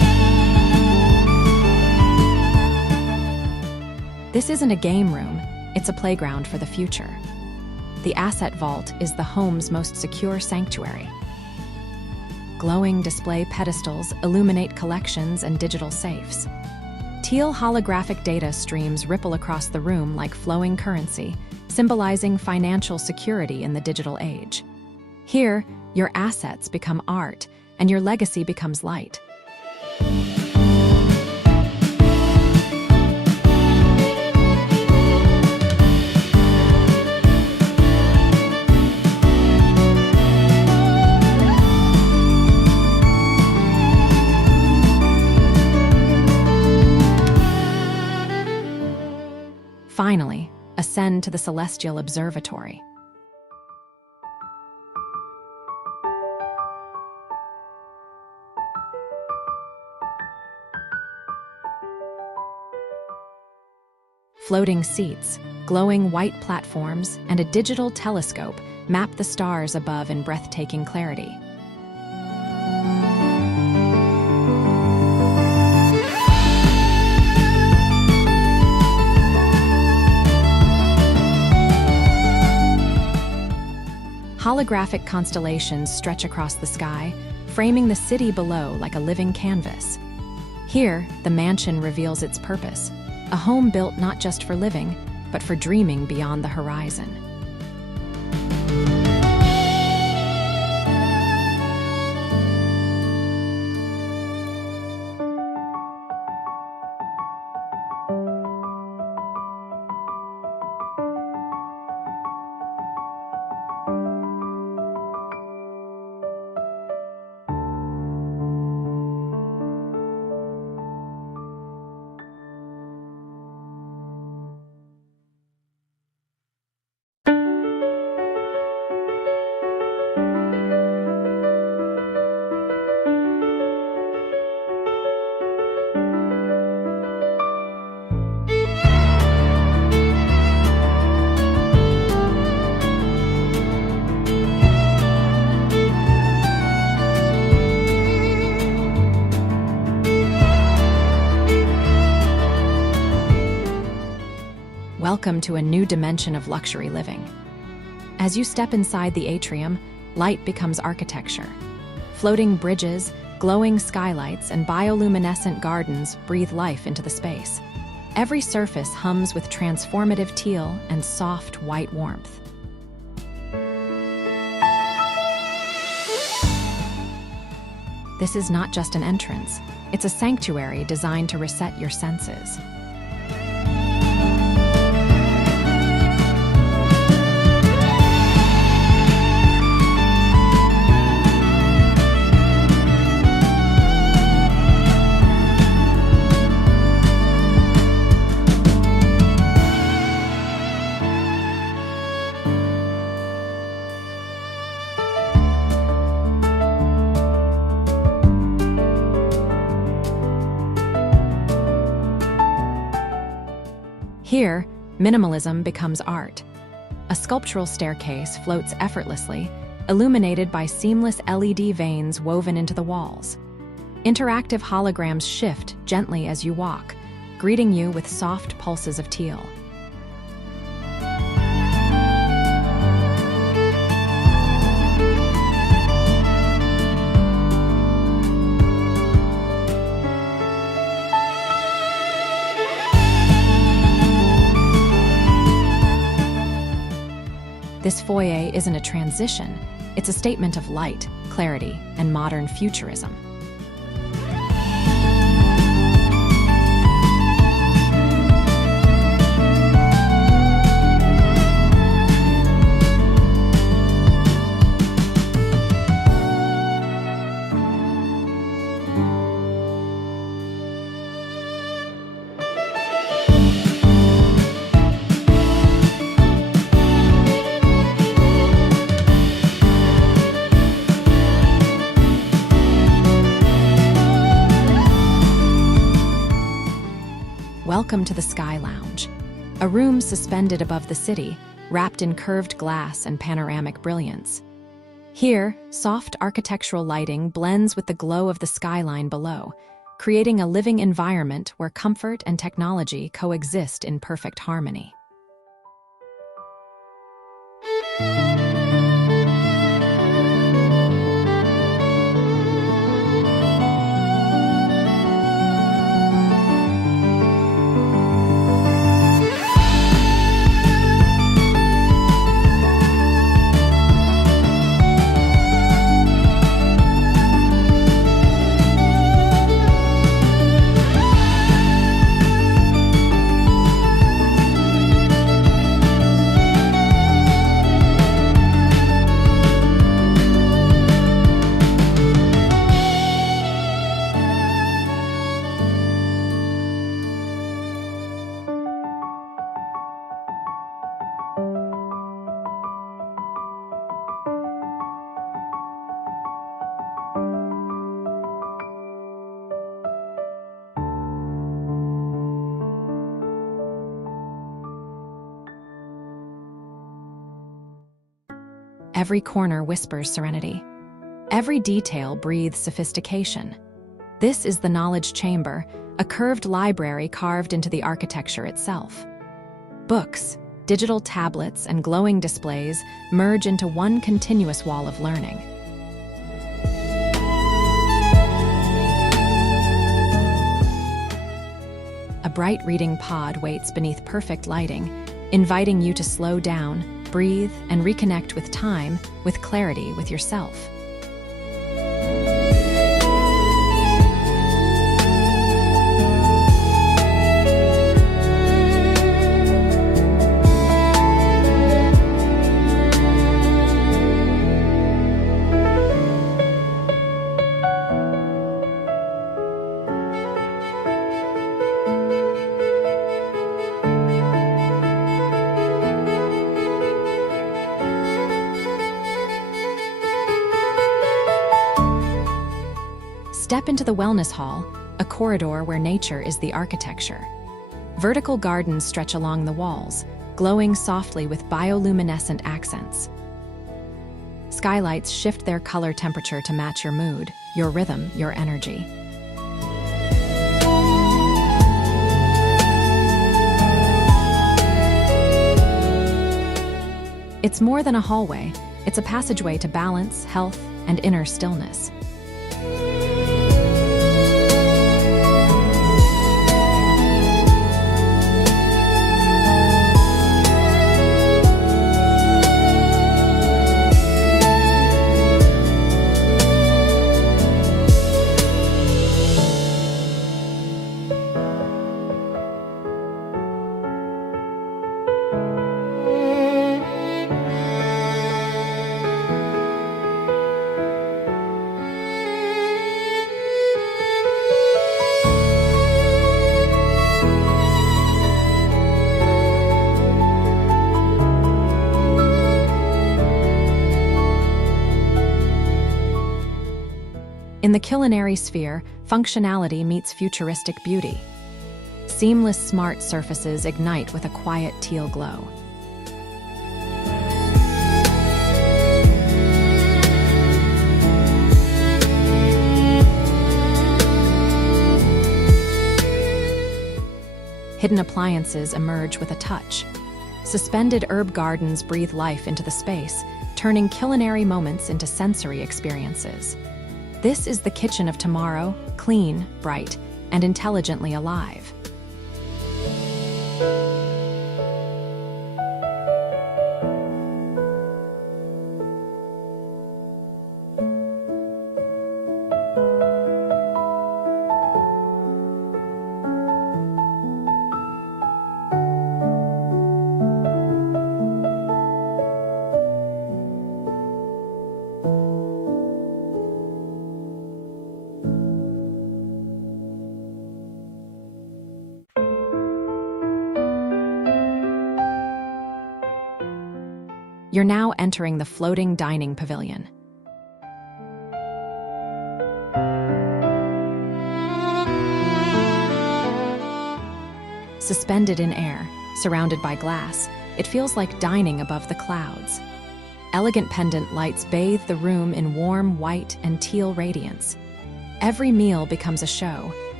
isn't a game room, it's a playground for the future. The asset vault is the home's most secure sanctuary. Glowing display pedestals illuminate collections and digital safes. Teal holographic data streams ripple across the room like flowing currency, symbolizing financial security in the digital age. Here, your assets become art, and your legacy becomes light. Finally, ascend to the celestial observatory. Floating seats, glowing white platforms, and a digital telescope map the stars above in breathtaking clarity. Holographic constellations stretch across the sky, framing the city below like a living canvas. Here, the mansion reveals its purpose, a home built not just for living, but for dreaming beyond the horizon. Welcome to a new dimension of luxury living. As you step inside the atrium, light becomes architecture. Floating bridges, glowing skylights, and bioluminescent gardens breathe life into the space. Every surface hums with transformative teal and soft white warmth. This is not just an entrance, it's a sanctuary designed to reset your senses. Here, minimalism becomes art. A sculptural staircase floats effortlessly, illuminated by seamless LED veins woven into the walls. Interactive holograms shift gently as you walk, greeting you with soft pulses of teal. This foyer isn't a transition, it's a statement of light, clarity, and modern futurism. Welcome to the Sky Lounge, a room suspended above the city, wrapped in curved glass and panoramic brilliance. Here, soft architectural lighting blends with the glow of the skyline below, creating a living environment where comfort and technology coexist in perfect harmony. Every corner whispers serenity. Every detail breathes sophistication. This is the knowledge chamber, a curved library carved into the architecture itself. Books, digital tablets, and glowing displays merge into one continuous wall of learning. A bright reading pod waits beneath perfect lighting, inviting you to slow down, breathe, and reconnect with time, with clarity, with yourself. Step into the wellness hall, a corridor where nature is the architecture. Vertical gardens stretch along the walls, glowing softly with bioluminescent accents. Skylights shift their color temperature to match your mood, your rhythm, your energy. It's more than a hallway, it's a passageway to balance, health, and inner stillness. In the culinary sphere, functionality meets futuristic beauty. Seamless smart surfaces ignite with a quiet teal glow. Hidden appliances emerge with a touch. Suspended herb gardens breathe life into the space, turning culinary moments into sensory experiences. This is the kitchen of tomorrow, clean, bright, and intelligently alive. You're now entering the floating dining pavilion. Suspended in air, surrounded by glass, it feels like dining above the clouds. Elegant pendant lights bathe the room in warm white and teal radiance. Every meal becomes a show,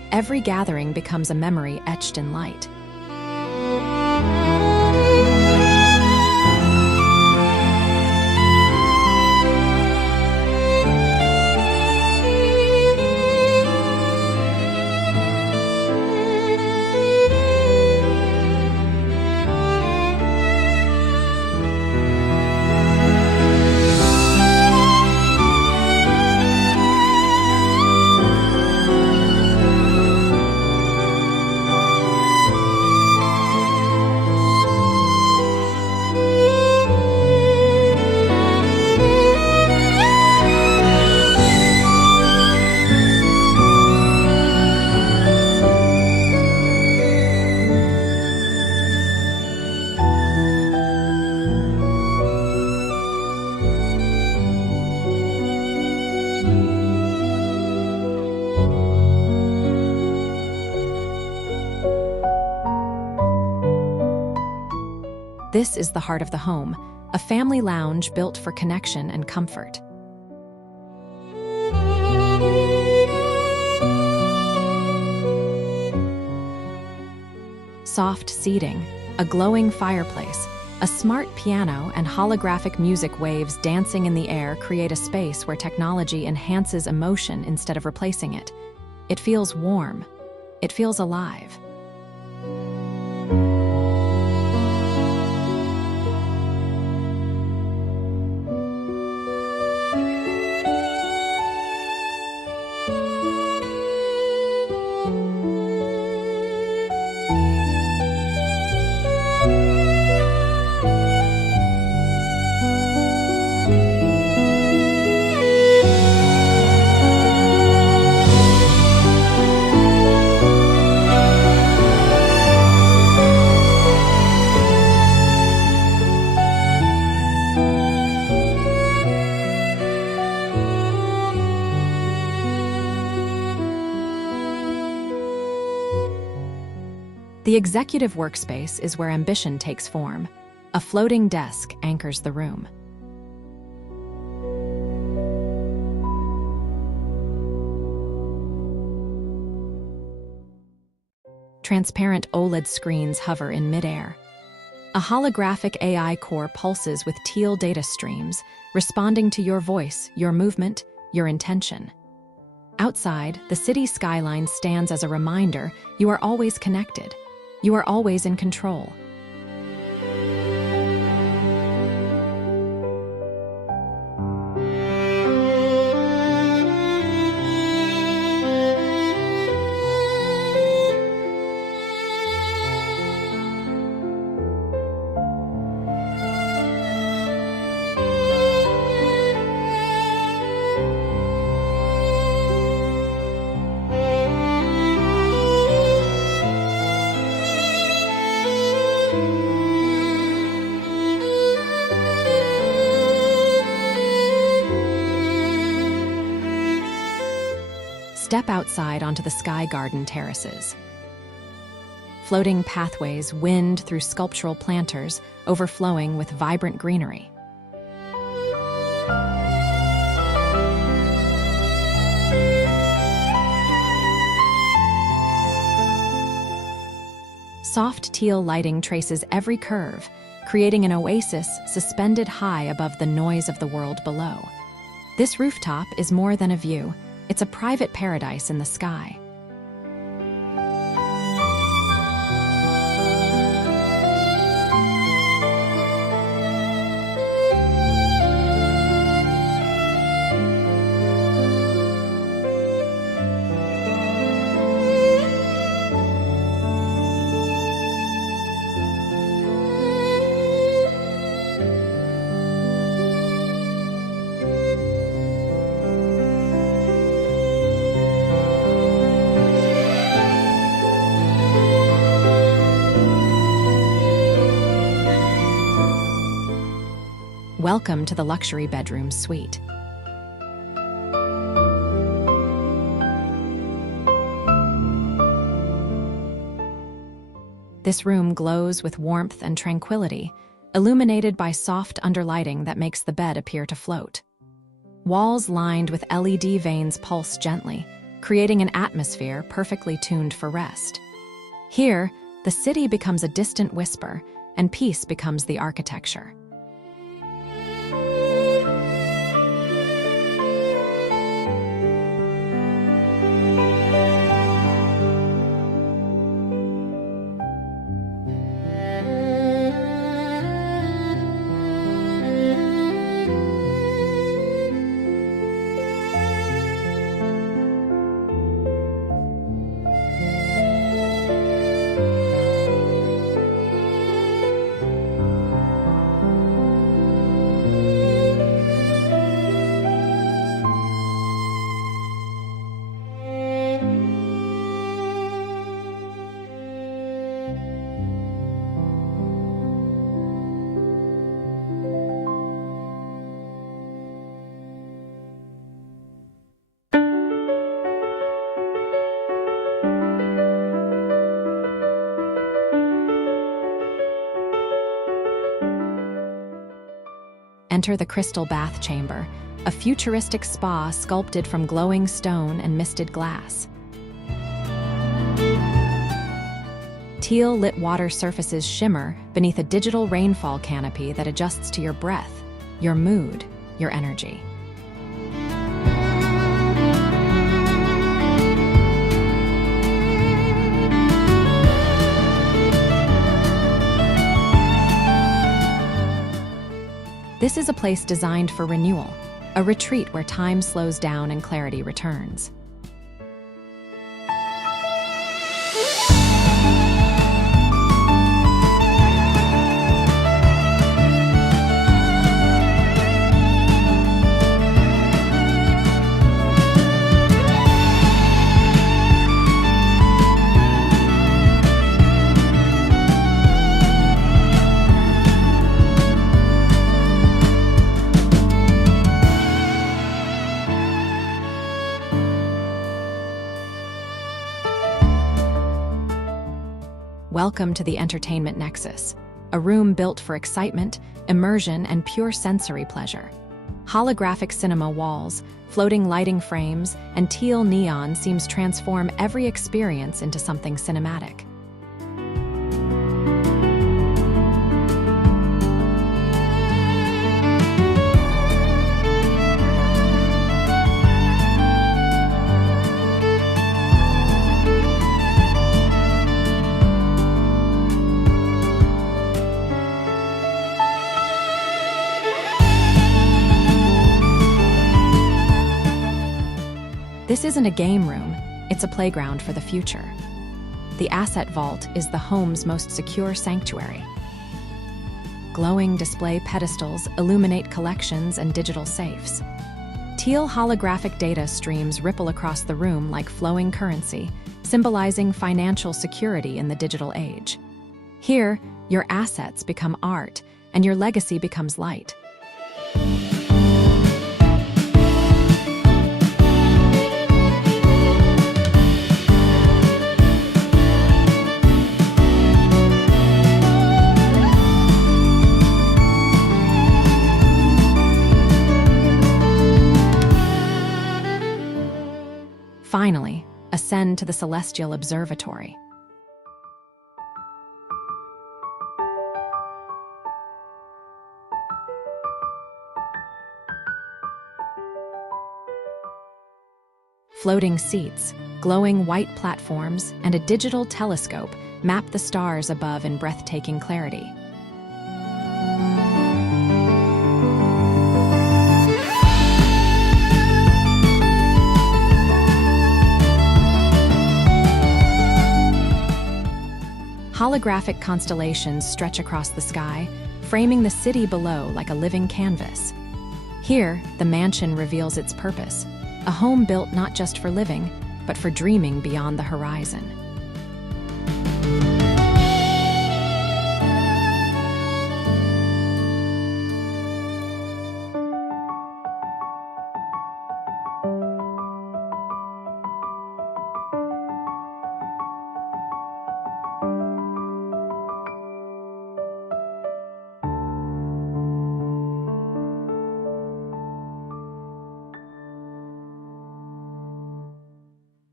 Every gathering becomes a memory etched in light. This is the heart of the home, a family lounge built for connection and comfort. Soft seating, a glowing fireplace, a smart piano, and holographic music waves dancing in the air create a space where technology enhances emotion instead of replacing it. It feels warm. It feels alive. The executive workspace is where ambition takes form. A floating desk anchors the room. Transparent OLED screens hover in midair. A holographic AI core pulses with teal data streams, responding to your voice, your movement, your intention. Outside, the city skyline stands as a reminder you are always connected. You are always in control. Step outside onto the sky garden terraces. Floating pathways wind through sculptural planters, overflowing with vibrant greenery. Soft teal lighting traces every curve, creating an oasis suspended high above the noise of the world below. This rooftop is more than a view. It's a private paradise in the sky. Welcome to the luxury bedroom suite. This room glows with warmth and tranquility, illuminated by soft underlighting that makes the bed appear to float. Walls lined with LED vanes pulse gently, creating an atmosphere perfectly tuned for rest. Here, the city becomes a distant whisper, and peace becomes the architecture. Enter the crystal bath chamber, a futuristic spa sculpted from glowing stone and misted glass. Teal-lit water surfaces shimmer beneath a digital rainfall canopy that adjusts to your breath, your mood, your energy. This is a place designed for renewal, a retreat where time slows down and clarity returns. Welcome to the Entertainment Nexus, a room built for excitement, immersion, and pure sensory pleasure. Holographic cinema walls, floating lighting frames, and teal neon seems transform every experience into something cinematic. This isn't a game room, it's a playground for the future. The Asset Vault is the home's most secure sanctuary. Glowing display pedestals illuminate collections and digital safes. Teal holographic data streams ripple across the room like flowing currency, symbolizing financial security in the digital age. Here, your assets become art, and your legacy becomes light. Finally, ascend to the celestial observatory. Floating seats, glowing white platforms, and a digital telescope map the stars above in breathtaking clarity. Holographic constellations stretch across the sky, framing the city below like a living canvas. Here, the mansion reveals its purpose, a home built not just for living, but for dreaming beyond the horizon.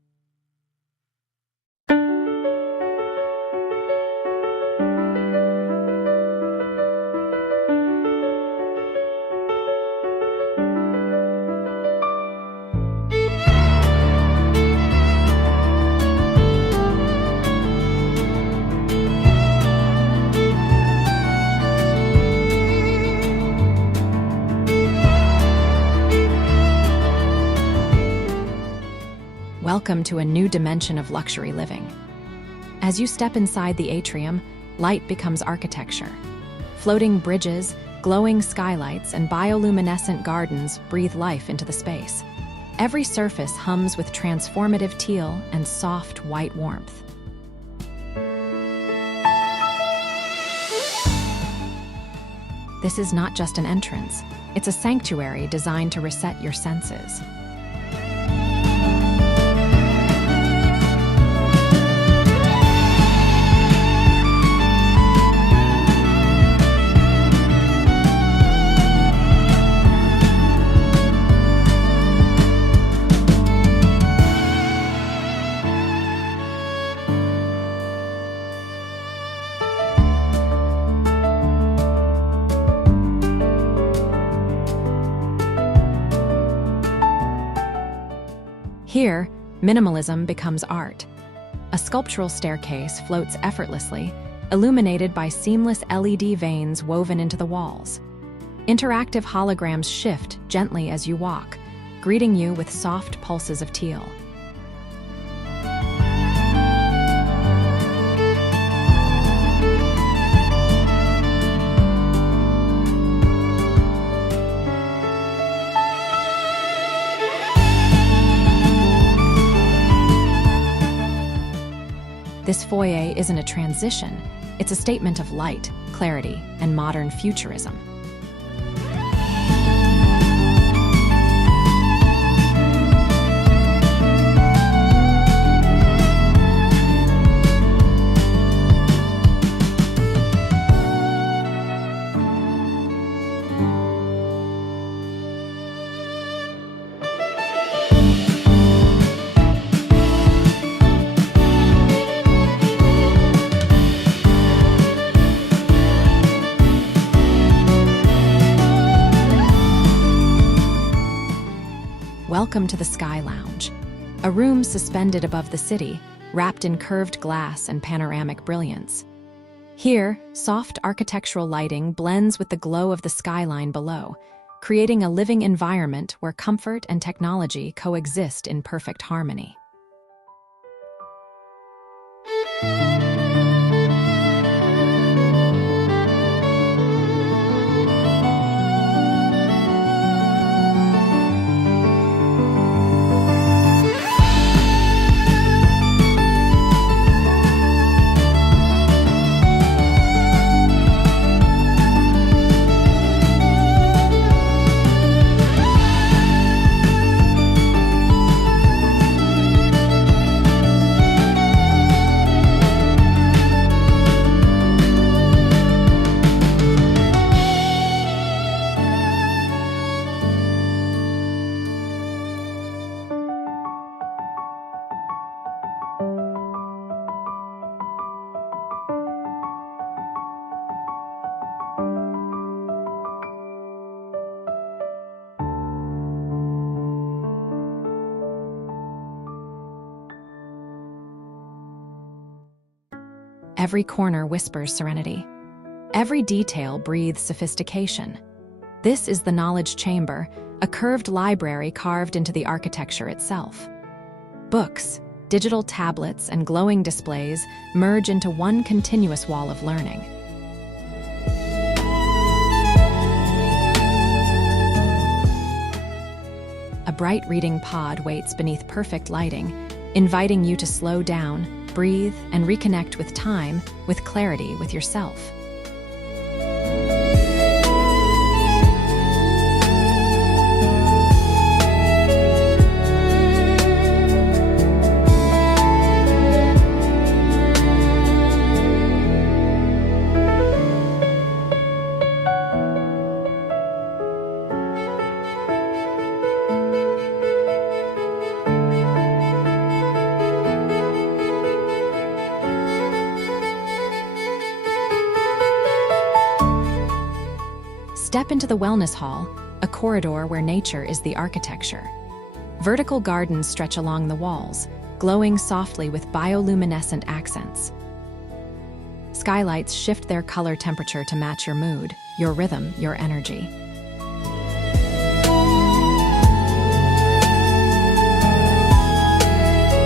Welcome to a new dimension of luxury living. As you step inside the atrium, light becomes architecture. Floating bridges, glowing skylights, and bioluminescent gardens breathe life into the space. Every surface hums with transformative teal and soft white warmth. This is not just an entrance, it's a sanctuary designed to reset your senses. Here, minimalism becomes art. A sculptural staircase floats effortlessly, illuminated by seamless LED veins woven into the walls. Interactive holograms shift gently as you walk, greeting you with soft pulses of teal. This foyer isn't a transition, it's a statement of light, clarity, and modern futurism. Welcome to the Sky Lounge, a room suspended above the city, wrapped in curved glass and panoramic brilliance. Here, soft architectural lighting blends with the glow of the skyline below, creating a living environment where comfort and technology coexist in perfect harmony. Every corner whispers serenity. Every detail breathes sophistication. This is the knowledge chamber, a curved library carved into the architecture itself. Books, digital tablets, and glowing displays merge into one continuous wall of learning. A bright reading pod waits beneath perfect lighting, inviting you to slow down, breathe, and reconnect with time, with clarity, with yourself. Step into the wellness hall, a corridor where nature is the architecture. Vertical gardens stretch along the walls, glowing softly with bioluminescent accents. Skylights shift their color temperature to match your mood, your rhythm, your energy.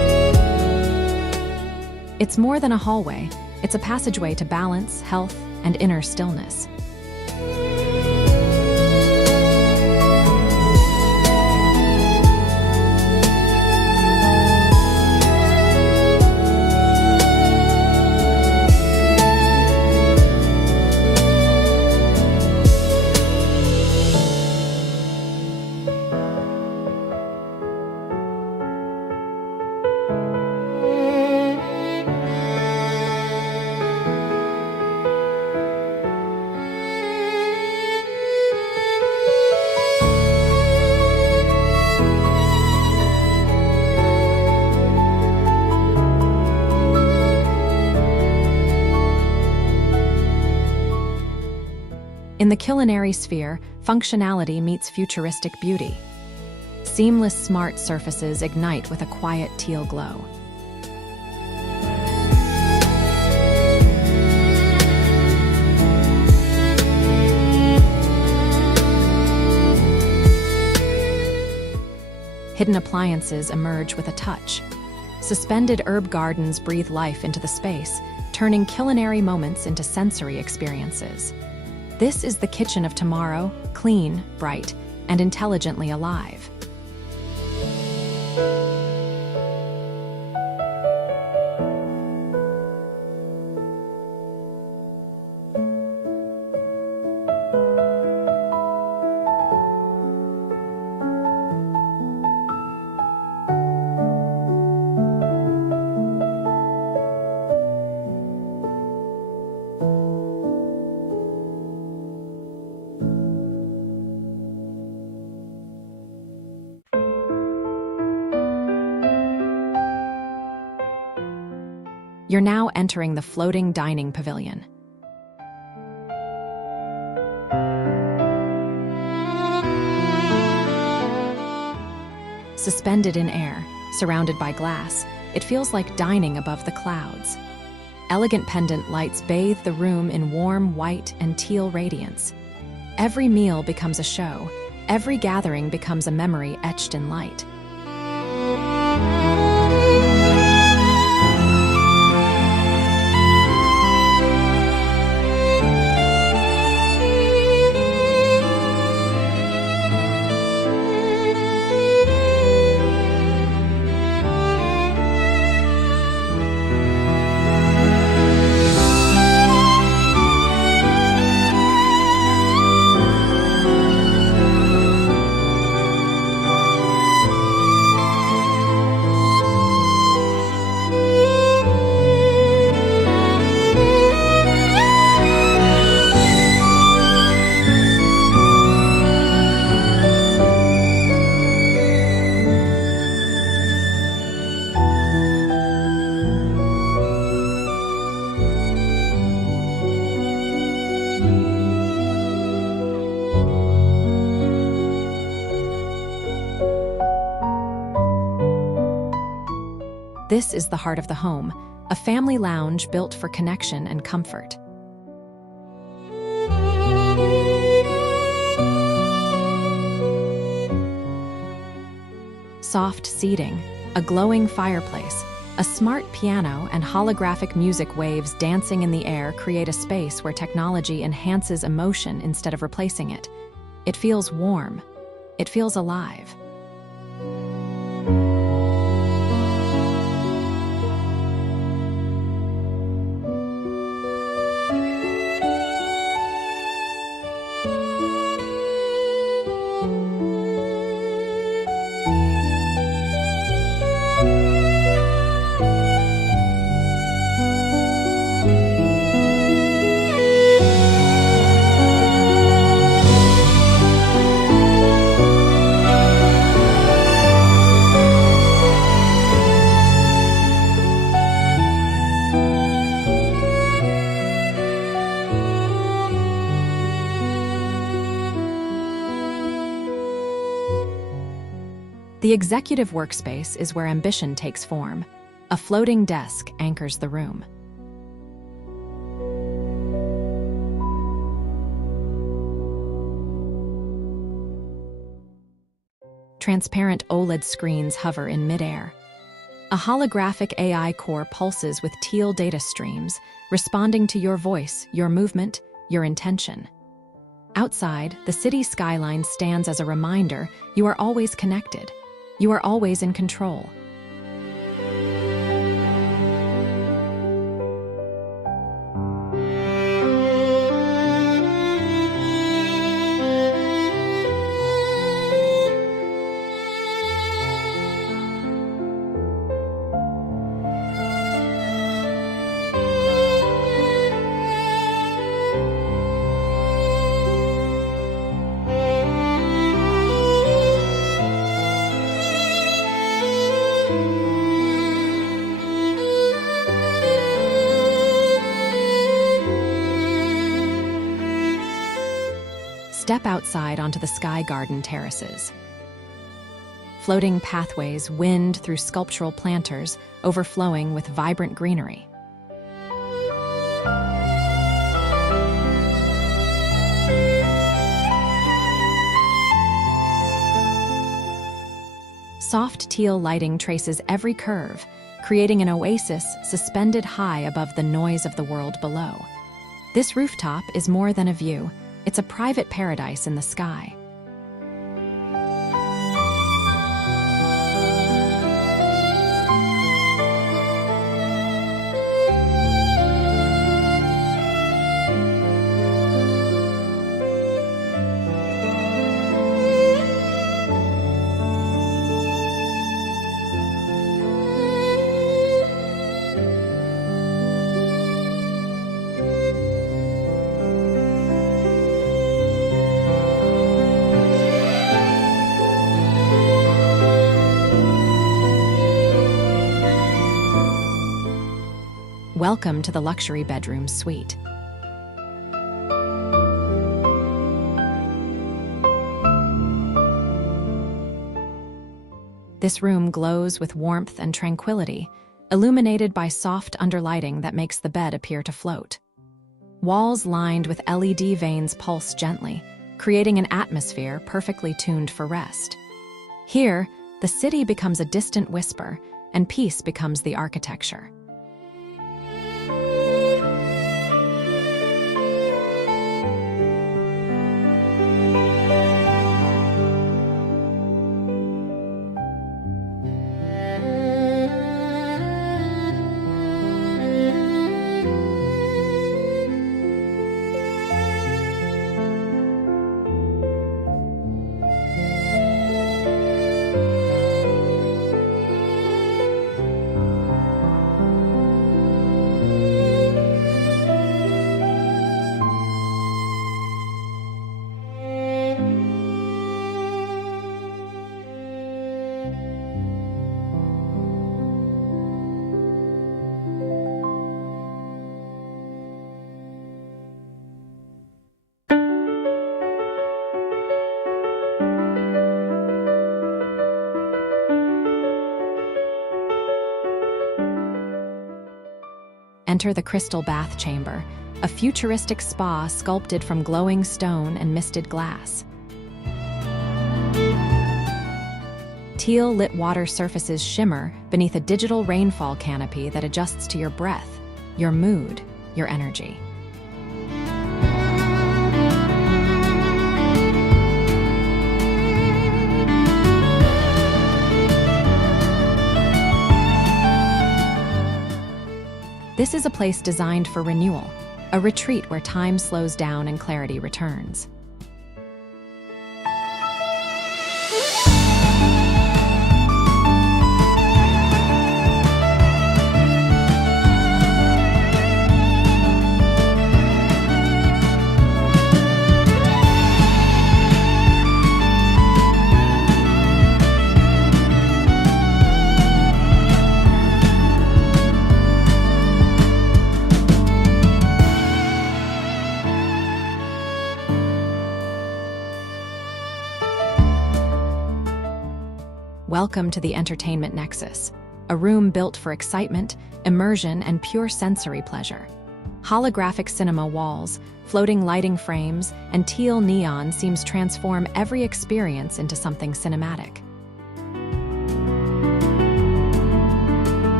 It's more than a hallway, it's a passageway to balance, health, and inner stillness. In the culinary sphere, functionality meets futuristic beauty. Seamless smart surfaces ignite with a quiet teal glow. Hidden appliances emerge with a touch. Suspended herb gardens breathe life into the space, turning culinary moments into sensory experiences. This is the kitchen of tomorrow, clean, bright, and intelligently alive. You're now entering the floating dining pavilion. Suspended in air, surrounded by glass, it feels like dining above the clouds. Elegant pendant lights bathe the room in warm white and teal radiance. Every meal becomes a show. Every gathering becomes a memory etched in light. This is the heart of the home, a family lounge built for connection and comfort. Soft seating, a glowing fireplace, a smart piano, and holographic music waves dancing in the air create a space where technology enhances emotion instead of replacing it. It feels warm. It feels alive. The executive workspace is where ambition takes form. A floating desk anchors the room. Transparent OLED screens hover in midair. A holographic AI core pulses with teal data streams, responding to your voice, your movement, your intention. Outside, the city skyline stands as a reminder you are always connected. You are always in control. Step outside onto the sky garden terraces. Floating pathways wind through sculptural planters, overflowing with vibrant greenery. Soft teal lighting traces every curve, creating an oasis suspended high above the noise of the world below. This rooftop is more than a view. It's a private paradise in the sky. Welcome to the luxury bedroom suite. This room glows with warmth and tranquility, illuminated by soft underlighting that makes the bed appear to float. Walls lined with LED vanes pulse gently, creating an atmosphere perfectly tuned for rest. Here, the city becomes a distant whisper, and peace becomes the architecture. Enter the crystal bath chamber, a futuristic spa sculpted from glowing stone and misted glass. Teal-lit water surfaces shimmer beneath a digital rainfall canopy that adjusts to your breath, your mood, your energy. This is a place designed for renewal, a retreat where time slows down and clarity returns. Welcome to the entertainment nexus, a room built for excitement, immersion, and pure sensory pleasure. Holographic cinema walls, floating lighting frames, and teal neon seems transform every experience into something cinematic.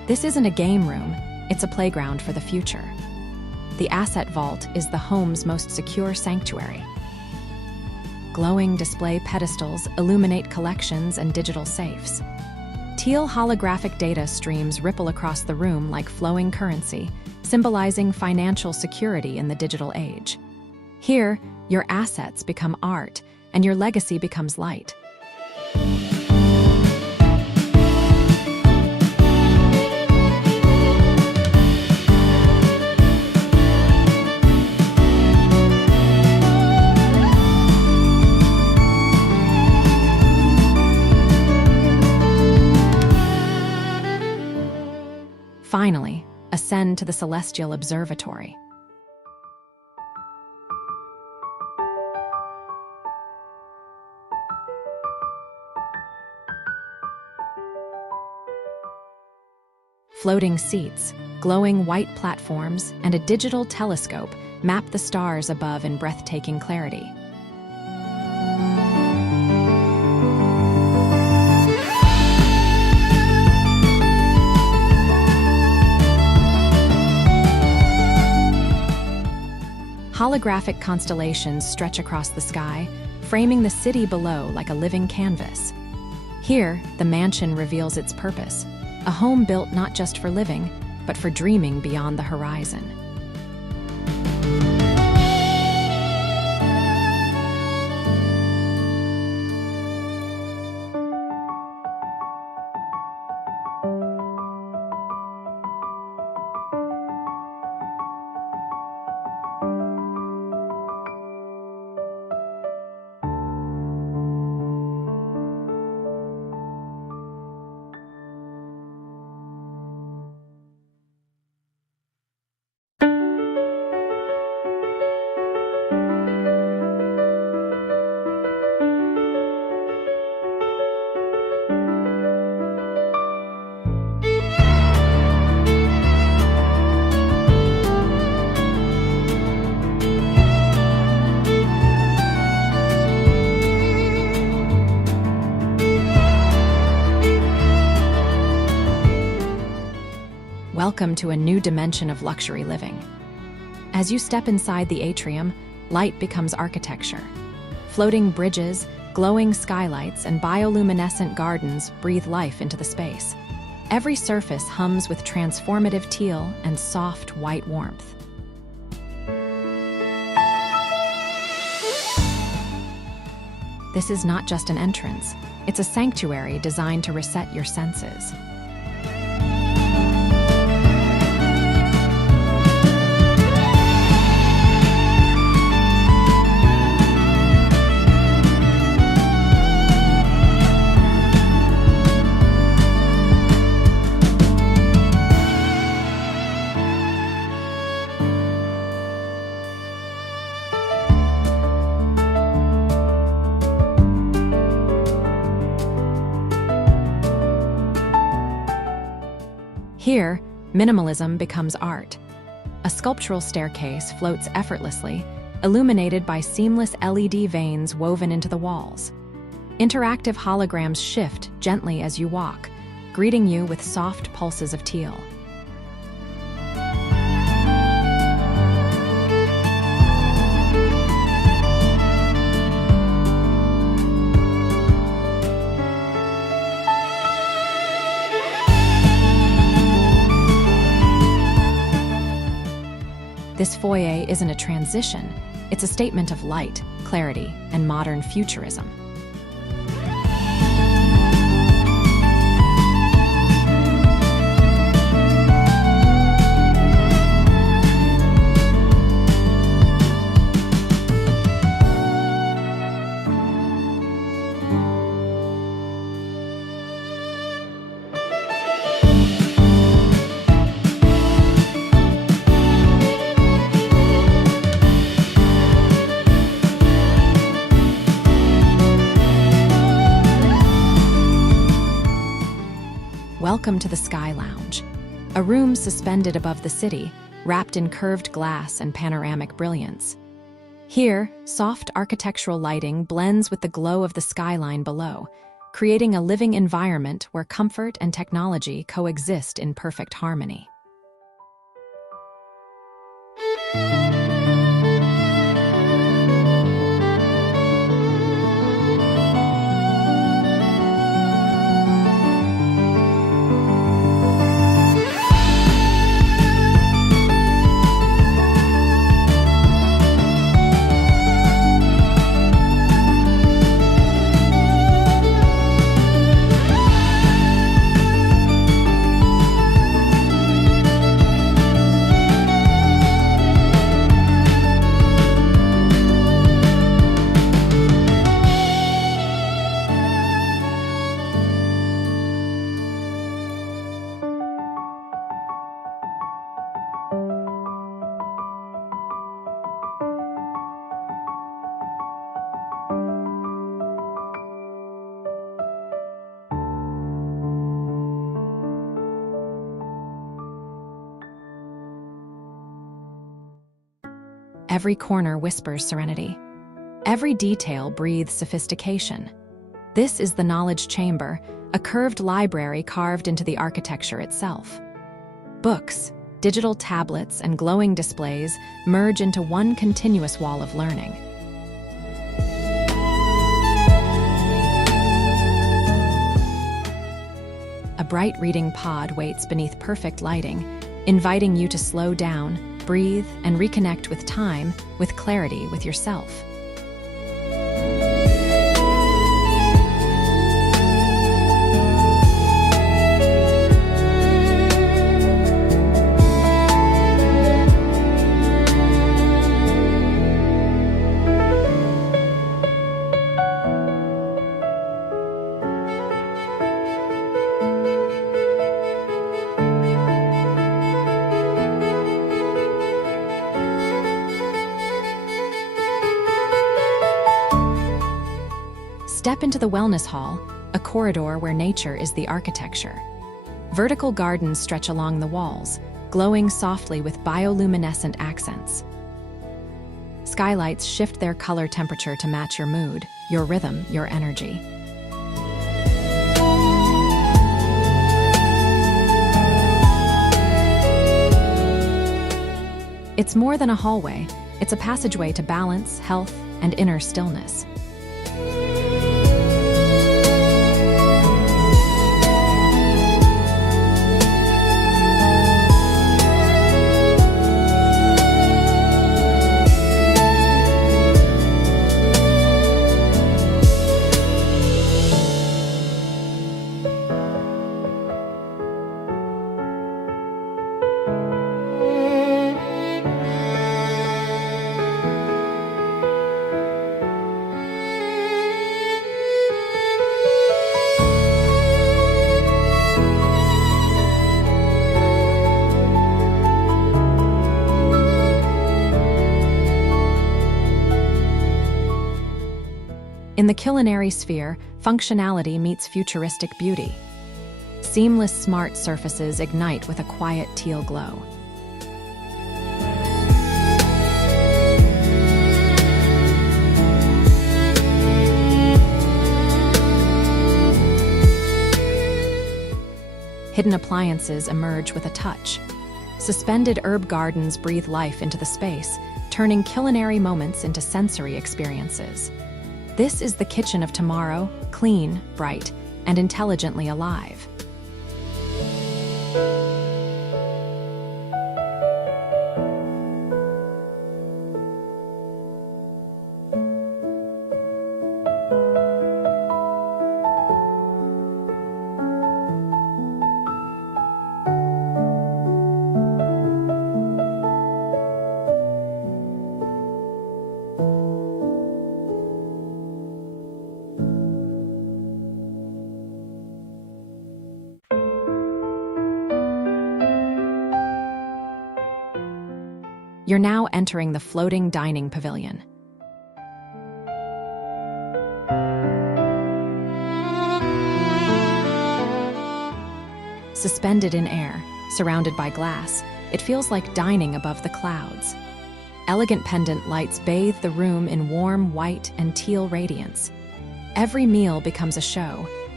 This isn't a game room, it's a playground for the future. The Asset Vault is the home's most secure sanctuary. Glowing display pedestals illuminate collections and digital safes. Teal holographic data streams ripple across the room like flowing currency, symbolizing financial security in the digital age. Here, your assets become art, and your legacy becomes light. Finally, ascend to the celestial observatory. Floating seats, glowing white platforms, and a digital telescope map the stars above in breathtaking clarity. Holographic constellations stretch across the sky, framing the city below like a living canvas. Here, the mansion reveals its purpose, a home built not just for living, but for dreaming beyond the horizon. Welcome to a new dimension of luxury living. As you step inside the atrium, light becomes architecture. Floating bridges, glowing skylights, and bioluminescent gardens breathe life into the space. Every surface hums with transformative teal and soft white warmth. This is not just an entrance, it's a sanctuary designed to reset your senses. Here, minimalism becomes art. A sculptural staircase floats effortlessly, illuminated by seamless LED veins woven into the walls. Interactive holograms shift gently as you walk, greeting you with soft pulses of teal. This foyer isn't a transition, it's a statement of light, clarity, and modern futurism. Welcome to the Sky Lounge, a room suspended above the city, wrapped in curved glass and panoramic brilliance. Here, soft architectural lighting blends with the glow of the skyline below, creating a living environment where comfort and technology coexist in perfect harmony. Every corner whispers serenity. Every detail breathes sophistication. This is the knowledge chamber, a curved library carved into the architecture itself. Books, digital tablets, and glowing displays merge into one continuous wall of learning. A bright reading pod waits beneath perfect lighting, inviting you to slow down, breathe, and reconnect with time, with clarity, with yourself. Step into the wellness hall, a corridor where nature is the architecture. Vertical gardens stretch along the walls, glowing softly with bioluminescent accents. Skylights shift their color temperature to match your mood, your rhythm, your energy. It's more than a hallway. It's a passageway to balance, health, and inner stillness. In the culinary sphere, functionality meets futuristic beauty. Seamless smart surfaces ignite with a quiet teal glow. Hidden appliances emerge with a touch. Suspended herb gardens breathe life into the space, turning culinary moments into sensory experiences. This is the kitchen of tomorrow, clean, bright, and intelligently alive. You're now entering the floating dining pavilion. Suspended in air, surrounded by glass, it feels like dining above the clouds. Elegant pendant lights bathe the room in warm white and teal radiance. Every meal becomes a show,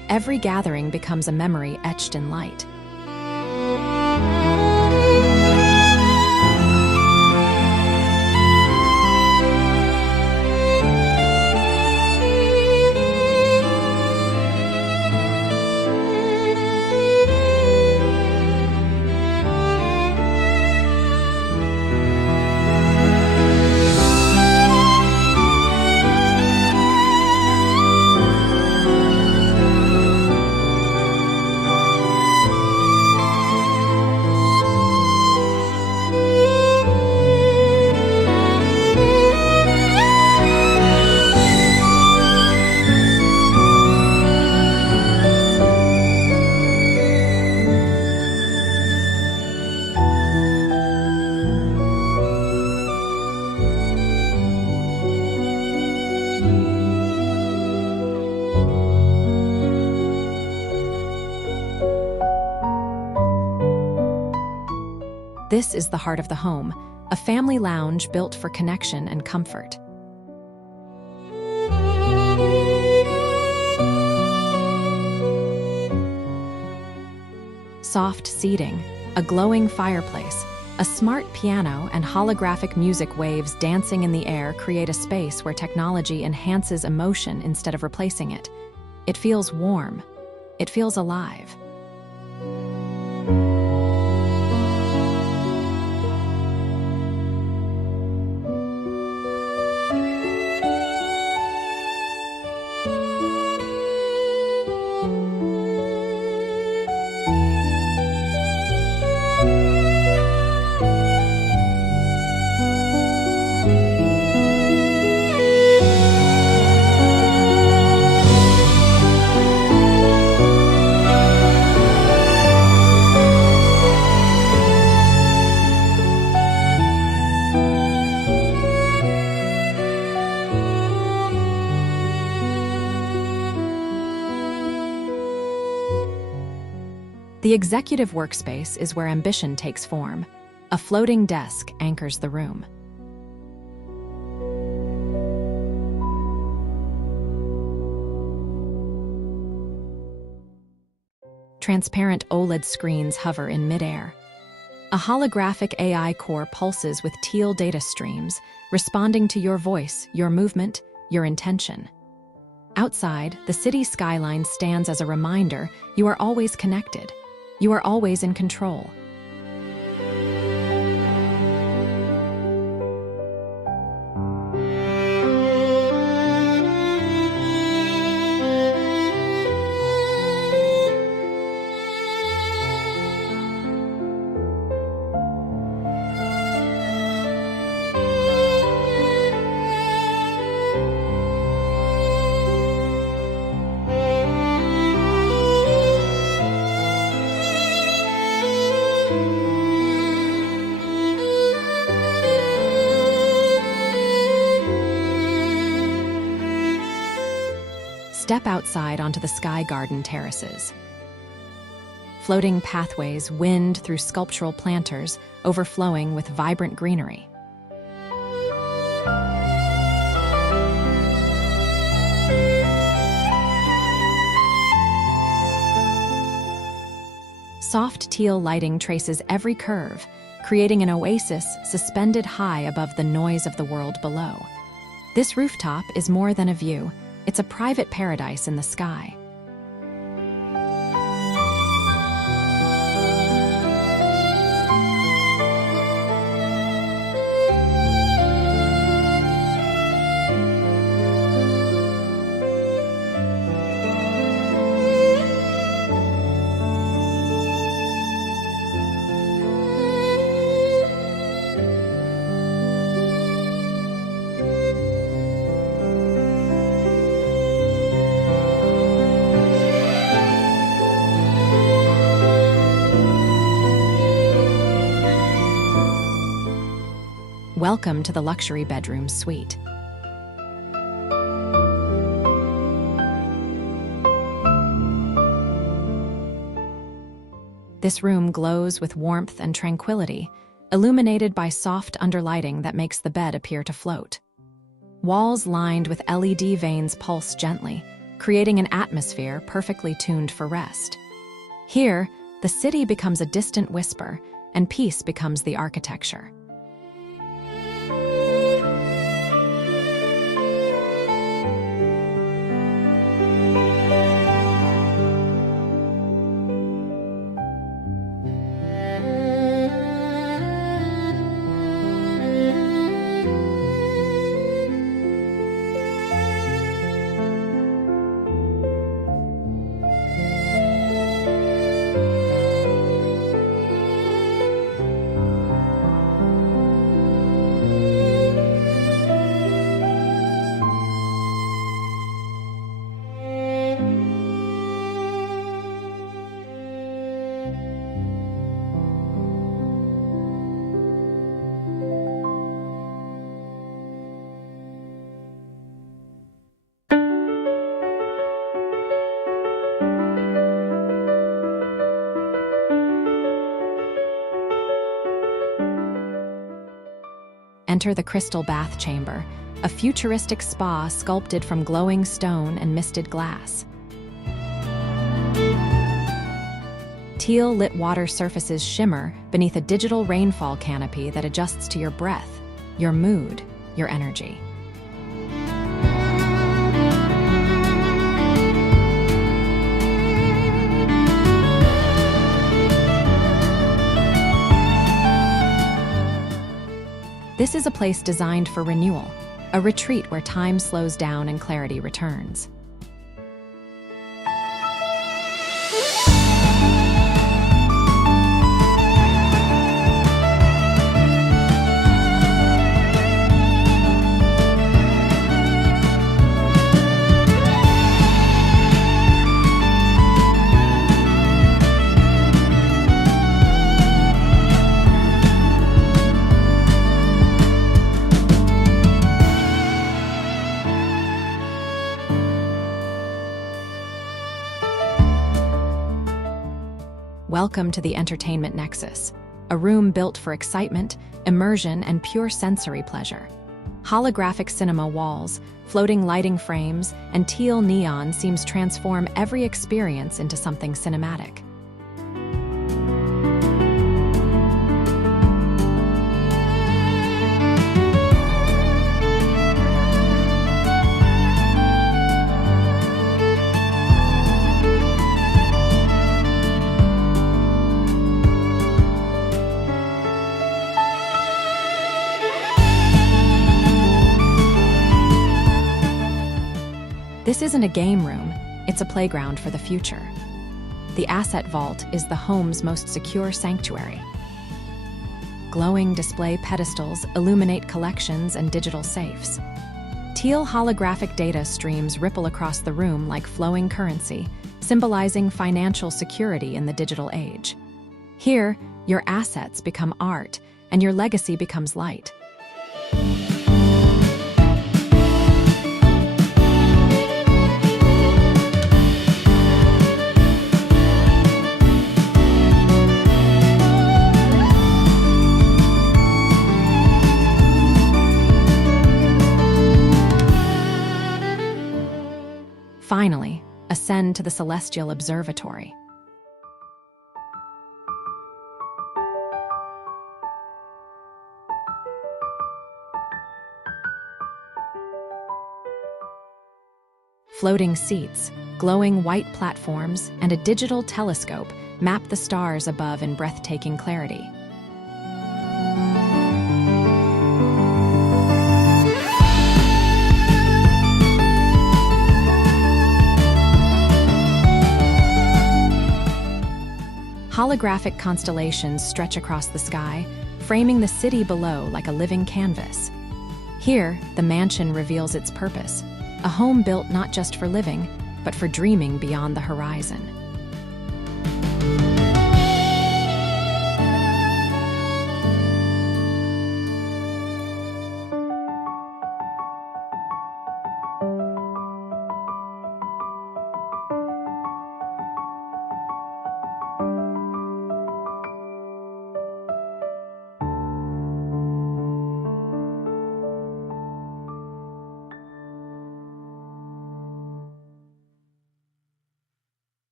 Every gathering becomes a memory etched in light. This is the heart of the home, a family lounge built for connection and comfort. Soft seating, a glowing fireplace, a smart piano, and holographic music waves dancing in the air create a space where technology enhances emotion instead of replacing it. It feels warm. It feels alive. The executive workspace is where ambition takes form. A floating desk anchors the room. Transparent OLED screens hover in midair. A holographic AI core pulses with teal data streams, responding to your voice, your movement, your intention. Outside, the city skyline stands as a reminder you are always connected. You are always in control. Step outside onto the sky garden terraces. Floating pathways wind through sculptural planters, overflowing with vibrant greenery. Soft teal lighting traces every curve, creating an oasis suspended high above the noise of the world below. This rooftop is more than a view. It's a private paradise in the sky. Welcome to the luxury bedroom suite. This room glows with warmth and tranquility, illuminated by soft underlighting that makes the bed appear to float. Walls lined with LED vanes pulse gently, creating an atmosphere perfectly tuned for rest. Here, the city becomes a distant whisper, and peace becomes the architecture. Enter the crystal bath chamber, a futuristic spa sculpted from glowing stone and misted glass. Teal-lit water surfaces shimmer beneath a digital rainfall canopy that adjusts to your breath, your mood, your energy. This is a place designed for renewal, a retreat where time slows down and clarity returns. Welcome to the Entertainment Nexus, a room built for excitement, immersion, and pure sensory pleasure. Holographic cinema walls, floating lighting frames, and teal neon seems transform every experience into something cinematic. This isn't a game room, it's a playground for the future. The Asset Vault is the home's most secure sanctuary. Glowing display pedestals illuminate collections and digital safes. Teal holographic data streams ripple across the room like flowing currency, symbolizing financial security in the digital age. Here, your assets become art, and your legacy becomes light. Finally, ascend to the celestial observatory. Floating seats, glowing white platforms, and a digital telescope map the stars above in breathtaking clarity. Holographic constellations stretch across the sky, framing the city below like a living canvas. Here, the mansion reveals its purpose, a home built not just for living, but for dreaming beyond the horizon.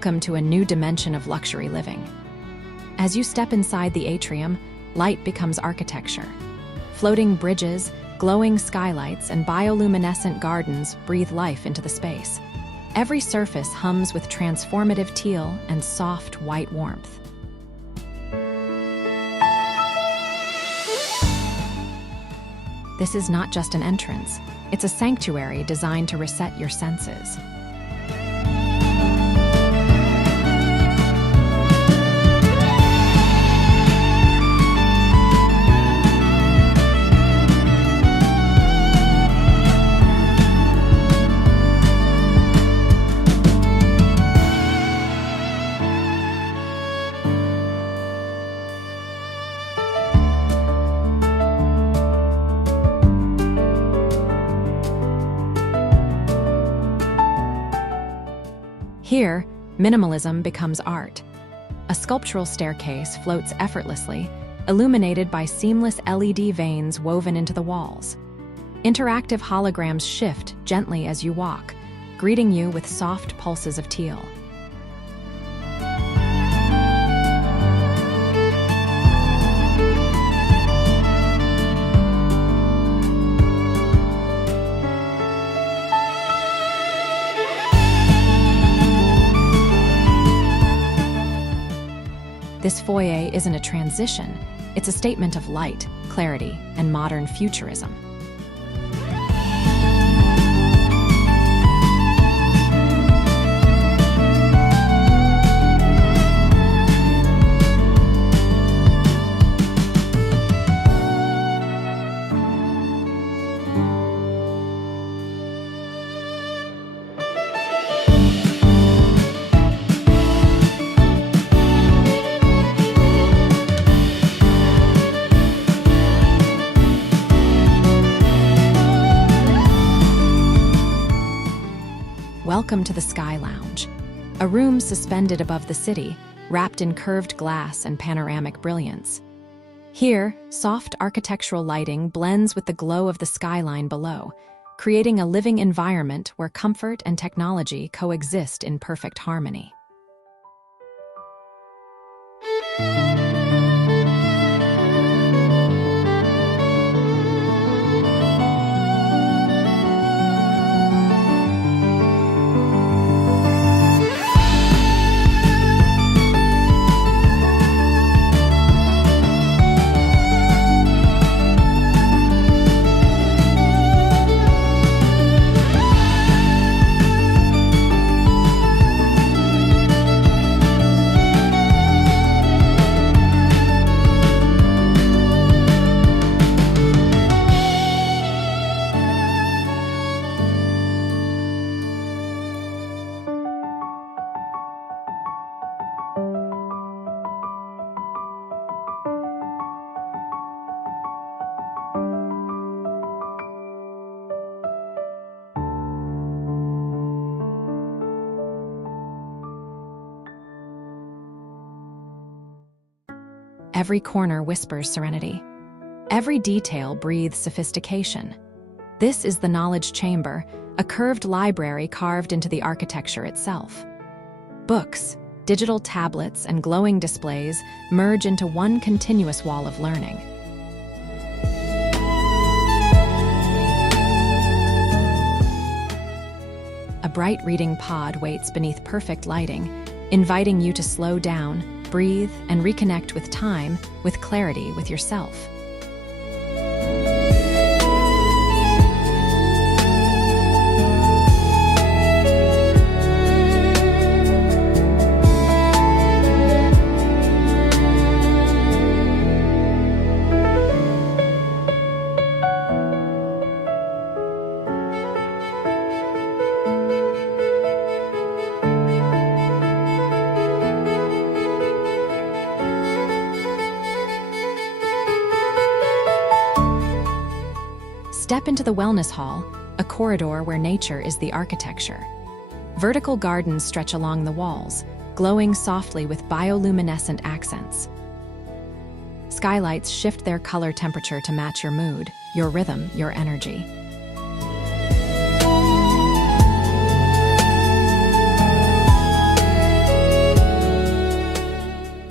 Welcome to a new dimension of luxury living. As you step inside the atrium, light becomes architecture. Floating bridges, glowing skylights, and bioluminescent gardens breathe life into the space. Every surface hums with transformative teal and soft white warmth. This is not just an entrance, it's a sanctuary designed to reset your senses. Here, minimalism becomes art. A sculptural staircase floats effortlessly, illuminated by seamless LED veins woven into the walls. Interactive holograms shift gently as you walk, greeting you with soft pulses of teal. This foyer isn't a transition, it's a statement of light, clarity, and modern futurism. Welcome to the Sky Lounge, a room suspended above the city, wrapped in curved glass and panoramic brilliance. Here, soft architectural lighting blends with the glow of the skyline below, creating a living environment where comfort and technology coexist in perfect harmony. Every corner whispers serenity. Every detail breathes sophistication. This is the knowledge chamber, a curved library carved into the architecture itself. Books, digital tablets, and glowing displays merge into one continuous wall of learning. A bright reading pod waits beneath perfect lighting, inviting you to slow down, breathe, and reconnect with time, with clarity with yourself. Step into the wellness hall, a corridor where nature is the architecture. Vertical gardens stretch along the walls, glowing softly with bioluminescent accents. Skylights shift their color temperature to match your mood, your rhythm, your energy.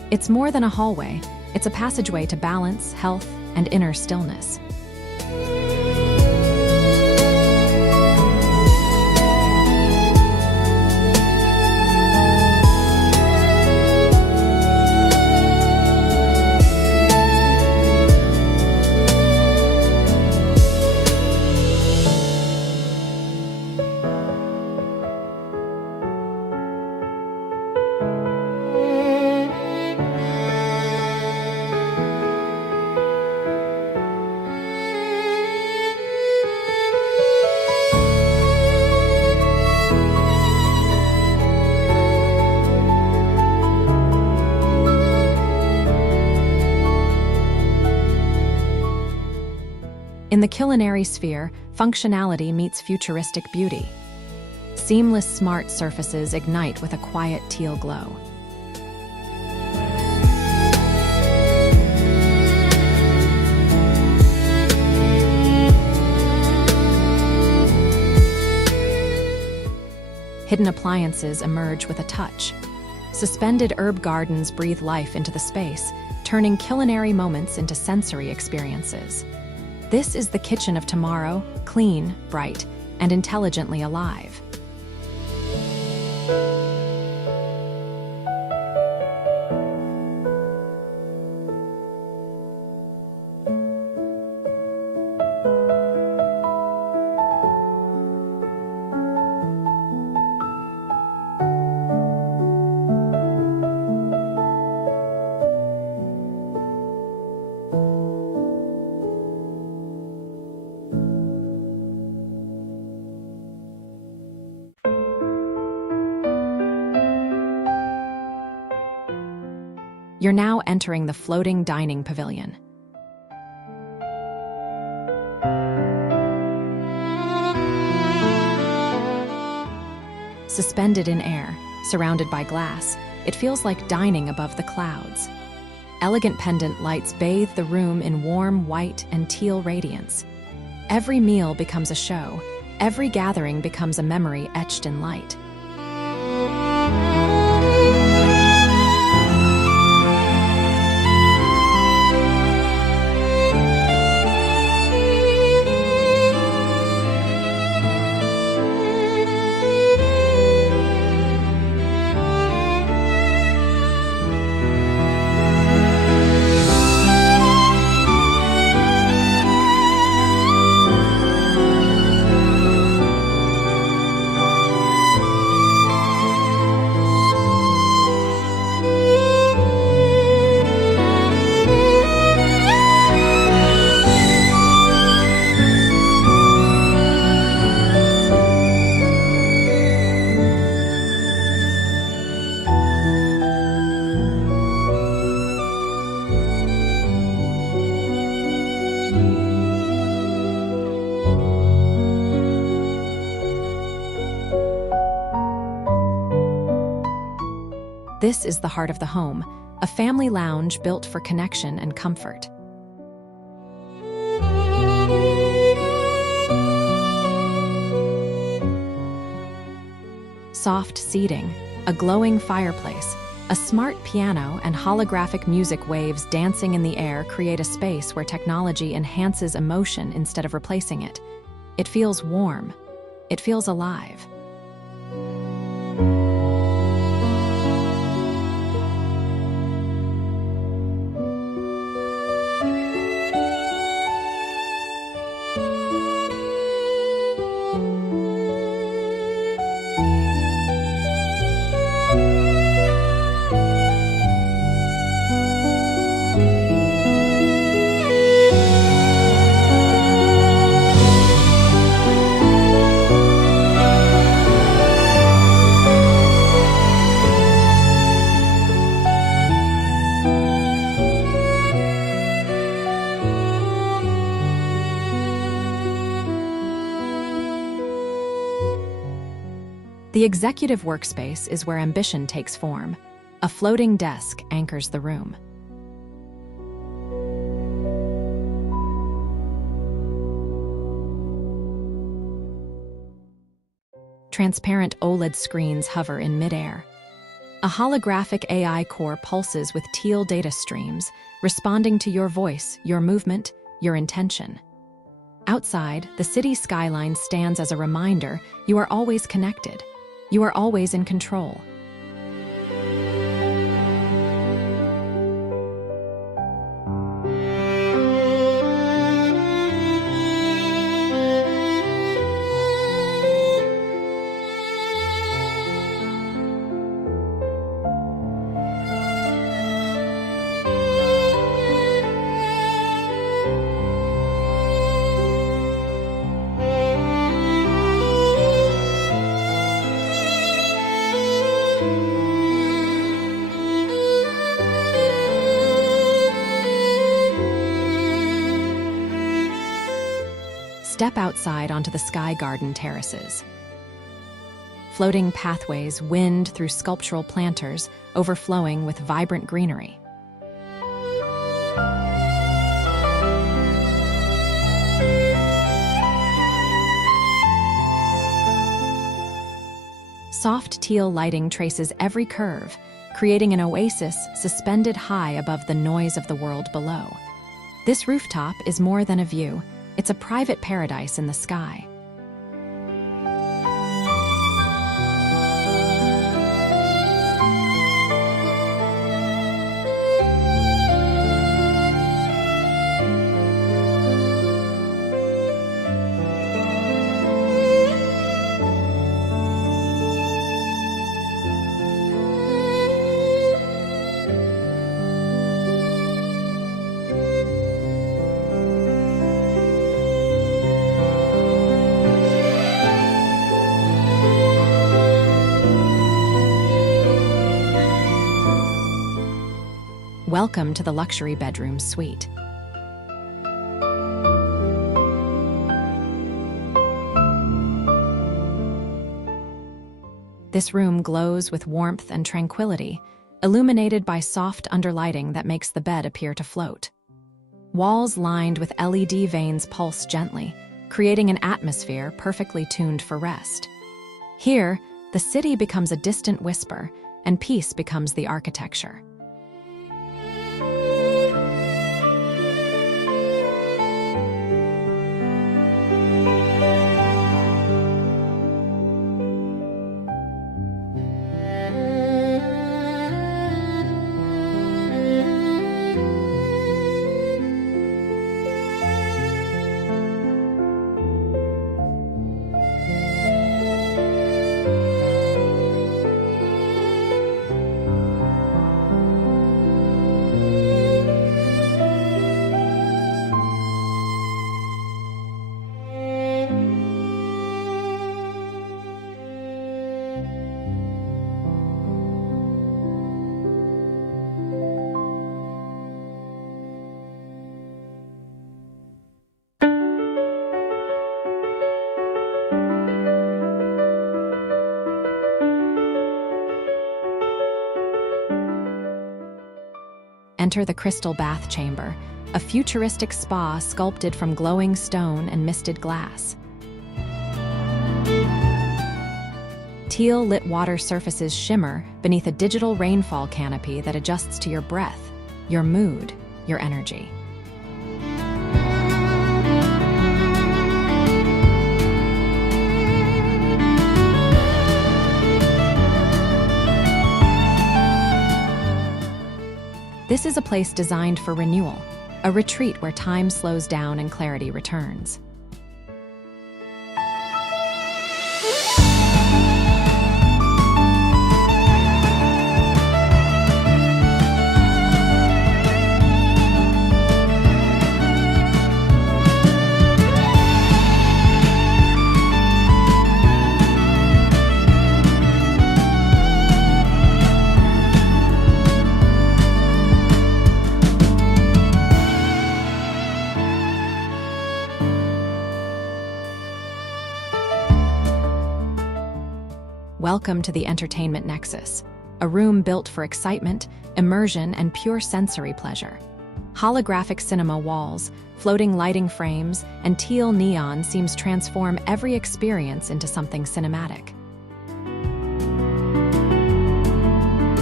It's more than a hallway, it's a passageway to balance, health, and inner stillness. In the culinary sphere, functionality meets futuristic beauty. Seamless smart surfaces ignite with a quiet teal glow. Hidden appliances emerge with a touch. Suspended herb gardens breathe life into the space, turning culinary moments into sensory experiences. This is the kitchen of tomorrow, clean, bright, and intelligently alive. You're now entering the floating dining pavilion. Suspended in air, surrounded by glass, it feels like dining above the clouds. Elegant pendant lights bathe the room in warm white and teal radiance. Every meal becomes a show. Every gathering becomes a memory etched in light. This is the heart of the home, a family lounge built for connection and comfort. Soft seating, a glowing fireplace, a smart piano, and holographic music waves dancing in the air create a space where technology enhances emotion instead of replacing it. It feels warm. It feels alive. The executive workspace is where ambition takes form. A floating desk anchors the room. Transparent OLED screens hover in midair. A holographic AI core pulses with teal data streams, responding to your voice, your movement, your intention. Outside, the city skyline stands as a reminder you are always connected. You are always in control. Step outside onto the sky garden terraces. Floating pathways wind through sculptural planters, overflowing with vibrant greenery. Soft teal lighting traces every curve, creating an oasis suspended high above the noise of the world below. This rooftop is more than a view. It's a private paradise in the sky. Welcome to the luxury bedroom suite. This room glows with warmth and tranquility, illuminated by soft underlighting that makes the bed appear to float. Walls lined with LED vanes pulse gently, creating an atmosphere perfectly tuned for rest. Here, the city becomes a distant whisper, and peace becomes the architecture. Enter the crystal bath chamber, a futuristic spa sculpted from glowing stone and misted glass. Teal-lit water surfaces shimmer beneath a digital rainfall canopy that adjusts to your breath, your mood, your energy. This is a place designed for renewal, a retreat where time slows down and clarity returns. Welcome to the entertainment nexus, a room built for excitement, immersion, and pure sensory pleasure. Holographic cinema walls, floating lighting frames, and teal neon seems transform every experience into something cinematic.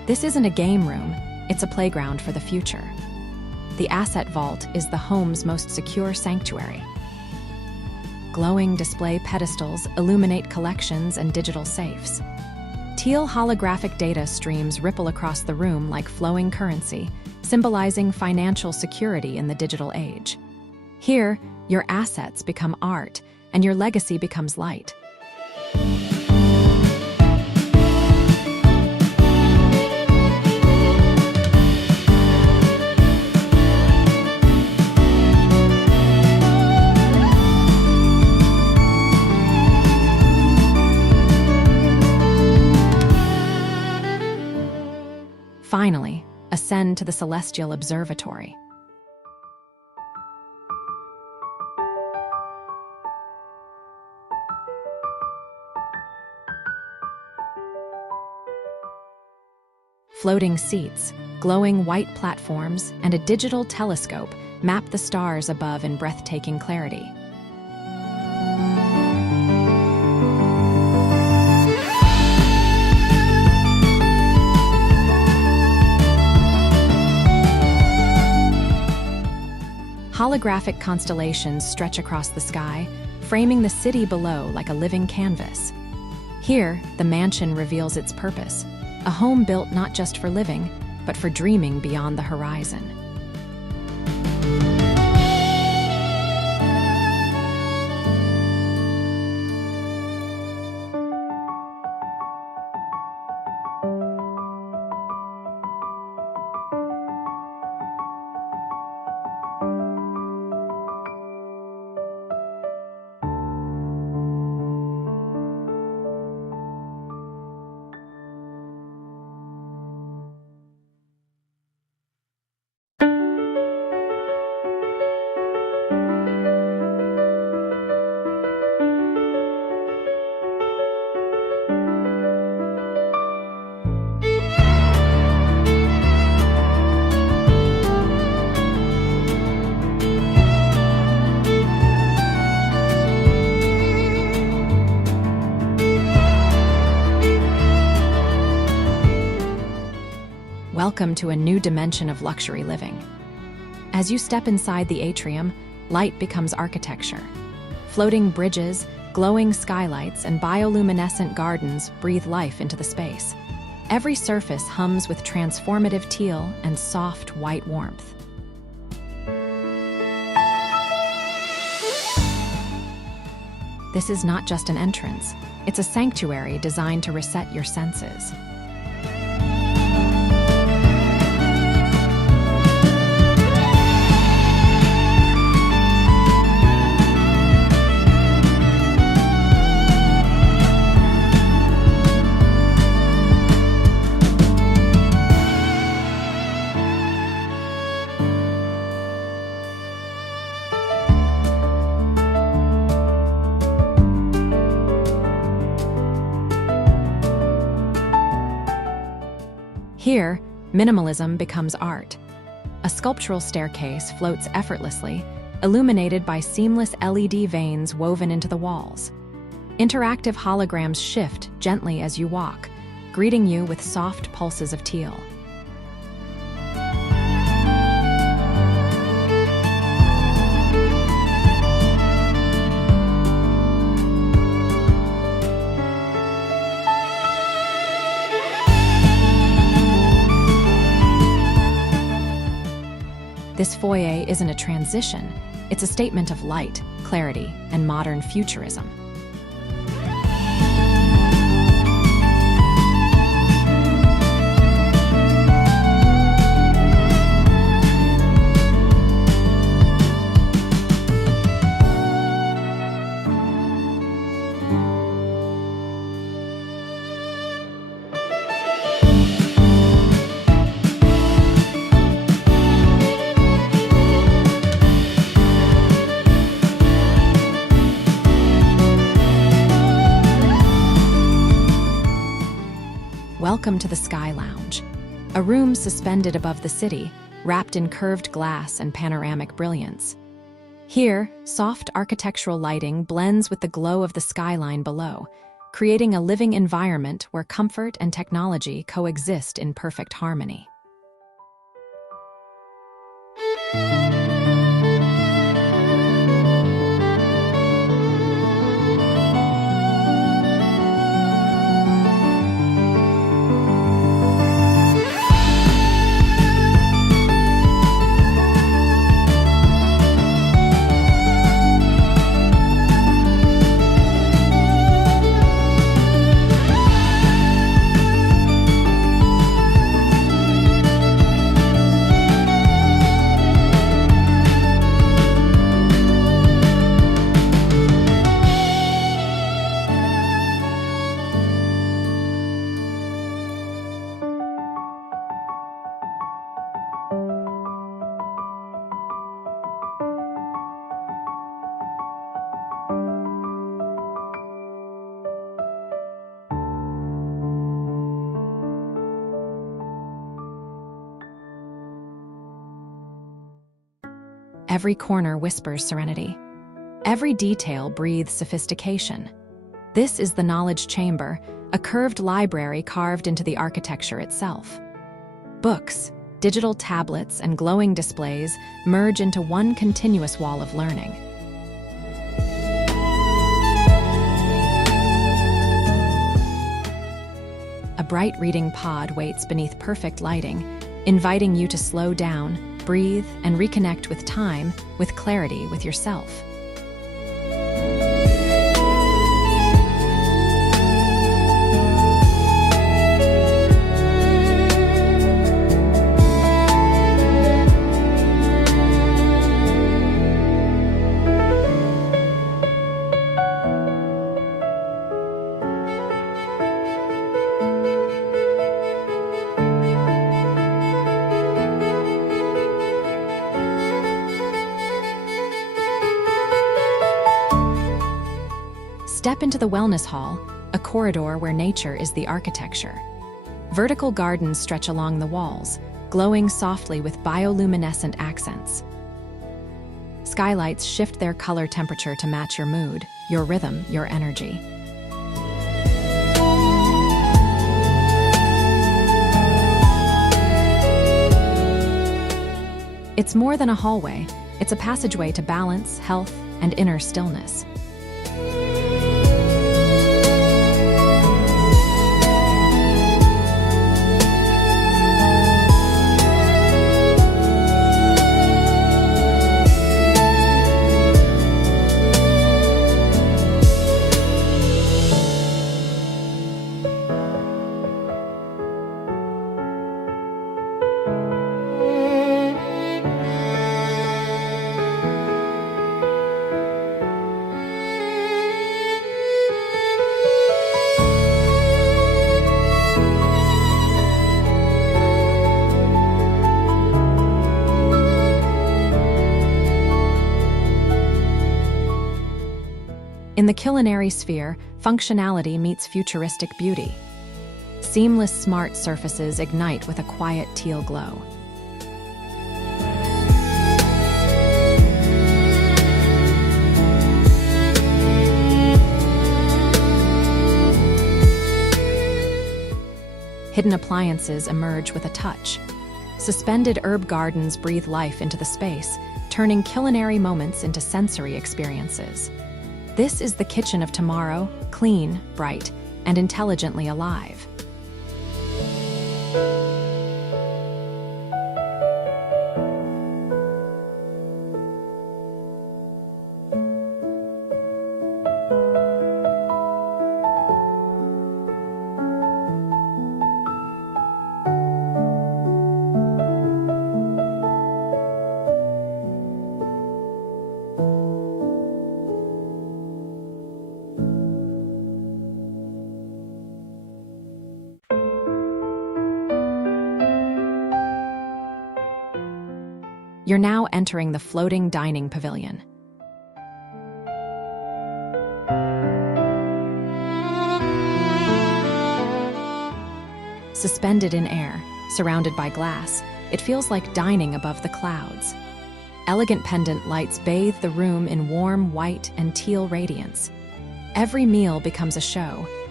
This isn't a game room, it's a playground for the future. The Asset Vault is the home's most secure sanctuary. Glowing display pedestals illuminate collections and digital safes. Teal holographic data streams ripple across the room like flowing currency, symbolizing financial security in the digital age. Here, your assets become art, and your legacy becomes light. Finally, ascend to the celestial observatory. Floating seats, glowing white platforms, and a digital telescope map the stars above in breathtaking clarity. Holographic constellations stretch across the sky, framing the city below like a living canvas. Here, the mansion reveals its purpose, a home built not just for living, but for dreaming beyond the horizon. Welcome to a new dimension of luxury living. As you step inside the atrium, light becomes architecture. Floating bridges, glowing skylights, and bioluminescent gardens breathe life into the space. Every surface hums with transformative teal and soft white warmth. This is not just an entrance, it's a sanctuary designed to reset your senses. Here, minimalism becomes art. A sculptural staircase floats effortlessly, illuminated by seamless LED veins woven into the walls. Interactive holograms shift gently as you walk, greeting you with soft pulses of teal. This foyer isn't a transition, it's a statement of light, clarity, and modern futurism. Welcome to the Sky Lounge, a room suspended above the city, wrapped in curved glass and panoramic brilliance. Here, soft architectural lighting blends with the glow of the skyline below, creating a living environment where comfort and technology coexist in perfect harmony. Every corner whispers serenity. Every detail breathes sophistication. This is the knowledge chamber, a curved library carved into the architecture itself. Books, digital tablets, and glowing displays merge into one continuous wall of learning. A bright reading pod waits beneath perfect lighting, inviting you to slow down, breathe, and reconnect with time, with clarity, with yourself. Step into the wellness hall, a corridor where nature is the architecture. Vertical gardens stretch along the walls, glowing softly with bioluminescent accents. Skylights shift their color temperature to match your mood, your rhythm, your energy. It's more than a hallway, it's a passageway to balance, health, and inner stillness. In the culinary sphere, functionality meets futuristic beauty. Seamless smart surfaces ignite with a quiet teal glow. Hidden appliances emerge with a touch. Suspended herb gardens breathe life into the space, turning culinary moments into sensory experiences. This is the kitchen of tomorrow, clean, bright, and intelligently alive. You're now entering the floating dining pavilion. Suspended in air, surrounded by glass, it feels like dining above the clouds. Elegant pendant lights bathe the room in warm white and teal radiance. Every meal becomes a show,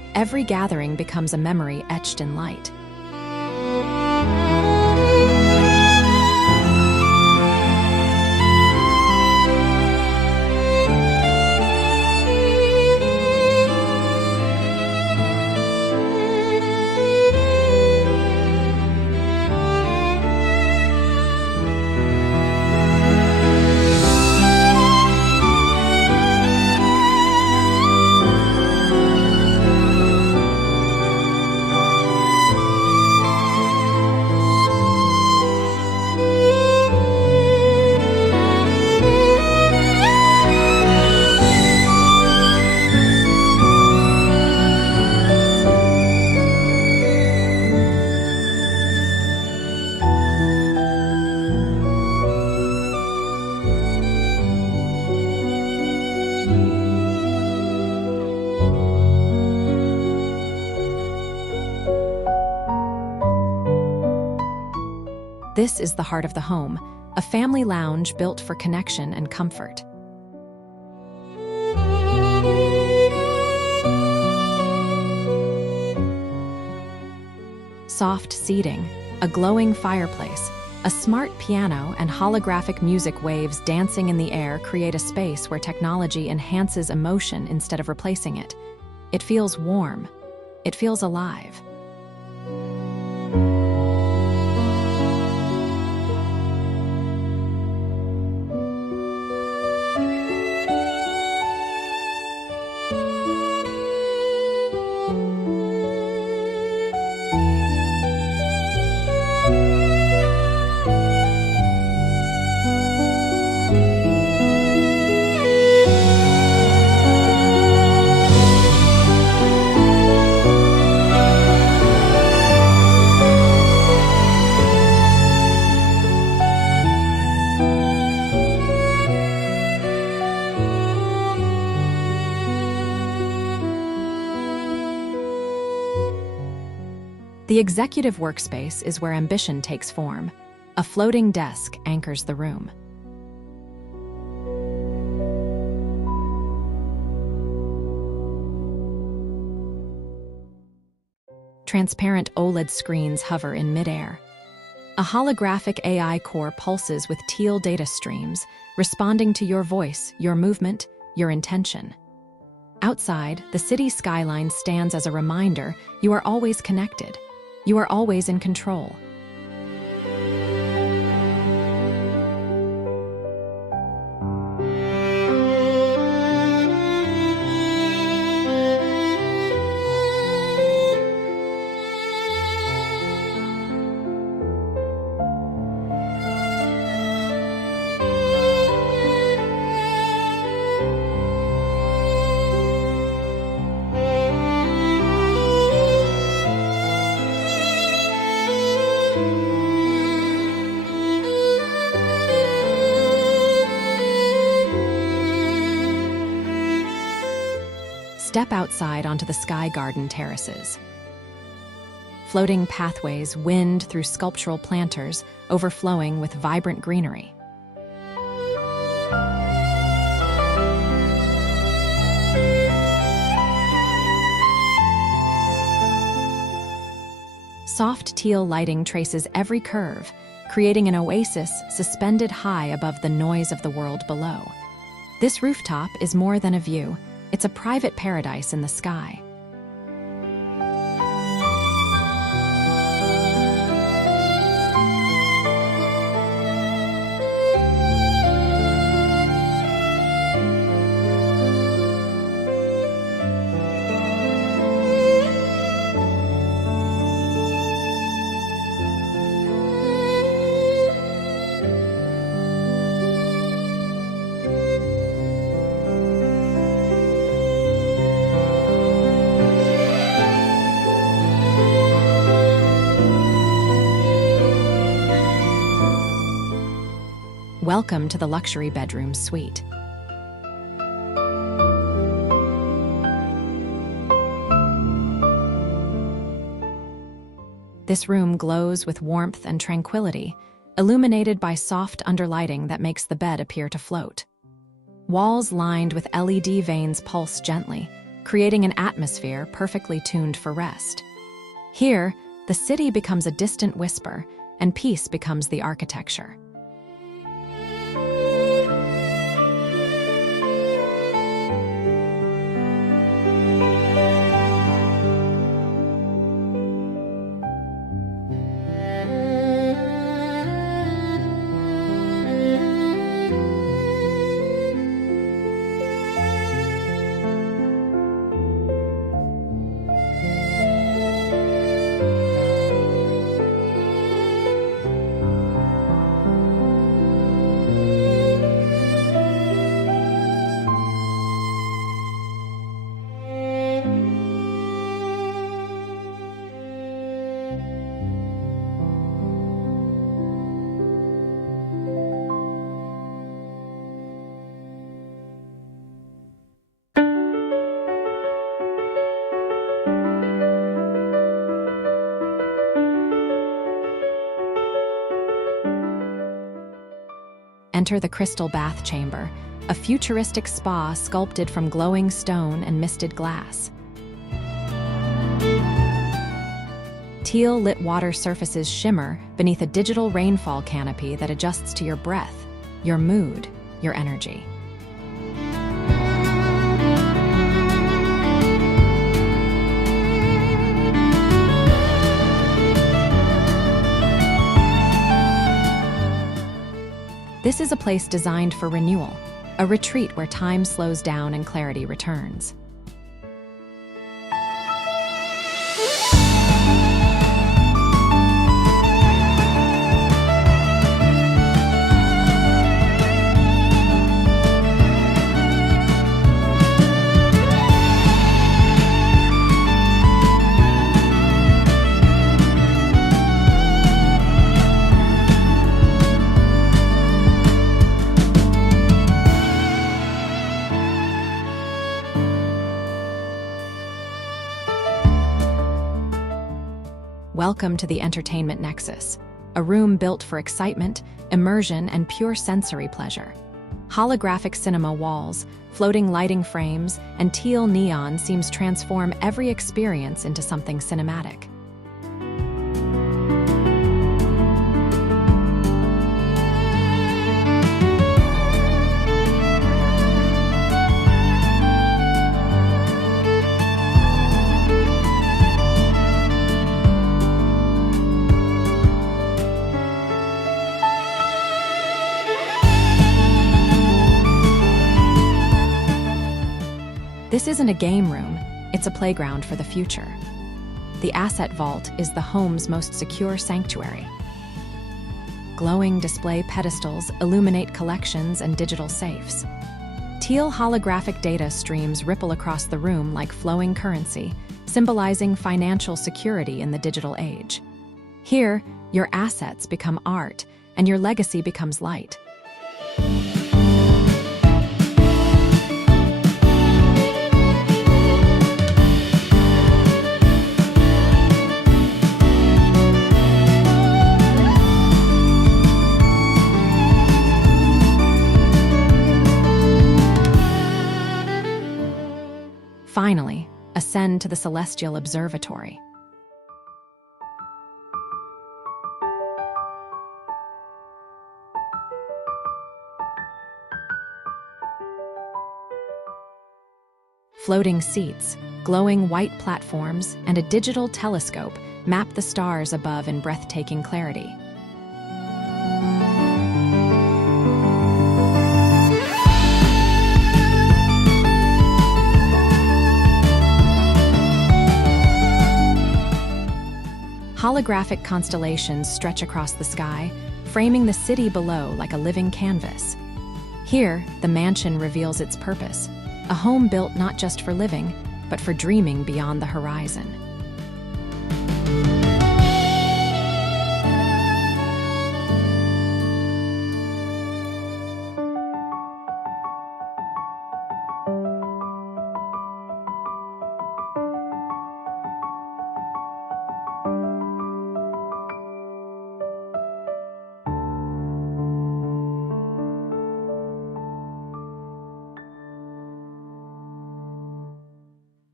Every gathering becomes a memory etched in light. This is the heart of the home, a family lounge built for connection and comfort. Soft seating, a glowing fireplace, a smart piano, and holographic music waves dancing in the air create a space where technology enhances emotion instead of replacing it. It feels warm. It feels alive. The executive workspace is where ambition takes form. A floating desk anchors the room. Transparent OLED screens hover in midair. A holographic AI core pulses with teal data streams, responding to your voice, your movement, your intention. Outside, the city skyline stands as a reminder you are always connected. You are always in control. Step outside onto the sky garden terraces. Floating pathways wind through sculptural planters, overflowing with vibrant greenery. Soft teal lighting traces every curve, creating an oasis suspended high above the noise of the world below. This rooftop is more than a view. It's a private paradise in the sky. Welcome to the luxury bedroom suite. This room glows with warmth and tranquility, illuminated by soft underlighting that makes the bed appear to float. Walls lined with LED vanes pulse gently, creating an atmosphere perfectly tuned for rest. Here, the city becomes a distant whisper, and peace becomes the architecture. Enter the crystal bath chamber, a futuristic spa sculpted from glowing stone and misted glass. Teal-lit water surfaces shimmer beneath a digital rainfall canopy that adjusts to your breath, your mood, your energy. This is a place designed for renewal, a retreat where time slows down and clarity returns. Welcome to the Entertainment Nexus, a room built for excitement, immersion, and pure sensory pleasure. Holographic cinema walls, floating lighting frames, and teal neon seems transform every experience into something cinematic. This isn't a game room, it's a playground for the future. The Asset Vault is the home's most secure sanctuary. Glowing display pedestals illuminate collections and digital safes. Teal holographic data streams ripple across the room like flowing currency, symbolizing financial security in the digital age. Here, your assets become art, and your legacy becomes light. Finally, ascend to the celestial observatory. Floating seats, glowing white platforms, and a digital telescope map the stars above in breathtaking clarity. Holographic constellations stretch across the sky, framing the city below like a living canvas. Here, the mansion reveals its purpose, a home built not just for living, but for dreaming beyond the horizon.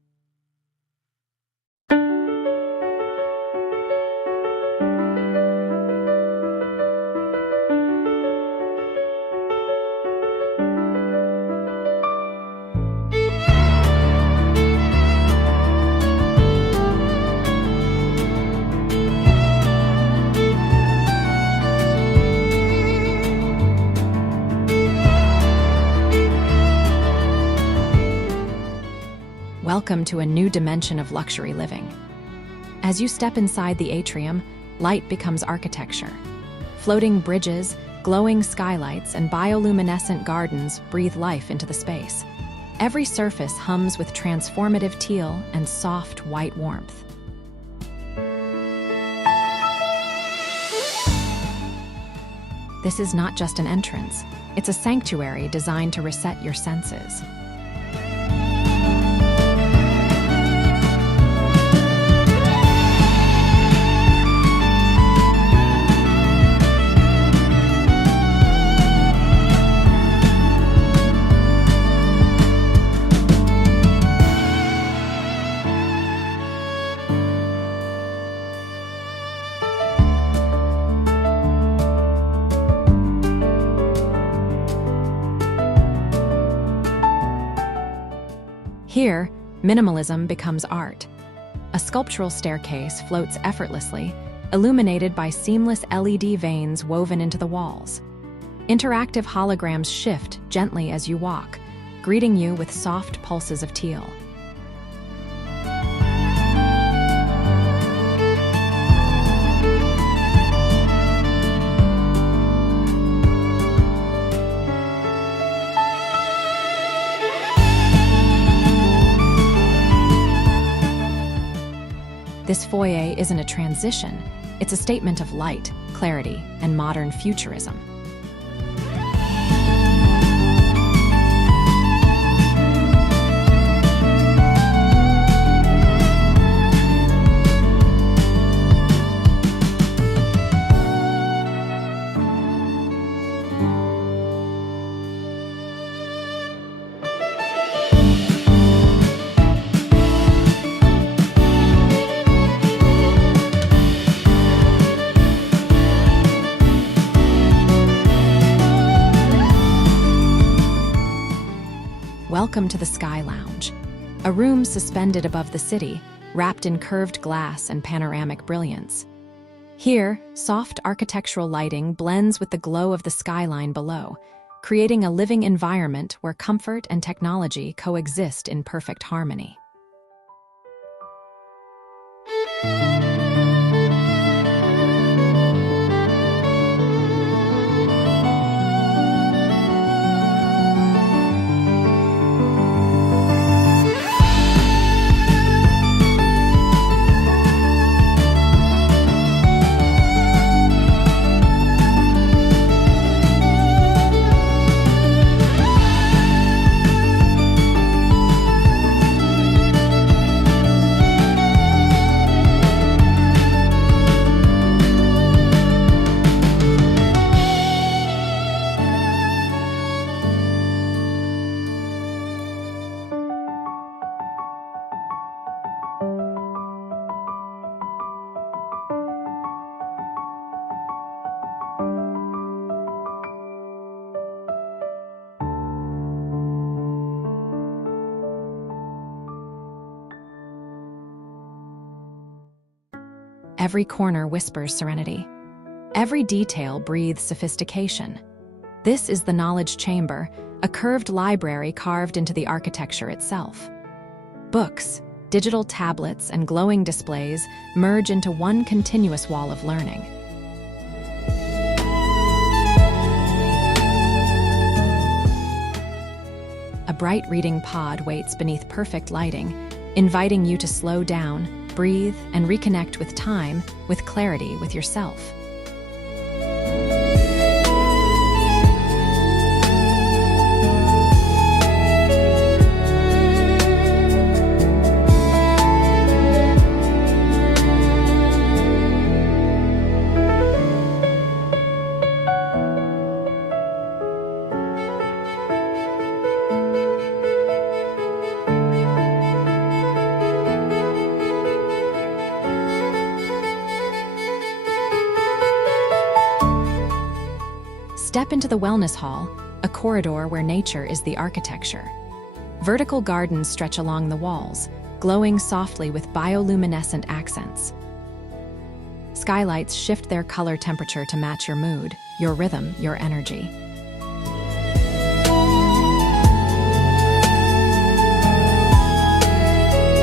Welcome to a new dimension of luxury living. As you step inside the atrium, light becomes architecture. Floating bridges, glowing skylights, and bioluminescent gardens breathe life into the space. Every surface hums with transformative teal and soft white warmth. This is not just an entrance, it's a sanctuary designed to reset your senses. Here, minimalism becomes art. A sculptural staircase floats effortlessly, illuminated by seamless LED veins woven into the walls. Interactive holograms shift gently as you walk, greeting you with soft pulses of teal. This foyer isn't a transition, it's a statement of light, clarity, and modern futurism. Welcome to the Sky Lounge, a room suspended above the city, wrapped in curved glass and panoramic brilliance. Here, soft architectural lighting blends with the glow of the skyline below, creating a living environment where comfort and technology coexist in perfect harmony. Every corner whispers serenity. Every detail breathes sophistication. This is the knowledge chamber, a curved library carved into the architecture itself. Books, digital tablets, and glowing displays merge into one continuous wall of learning. A bright reading pod waits beneath perfect lighting, inviting you to slow down, breathe, and reconnect with time, with clarity with yourself. Step into the wellness hall, a corridor where nature is the architecture. Vertical gardens stretch along the walls, glowing softly with bioluminescent accents. Skylights shift their color temperature to match your mood, your rhythm, your energy.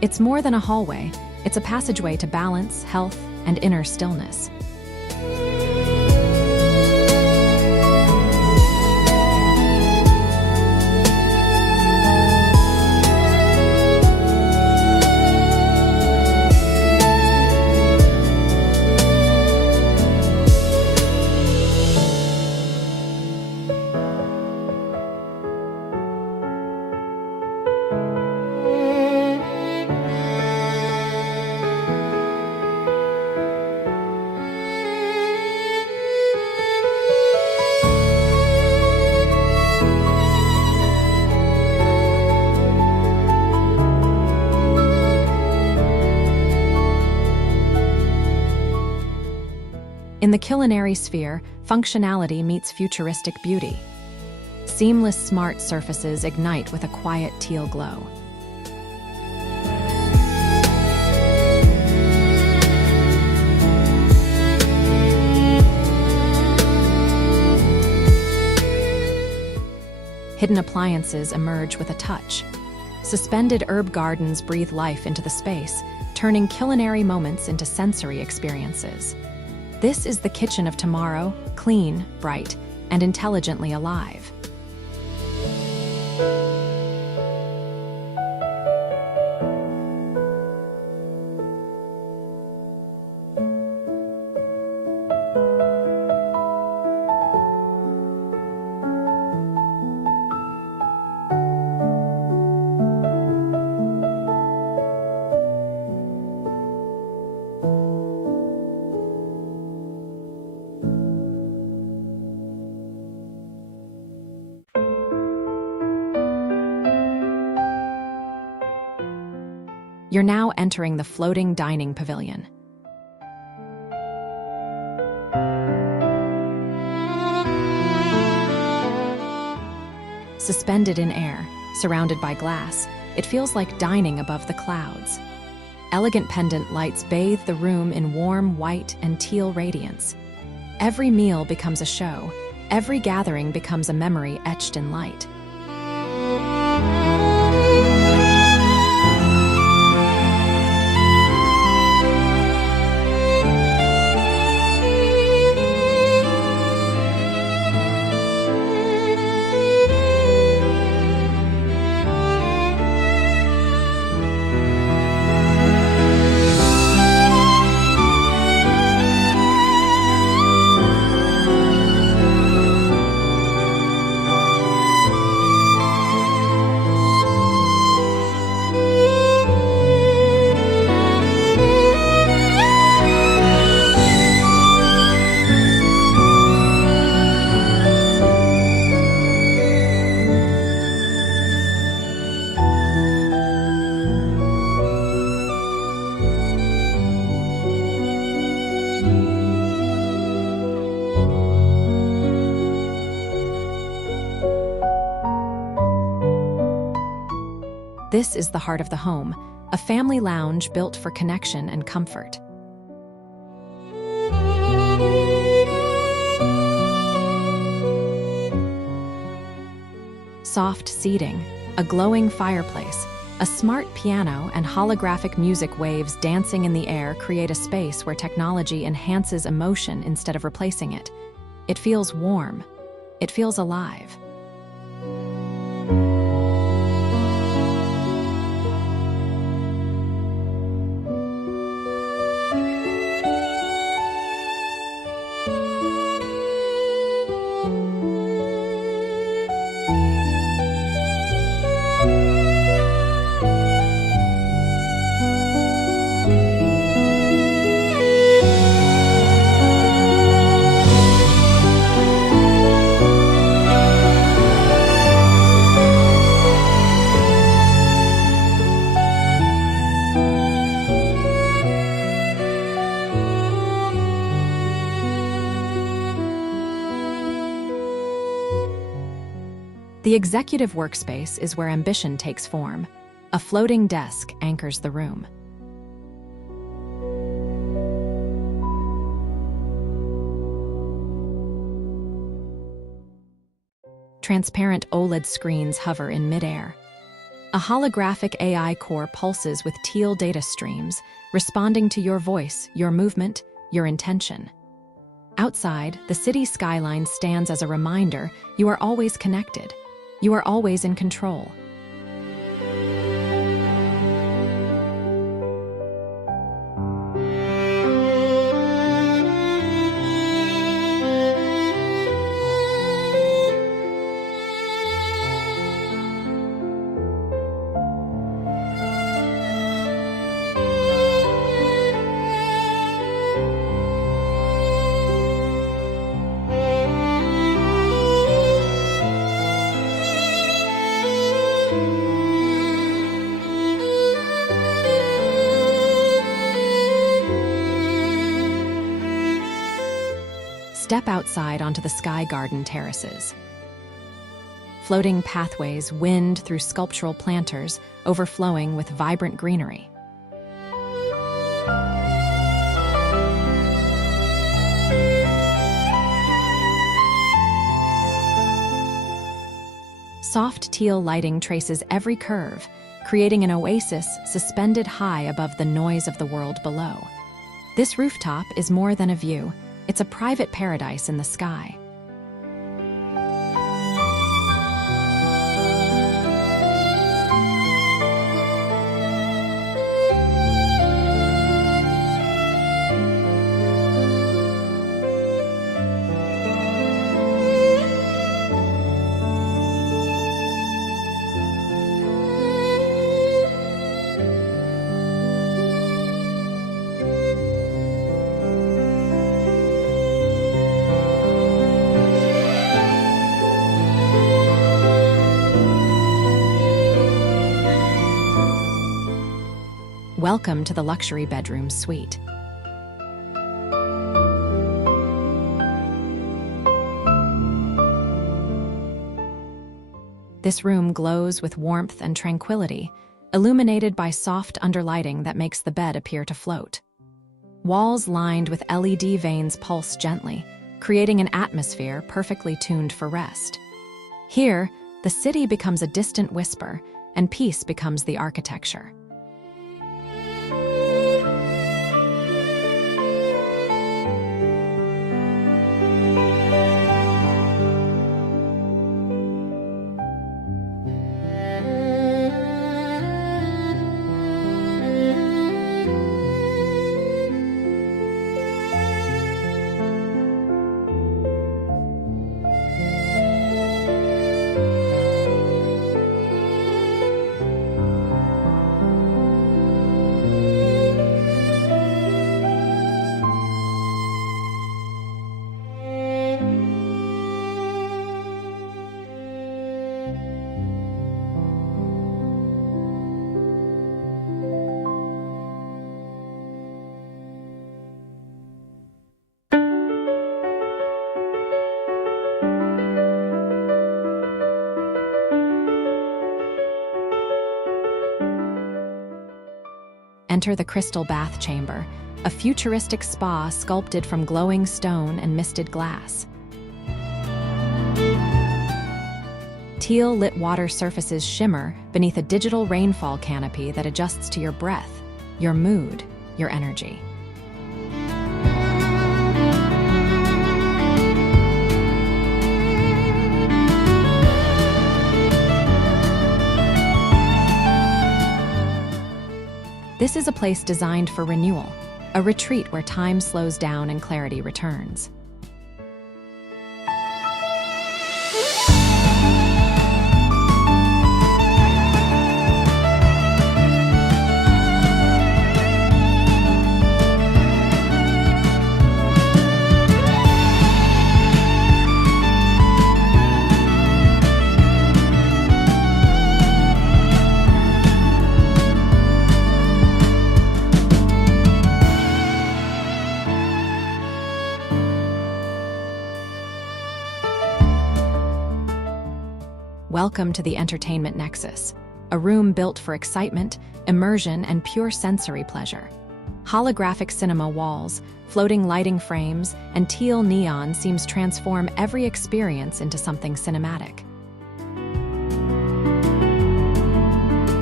It's more than a hallway, it's a passageway to balance, health, and inner stillness. In the culinary sphere, functionality meets futuristic beauty. Seamless smart surfaces ignite with a quiet teal glow. Hidden appliances emerge with a touch. Suspended herb gardens breathe life into the space, turning culinary moments into sensory experiences. This is the kitchen of tomorrow, clean, bright, and intelligently alive. You're now entering the floating dining pavilion. Suspended in air, surrounded by glass, it feels like dining above the clouds. Elegant pendant lights bathe the room in warm white and teal radiance. Every meal becomes a show. Every gathering becomes a memory etched in light. This is the heart of the home, a family lounge built for connection and comfort. Soft seating, a glowing fireplace, a smart piano, and holographic music waves dancing in the air create a space where technology enhances emotion instead of replacing it. It feels warm. It feels alive. The executive workspace is where ambition takes form. A floating desk anchors the room. Transparent OLED screens hover in midair. A holographic AI core pulses with teal data streams, responding to your voice, your movement, your intention. Outside, the city skyline stands as a reminder you are always connected. You are always in control. Step outside onto the sky garden terraces. Floating pathways wind through sculptural planters, overflowing with vibrant greenery. Soft teal lighting traces every curve, creating an oasis suspended high above the noise of the world below. This rooftop is more than a view. It's a private paradise in the sky. Welcome to the luxury bedroom suite. This room glows with warmth and tranquility, illuminated by soft underlighting that makes the bed appear to float. Walls lined with LED vanes pulse gently, creating an atmosphere perfectly tuned for rest. Here, the city becomes a distant whisper, and peace becomes the architecture. Enter the crystal bath chamber, a futuristic spa sculpted from glowing stone and misted glass. Teal-lit water surfaces shimmer beneath a digital rainfall canopy that adjusts to your breath, your mood, your energy. This is a place designed for renewal, a retreat where time slows down and clarity returns. Welcome to the entertainment nexus, a room built for excitement, immersion, and pure sensory pleasure. Holographic cinema walls, floating lighting frames, and teal neon seems transform every experience into something cinematic.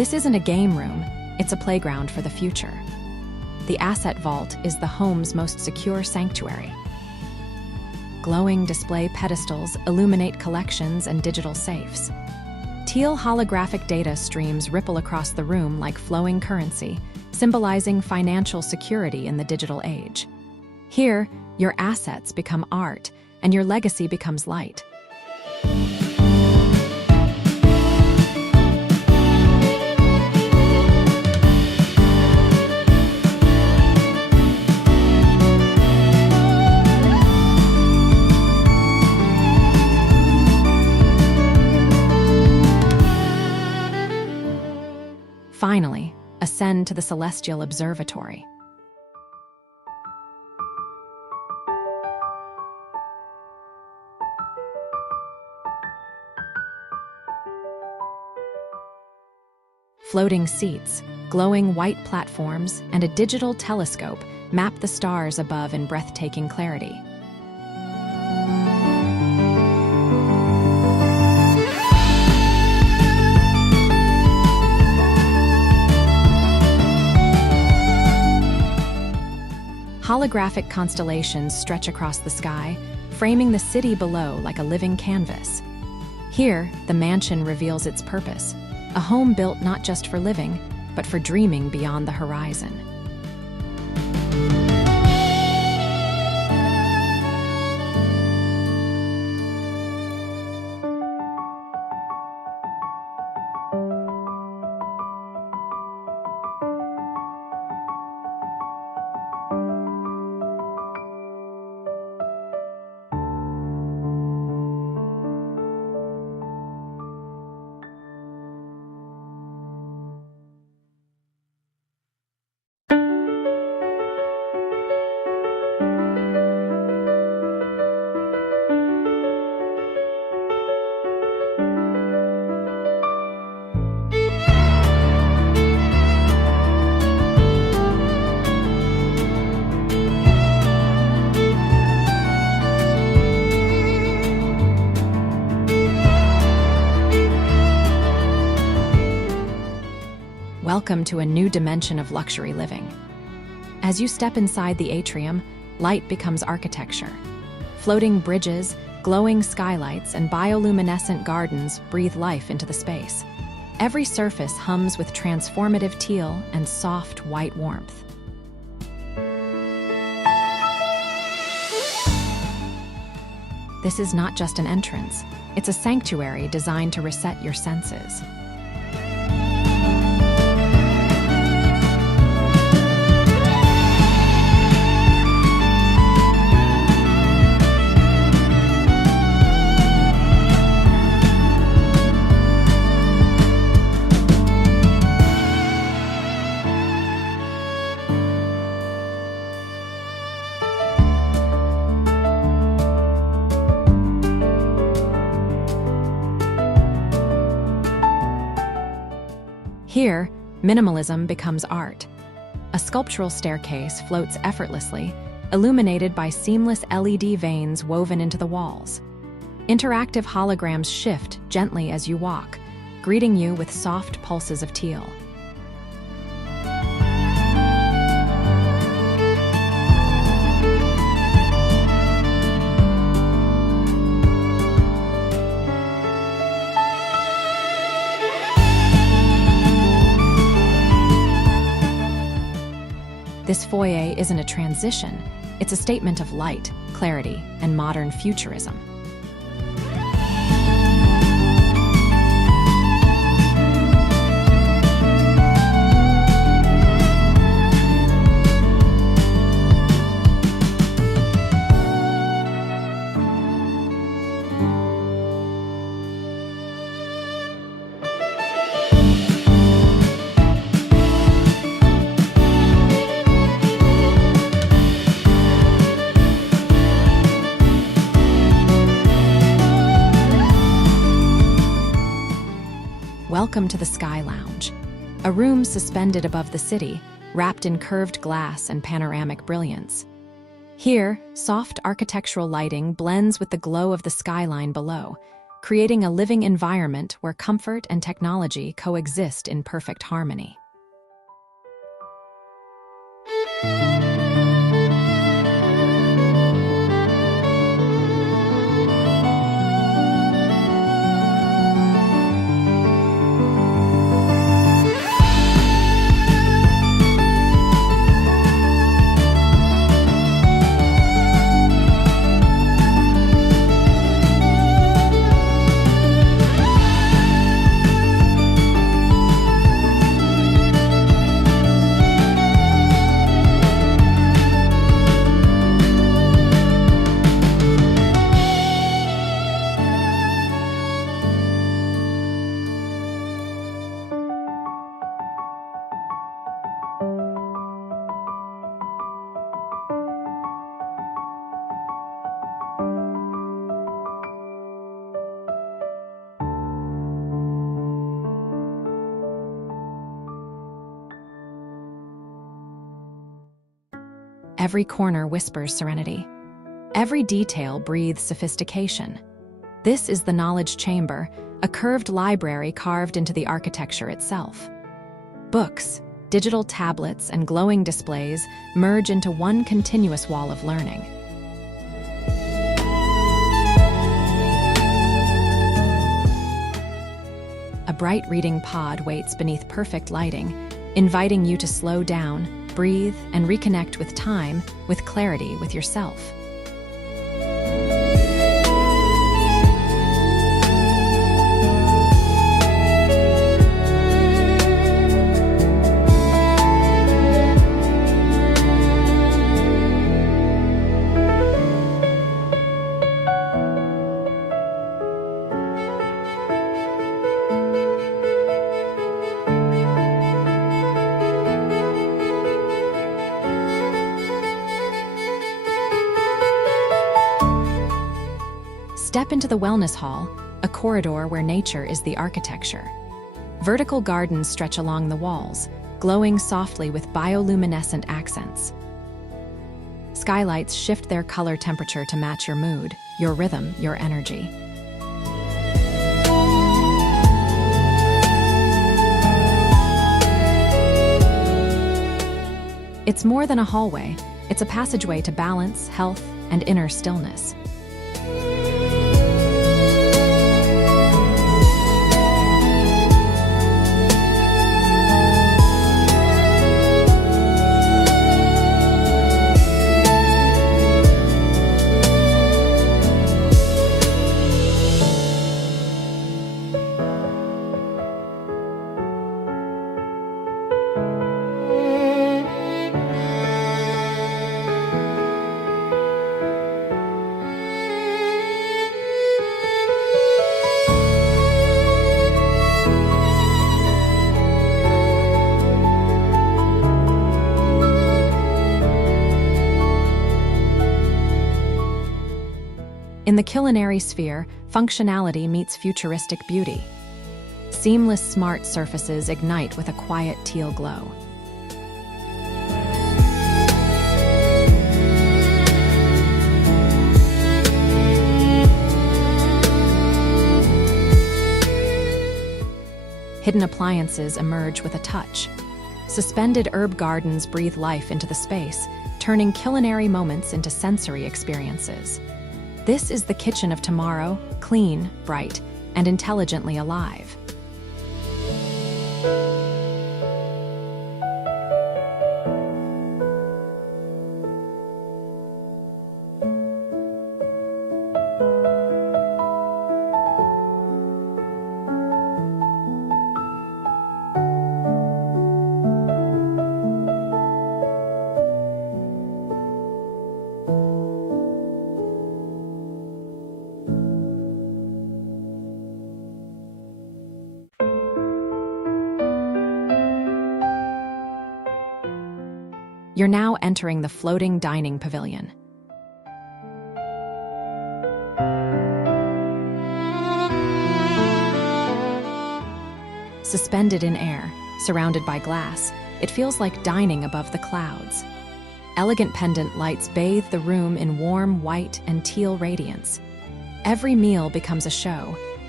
This isn't a game room, it's a playground for the future. The asset vault is the home's most secure sanctuary. Glowing display pedestals illuminate collections and digital safes. Teal holographic data streams ripple across the room like flowing currency, symbolizing financial security in the digital age. Here, your assets become art, and your legacy becomes light. Finally, ascend to the celestial observatory. Floating seats, glowing white platforms, and a digital telescope map the stars above in breathtaking clarity. Holographic constellations stretch across the sky, framing the city below like a living canvas. Here, the mansion reveals its purpose, a home built not just for living, but for dreaming beyond the horizon. Welcome to a new dimension of luxury living. As you step inside the atrium, light becomes architecture. Floating bridges, glowing skylights, and bioluminescent gardens breathe life into the space. Every surface hums with transformative teal and soft white warmth. This is not just an entrance, it's a sanctuary designed to reset your senses. Here, minimalism becomes art. A sculptural staircase floats effortlessly, illuminated by seamless LED veins woven into the walls. Interactive holograms shift gently as you walk, greeting you with soft pulses of teal. This foyer isn't a transition, it's a statement of light, clarity, and modern futurism. Welcome to the Sky Lounge, a room suspended above the city, wrapped in curved glass and panoramic brilliance. Here, soft architectural lighting blends with the glow of the skyline below, creating a living environment where comfort and technology coexist in perfect harmony. Every corner whispers serenity. Every detail breathes sophistication. This is the knowledge chamber, a curved library carved into the architecture itself. Books, digital tablets, and glowing displays merge into one continuous wall of learning. A bright reading pod waits beneath perfect lighting, inviting you to slow down, breathe, and reconnect with time, with clarity, with yourself. Step into the wellness hall, a corridor where nature is the architecture. Vertical gardens stretch along the walls, glowing softly with bioluminescent accents. Skylights shift their color temperature to match your mood, your rhythm, your energy. It's more than a hallway. It's a passageway to balance, health, and inner stillness. In the culinary sphere, functionality meets futuristic beauty. Seamless smart surfaces ignite with a quiet teal glow. Hidden appliances emerge with a touch. Suspended herb gardens breathe life into the space, turning culinary moments into sensory experiences. This is the kitchen of tomorrow, clean, bright, and intelligently alive. You're now entering the floating dining pavilion. Suspended in air, surrounded by glass, it feels like dining above the clouds. Elegant pendant lights bathe the room in warm white and teal radiance. Every meal becomes a show,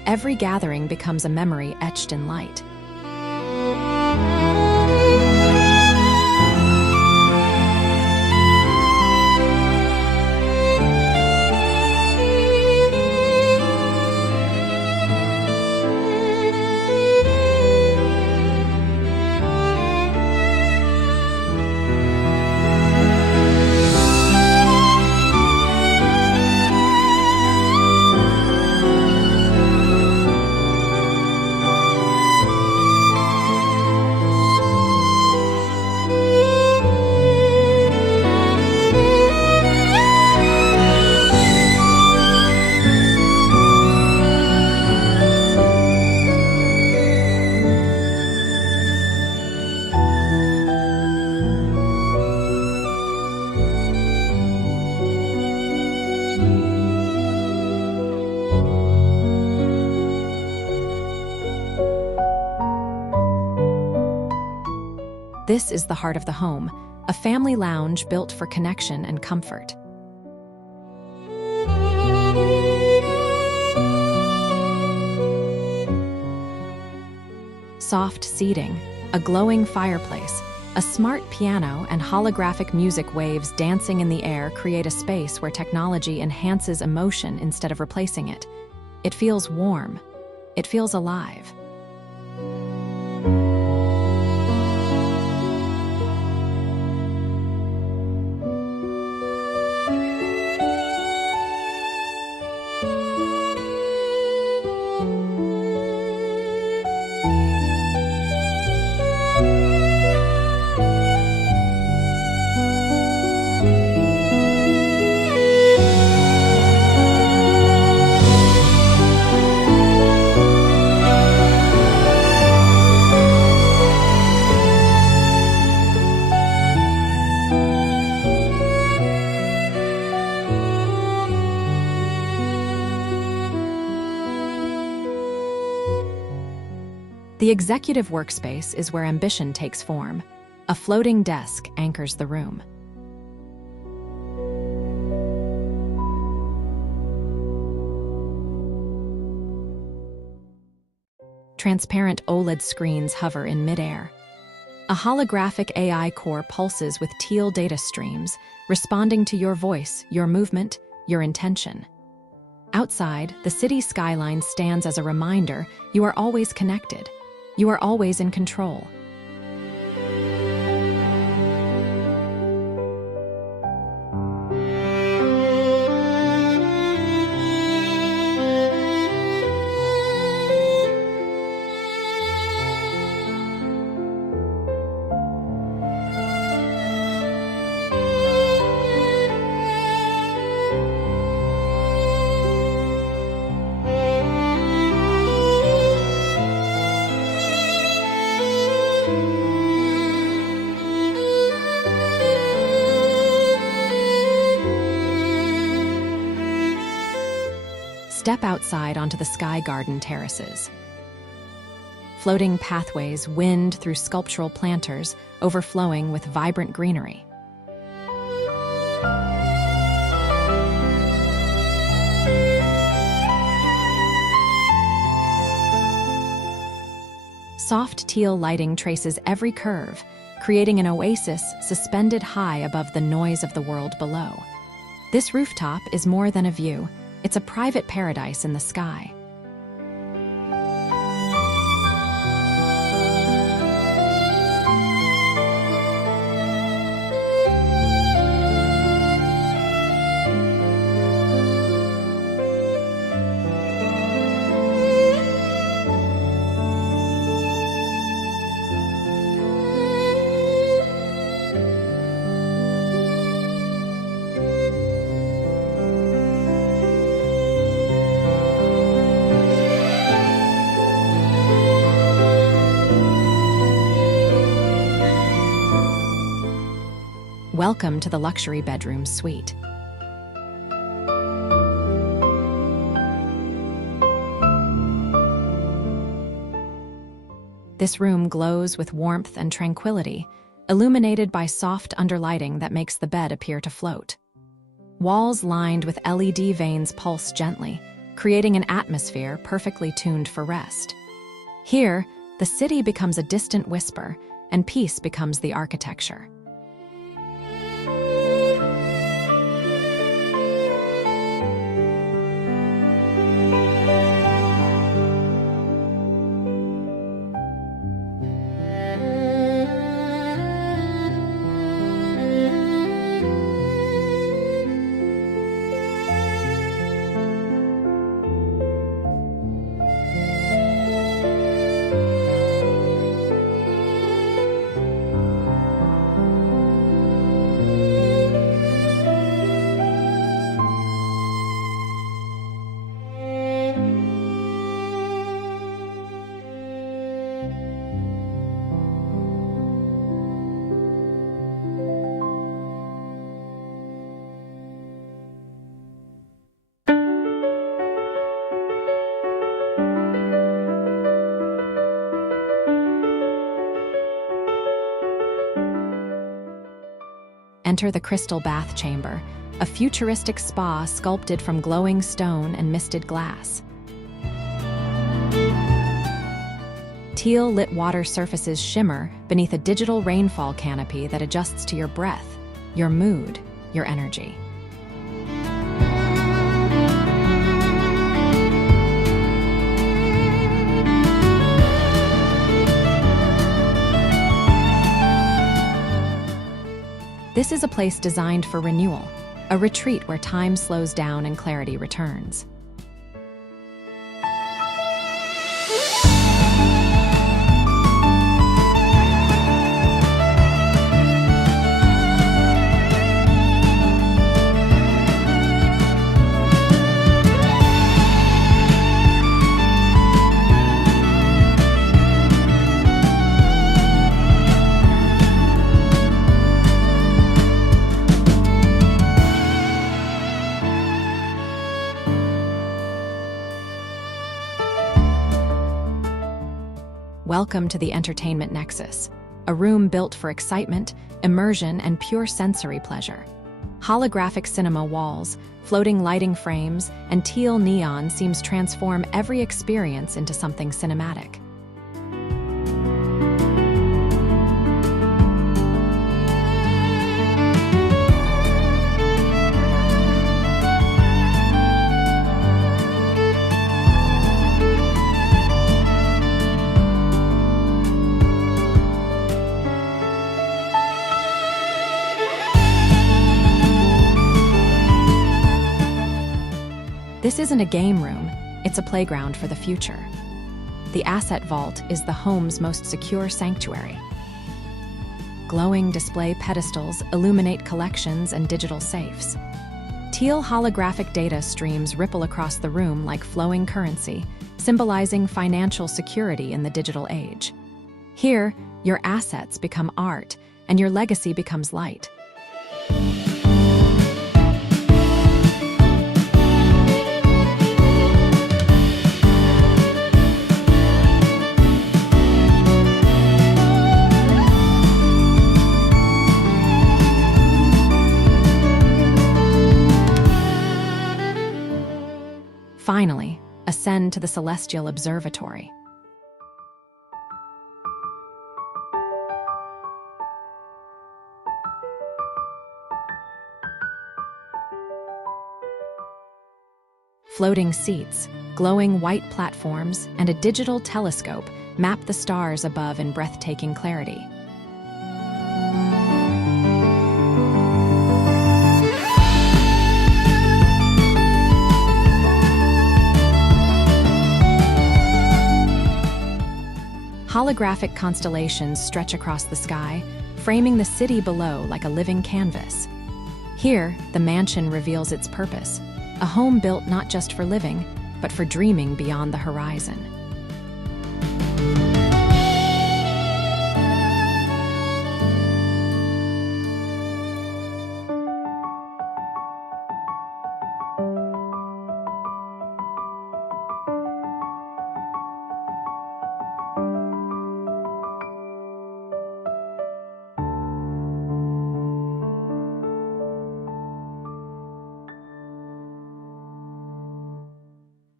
Every gathering becomes a memory etched in light. This is the heart of the home, a family lounge built for connection and comfort. Soft seating, a glowing fireplace, a smart piano, and holographic music waves dancing in the air create a space where technology enhances emotion instead of replacing it. It feels warm. It feels alive. The executive workspace is where ambition takes form. A floating desk anchors the room. Transparent OLED screens hover in midair. A holographic AI core pulses with teal data streams, responding to your voice, your movement, your intention. Outside, the city skyline stands as a reminder you are always connected. You are always in control. Step outside onto the sky garden terraces. Floating pathways wind through sculptural planters, overflowing with vibrant greenery. Soft teal lighting traces every curve, creating an oasis suspended high above the noise of the world below. This rooftop is more than a view. It's a private paradise in the sky. Welcome to the luxury bedroom suite. This room glows with warmth and tranquility, illuminated by soft underlighting that makes the bed appear to float. Walls lined with LED vanes pulse gently, creating an atmosphere perfectly tuned for rest. Here, the city becomes a distant whisper, and peace becomes the architecture. Enter the crystal bath chamber, a futuristic spa sculpted from glowing stone and misted glass. Teal-lit water surfaces shimmer beneath a digital rainfall canopy that adjusts to your breath, your mood, your energy. This is a place designed for renewal, a retreat where time slows down and clarity returns. Welcome to the Entertainment Nexus, a room built for excitement, immersion, and pure sensory pleasure. Holographic cinema walls, floating lighting frames, and teal neon seems transform every experience into something cinematic. This isn't a game room, it's a playground for the future. The Asset Vault is the home's most secure sanctuary. Glowing display pedestals illuminate collections and digital safes. Teal holographic data streams ripple across the room like flowing currency, symbolizing financial security in the digital age. Here, your assets become art, and your legacy becomes light. Finally, ascend to the celestial observatory. Floating seats, glowing white platforms, and a digital telescope map the stars above in breathtaking clarity. Holographic constellations stretch across the sky, framing the city below like a living canvas. Here, the mansion reveals its purpose, a home built not just for living, but for dreaming beyond the horizon.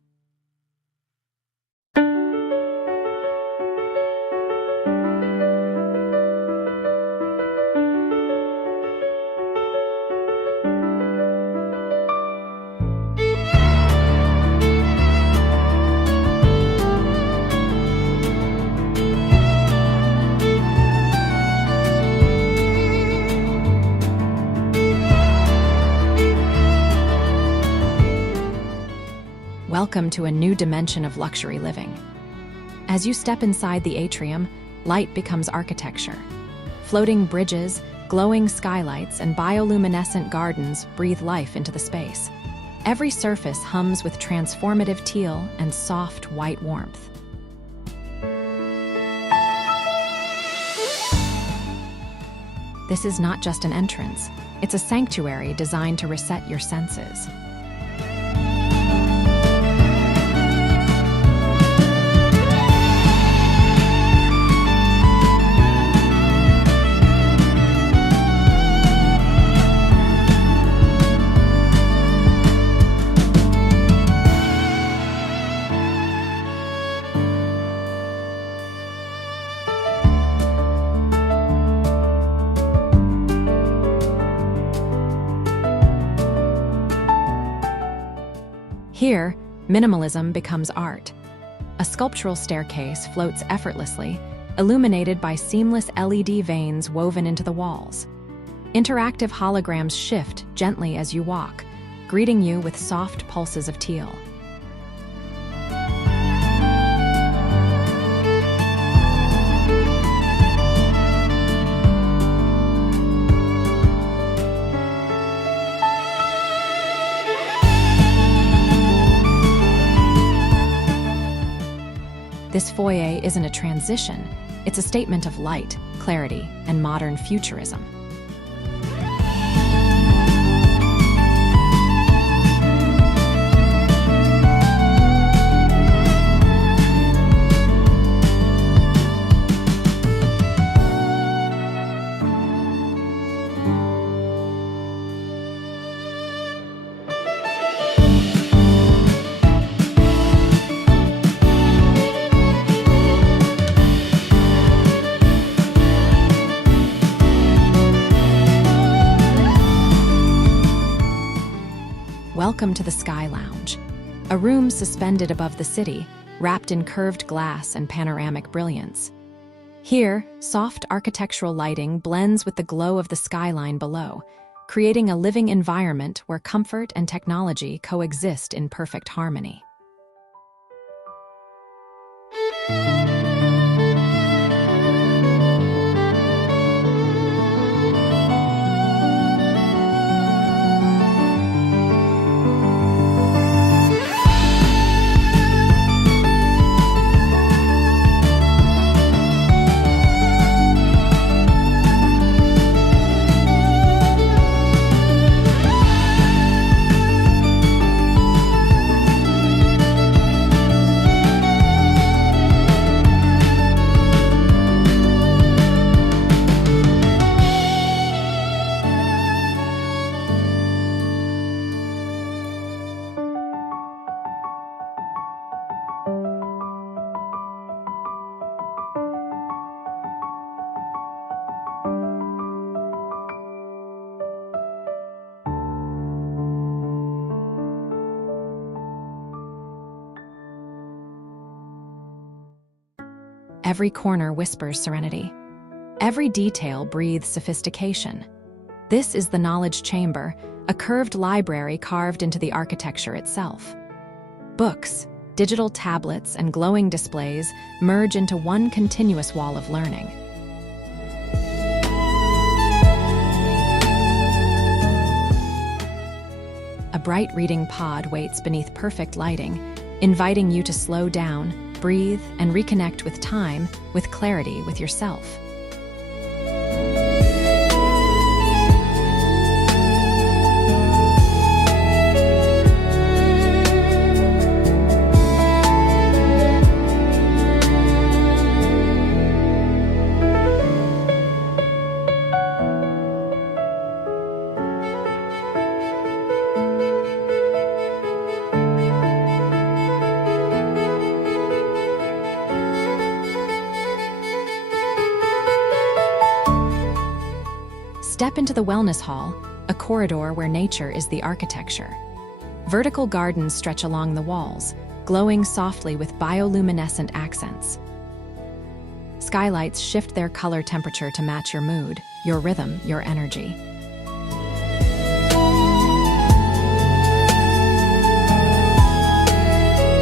Welcome to a new dimension of luxury living. As you step inside the atrium, light becomes architecture. Floating bridges, glowing skylights, and bioluminescent gardens breathe life into the space. Every surface hums with transformative teal and soft white warmth. This is not just an entrance, it's a sanctuary designed to reset your senses. Here, minimalism becomes art. A sculptural staircase floats effortlessly, illuminated by seamless LED veins woven into the walls. Interactive holograms shift gently as you walk, greeting you with soft pulses of teal. This foyer isn't a transition, it's a statement of light, clarity, and modern futurism. Welcome to the Sky Lounge, a room suspended above the city, wrapped in curved glass and panoramic brilliance. Here, soft architectural lighting blends with the glow of the skyline below, creating a living environment where comfort and technology coexist in perfect harmony. Every corner whispers serenity. Every detail breathes sophistication. This is the knowledge chamber, a curved library carved into the architecture itself. Books, digital tablets, and glowing displays merge into one continuous wall of learning. A bright reading pod waits beneath perfect lighting, inviting you to slow down, breathe, and reconnect with time, with clarity with yourself. Step into the wellness hall, a corridor where nature is the architecture. Vertical gardens stretch along the walls, glowing softly with bioluminescent accents. Skylights shift their color temperature to match your mood, your rhythm, your energy.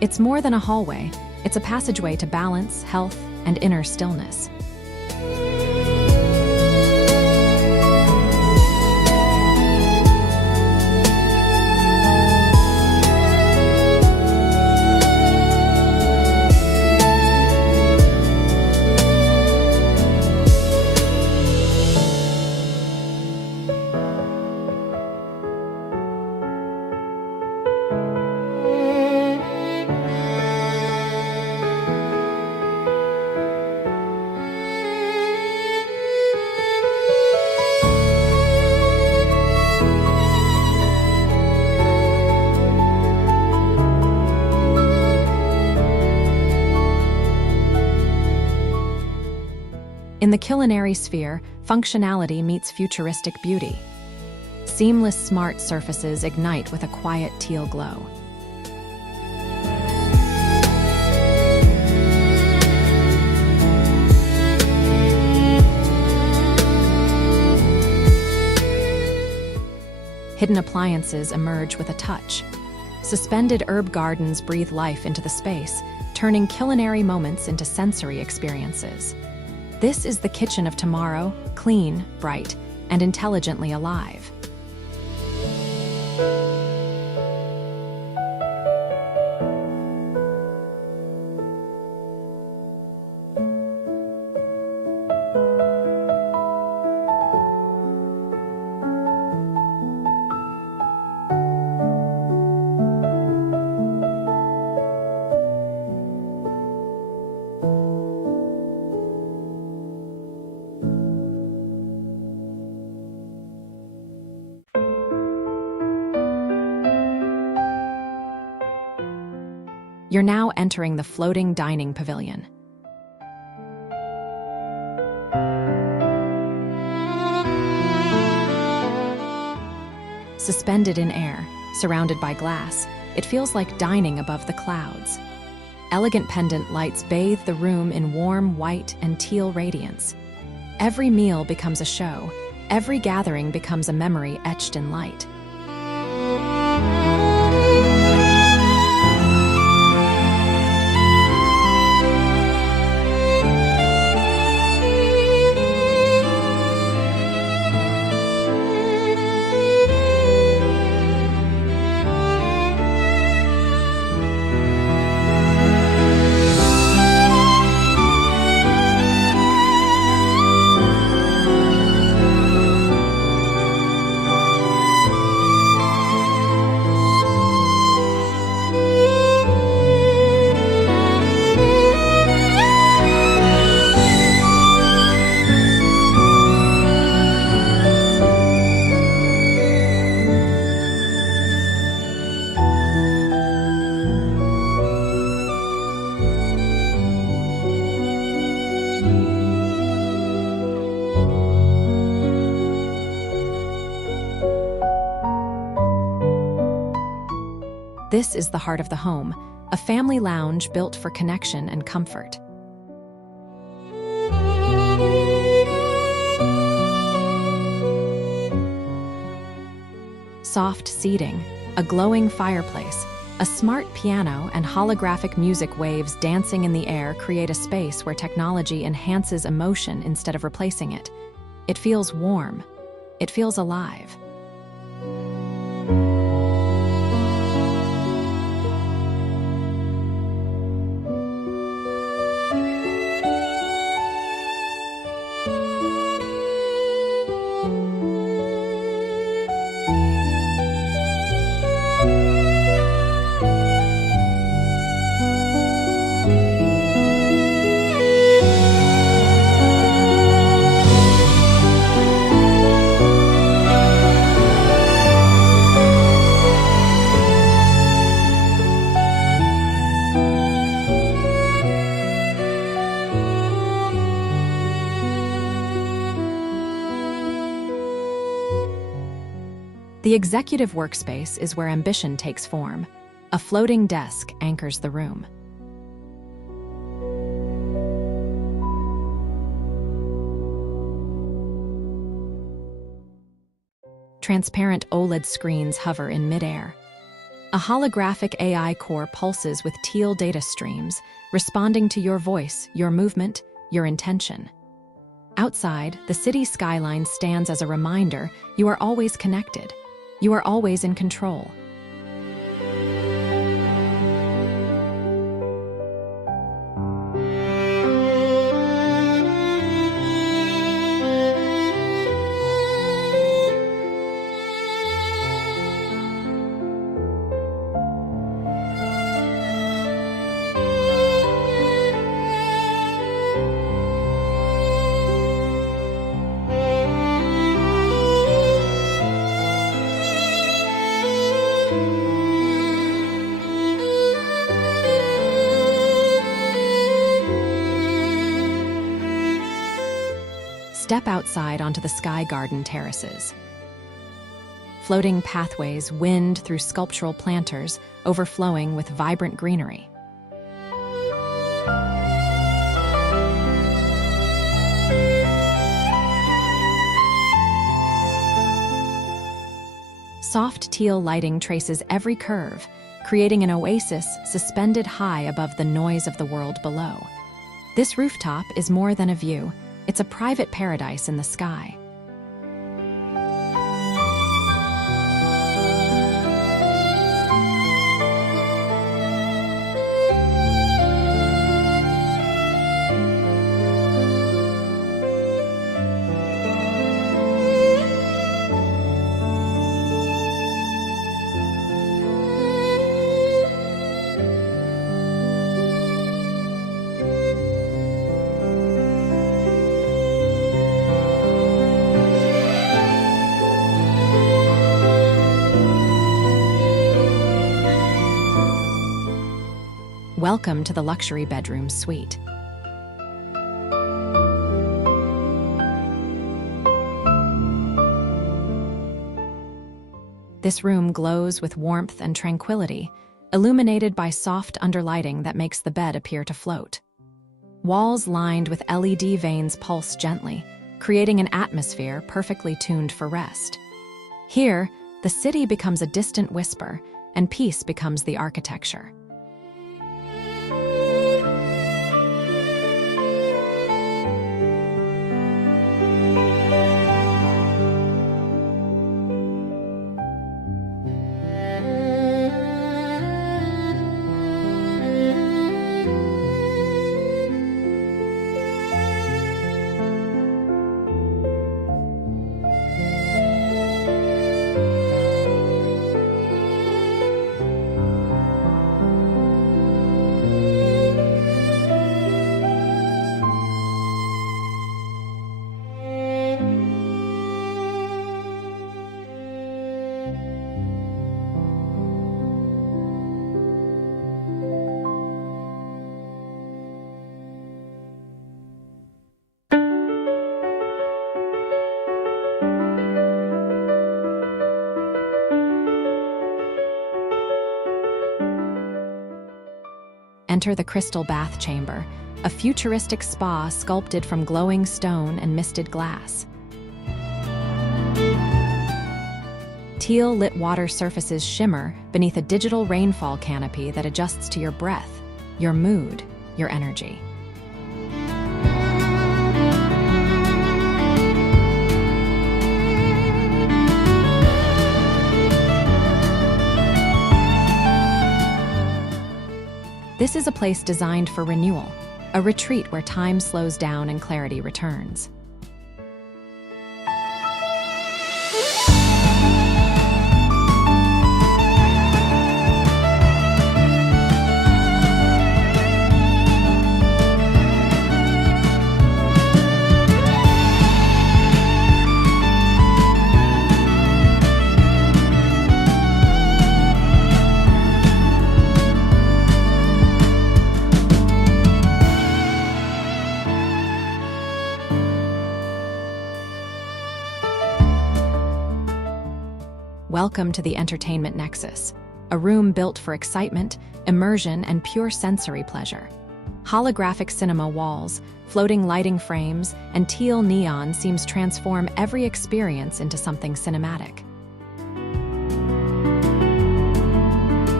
It's more than a hallway, it's a passageway to balance, health, and inner stillness. In the culinary sphere, functionality meets futuristic beauty. Seamless smart surfaces ignite with a quiet teal glow. Hidden appliances emerge with a touch. Suspended herb gardens breathe life into the space, turning culinary moments into sensory experiences. This is the kitchen of tomorrow, clean, bright, and intelligently alive. You're now entering the floating dining pavilion. Suspended in air, surrounded by glass, it feels like dining above the clouds. Elegant pendant lights bathe the room in warm white and teal radiance. Every meal becomes a show. Every gathering becomes a memory etched in light. This is the heart of the home, a family lounge built for connection and comfort. Soft seating, a glowing fireplace, a smart piano, and holographic music waves dancing in the air create a space where technology enhances emotion instead of replacing it. It feels warm. It feels alive. The executive workspace is where ambition takes form. A floating desk anchors the room. Transparent OLED screens hover in midair. A holographic AI core pulses with teal data streams, responding to your voice, your movement, your intention. Outside, the city skyline stands as a reminder you are always connected. You are always in control. Step outside onto the sky garden terraces. Floating pathways wind through sculptural planters, overflowing with vibrant greenery. Soft teal lighting traces every curve, creating an oasis suspended high above the noise of the world below. This rooftop is more than a view. It's a private paradise in the sky. Welcome to the luxury bedroom suite. This room glows with warmth and tranquility, illuminated by soft underlighting that makes the bed appear to float. Walls lined with LED vanes pulse gently, creating an atmosphere perfectly tuned for rest. Here, the city becomes a distant whisper, and peace becomes the architecture. Enter the crystal bath chamber, a futuristic spa sculpted from glowing stone and misted glass. Teal-lit water surfaces shimmer beneath a digital rainfall canopy that adjusts to your breath, your mood, your energy. This is a place designed for renewal, a retreat where time slows down and clarity returns. Welcome to the entertainment nexus, a room built for excitement, immersion, and pure sensory pleasure. Holographic cinema walls, floating lighting frames, and teal neon seems transform every experience into something cinematic.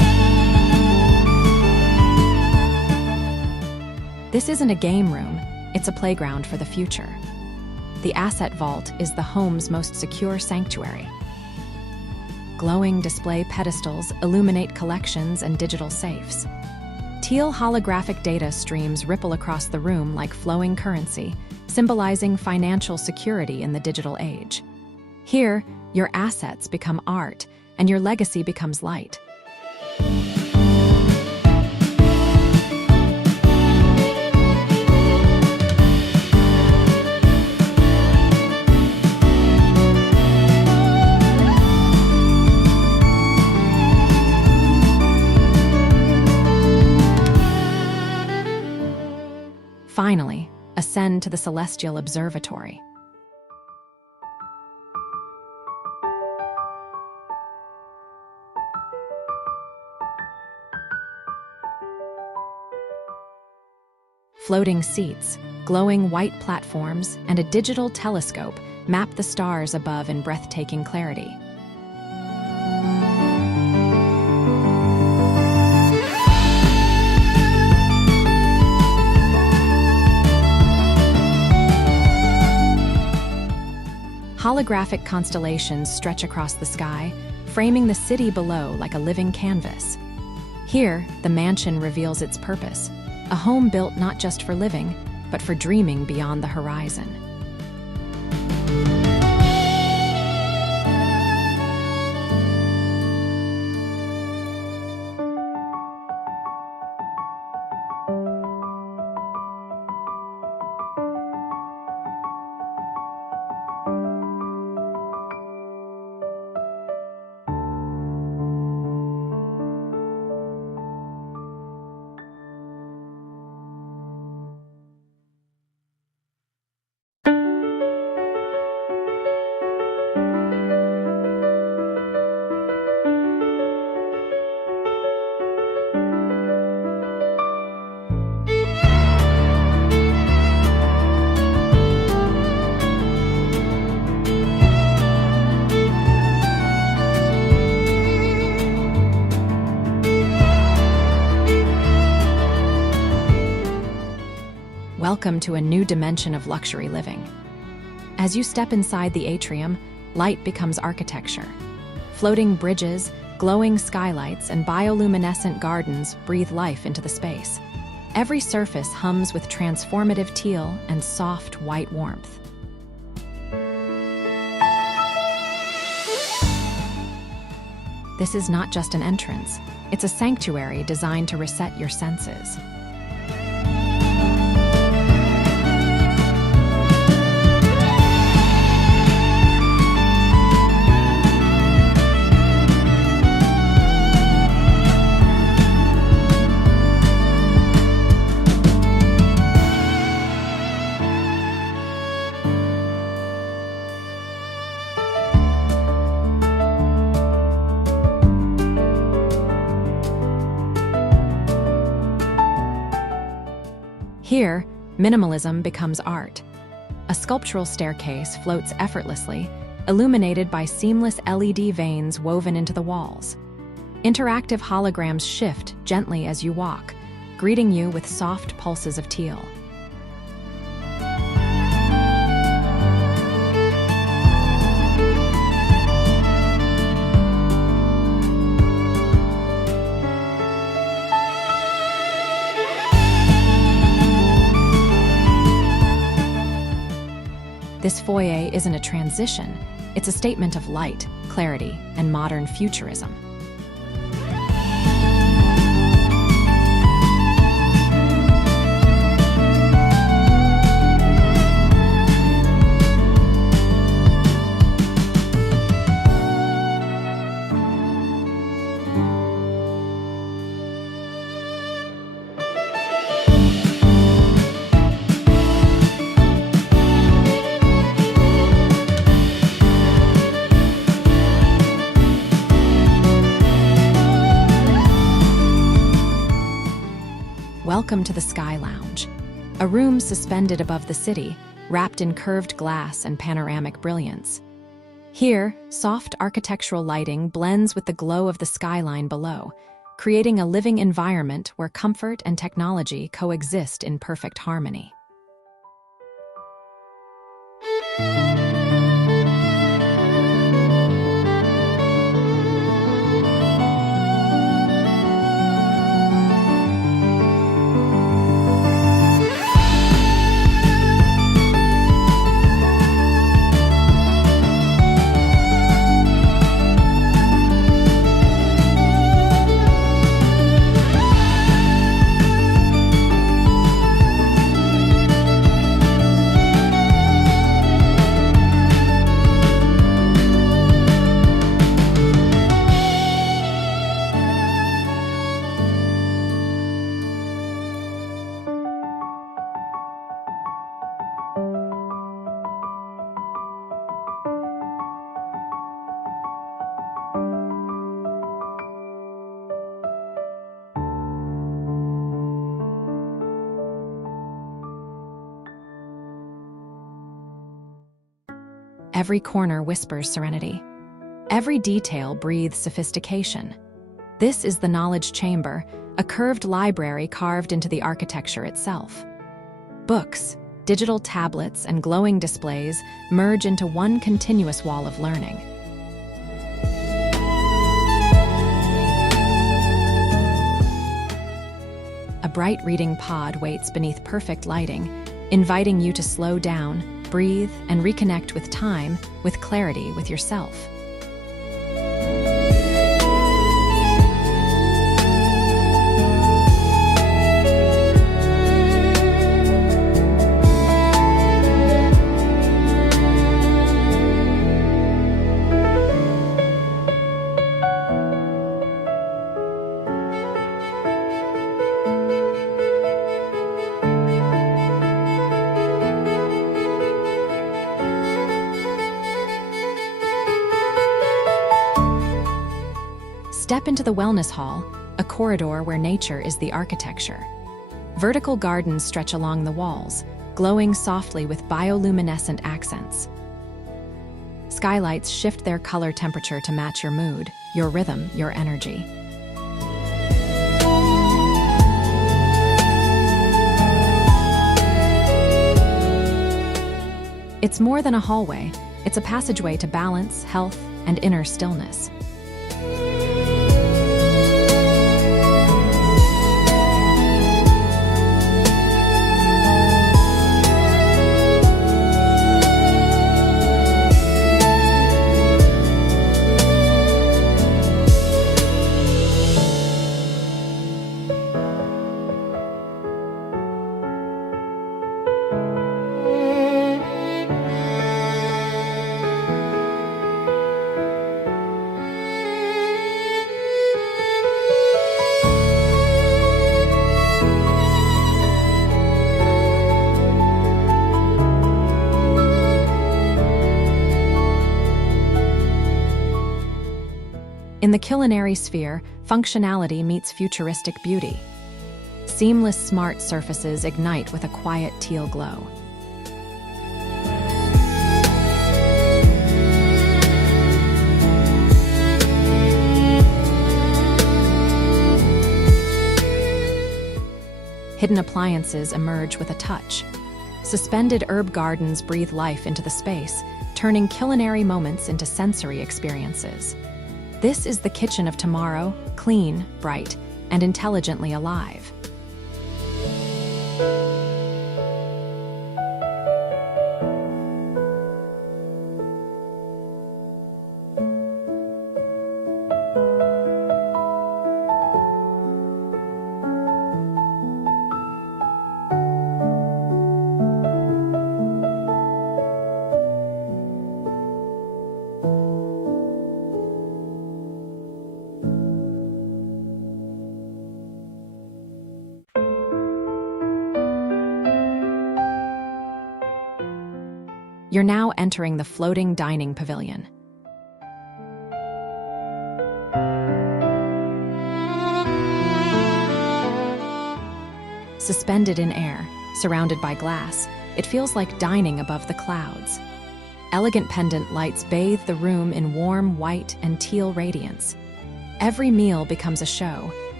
This isn't a game room, it's a playground for the future. The Asset Vault is the home's most secure sanctuary. Glowing display pedestals illuminate collections and digital safes. Teal holographic data streams ripple across the room like flowing currency, symbolizing financial security in the digital age. Here, your assets become art, and your legacy becomes light. Finally, ascend to the celestial observatory. Floating seats, glowing white platforms, and a digital telescope map the stars above in breathtaking clarity. Holographic constellations stretch across the sky, framing the city below like a living canvas. Here, the mansion reveals its purpose, a home built not just for living, but for dreaming beyond the horizon. Welcome to a new dimension of luxury living. As you step inside the atrium, light becomes architecture. Floating bridges, glowing skylights, and bioluminescent gardens breathe life into the space. Every surface hums with transformative teal and soft white warmth. This is not just an entrance, it's a sanctuary designed to reset your senses. Here, minimalism becomes art. A sculptural staircase floats effortlessly, illuminated by seamless LED veins woven into the walls. Interactive holograms shift gently as you walk, greeting you with soft pulses of teal. This foyer isn't a transition, it's a statement of light, clarity, and modern futurism. Welcome to the Sky Lounge, a room suspended above the city, wrapped in curved glass and panoramic brilliance. Here, soft architectural lighting blends with the glow of the skyline below, creating a living environment where comfort and technology coexist in perfect harmony. Every corner whispers serenity. Every detail breathes sophistication. This is the knowledge chamber, a curved library carved into the architecture itself. Books, digital tablets, and glowing displays merge into one continuous wall of learning. A bright reading pod waits beneath perfect lighting, inviting you to slow down, breathe, and reconnect with time, with clarity, with yourself. Step into the wellness hall, a corridor where nature is the architecture. Vertical gardens stretch along the walls, glowing softly with bioluminescent accents. Skylights shift their color temperature to match your mood, your rhythm, your energy. It's more than a hallway, it's a passageway to balance, health, and inner stillness. In the culinary sphere, functionality meets futuristic beauty. Seamless smart surfaces ignite with a quiet teal glow. Hidden appliances emerge with a touch. Suspended herb gardens breathe life into the space, turning culinary moments into sensory experiences. This is the kitchen of tomorrow, clean, bright, and intelligently alive. You're now entering the floating dining pavilion. Suspended in air, surrounded by glass, it feels like dining above the clouds. Elegant pendant lights bathe the room in warm white and teal radiance. Every meal becomes a show,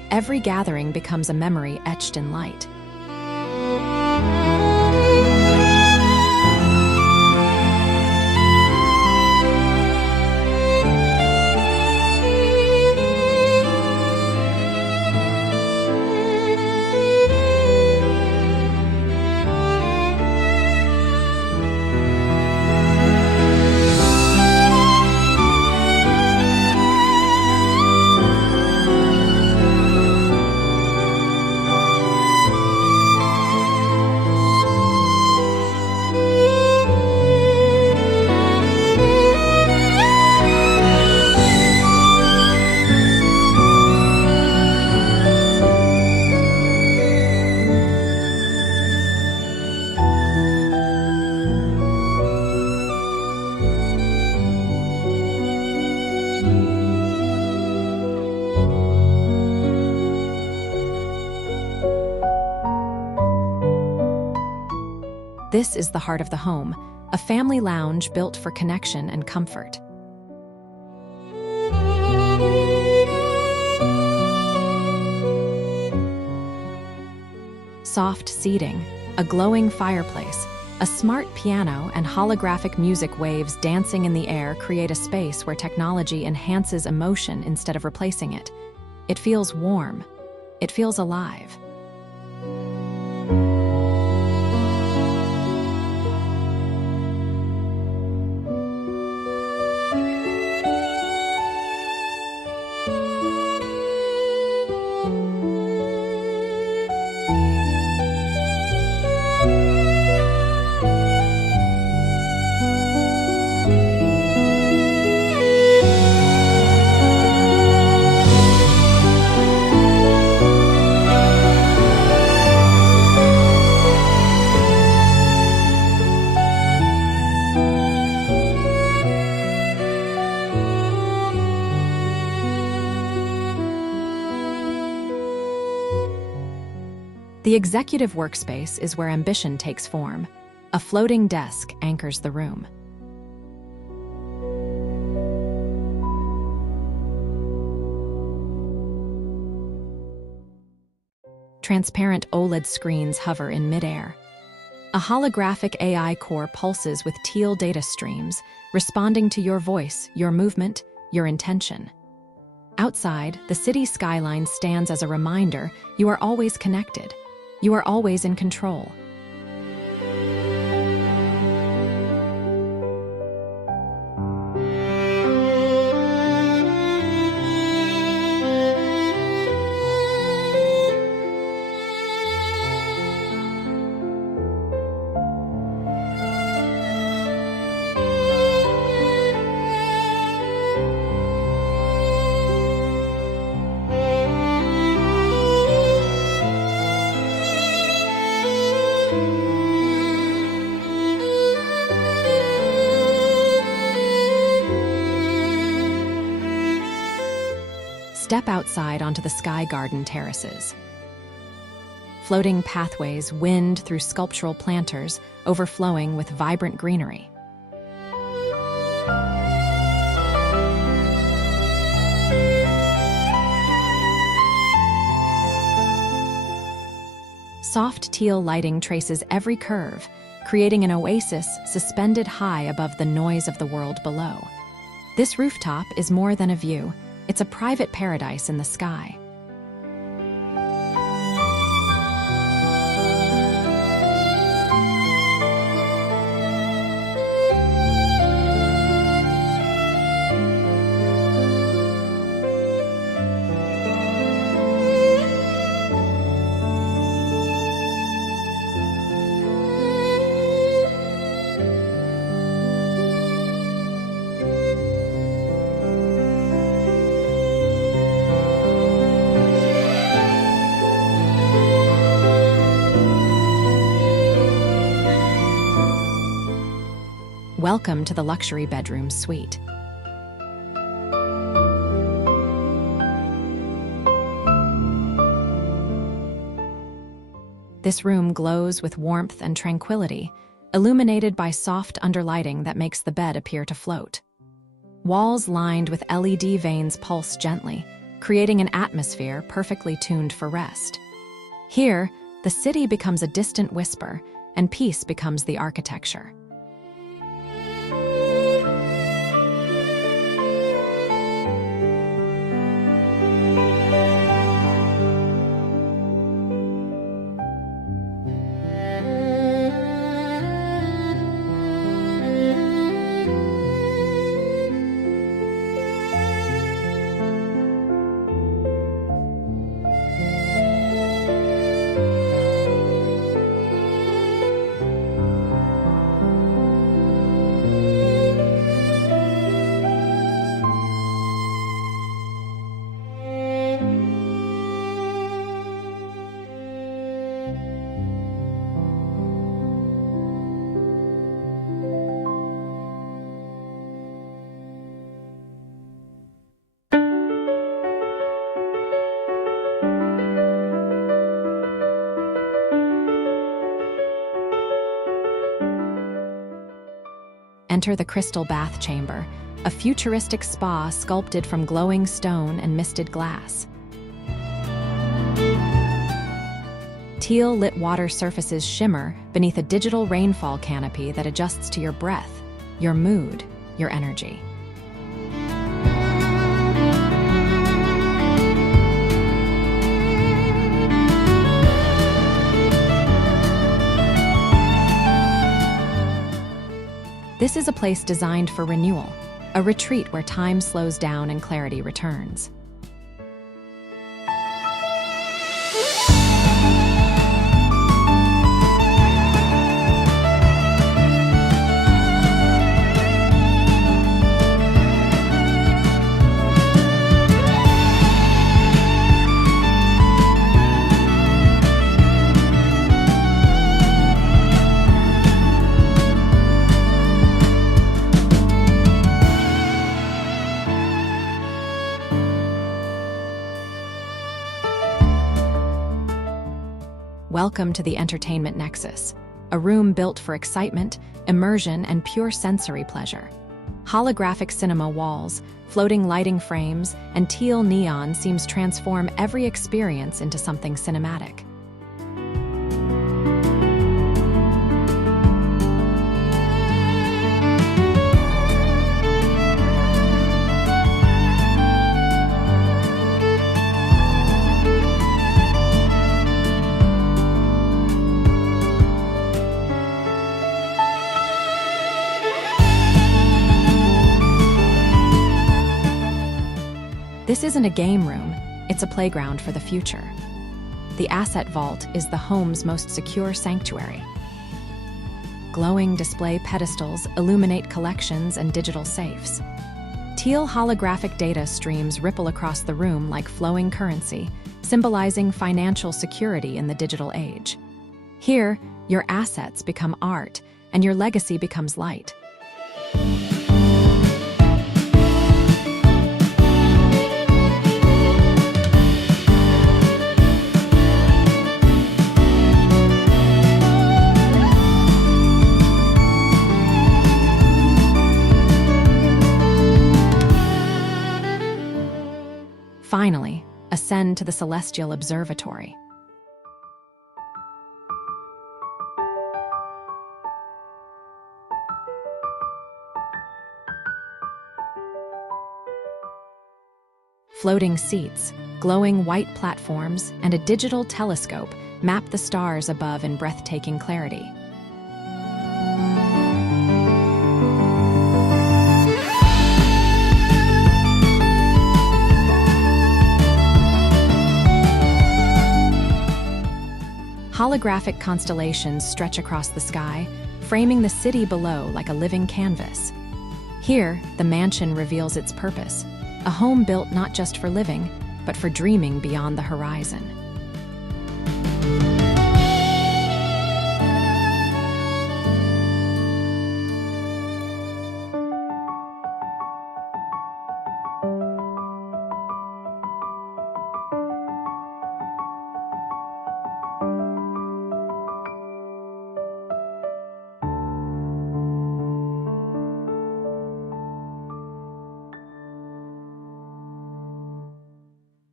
Every gathering becomes a memory etched in light. This is the heart of the home, a family lounge built for connection and comfort. Soft seating, a glowing fireplace, a smart piano, and holographic music waves dancing in the air create a space where technology enhances emotion instead of replacing it. It feels warm. It feels alive. The executive workspace is where ambition takes form. A floating desk anchors the room. Transparent OLED screens hover in midair. A holographic AI core pulses with teal data streams, responding to your voice, your movement, your intention. Outside, the city skyline stands as a reminder you are always connected. You are always in control. Step outside onto the sky garden terraces. Floating pathways wind through sculptural planters, overflowing with vibrant greenery. Soft teal lighting traces every curve, creating an oasis suspended high above the noise of the world below. This rooftop is more than a view. It's a private paradise in the sky. Welcome to the luxury bedroom suite. This room glows with warmth and tranquility, illuminated by soft underlighting that makes the bed appear to float. Walls lined with LED vanes pulse gently, creating an atmosphere perfectly tuned for rest. Here, the city becomes a distant whisper, and peace becomes the architecture. Enter the crystal bath chamber, a futuristic spa sculpted from glowing stone and misted glass. Teal-lit water surfaces shimmer beneath a digital rainfall canopy that adjusts to your breath, your mood, your energy. This is a place designed for renewal, a retreat where time slows down and clarity returns. Welcome to the Entertainment Nexus, a room built for excitement, immersion, and pure sensory pleasure. Holographic cinema walls, floating lighting frames, and teal neon seems transform every experience into something cinematic. This isn't a game room, it's a playground for the future. The Asset Vault is the home's most secure sanctuary. Glowing display pedestals illuminate collections and digital safes. Teal holographic data streams ripple across the room like flowing currency, symbolizing financial security in the digital age. Here, your assets become art, and your legacy becomes light. Finally, ascend to the celestial observatory. Floating seats, glowing white platforms, and a digital telescope map the stars above in breathtaking clarity. Holographic constellations stretch across the sky, framing the city below like a living canvas. Here, the mansion reveals its purpose, a home built not just for living, but for dreaming beyond the horizon.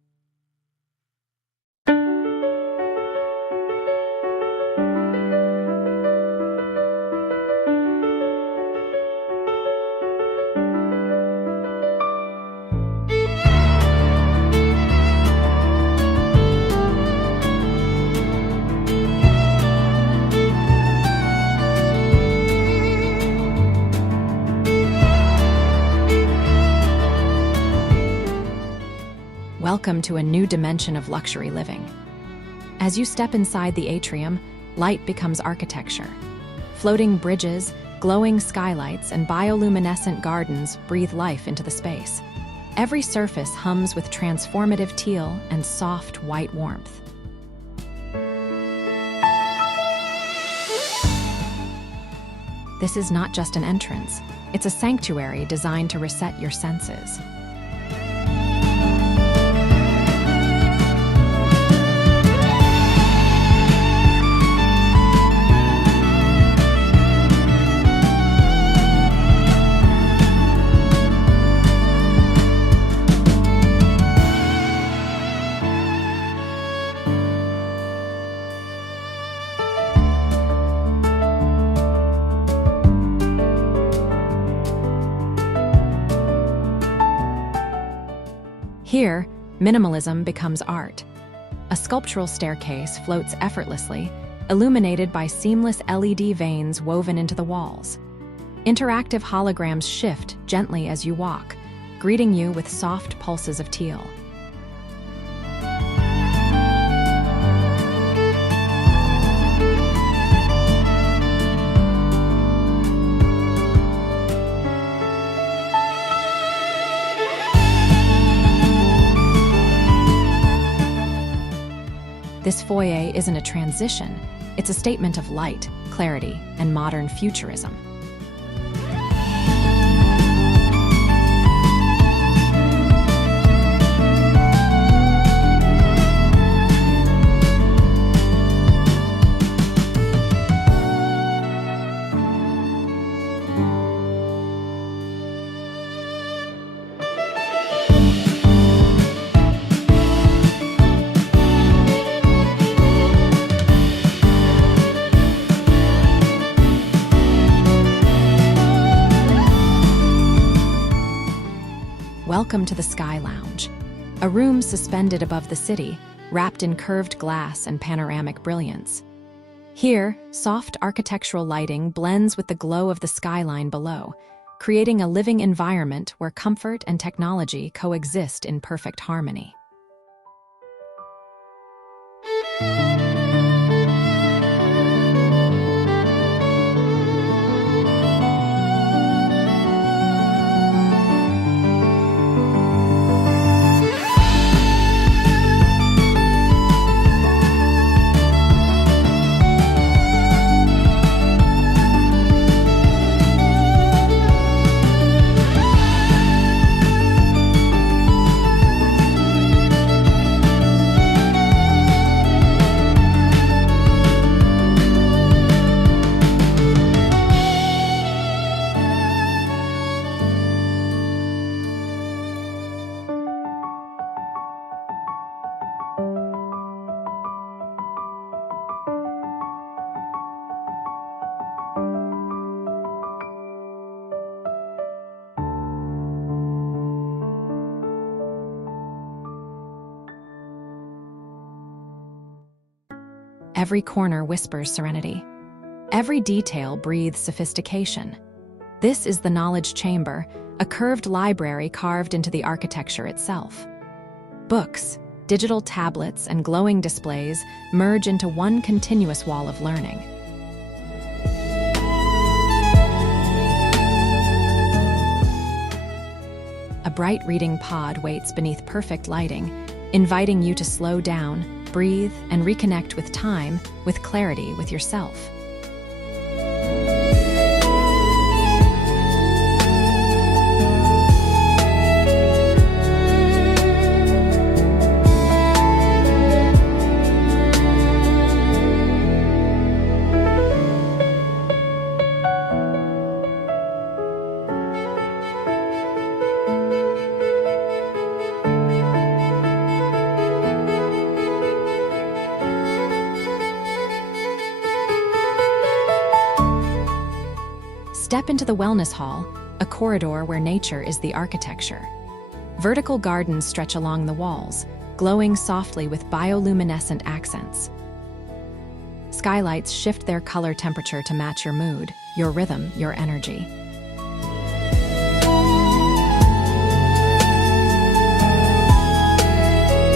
Welcome to a new dimension of luxury living. As you step inside the atrium, light becomes architecture. Floating bridges, glowing skylights, and bioluminescent gardens breathe life into the space. Every surface hums with transformative teal and soft white warmth. This is not just an entrance, it's a sanctuary designed to reset your senses. Here, minimalism becomes art. A sculptural staircase floats effortlessly, illuminated by seamless LED veins woven into the walls. Interactive holograms shift gently as you walk, greeting you with soft pulses of teal. This foyer isn't a transition, it's a statement of light, clarity, and modern futurism. Welcome to the Sky Lounge, a room suspended above the city, wrapped in curved glass and panoramic brilliance. Here, soft architectural lighting blends with the glow of the skyline below, creating a living environment where comfort and technology coexist in perfect harmony. Every corner whispers serenity. Every detail breathes sophistication. This is the knowledge chamber, a curved library carved into the architecture itself. Books, digital tablets, and glowing displays merge into one continuous wall of learning. A bright reading pod waits beneath perfect lighting, inviting you to slow down, breathe, and reconnect with time, with clarity with yourself. Step into the wellness hall, a corridor where nature is the architecture. Vertical gardens stretch along the walls, glowing softly with bioluminescent accents. Skylights shift their color temperature to match your mood, your rhythm, your energy.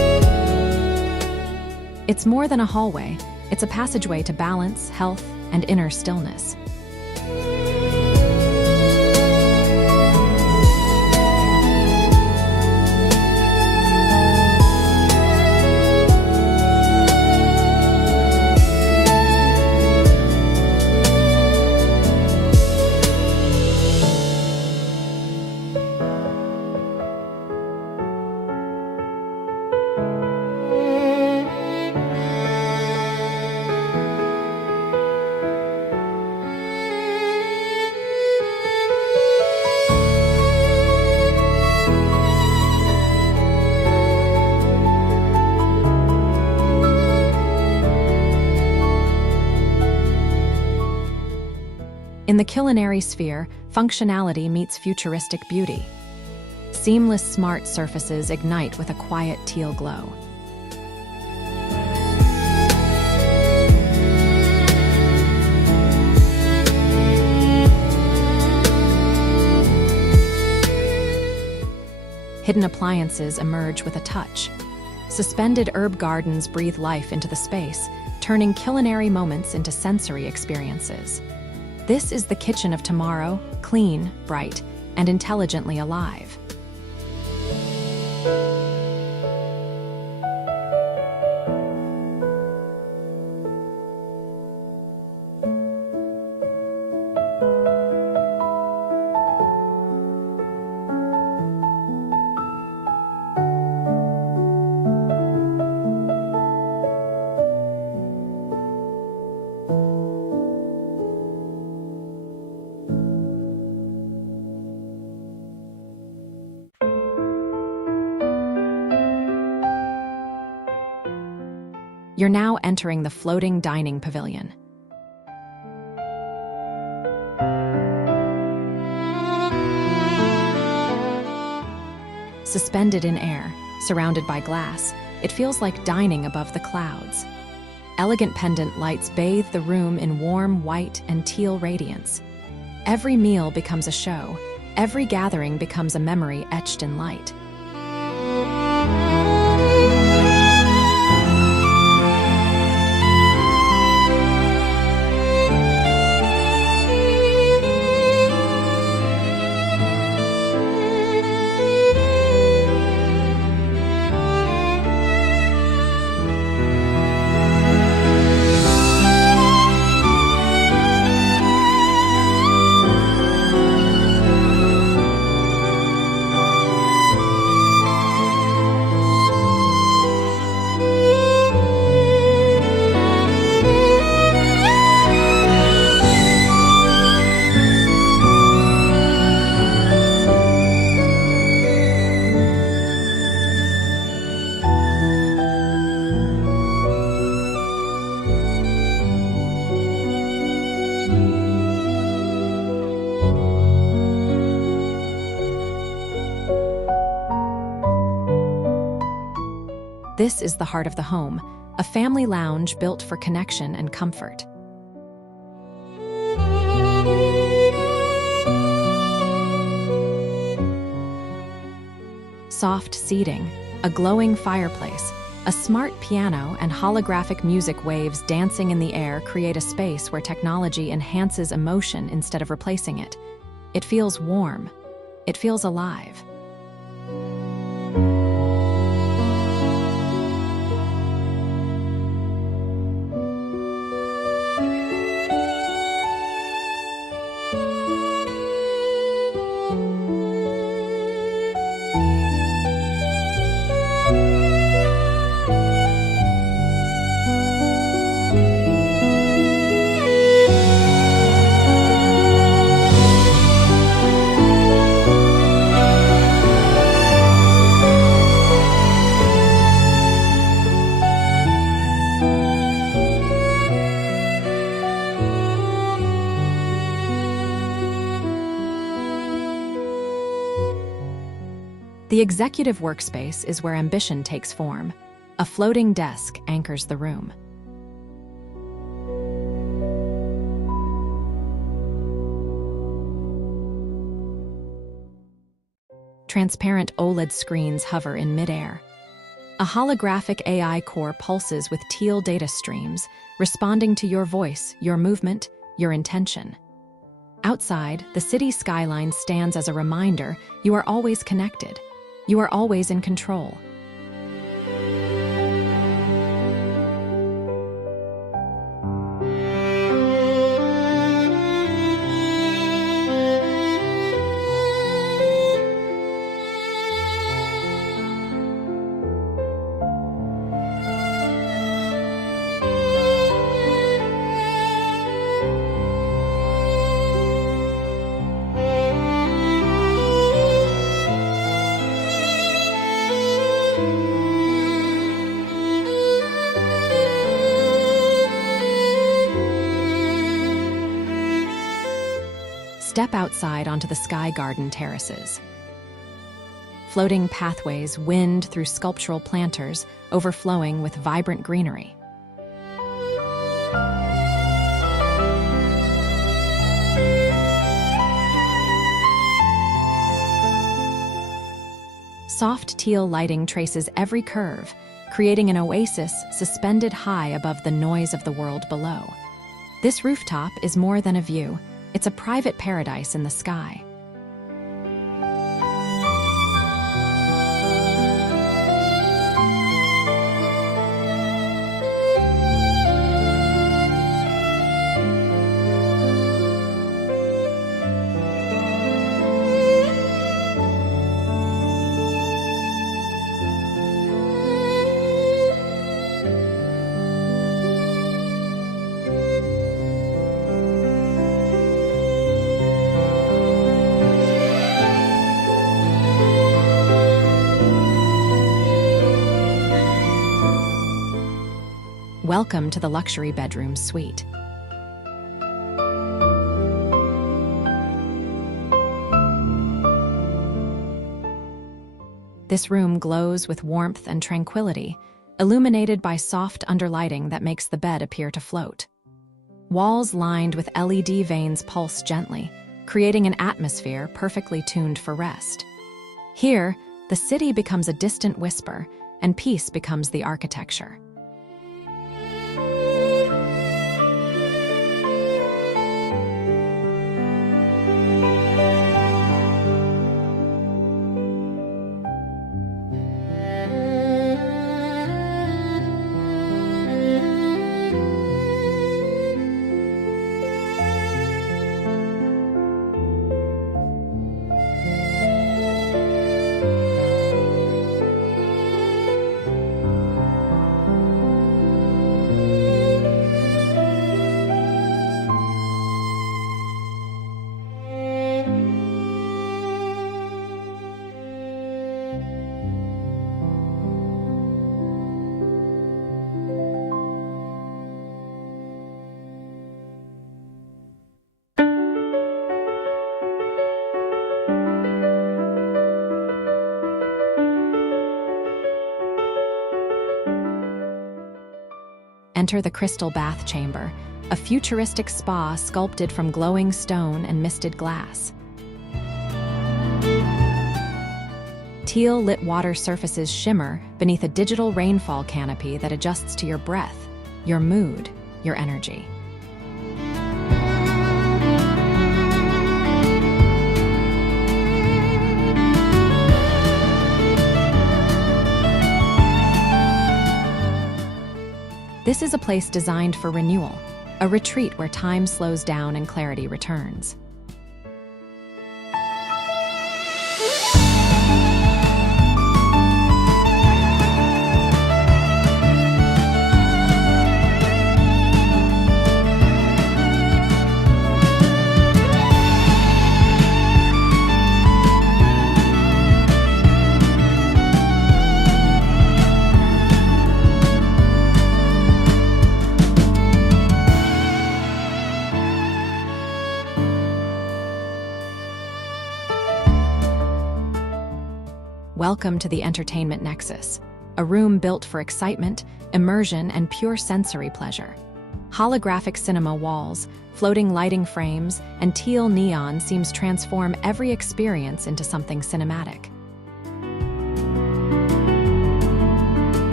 It's more than a hallway, it's a passageway to balance, health, and inner stillness. In the culinary sphere, functionality meets futuristic beauty. Seamless smart surfaces ignite with a quiet teal glow. Hidden appliances emerge with a touch. Suspended herb gardens breathe life into the space, turning culinary moments into sensory experiences. This is the kitchen of tomorrow, clean, bright, and intelligently alive. You're now entering the floating dining pavilion. Suspended in air, surrounded by glass, it feels like dining above the clouds. Elegant pendant lights bathe the room in warm white and teal radiance. Every meal becomes a show. Every gathering becomes a memory etched in light. This is the heart of the home, a family lounge built for connection and comfort. Soft seating, a glowing fireplace, a smart piano, and holographic music waves dancing in the air create a space where technology enhances emotion instead of replacing it. It feels warm. It feels alive. The executive workspace is where ambition takes form. A floating desk anchors the room. Transparent OLED screens hover in midair. A holographic AI core pulses with teal data streams, responding to your voice, your movement, your intention. Outside, the city skyline stands as a reminder you are always connected. You are always in control. Step outside onto the sky garden terraces. Floating pathways wind through sculptural planters, overflowing with vibrant greenery. Soft teal lighting traces every curve, creating an oasis suspended high above the noise of the world below. This rooftop is more than a view. It's a private paradise in the sky. Welcome to the luxury bedroom suite. This room glows with warmth and tranquility, illuminated by soft underlighting that makes the bed appear to float. Walls lined with LED vanes pulse gently, creating an atmosphere perfectly tuned for rest. Here, the city becomes a distant whisper, and peace becomes the architecture. Enter the crystal bath chamber, a futuristic spa sculpted from glowing stone and misted glass. Teal-lit water surfaces shimmer beneath a digital rainfall canopy that adjusts to your breath, your mood, your energy. This is a place designed for renewal, a retreat where time slows down and clarity returns. Welcome to the entertainment nexus, a room built for excitement, immersion, and pure sensory pleasure. Holographic cinema walls, floating lighting frames, and teal neon seems transform every experience into something cinematic.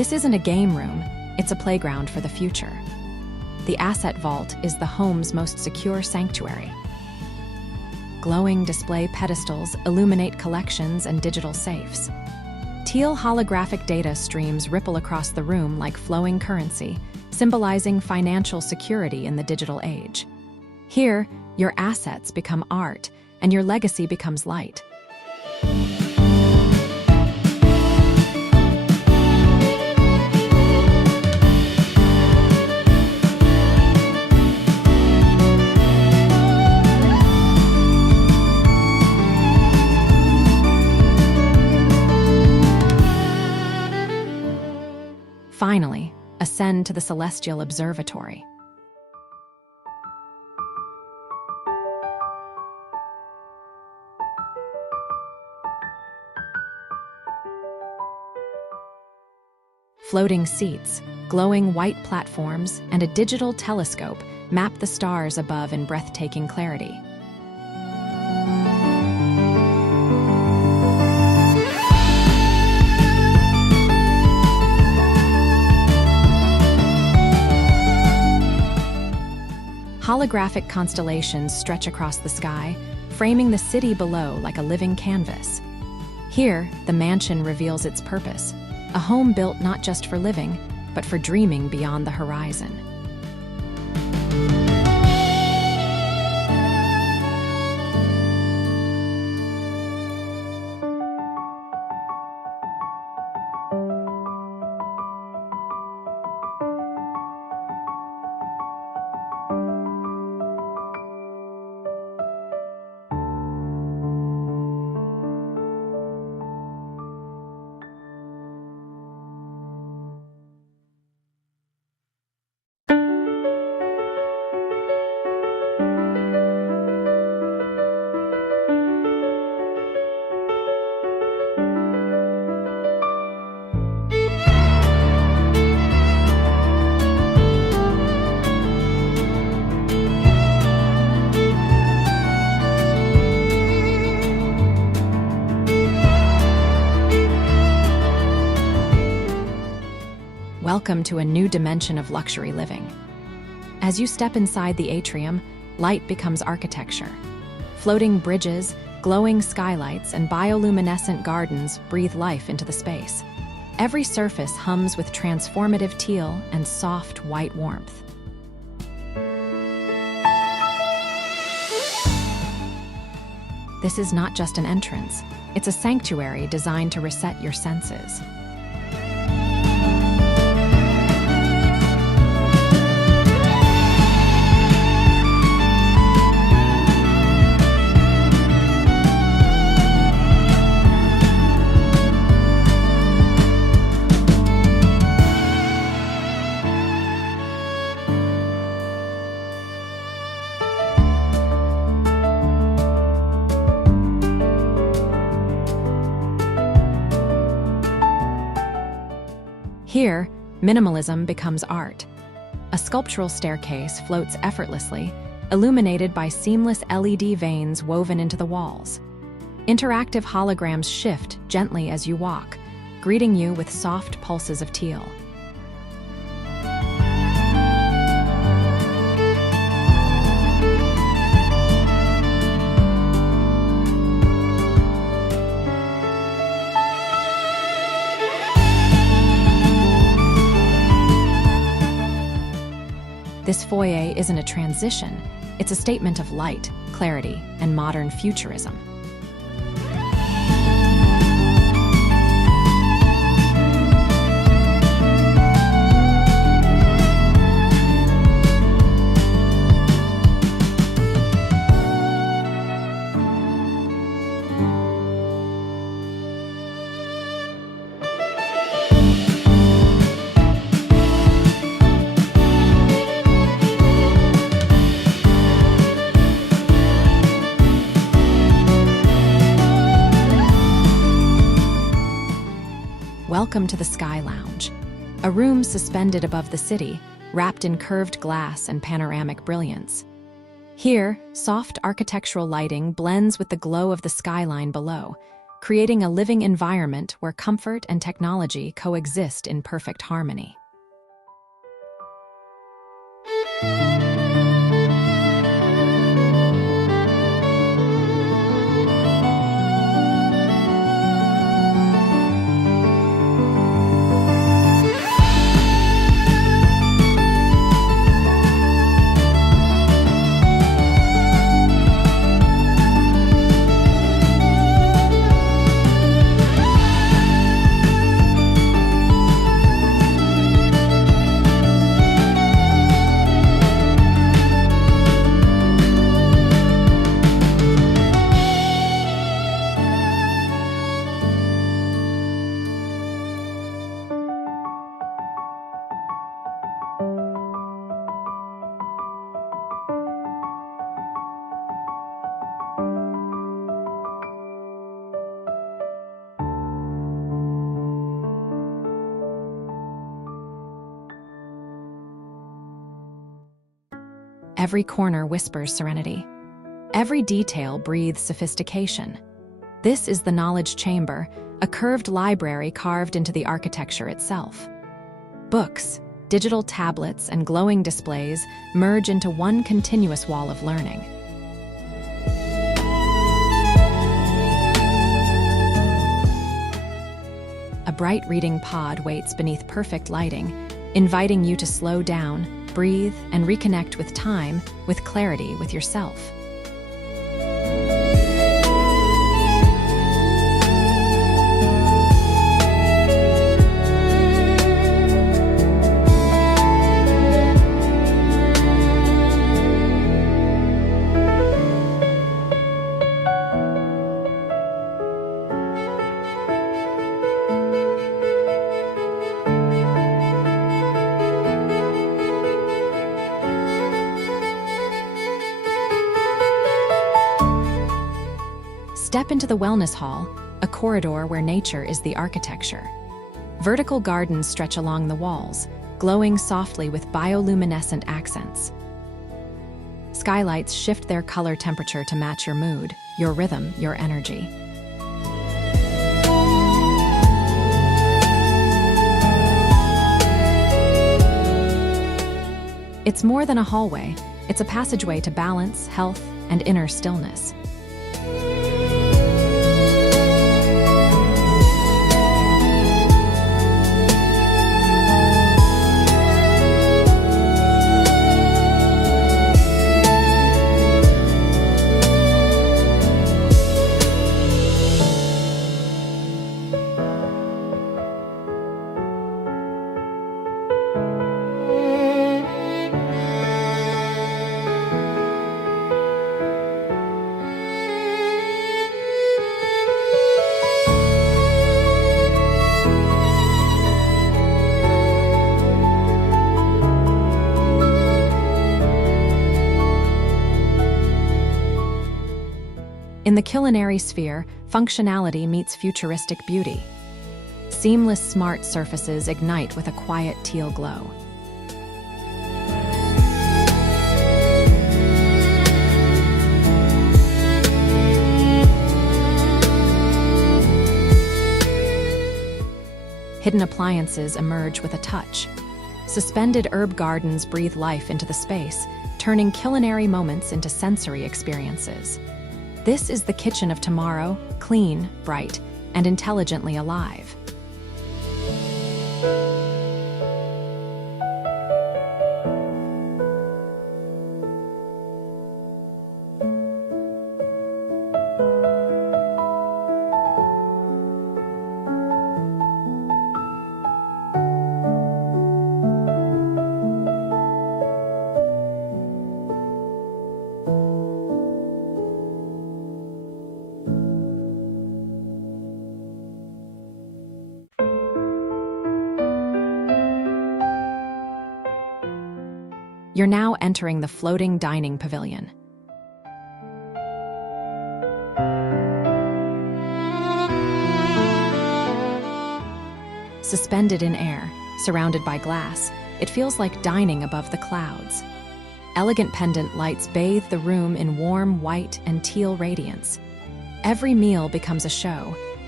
This isn't a game room, it's a playground for the future. The asset vault is the home's most secure sanctuary. Glowing display pedestals illuminate collections and digital safes. Teal holographic data streams ripple across the room like flowing currency, symbolizing financial security in the digital age. Here, your assets become art, and your legacy becomes light. Finally, ascend to the celestial observatory. Floating seats, glowing white platforms, and a digital telescope map the stars above in breathtaking clarity. Holographic constellations stretch across the sky, framing the city below like a living canvas. Here, the mansion reveals its purpose, a home built not just for living, but for dreaming beyond the horizon. Welcome to a new dimension of luxury living. As you step inside the atrium, light becomes architecture. Floating bridges, glowing skylights, and bioluminescent gardens breathe life into the space. Every surface hums with transformative teal and soft white warmth. This is not just an entrance, it's a sanctuary designed to reset your senses. Here, minimalism becomes art. A sculptural staircase floats effortlessly, illuminated by seamless LED veins woven into the walls. Interactive holograms shift gently as you walk, greeting you with soft pulses of teal. This foyer isn't a transition, it's a statement of light, clarity, and modern futurism. Welcome to the Sky Lounge, a room suspended above the city, wrapped in curved glass and panoramic brilliance. Here, soft architectural lighting blends with the glow of the skyline below, creating a living environment where comfort and technology coexist in perfect harmony. Every corner whispers serenity. Every detail breathes sophistication. This is the knowledge chamber, a curved library carved into the architecture itself. Books, digital tablets, and glowing displays merge into one continuous wall of learning. A bright reading pod waits beneath perfect lighting, inviting you to slow down, breathe, and reconnect with time, with clarity, with yourself. Step into the wellness hall, a corridor where nature is the architecture. Vertical gardens stretch along the walls, glowing softly with bioluminescent accents. Skylights shift their color temperature to match your mood, your rhythm, your energy. It's more than a hallway, it's a passageway to balance, health, and inner stillness. In the culinary sphere, functionality meets futuristic beauty. Seamless smart surfaces ignite with a quiet teal glow. Hidden appliances emerge with a touch. Suspended herb gardens breathe life into the space, turning culinary moments into sensory experiences. This is the kitchen of tomorrow, clean, bright, and intelligently alive. You're now entering the floating dining pavilion. Suspended in air, surrounded by glass, it feels like dining above the clouds. Elegant pendant lights bathe the room in warm white and teal radiance. Every meal becomes a show,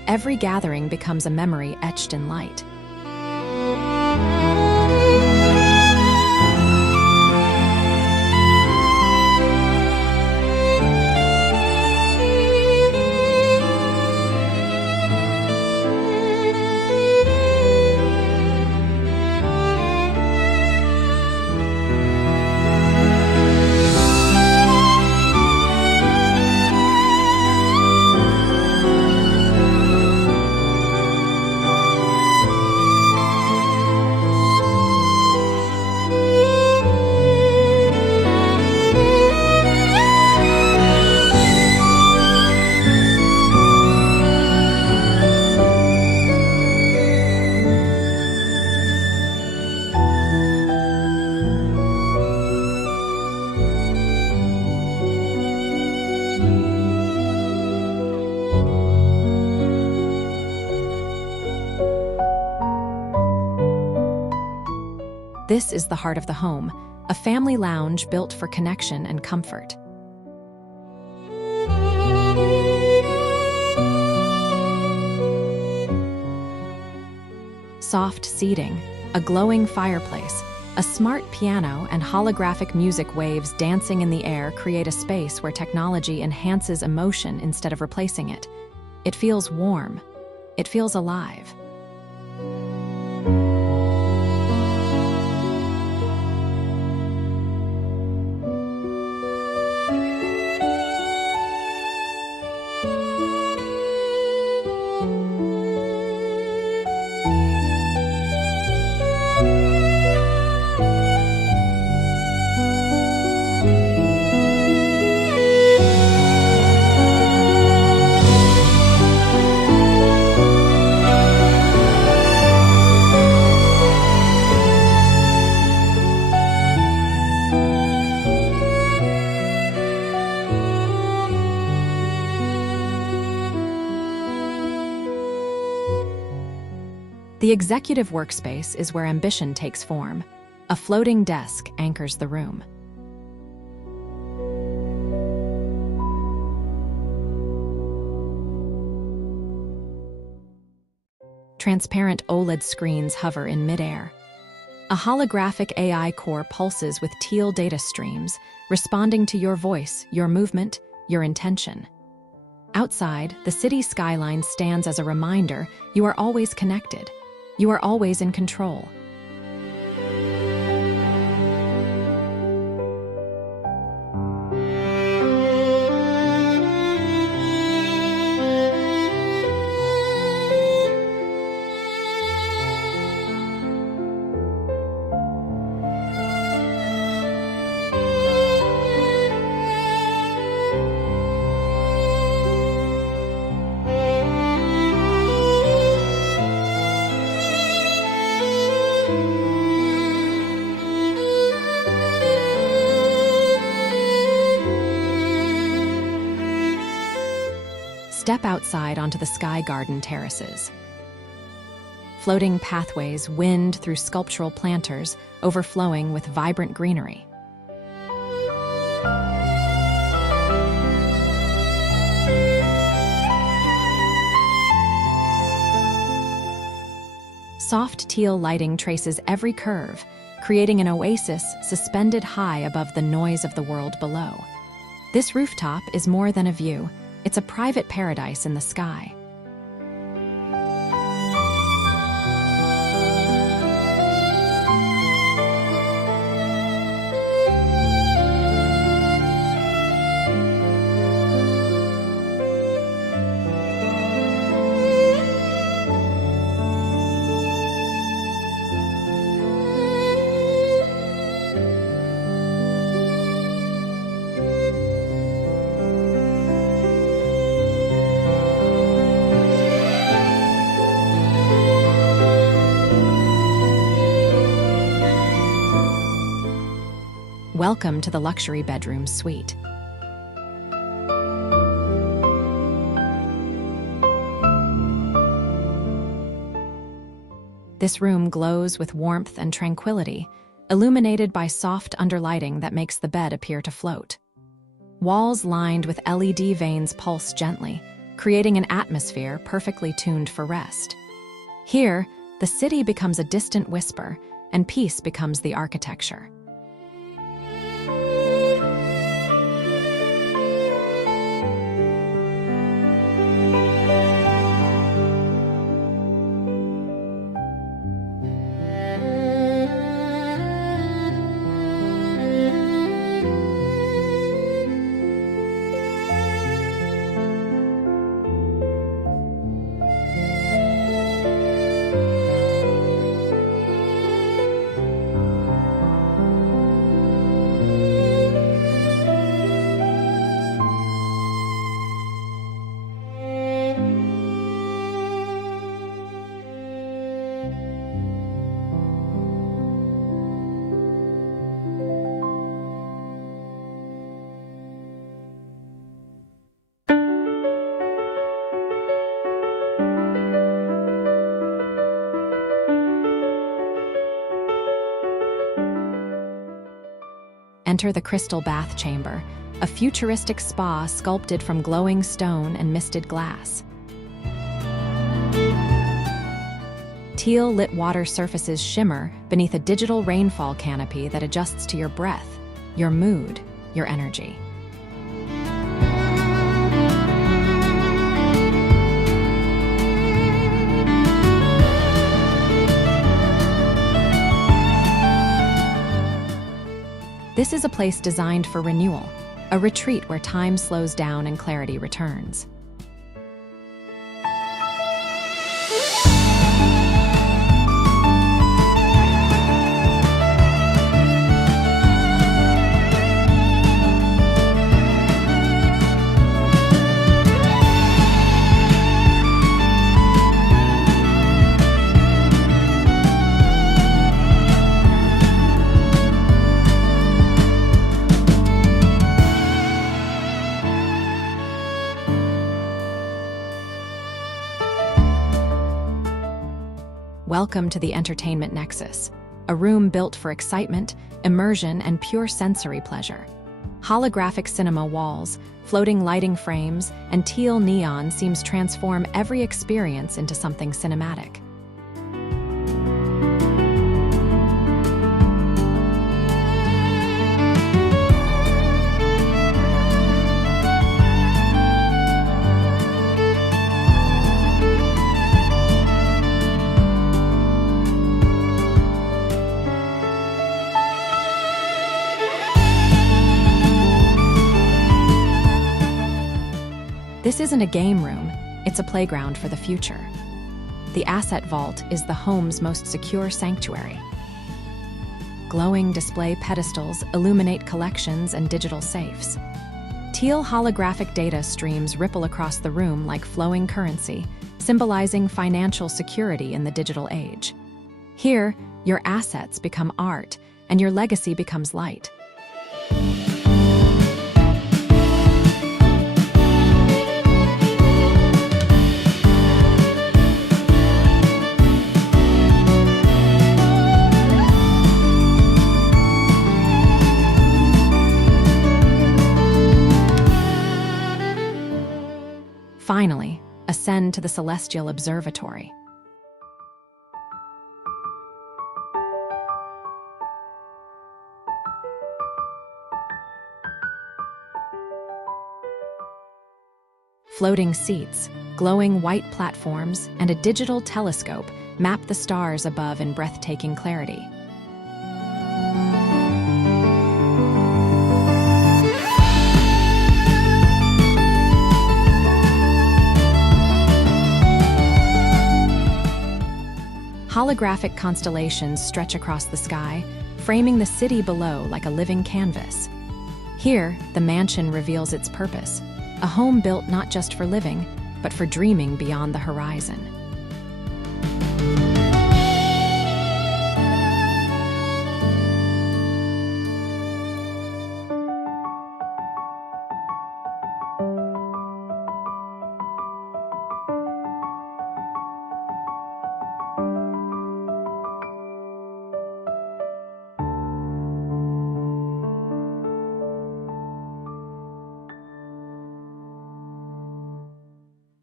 Every gathering becomes a memory etched in light. This is the heart of the home, a family lounge built for connection and comfort. Soft seating, a glowing fireplace, a smart piano, and holographic music waves dancing in the air create a space where technology enhances emotion instead of replacing it. It feels warm. It feels alive. The executive workspace is where ambition takes form. A floating desk anchors the room. Transparent OLED screens hover in midair. A holographic AI core pulses with teal data streams, responding to your voice, your movement, your intention. Outside, the city skyline stands as a reminder you are always connected. You are always in control. Step outside onto the sky garden terraces. Floating pathways wind through sculptural planters, overflowing with vibrant greenery. Soft teal lighting traces every curve, creating an oasis suspended high above the noise of the world below. This rooftop is more than a view. It's a private paradise in the sky. Welcome to the luxury bedroom suite. This room glows with warmth and tranquility, illuminated by soft underlighting that makes the bed appear to float. Walls lined with LED vanes pulse gently, creating an atmosphere perfectly tuned for rest. Here, the city becomes a distant whisper, and peace becomes the architecture. Enter the crystal bath chamber, a futuristic spa sculpted from glowing stone and misted glass. Teal-lit water surfaces shimmer beneath a digital rainfall canopy that adjusts to your breath, your mood, your energy. This is a place designed for renewal, a retreat where time slows down and clarity returns. Welcome to the Entertainment Nexus, a room built for excitement, immersion, and pure sensory pleasure. Holographic cinema walls, floating lighting frames, and teal neon seems transform every experience into something cinematic. This isn't a game room, it's a playground for the future. The Asset Vault is the home's most secure sanctuary. Glowing display pedestals illuminate collections and digital safes. Teal holographic data streams ripple across the room like flowing currency, symbolizing financial security in the digital age. Here, your assets become art, and your legacy becomes light. Finally, ascend to the celestial observatory. Floating seats, glowing white platforms, and a digital telescope map the stars above in breathtaking clarity. Holographic constellations stretch across the sky, framing the city below like a living canvas. Here, the mansion reveals its purpose, a home built not just for living, but for dreaming beyond the horizon.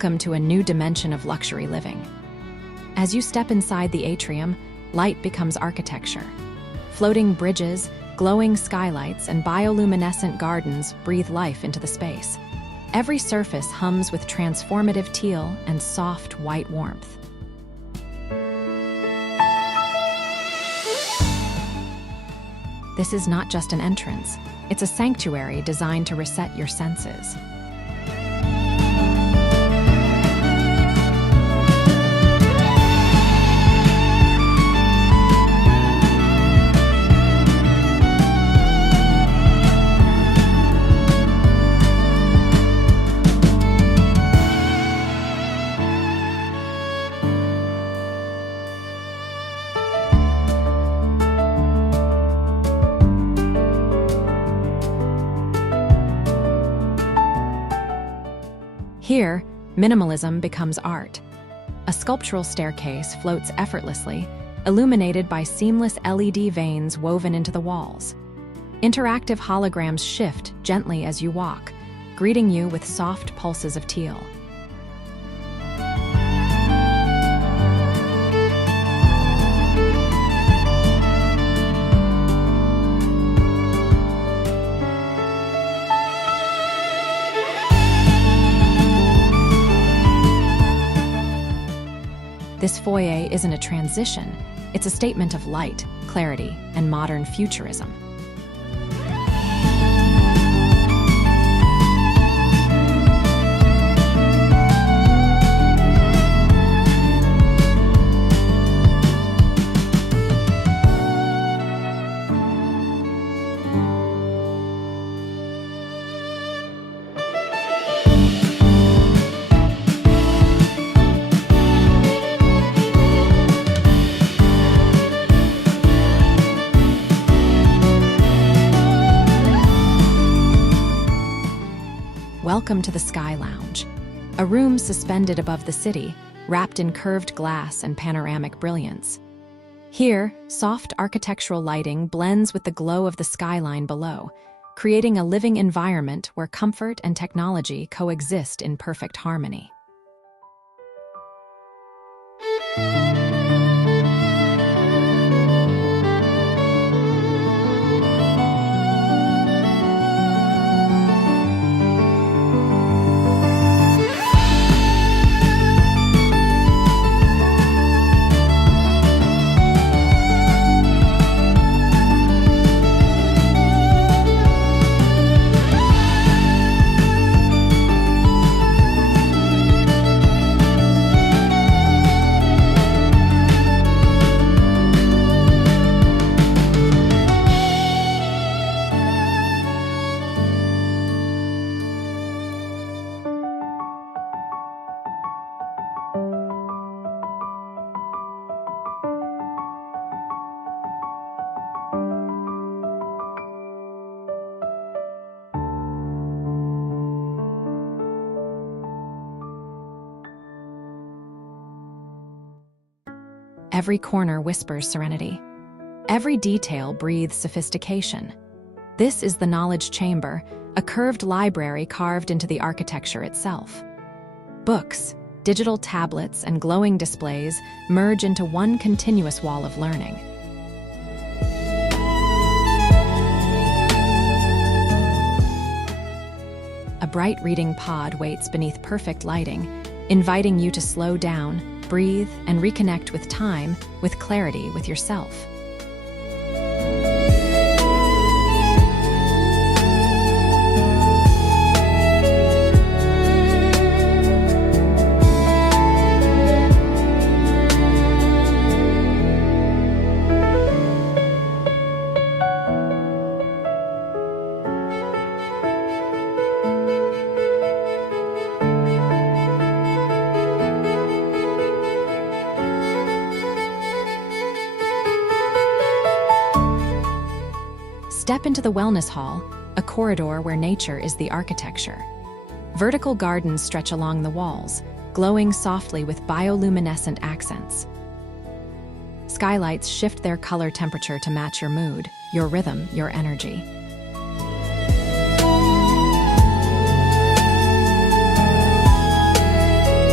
Welcome to a new dimension of luxury living. As you step inside the atrium, light becomes architecture. Floating bridges, glowing skylights, and bioluminescent gardens breathe life into the space. Every surface hums with transformative teal and soft white warmth. This is not just an entrance, it's a sanctuary designed to reset your senses. Here, minimalism becomes art. A sculptural staircase floats effortlessly, illuminated by seamless LED veins woven into the walls. Interactive holograms shift gently as you walk, greeting you with soft pulses of teal. This foyer isn't a transition, it's a statement of light, clarity, and modern futurism. Welcome to the Sky Lounge, a room suspended above the city, wrapped in curved glass and panoramic brilliance. Here, soft architectural lighting blends with the glow of the skyline below, creating a living environment where comfort and technology coexist in perfect harmony. Every corner whispers serenity. Every detail breathes sophistication. This is the knowledge chamber, a curved library carved into the architecture itself. Books, digital tablets, and glowing displays merge into one continuous wall of learning. A bright reading pod waits beneath perfect lighting, inviting you to slow down, breathe, and reconnect with time, with clarity with yourself. Step into the wellness hall, a corridor where nature is the architecture. Vertical gardens stretch along the walls, glowing softly with bioluminescent accents. Skylights shift their color temperature to match your mood, your rhythm, your energy.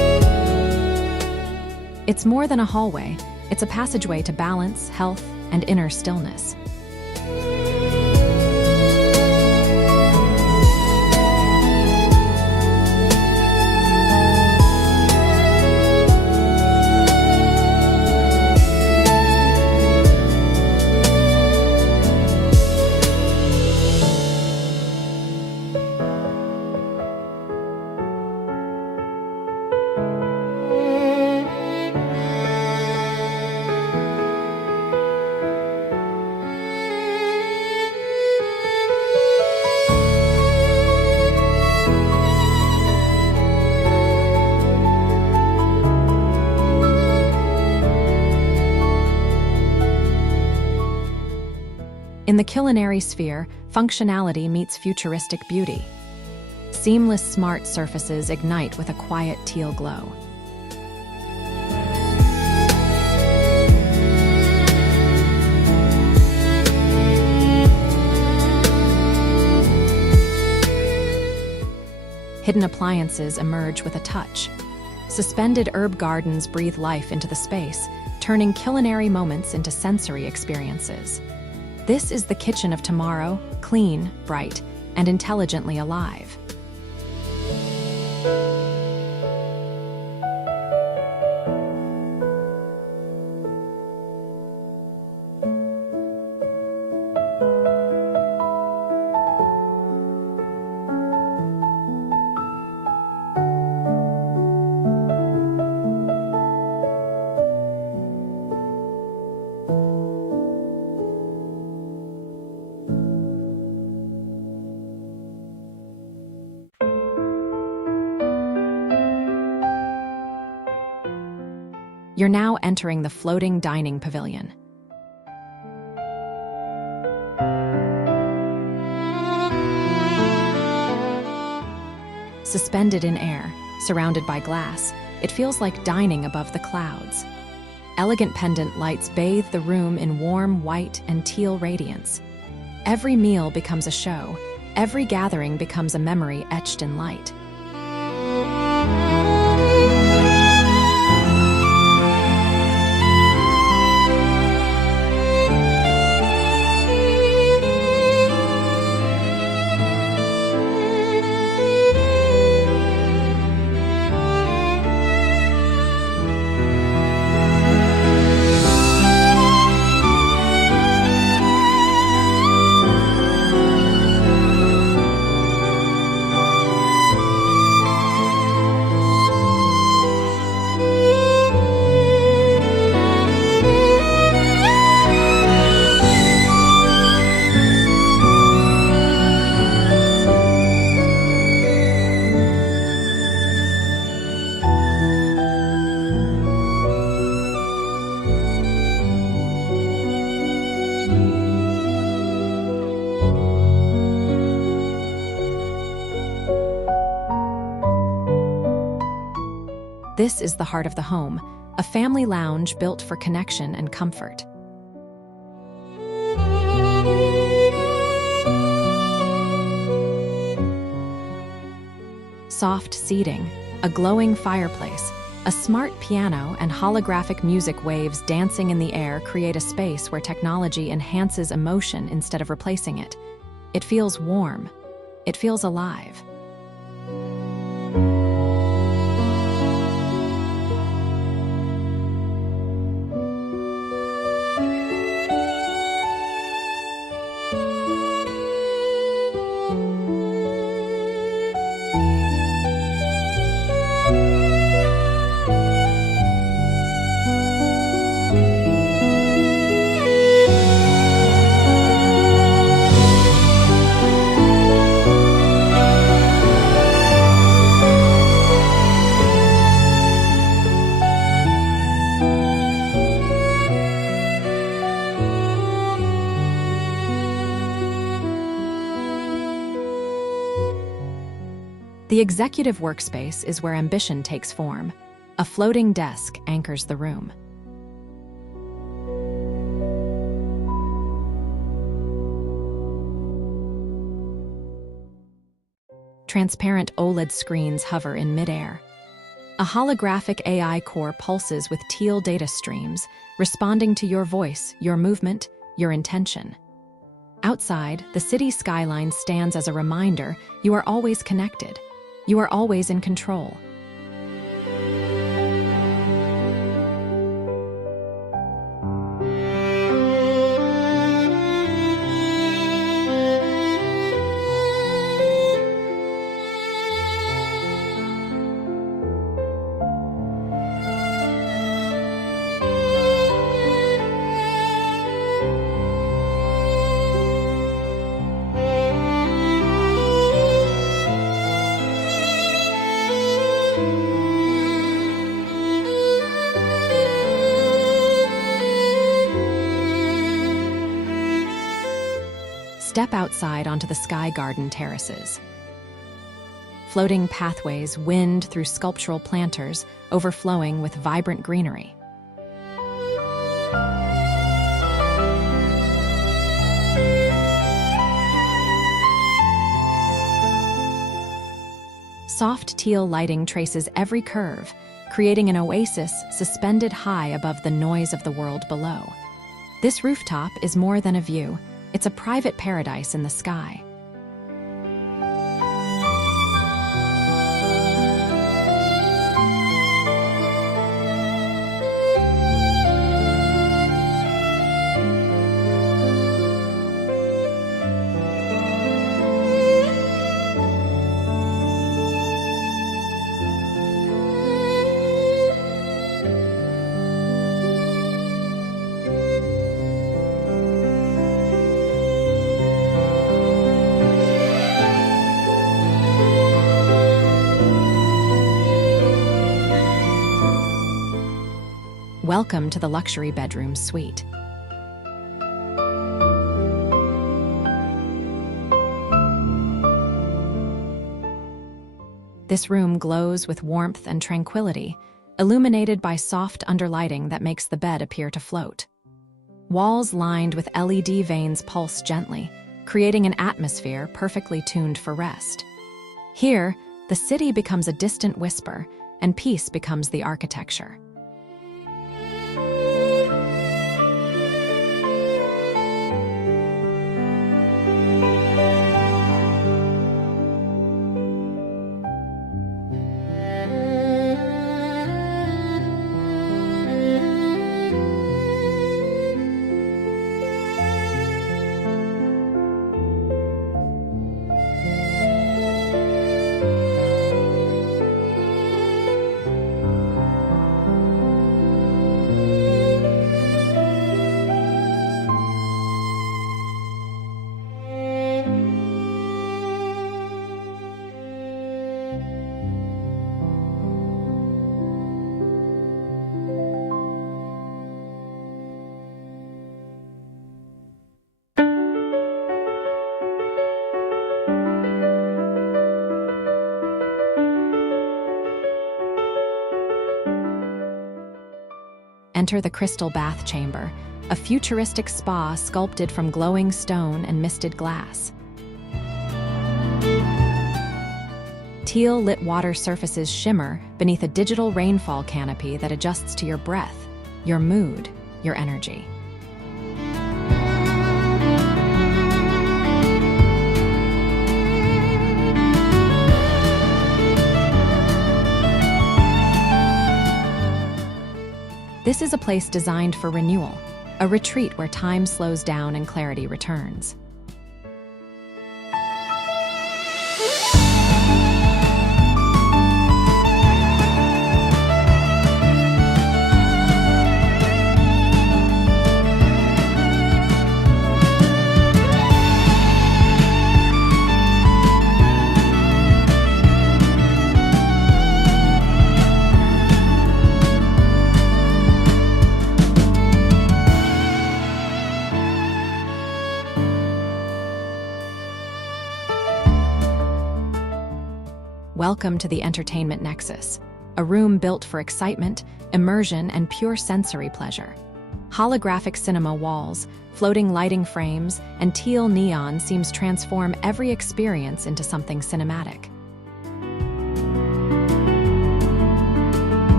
It's more than a hallway, it's a passageway to balance, health, and inner stillness. In the culinary sphere, functionality meets futuristic beauty. Seamless smart surfaces ignite with a quiet teal glow. Hidden appliances emerge with a touch. Suspended herb gardens breathe life into the space, turning culinary moments into sensory experiences. This is the kitchen of tomorrow, clean, bright, and intelligently alive. You're now entering the floating dining pavilion. Suspended in air, surrounded by glass, it feels like dining above the clouds. Elegant pendant lights bathe the room in warm white and teal radiance. Every meal becomes a show. Every gathering becomes a memory etched in light. This is the heart of the home, a family lounge built for connection and comfort. Soft seating, a glowing fireplace, a smart piano, and holographic music waves dancing in the air create a space where technology enhances emotion instead of replacing it. It feels warm. It feels alive. The executive workspace is where ambition takes form. A floating desk anchors the room. Transparent OLED screens hover in midair. A holographic AI core pulses with teal data streams, responding to your voice, your movement, your intention. Outside, the city skyline stands as a reminder you are always connected. You are always in control. Step outside onto the sky garden terraces. Floating pathways wind through sculptural planters, overflowing with vibrant greenery. Soft teal lighting traces every curve, creating an oasis suspended high above the noise of the world below. This rooftop is more than a view. It's a private paradise in the sky. Welcome to the luxury bedroom suite. This room glows with warmth and tranquility, illuminated by soft underlighting that makes the bed appear to float. Walls lined with LED vanes pulse gently, creating an atmosphere perfectly tuned for rest. Here, the city becomes a distant whisper, and peace becomes the architecture. Enter the crystal bath chamber, a futuristic spa sculpted from glowing stone and misted glass. Teal-lit water surfaces shimmer beneath a digital rainfall canopy that adjusts to your breath, your mood, your energy. This is a place designed for renewal, a retreat where time slows down and clarity returns. Welcome to the entertainment nexus, a room built for excitement, immersion, and pure sensory pleasure. Holographic cinema walls, floating lighting frames, and teal neon seems transform every experience into something cinematic.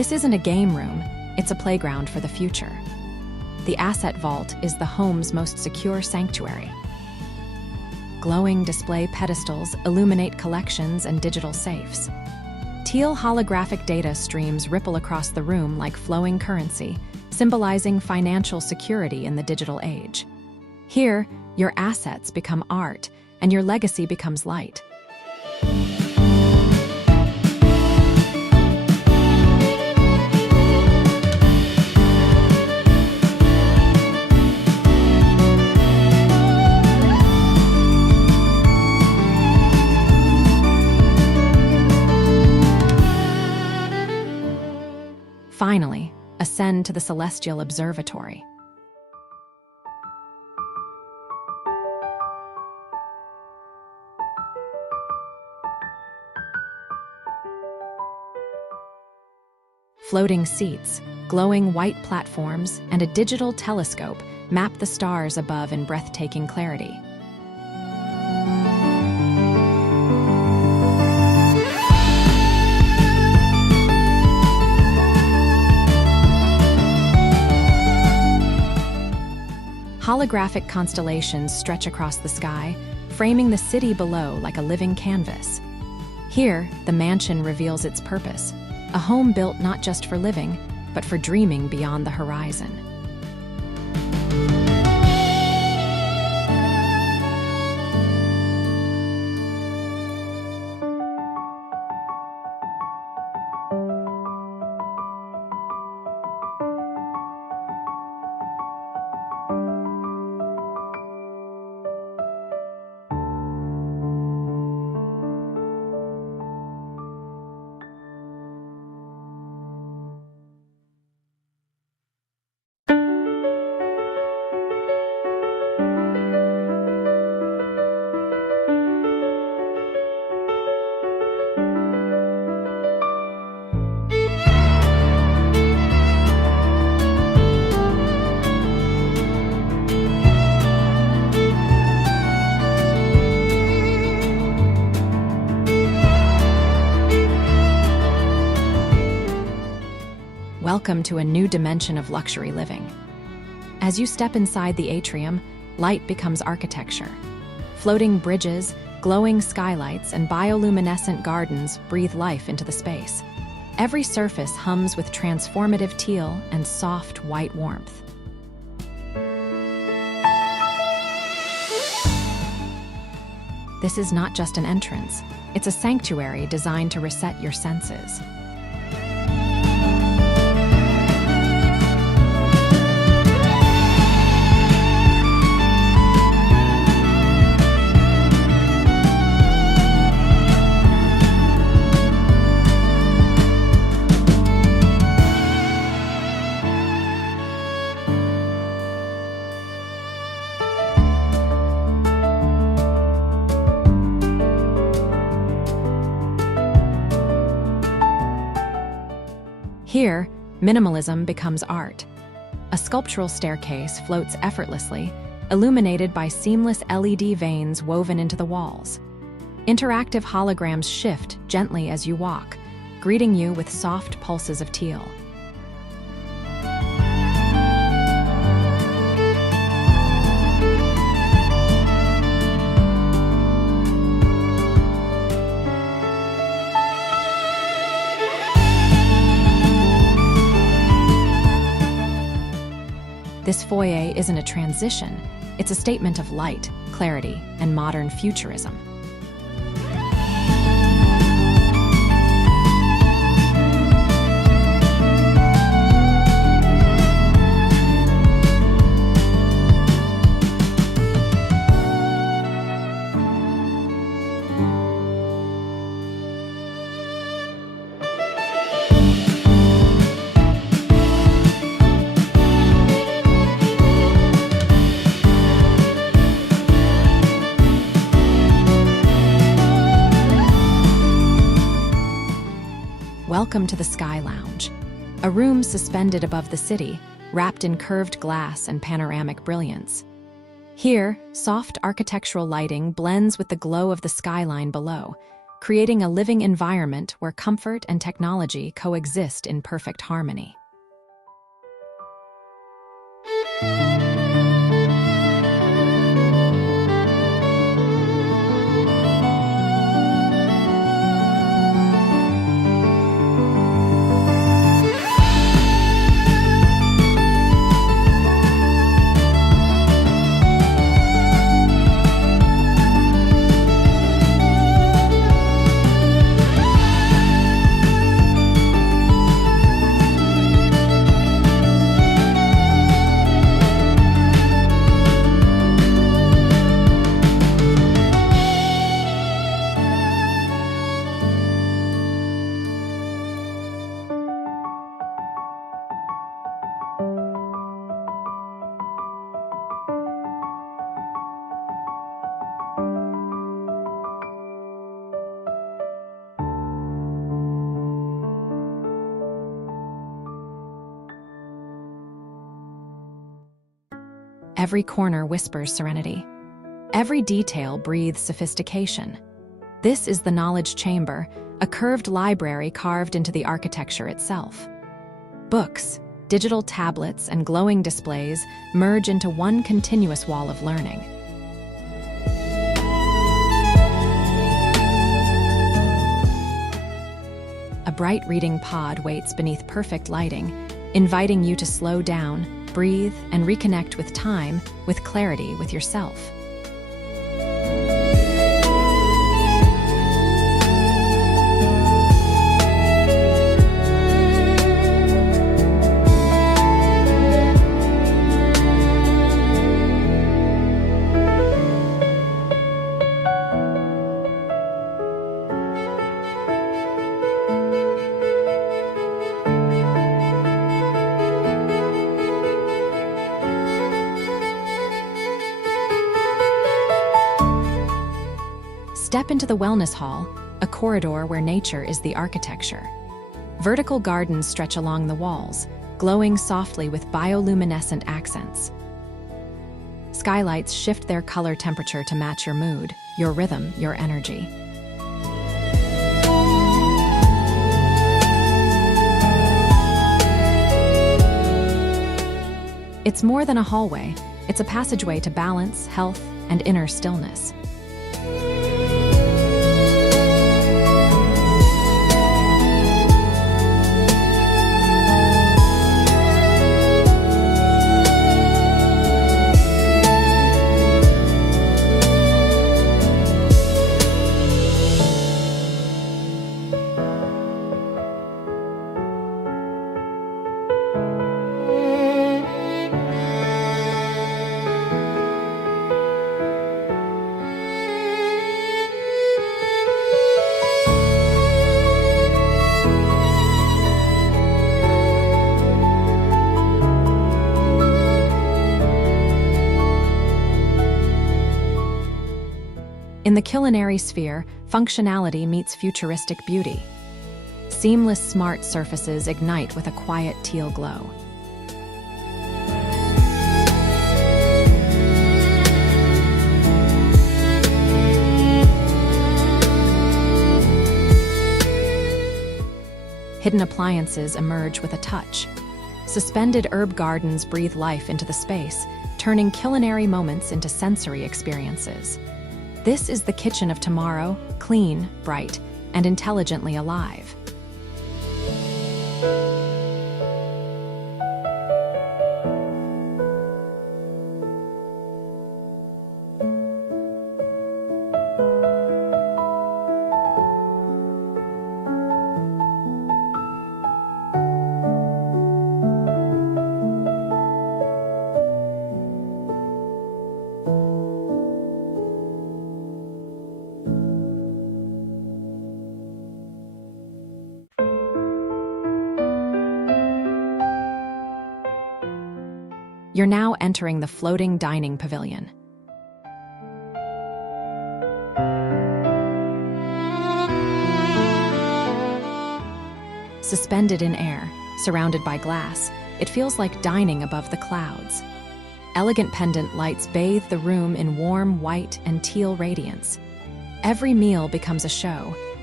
This isn't a game room, it's a playground for the future. The asset vault is the home's most secure sanctuary. Glowing display pedestals illuminate collections and digital safes. Teal holographic data streams ripple across the room like flowing currency, symbolizing financial security in the digital age. Here, your assets become art, and your legacy becomes light. Finally, ascend to the celestial observatory. Floating seats, glowing white platforms, and a digital telescope map the stars above in breathtaking clarity. Holographic constellations stretch across the sky, framing the city below like a living canvas. Here, the mansion reveals its purpose, a home built not just for living, but for dreaming beyond the horizon. Welcome to a new dimension of luxury living. As you step inside the atrium, light becomes architecture. Floating bridges, glowing skylights, and bioluminescent gardens breathe life into the space. Every surface hums with transformative teal and soft white warmth. This is not just an entrance, it's a sanctuary designed to reset your senses. Here, minimalism becomes art. A sculptural staircase floats effortlessly, illuminated by seamless LED veins woven into the walls. Interactive holograms shift gently as you walk, greeting you with soft pulses of teal. This foyer isn't a transition, it's a statement of light, clarity, and modern futurism. Welcome to the Sky Lounge, a room suspended above the city, wrapped in curved glass and panoramic brilliance. Here, soft architectural lighting blends with the glow of the skyline below, creating a living environment where comfort and technology coexist in perfect harmony. Every corner whispers serenity. Every detail breathes sophistication. This is the knowledge chamber, a curved library carved into the architecture itself. Books, digital tablets, and glowing displays merge into one continuous wall of learning. A bright reading pod waits beneath perfect lighting, inviting you to slow down, breathe, and reconnect with time, with clarity, with yourself. Step into the wellness hall, a corridor where nature is the architecture. Vertical gardens stretch along the walls, glowing softly with bioluminescent accents. Skylights shift their color temperature to match your mood, your rhythm, your energy. It's more than a hallway. It's a passageway to balance, health, and inner stillness. In the culinary sphere, functionality meets futuristic beauty. Seamless smart surfaces ignite with a quiet teal glow. Hidden appliances emerge with a touch. Suspended herb gardens breathe life into the space, turning culinary moments into sensory experiences. This is the kitchen of tomorrow, clean, bright, and intelligently alive. You're now entering the floating dining pavilion. Suspended in air, surrounded by glass, it feels like dining above the clouds. Elegant pendant lights bathe the room in warm white and teal radiance. Every meal becomes a show,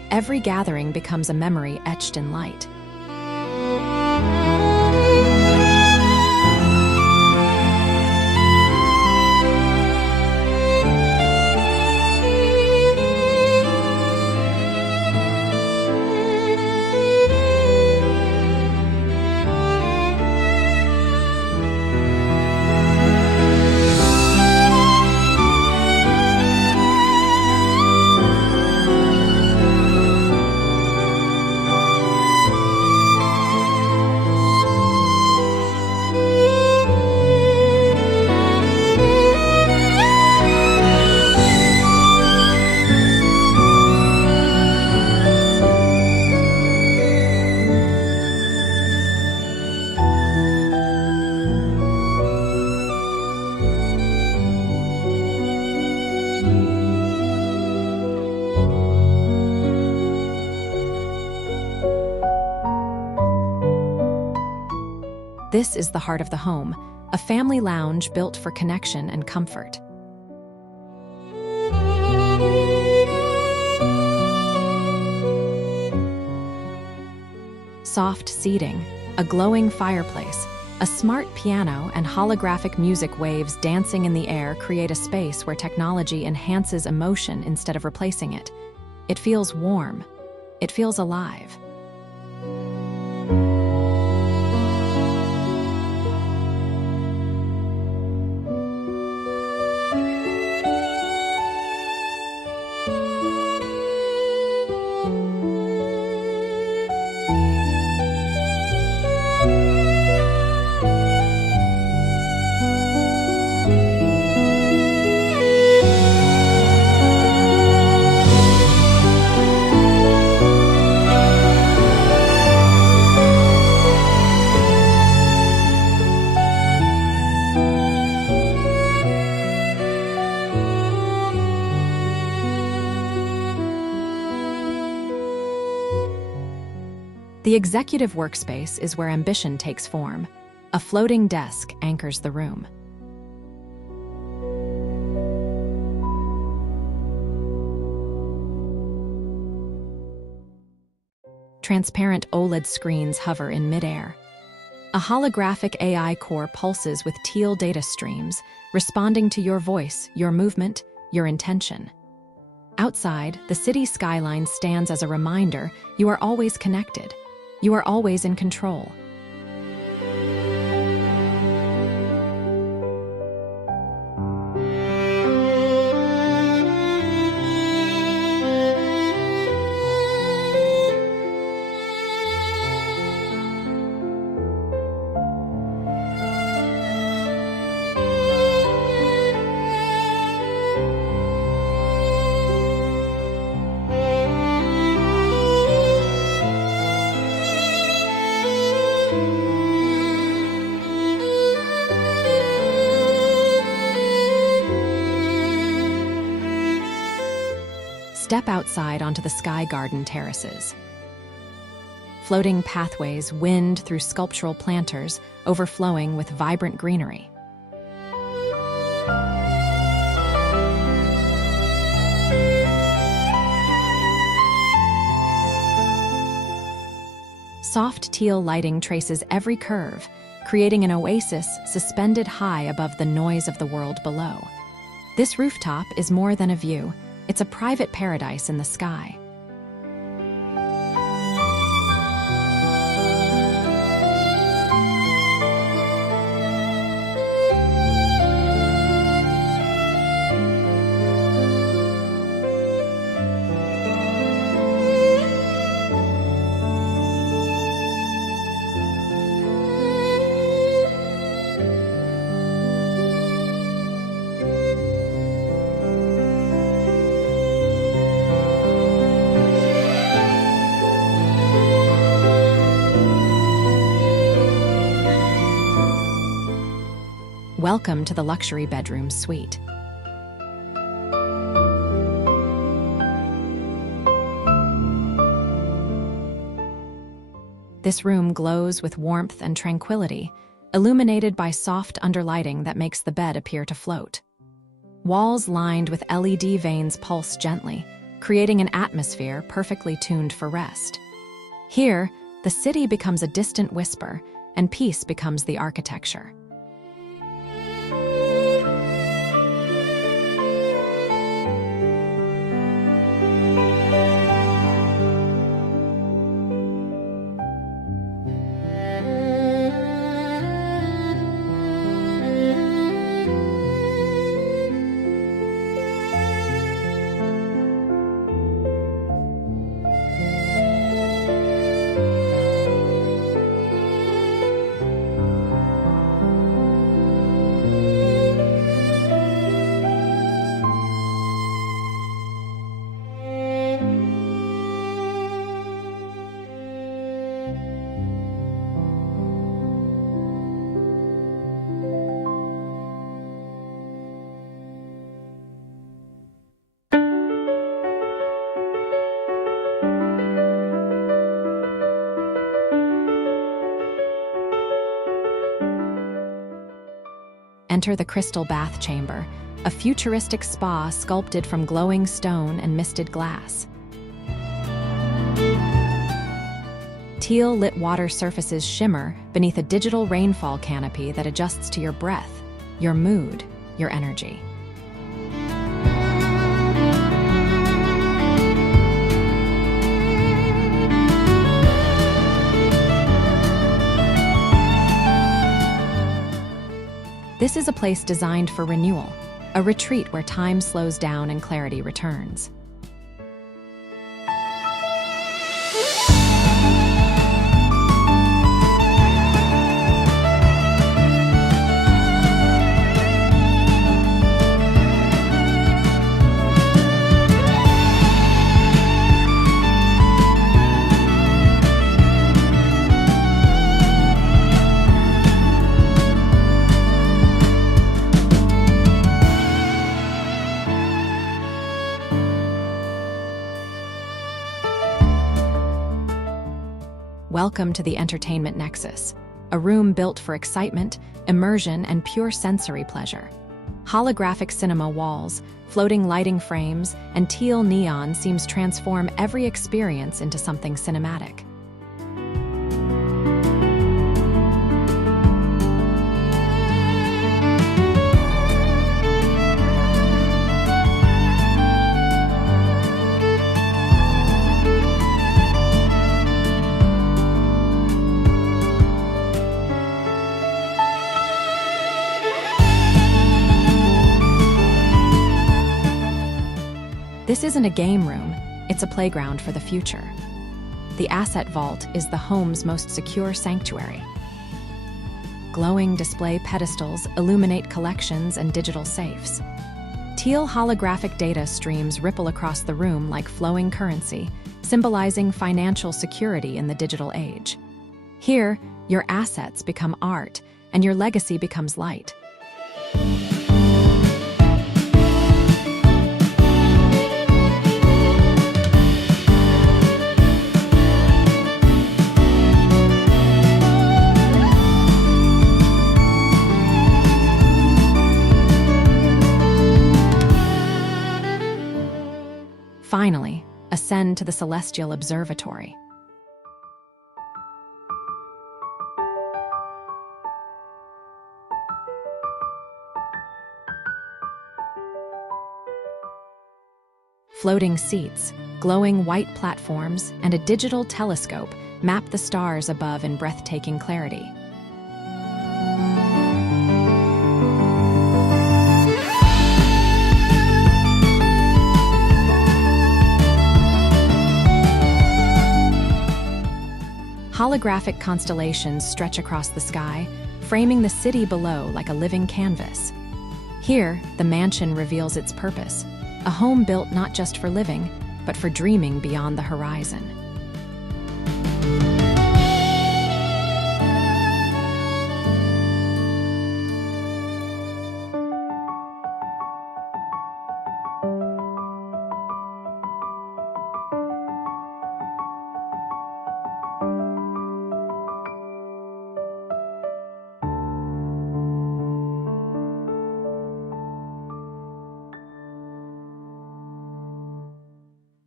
Every gathering becomes a memory etched in light. This is the heart of the home, a family lounge built for connection and comfort. Soft seating, a glowing fireplace, a smart piano, and holographic music waves dancing in the air create a space where technology enhances emotion instead of replacing it. It feels warm. It feels alive. The executive workspace is where ambition takes form. A floating desk anchors the room. Transparent OLED screens hover in midair. A holographic AI core pulses with teal data streams, responding to your voice, your movement, your intention. Outside, the city skyline stands as a reminder you are always connected. You are always in control. Step outside onto the sky garden terraces. Floating pathways wind through sculptural planters, overflowing with vibrant greenery. Soft teal lighting traces every curve, creating an oasis suspended high above the noise of the world below. This rooftop is more than a view. It's a private paradise in the sky. Welcome to the luxury bedroom suite. This room glows with warmth and tranquility, illuminated by soft underlighting that makes the bed appear to float. Walls lined with LED vanes pulse gently, creating an atmosphere perfectly tuned for rest. Here, the city becomes a distant whisper, and peace becomes the architecture. Enter the crystal bath chamber, a futuristic spa sculpted from glowing stone and misted glass. Teal-lit water surfaces shimmer beneath a digital rainfall canopy that adjusts to your breath, your mood, your energy. This is a place designed for renewal, a retreat where time slows down and clarity returns. Welcome to the Entertainment Nexus, a room built for excitement, immersion, and pure sensory pleasure. Holographic cinema walls, floating lighting frames, and teal neon seems transform every experience into something cinematic. This isn't a game room, it's a playground for the future. The Asset Vault is the home's most secure sanctuary. Glowing display pedestals illuminate collections and digital safes. Teal holographic data streams ripple across the room like flowing currency, symbolizing financial security in the digital age. Here, your assets become art, and your legacy becomes light. Finally, ascend to the celestial observatory. Floating seats, glowing white platforms, and a digital telescope map the stars above in breathtaking clarity. Holographic constellations stretch across the sky, framing the city below like a living canvas. Here, the mansion reveals its purpose, a home built not just for living, but for dreaming beyond the horizon.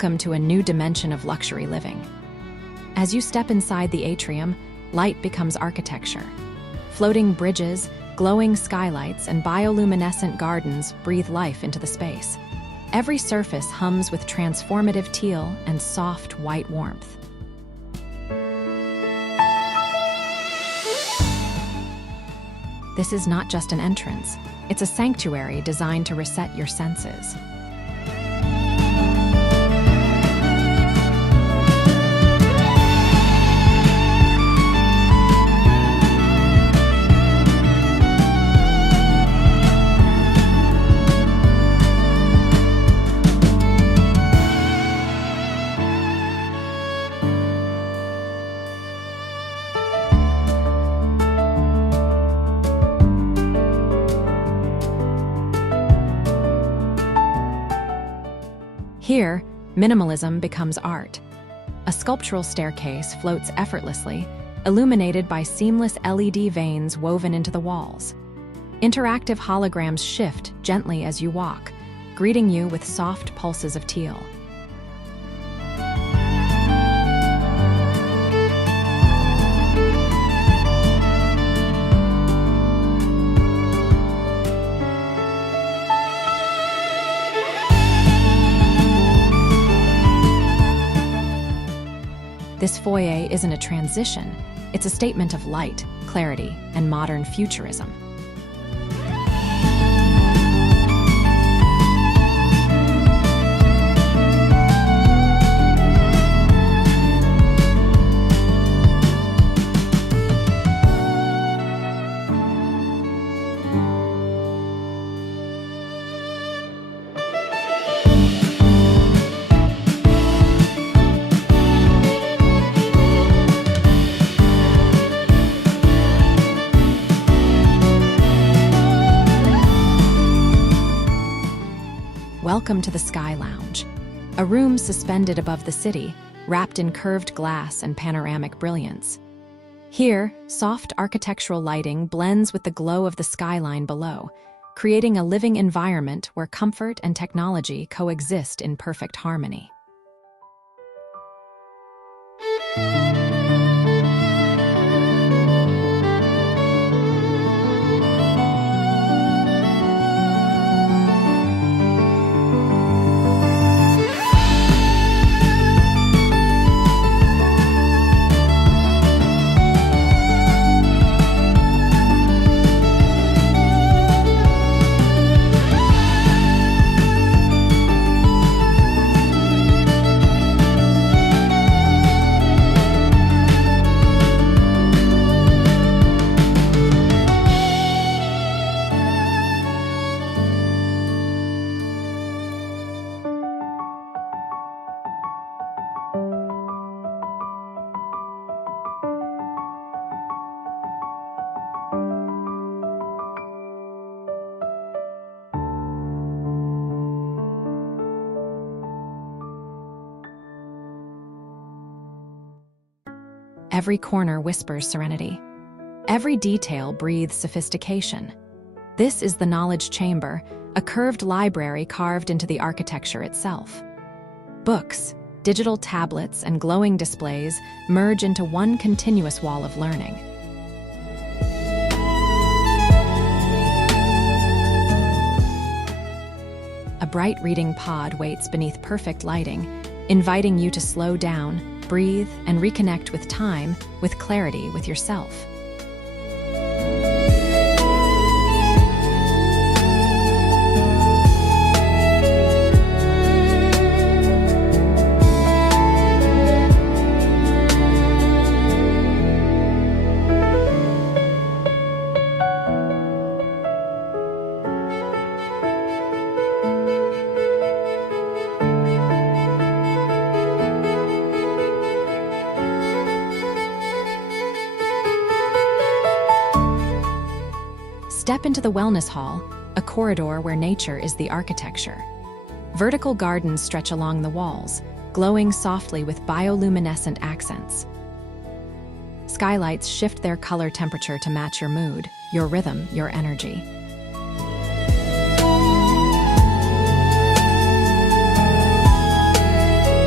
Welcome to a new dimension of luxury living. As you step inside the atrium, light becomes architecture. Floating bridges, glowing skylights, and bioluminescent gardens breathe life into the space. Every surface hums with transformative teal and soft white warmth. This is not just an entrance, it's a sanctuary designed to reset your senses. Here, minimalism becomes art. A sculptural staircase floats effortlessly, illuminated by seamless LED veins woven into the walls. Interactive holograms shift gently as you walk, greeting you with soft pulses of teal. This foyer isn't a transition, it's a statement of light, clarity, and modern futurism. Welcome to the Sky Lounge, a room suspended above the city, wrapped in curved glass and panoramic brilliance. Here, soft architectural lighting blends with the glow of the skyline below, creating a living environment where comfort and technology coexist in perfect harmony. Every corner whispers serenity. Every detail breathes sophistication. This is the knowledge chamber, a curved library carved into the architecture itself. Books, digital tablets, and glowing displays merge into one continuous wall of learning. A bright reading pod waits beneath perfect lighting, inviting you to slow down, breathe, and reconnect with time, with clarity, with yourself. Step into the wellness hall, a corridor where nature is the architecture. Vertical gardens stretch along the walls, glowing softly with bioluminescent accents. Skylights shift their color temperature to match your mood, your rhythm, your energy.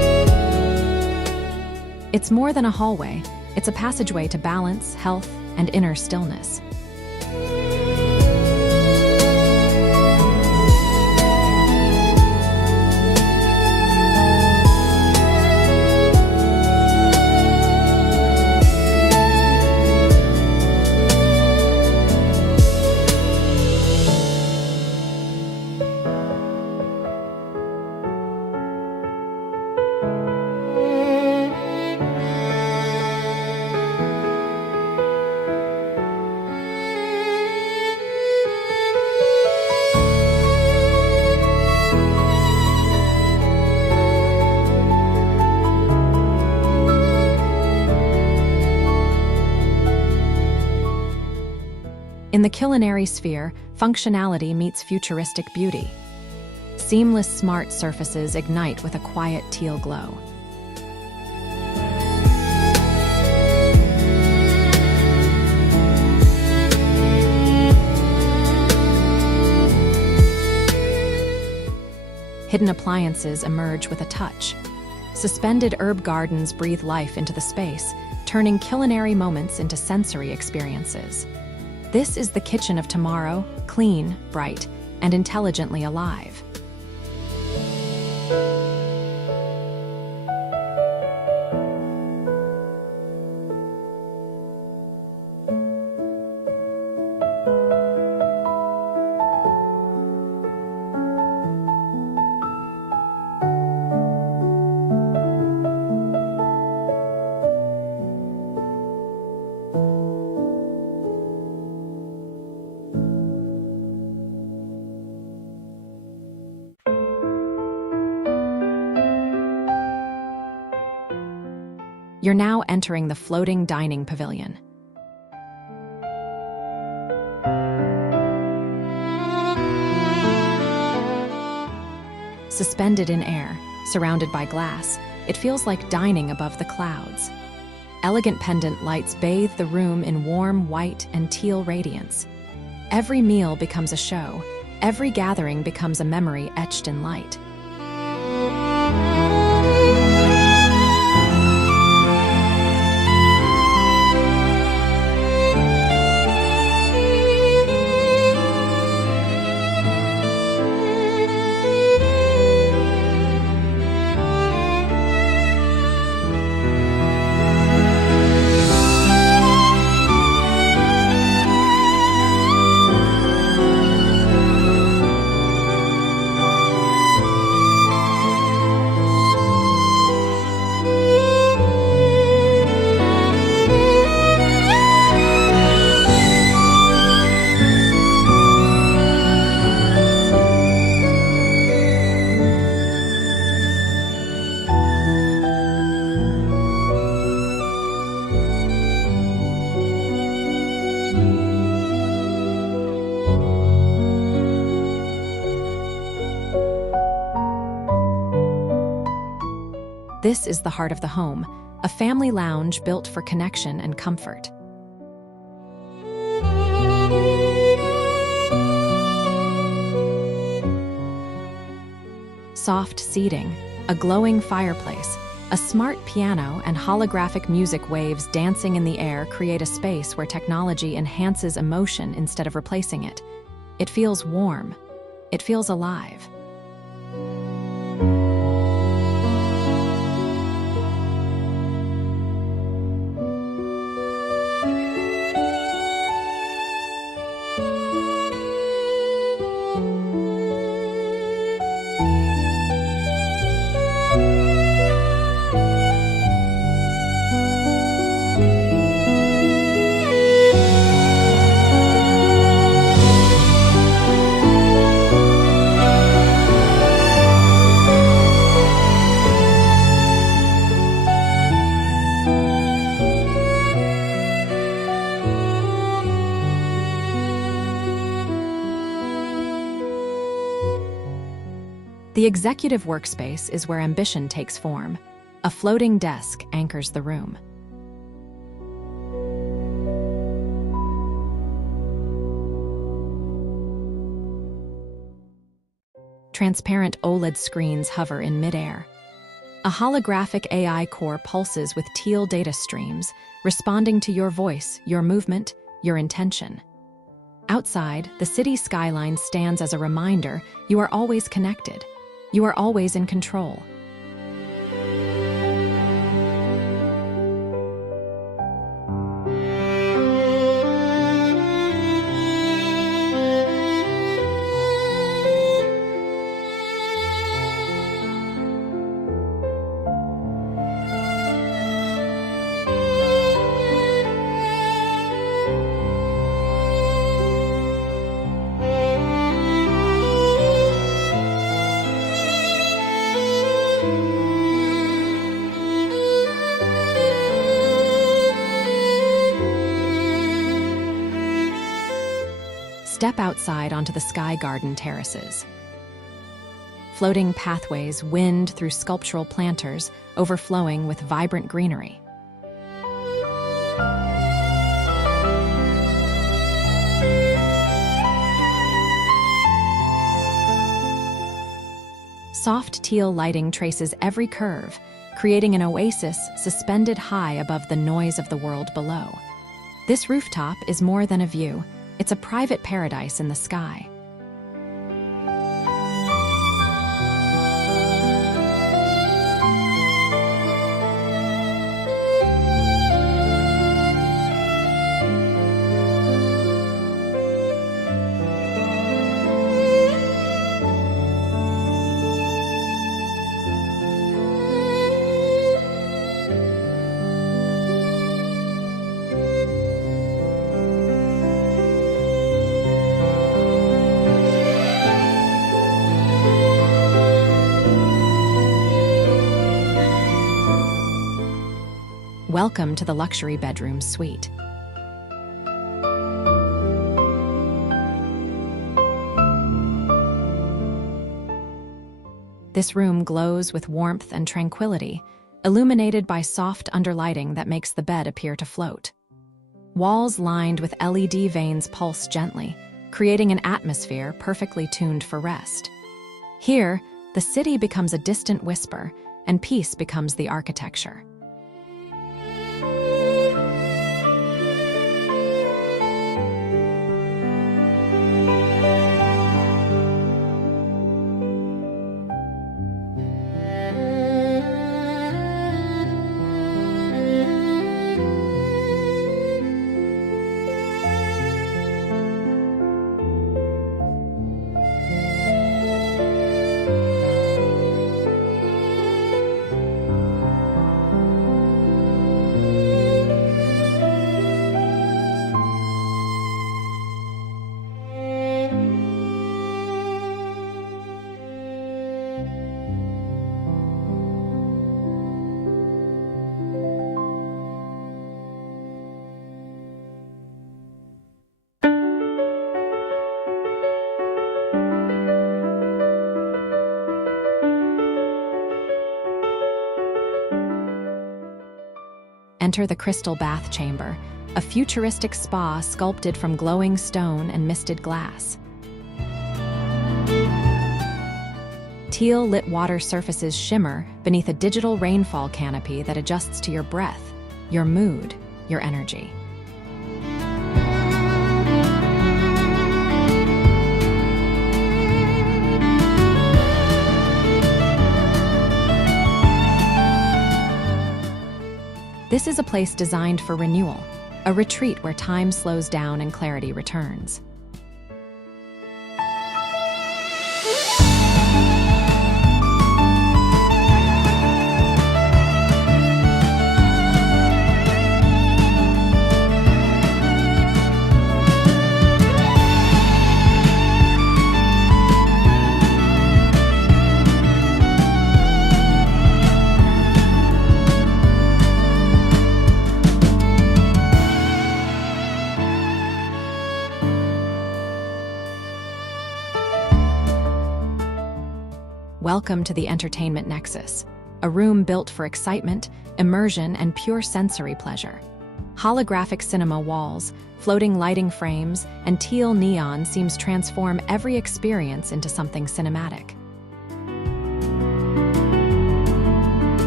It's more than a hallway, it's a passageway to balance, health, and inner stillness. In the culinary sphere, functionality meets futuristic beauty. Seamless smart surfaces ignite with a quiet teal glow. Hidden appliances emerge with a touch. Suspended herb gardens breathe life into the space, turning culinary moments into sensory experiences. This is the kitchen of tomorrow, clean, bright, and intelligently alive. You're now entering the floating dining pavilion. Suspended in air, surrounded by glass, it feels like dining above the clouds. Elegant pendant lights bathe the room in warm white and teal radiance. Every meal becomes a show. Every gathering becomes a memory etched in light. This is the heart of the home, a family lounge built for connection and comfort. Soft seating, a glowing fireplace, a smart piano, and holographic music waves dancing in the air create a space where technology enhances emotion instead of replacing it. It feels warm. It feels alive. The executive workspace is where ambition takes form. A floating desk anchors the room. Transparent OLED screens hover in midair. A holographic AI core pulses with teal data streams, responding to your voice, your movement, your intention. Outside, the city skyline stands as a reminder you are always connected. You are always in control. Step outside onto the sky garden terraces. Floating pathways wind through sculptural planters, overflowing with vibrant greenery. Soft teal lighting traces every curve, creating an oasis suspended high above the noise of the world below. This rooftop is more than a view. It's a private paradise in the sky. Welcome to the luxury bedroom suite. This room glows with warmth and tranquility, illuminated by soft underlighting that makes the bed appear to float. Walls lined with LED vanes pulse gently, creating an atmosphere perfectly tuned for rest. Here, the city becomes a distant whisper, and peace becomes the architecture. Enter the crystal bath chamber, a futuristic spa sculpted from glowing stone and misted glass. Teal-lit water surfaces shimmer beneath a digital rainfall canopy that adjusts to your breath, your mood, your energy. This is a place designed for renewal, a retreat where time slows down and clarity returns. Welcome to the entertainment nexus, a room built for excitement, immersion, and pure sensory pleasure. Holographic cinema walls, floating lighting frames, and teal neon seems transform every experience into something cinematic.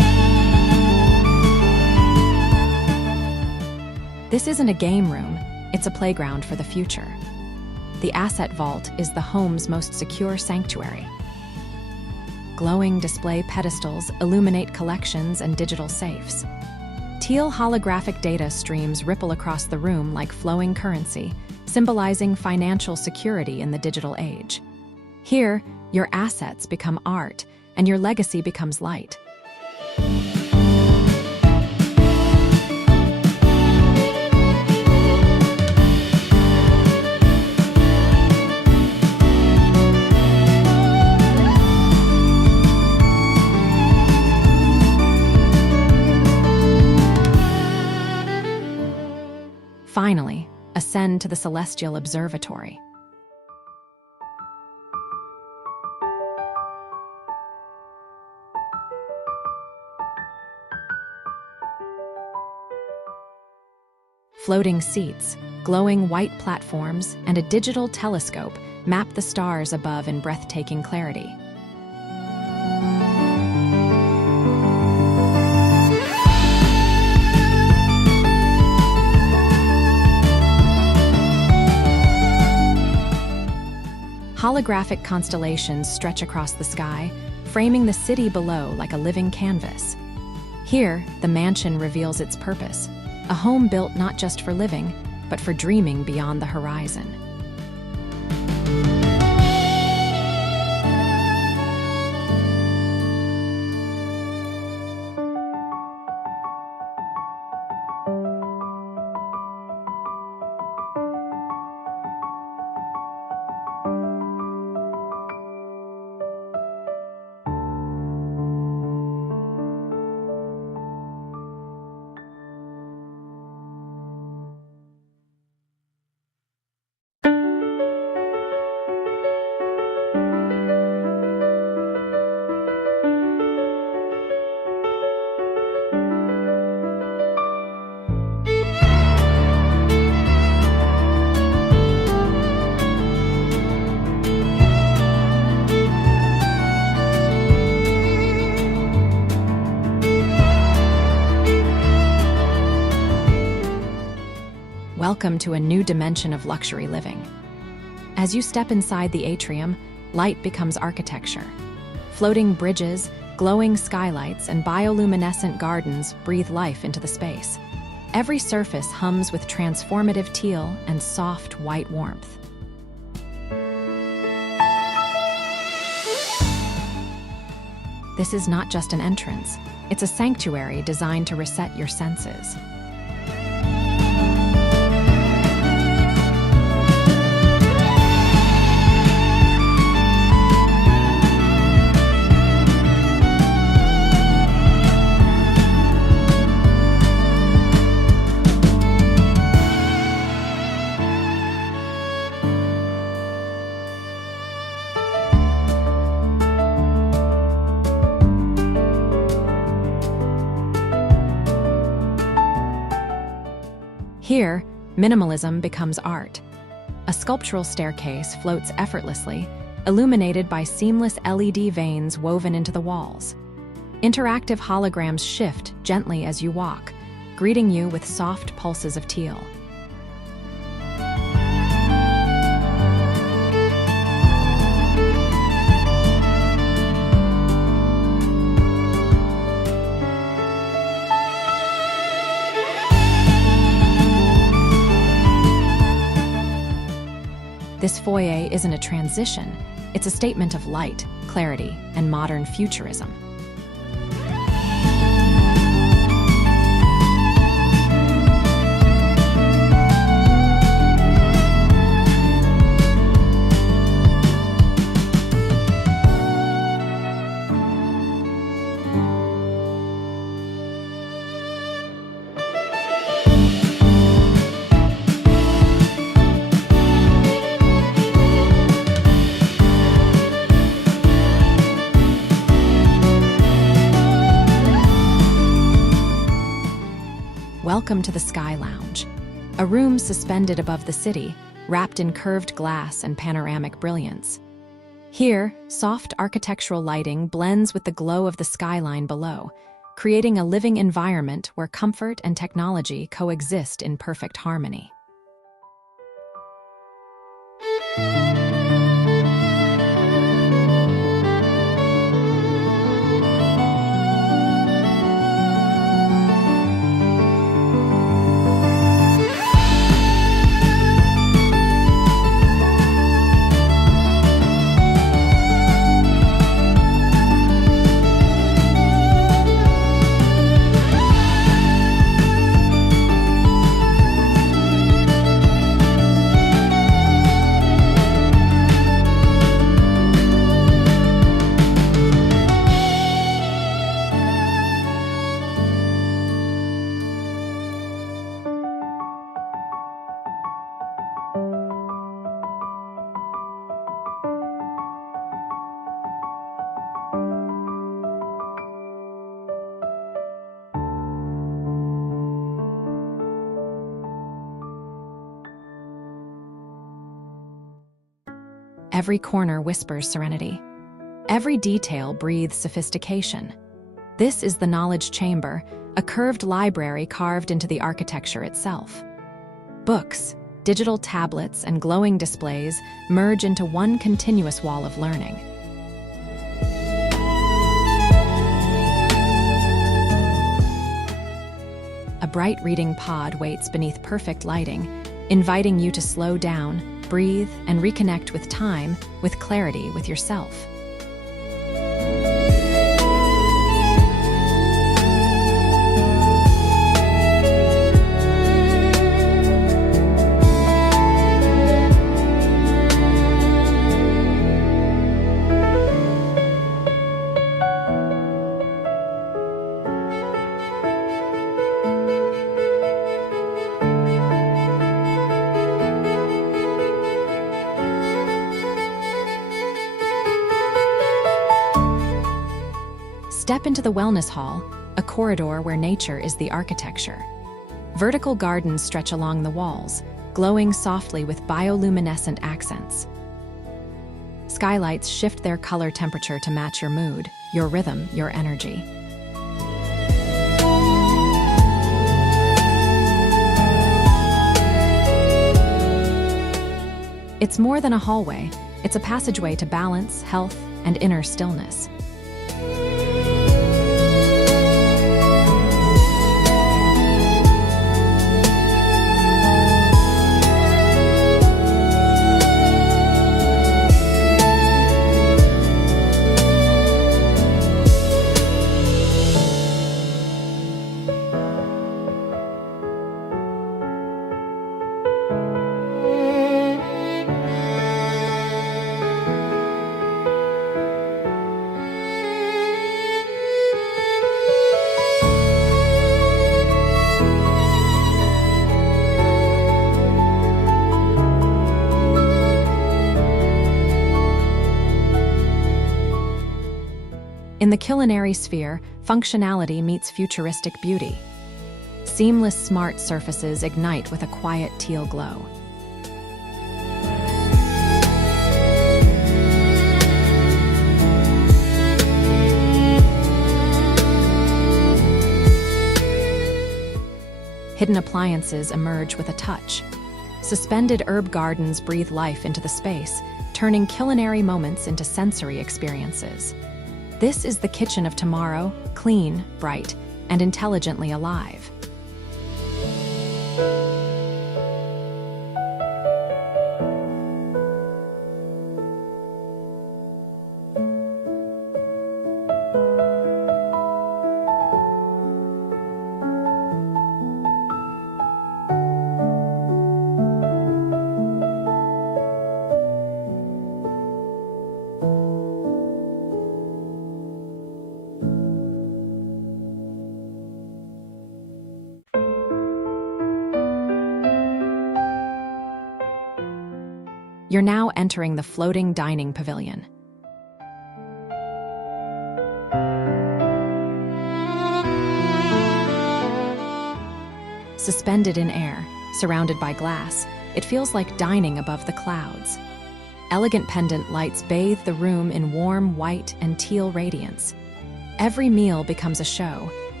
This isn't a game room, it's a playground for the future. The asset vault is the home's most secure sanctuary. Glowing display pedestals illuminate collections and digital safes. Teal holographic data streams ripple across the room like flowing currency, symbolizing financial security in the digital age. Here, your assets become art, and your legacy becomes light. Finally, ascend to the celestial observatory. Floating seats, glowing white platforms, and a digital telescope map the stars above in breathtaking clarity. Holographic constellations stretch across the sky, framing the city below like a living canvas. Here, the mansion reveals its purpose, a home built not just for living, but for dreaming beyond the horizon. Welcome to a new dimension of luxury living. As you step inside the atrium, light becomes architecture. Floating bridges, glowing skylights, and bioluminescent gardens breathe life into the space. Every surface hums with transformative teal and soft white warmth. This is not just an entrance, it's a sanctuary designed to reset your senses. Here, minimalism becomes art. A sculptural staircase floats effortlessly, illuminated by seamless LED veins woven into the walls. Interactive holograms shift gently as you walk, greeting you with soft pulses of teal. This foyer isn't a transition, it's a statement of light, clarity, and modern futurism. Welcome to the Sky Lounge, a room suspended above the city, wrapped in curved glass and panoramic brilliance. Here, soft architectural lighting blends with the glow of the skyline below, creating a living environment where comfort and technology coexist in perfect harmony. Every corner whispers serenity. Every detail breathes sophistication. This is the knowledge chamber, a curved library carved into the architecture itself. Books, digital tablets, and glowing displays merge into one continuous wall of learning. A bright reading pod waits beneath perfect lighting, inviting you to slow down, breathe, and reconnect with time, with clarity, with yourself. Step into the wellness hall, a corridor where nature is the architecture. Vertical gardens stretch along the walls, glowing softly with bioluminescent accents. Skylights shift their color temperature to match your mood, your rhythm, your energy. It's more than a hallway, it's a passageway to balance, health, and inner stillness. In the culinary sphere, functionality meets futuristic beauty. Seamless smart surfaces ignite with a quiet teal glow. Hidden appliances emerge with a touch. Suspended herb gardens breathe life into the space, turning culinary moments into sensory experiences. This is the kitchen of tomorrow, clean, bright, and intelligently alive. You're now entering the floating dining pavilion. Suspended in air, surrounded by glass, it feels like dining above the clouds. Elegant pendant lights bathe the room in warm white and teal radiance. Every meal becomes a show,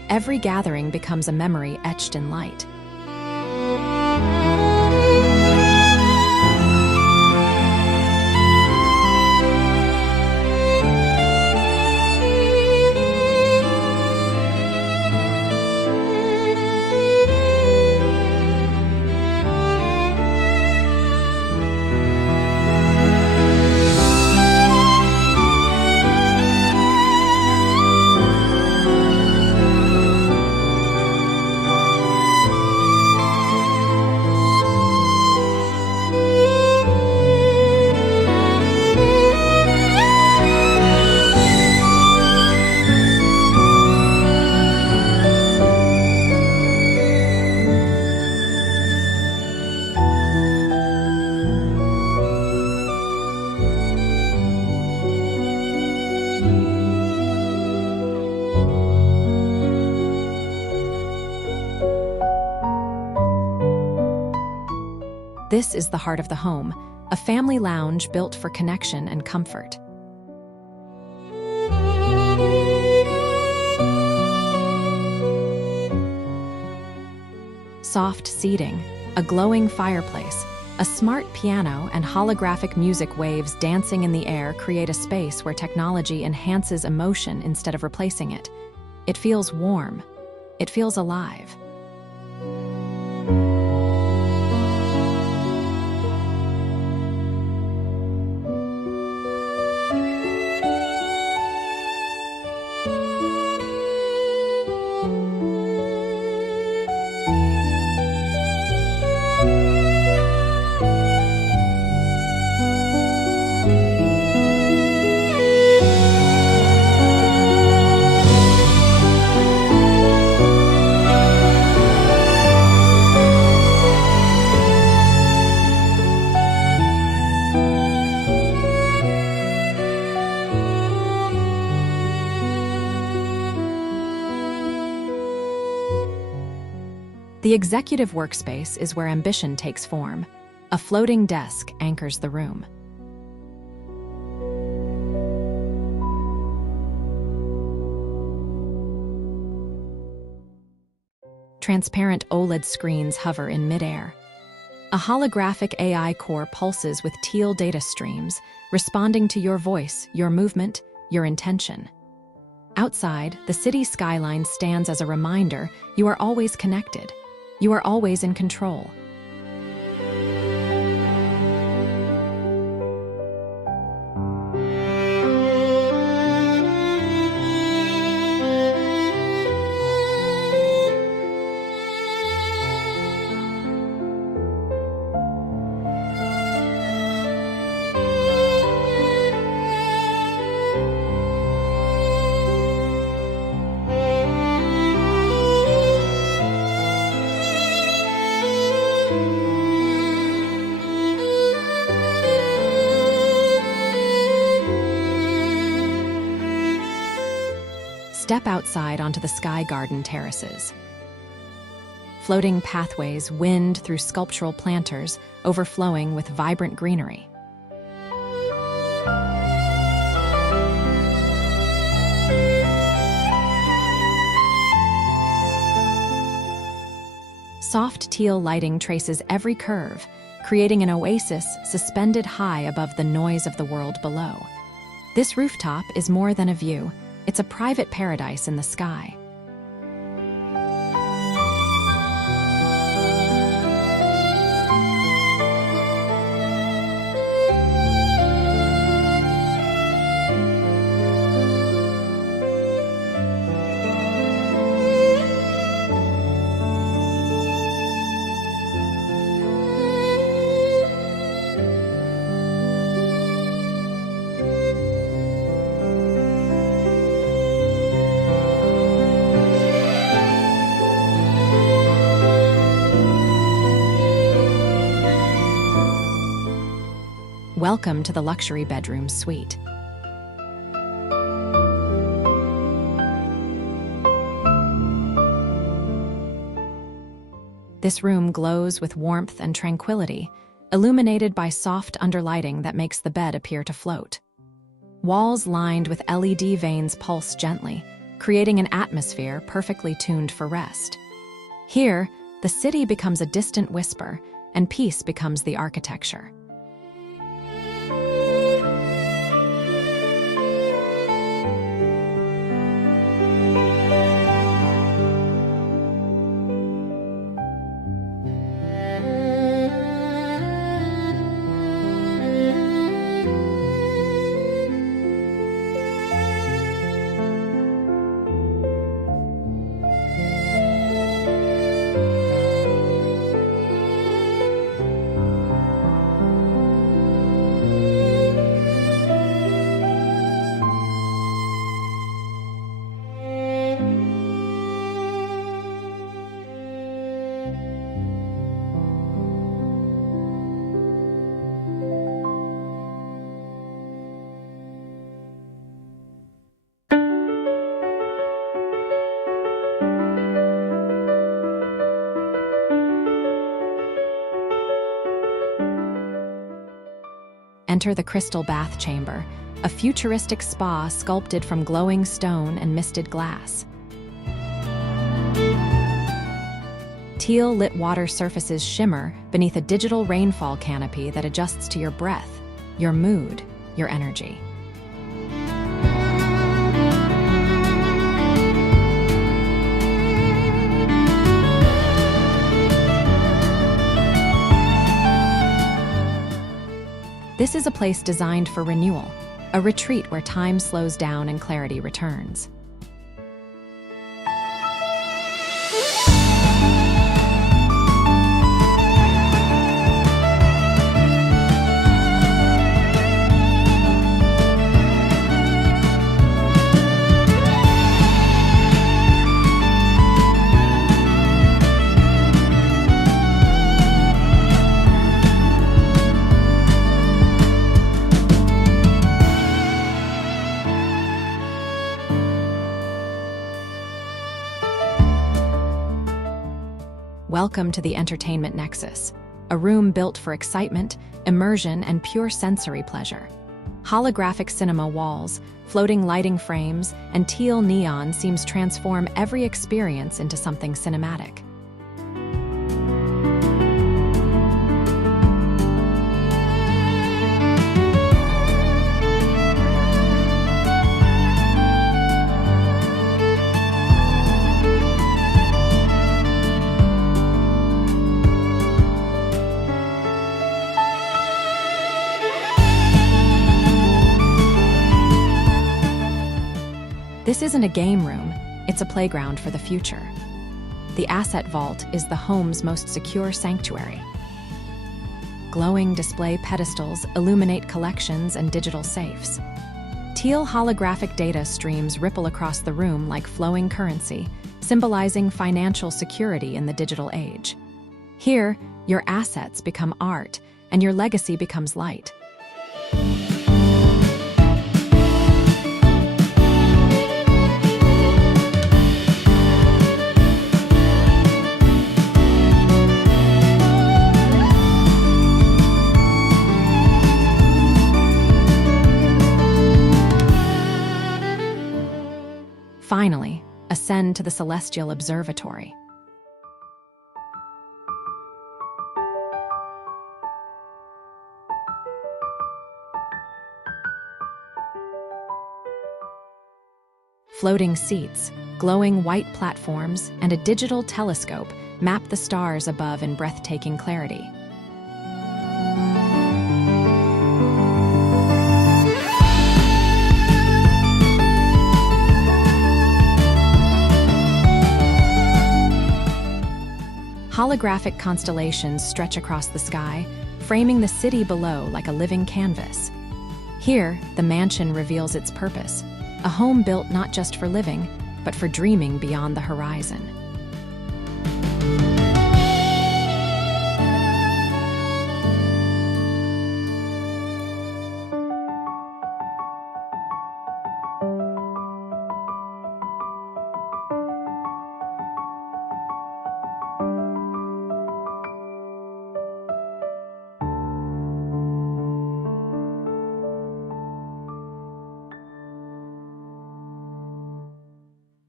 Every gathering becomes a memory etched in light. This is the heart of the home, a family lounge built for connection and comfort. Soft seating, a glowing fireplace, a smart piano, and holographic music waves dancing in the air create a space where technology enhances emotion instead of replacing it. It feels warm. It feels alive. The executive workspace is where ambition takes form. A floating desk anchors the room. Transparent OLED screens hover in midair. A holographic AI core pulses with teal data streams, responding to your voice, your movement, your intention. Outside, the city skyline stands as a reminder you are always connected. You are always in control. Step outside onto the sky garden terraces. Floating pathways wind through sculptural planters, overflowing with vibrant greenery. Soft teal lighting traces every curve, creating an oasis suspended high above the noise of the world below. This rooftop is more than a view. It's a private paradise in the sky. Welcome to the luxury bedroom suite. This room glows with warmth and tranquility, illuminated by soft underlighting that makes the bed appear to float. Walls lined with LED vanes pulse gently, creating an atmosphere perfectly tuned for rest. Here, the city becomes a distant whisper, and peace becomes the architecture. Enter the crystal bath chamber, a futuristic spa sculpted from glowing stone and misted glass. Teal-lit water surfaces shimmer beneath a digital rainfall canopy that adjusts to your breath, your mood, your energy. This is a place designed for renewal, a retreat where time slows down and clarity returns. Welcome to the Entertainment Nexus, a room built for excitement, immersion, and pure sensory pleasure. Holographic cinema walls, floating lighting frames, and teal neon seems transform every experience into something cinematic. This isn't a game room, it's a playground for the future. The Asset Vault is the home's most secure sanctuary. Glowing display pedestals illuminate collections and digital safes. Teal holographic data streams ripple across the room like flowing currency, symbolizing financial security in the digital age. Here, your assets become art, and your legacy becomes light. Finally, ascend to the Celestial Observatory. Floating seats, glowing white platforms, and a digital telescope map the stars above in breathtaking clarity. Holographic constellations stretch across the sky, framing the city below like a living canvas. Here, the mansion reveals its purpose, a home built not just for living, but for dreaming beyond the horizon.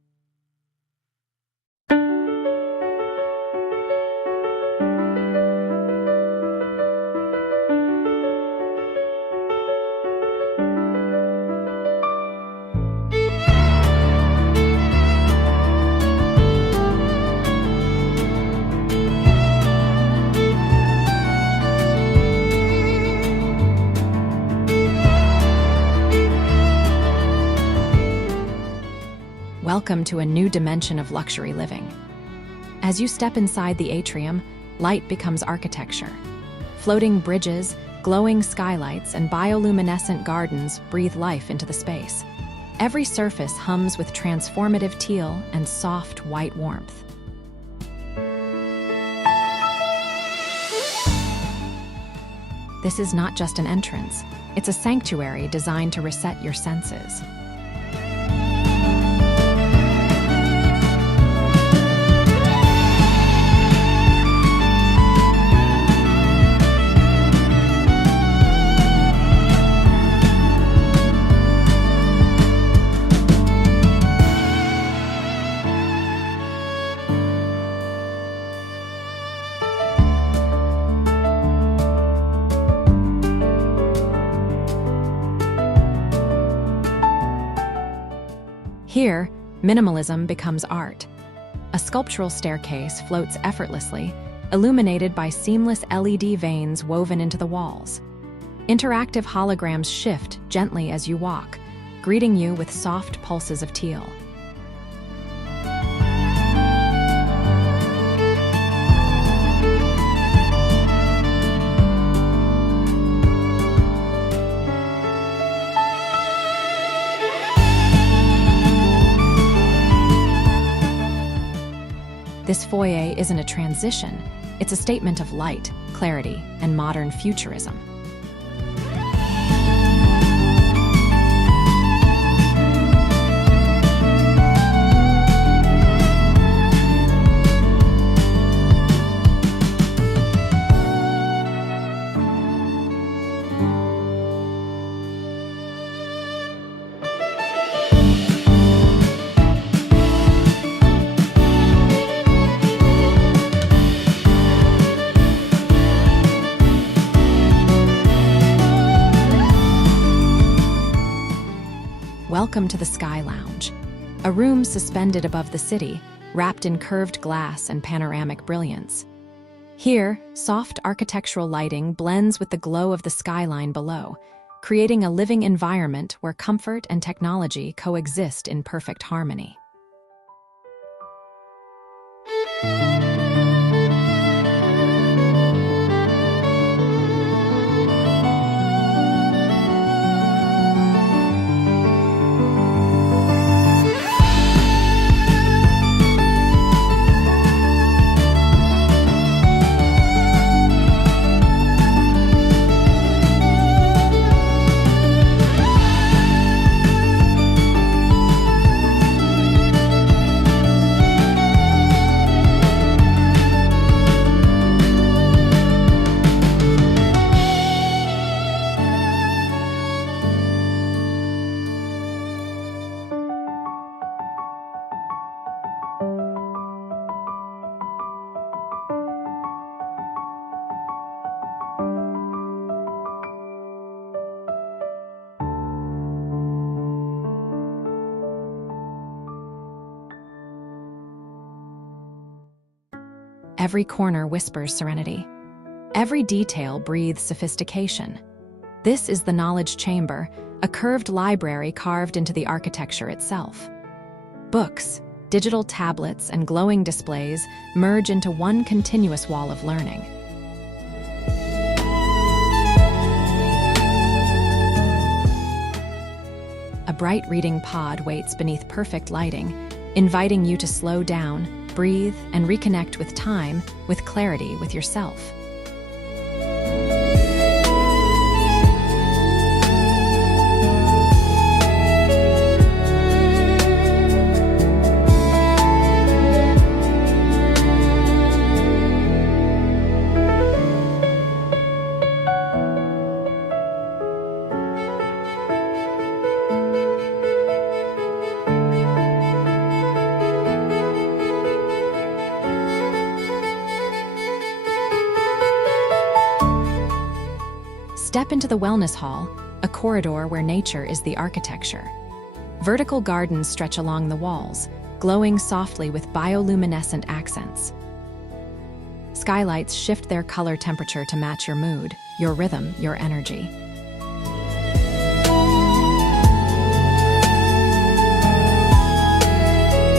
Welcome to a new dimension of luxury living. As you step inside the atrium, light becomes architecture. Floating bridges, glowing skylights, and bioluminescent gardens breathe life into the space. Every surface hums with transformative teal and soft white warmth. This is not just an entrance, it's a sanctuary designed to reset your senses. Here, minimalism becomes art. A sculptural staircase floats effortlessly, illuminated by seamless LED veins woven into the walls. Interactive holograms shift gently as you walk, greeting you with soft pulses of teal. This foyer isn't a transition, it's a statement of light, clarity, and modern futurism. Welcome to the Sky Lounge, a room suspended above the city, wrapped in curved glass and panoramic brilliance. Here, soft architectural lighting blends with the glow of the skyline below, creating a living environment where comfort and technology coexist in perfect harmony. Every corner whispers serenity. Every detail breathes sophistication. This is the knowledge chamber, a curved library carved into the architecture itself. Books, digital tablets, and glowing displays merge into one continuous wall of learning. A bright reading pod waits beneath perfect lighting, inviting you to slow down, breathe, and reconnect with time, with clarity with yourself. Step into the wellness hall, a corridor where nature is the architecture. Vertical gardens stretch along the walls, glowing softly with bioluminescent accents. Skylights shift their color temperature to match your mood, your rhythm, your energy.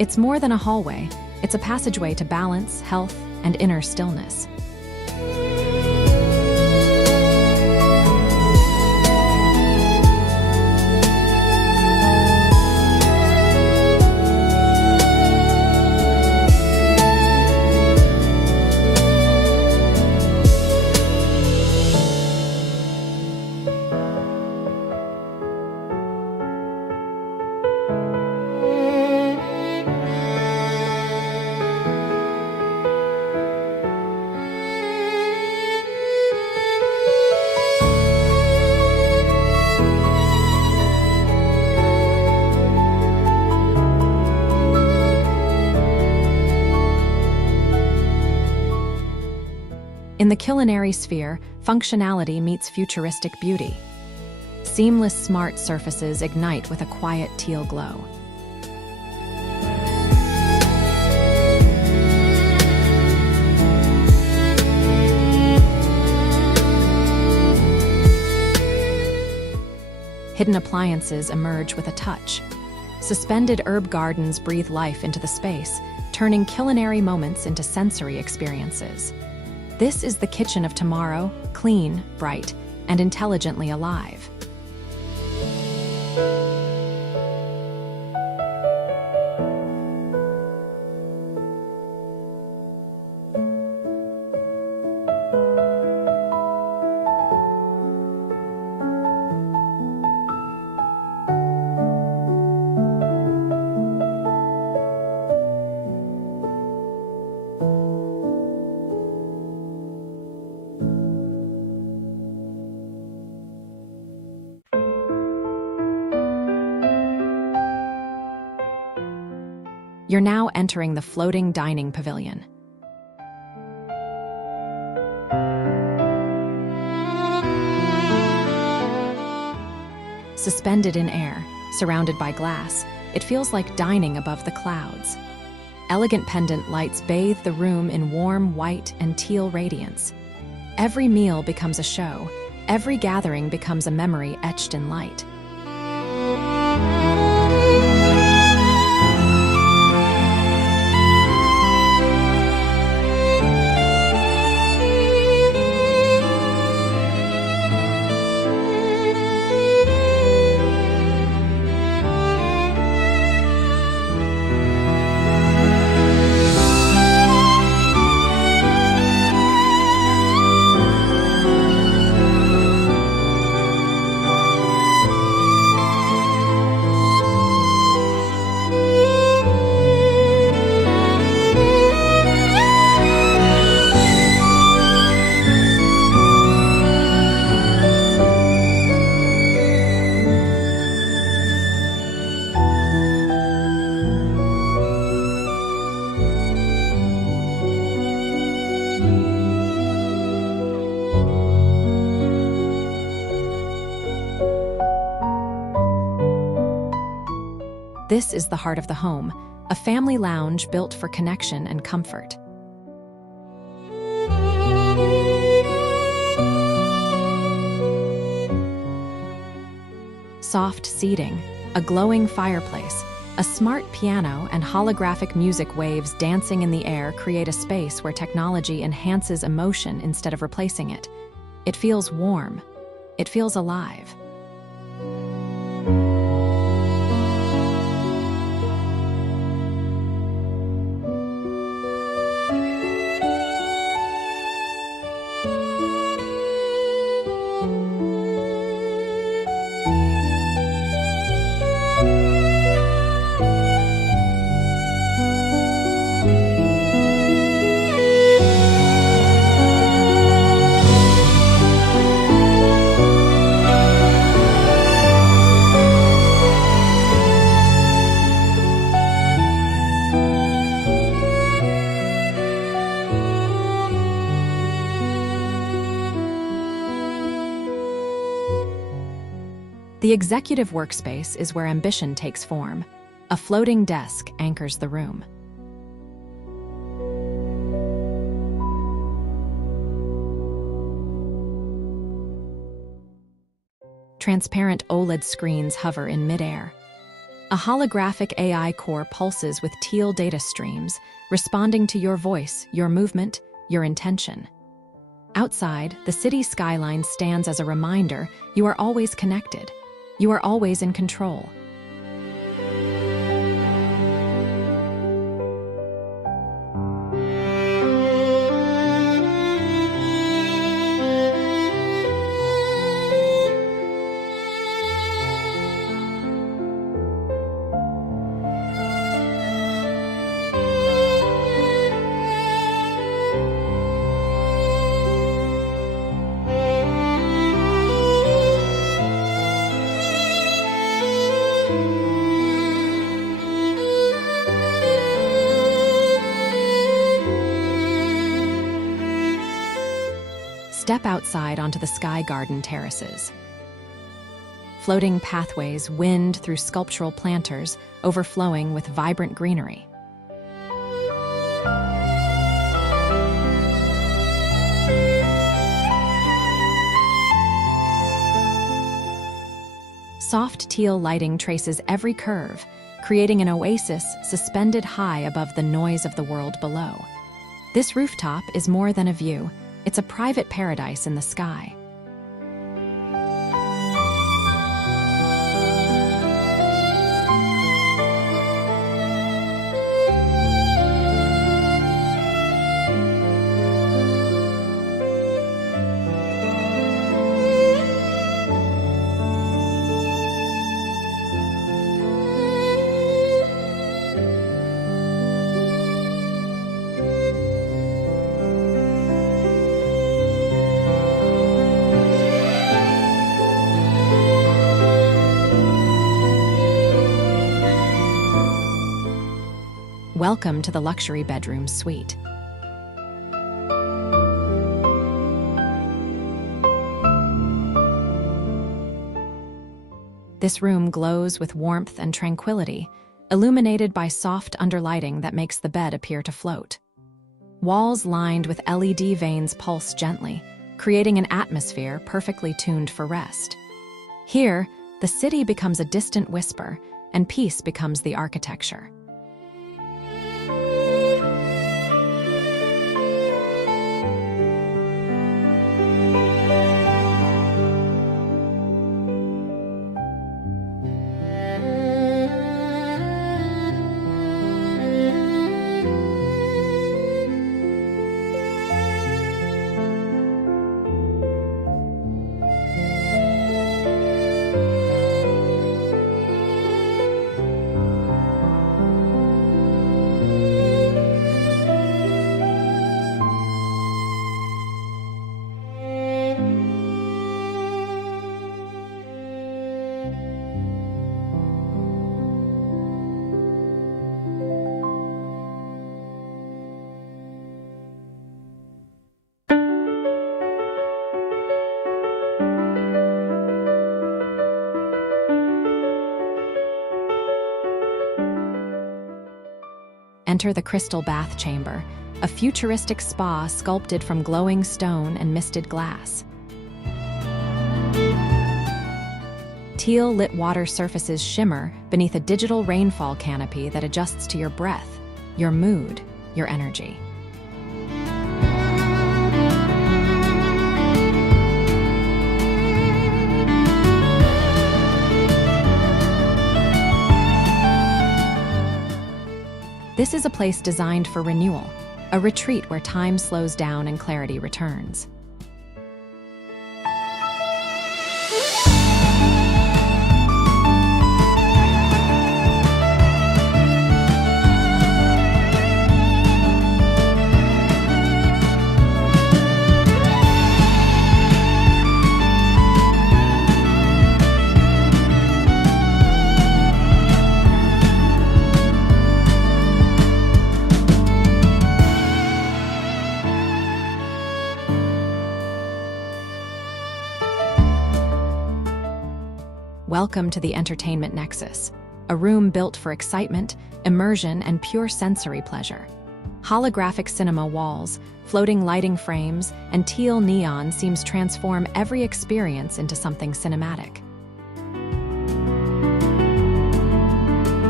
It's more than a hallway, it's a passageway to balance, health, and inner stillness. In the culinary sphere, functionality meets futuristic beauty. Seamless smart surfaces ignite with a quiet teal glow. Hidden appliances emerge with a touch. Suspended herb gardens breathe life into the space, turning culinary moments into sensory experiences. This is the kitchen of tomorrow, clean, bright, and intelligently alive. You're now entering the floating dining pavilion. Suspended in air, surrounded by glass, it feels like dining above the clouds. Elegant pendant lights bathe the room in warm white and teal radiance. Every meal becomes a show. Every gathering becomes a memory etched in light. This is the heart of the home, a family lounge built for connection and comfort. Soft seating, a glowing fireplace, a smart piano, and holographic music waves dancing in the air create a space where technology enhances emotion instead of replacing it. It feels warm. It feels alive. The executive workspace is where ambition takes form. A floating desk anchors the room. Transparent OLED screens hover in midair. A holographic AI core pulses with teal data streams, responding to your voice, your movement, your intention. Outside, the city skyline stands as a reminder you are always connected. You are always in control. Step outside onto the sky garden terraces. Floating pathways wind through sculptural planters, overflowing with vibrant greenery. Soft teal lighting traces every curve, creating an oasis suspended high above the noise of the world below. This rooftop is more than a view. It's a private paradise in the sky. Welcome to the luxury bedroom suite. This room glows with warmth and tranquility, illuminated by soft underlighting that makes the bed appear to float. Walls lined with LED vanes pulse gently, creating an atmosphere perfectly tuned for rest. Here, the city becomes a distant whisper, and peace becomes the architecture. Enter the crystal bath chamber, a futuristic spa sculpted from glowing stone and misted glass. Teal-lit water surfaces shimmer beneath a digital rainfall canopy that adjusts to your breath, your mood, your energy. This is a place designed for renewal, a retreat where time slows down and clarity returns. Welcome to the Entertainment Nexus, a room built for excitement, immersion, and pure sensory pleasure. Holographic cinema walls, floating lighting frames, and teal neon seems transform every experience into something cinematic.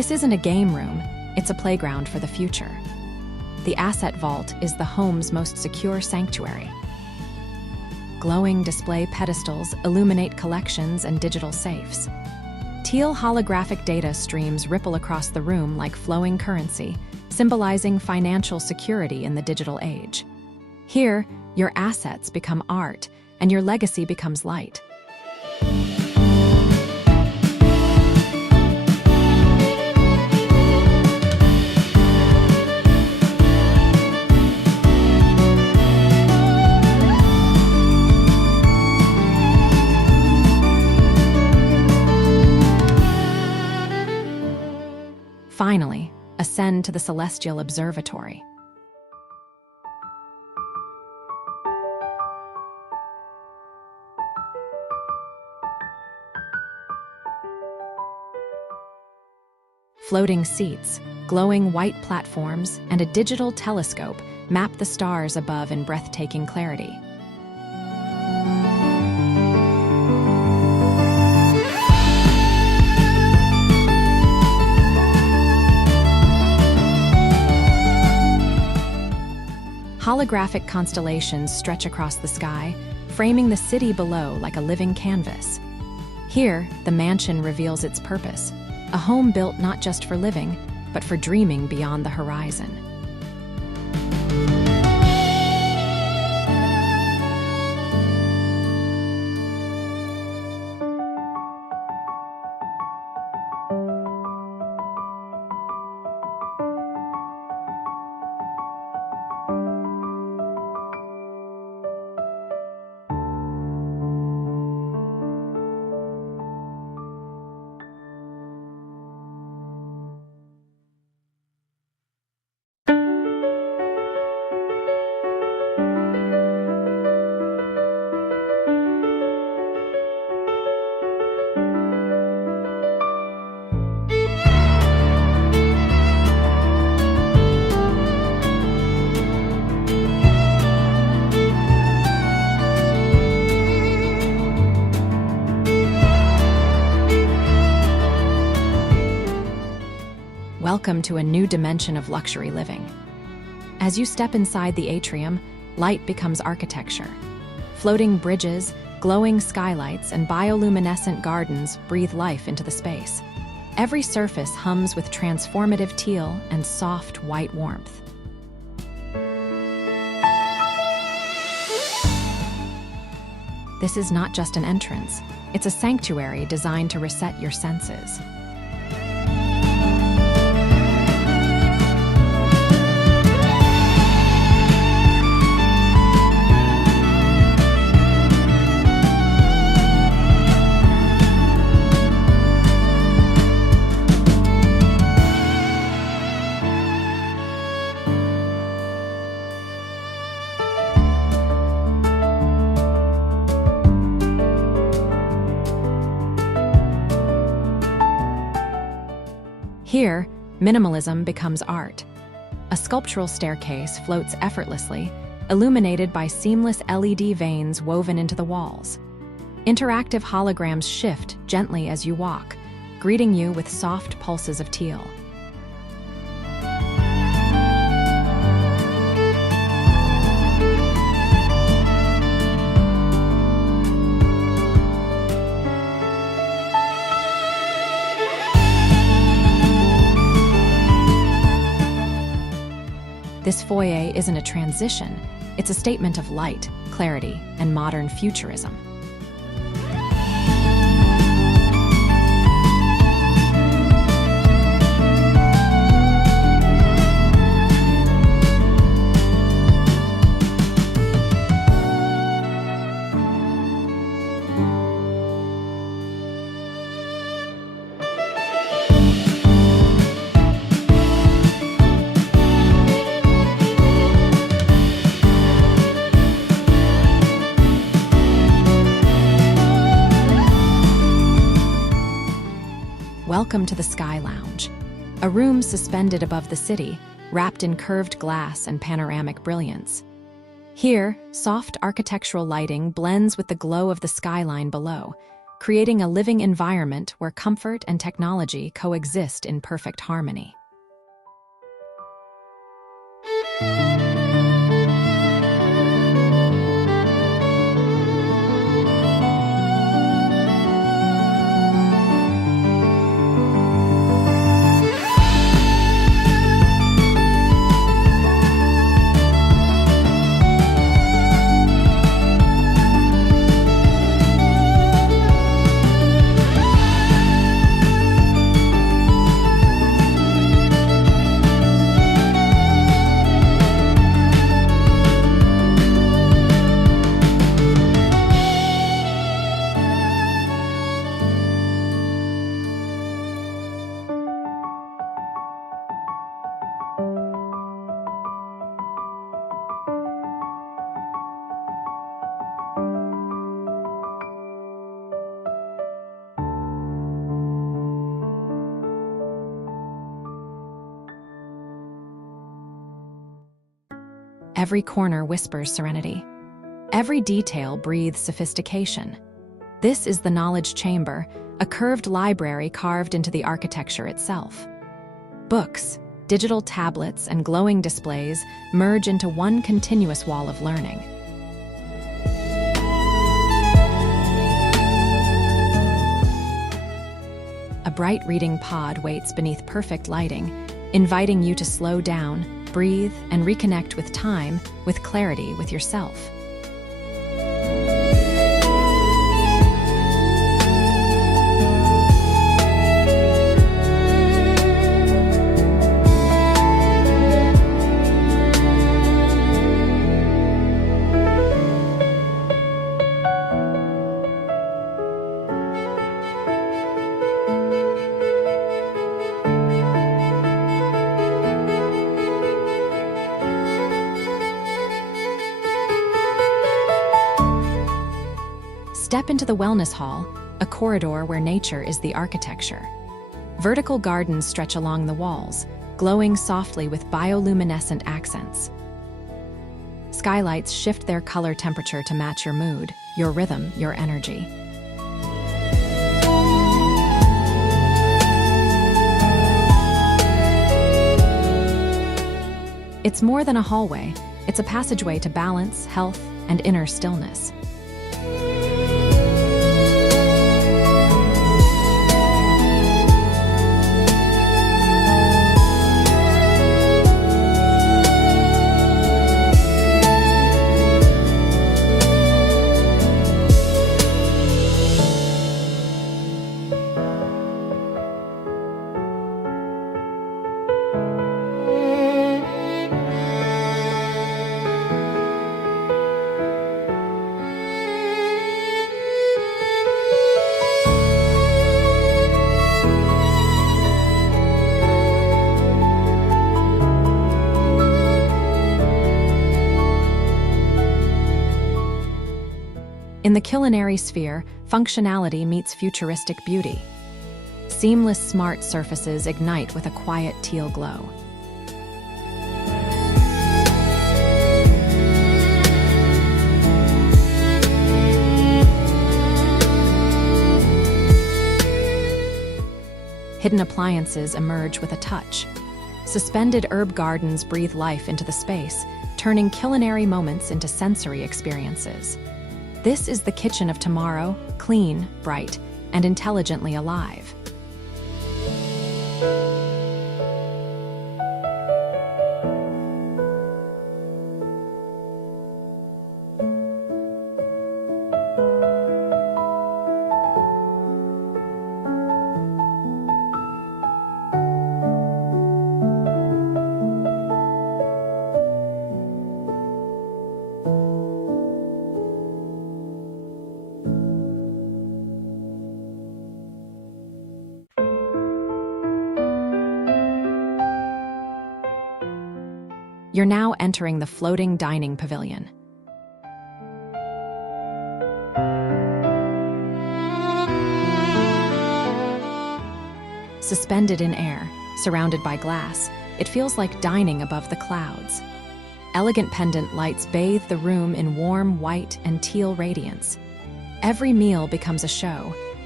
This isn't a game room, it's a playground for the future. The asset vault is the home's most secure sanctuary. Glowing display pedestals illuminate collections and digital safes. Teal holographic data streams ripple across the room like flowing currency, symbolizing financial security in the digital age. Here, your assets become art, and your legacy becomes light. Finally, ascend to the celestial observatory. Floating seats, glowing white platforms, and a digital telescope map the stars above in breathtaking clarity. Holographic constellations stretch across the sky, framing the city below like a living canvas. Here, the mansion reveals its purpose, a home built not just for living, but for dreaming beyond the horizon. Welcome to a new dimension of luxury living. As you step inside the atrium, light becomes architecture. Floating bridges, glowing skylights, and bioluminescent gardens breathe life into the space. Every surface hums with transformative teal and soft white warmth. This is not just an entrance, it's a sanctuary designed to reset your senses. Here, minimalism becomes art. A sculptural staircase floats effortlessly, illuminated by seamless LED veins woven into the walls. Interactive holograms shift gently as you walk, greeting you with soft pulses of teal. This foyer isn't a transition, it's a statement of light, clarity, and modern futurism. Welcome to the Sky Lounge, a room suspended above the city, wrapped in curved glass and panoramic brilliance. Here, soft architectural lighting blends with the glow of the skyline below, creating a living environment where comfort and technology coexist in perfect harmony. Every corner whispers serenity. Every detail breathes sophistication. This is the knowledge chamber, a curved library carved into the architecture itself. Books, digital tablets, and glowing displays merge into one continuous wall of learning. A bright reading pod waits beneath perfect lighting, inviting you to slow down, breathe, and reconnect with time, with clarity, with yourself. Step into the wellness hall, a corridor where nature is the architecture. Vertical gardens stretch along the walls, glowing softly with bioluminescent accents. Skylights shift their color temperature to match your mood, your rhythm, your energy. It's more than a hallway. It's a passageway to balance, health, and inner stillness. In the culinary sphere, functionality meets futuristic beauty. Seamless smart surfaces ignite with a quiet teal glow. Hidden appliances emerge with a touch. Suspended herb gardens breathe life into the space, turning culinary moments into sensory experiences. This is the kitchen of tomorrow, clean, bright, and intelligently alive. You're now entering the floating dining pavilion. Suspended in air, surrounded by glass, it feels like dining above the clouds. Elegant pendant lights bathe the room in warm white and teal radiance. Every meal becomes a show,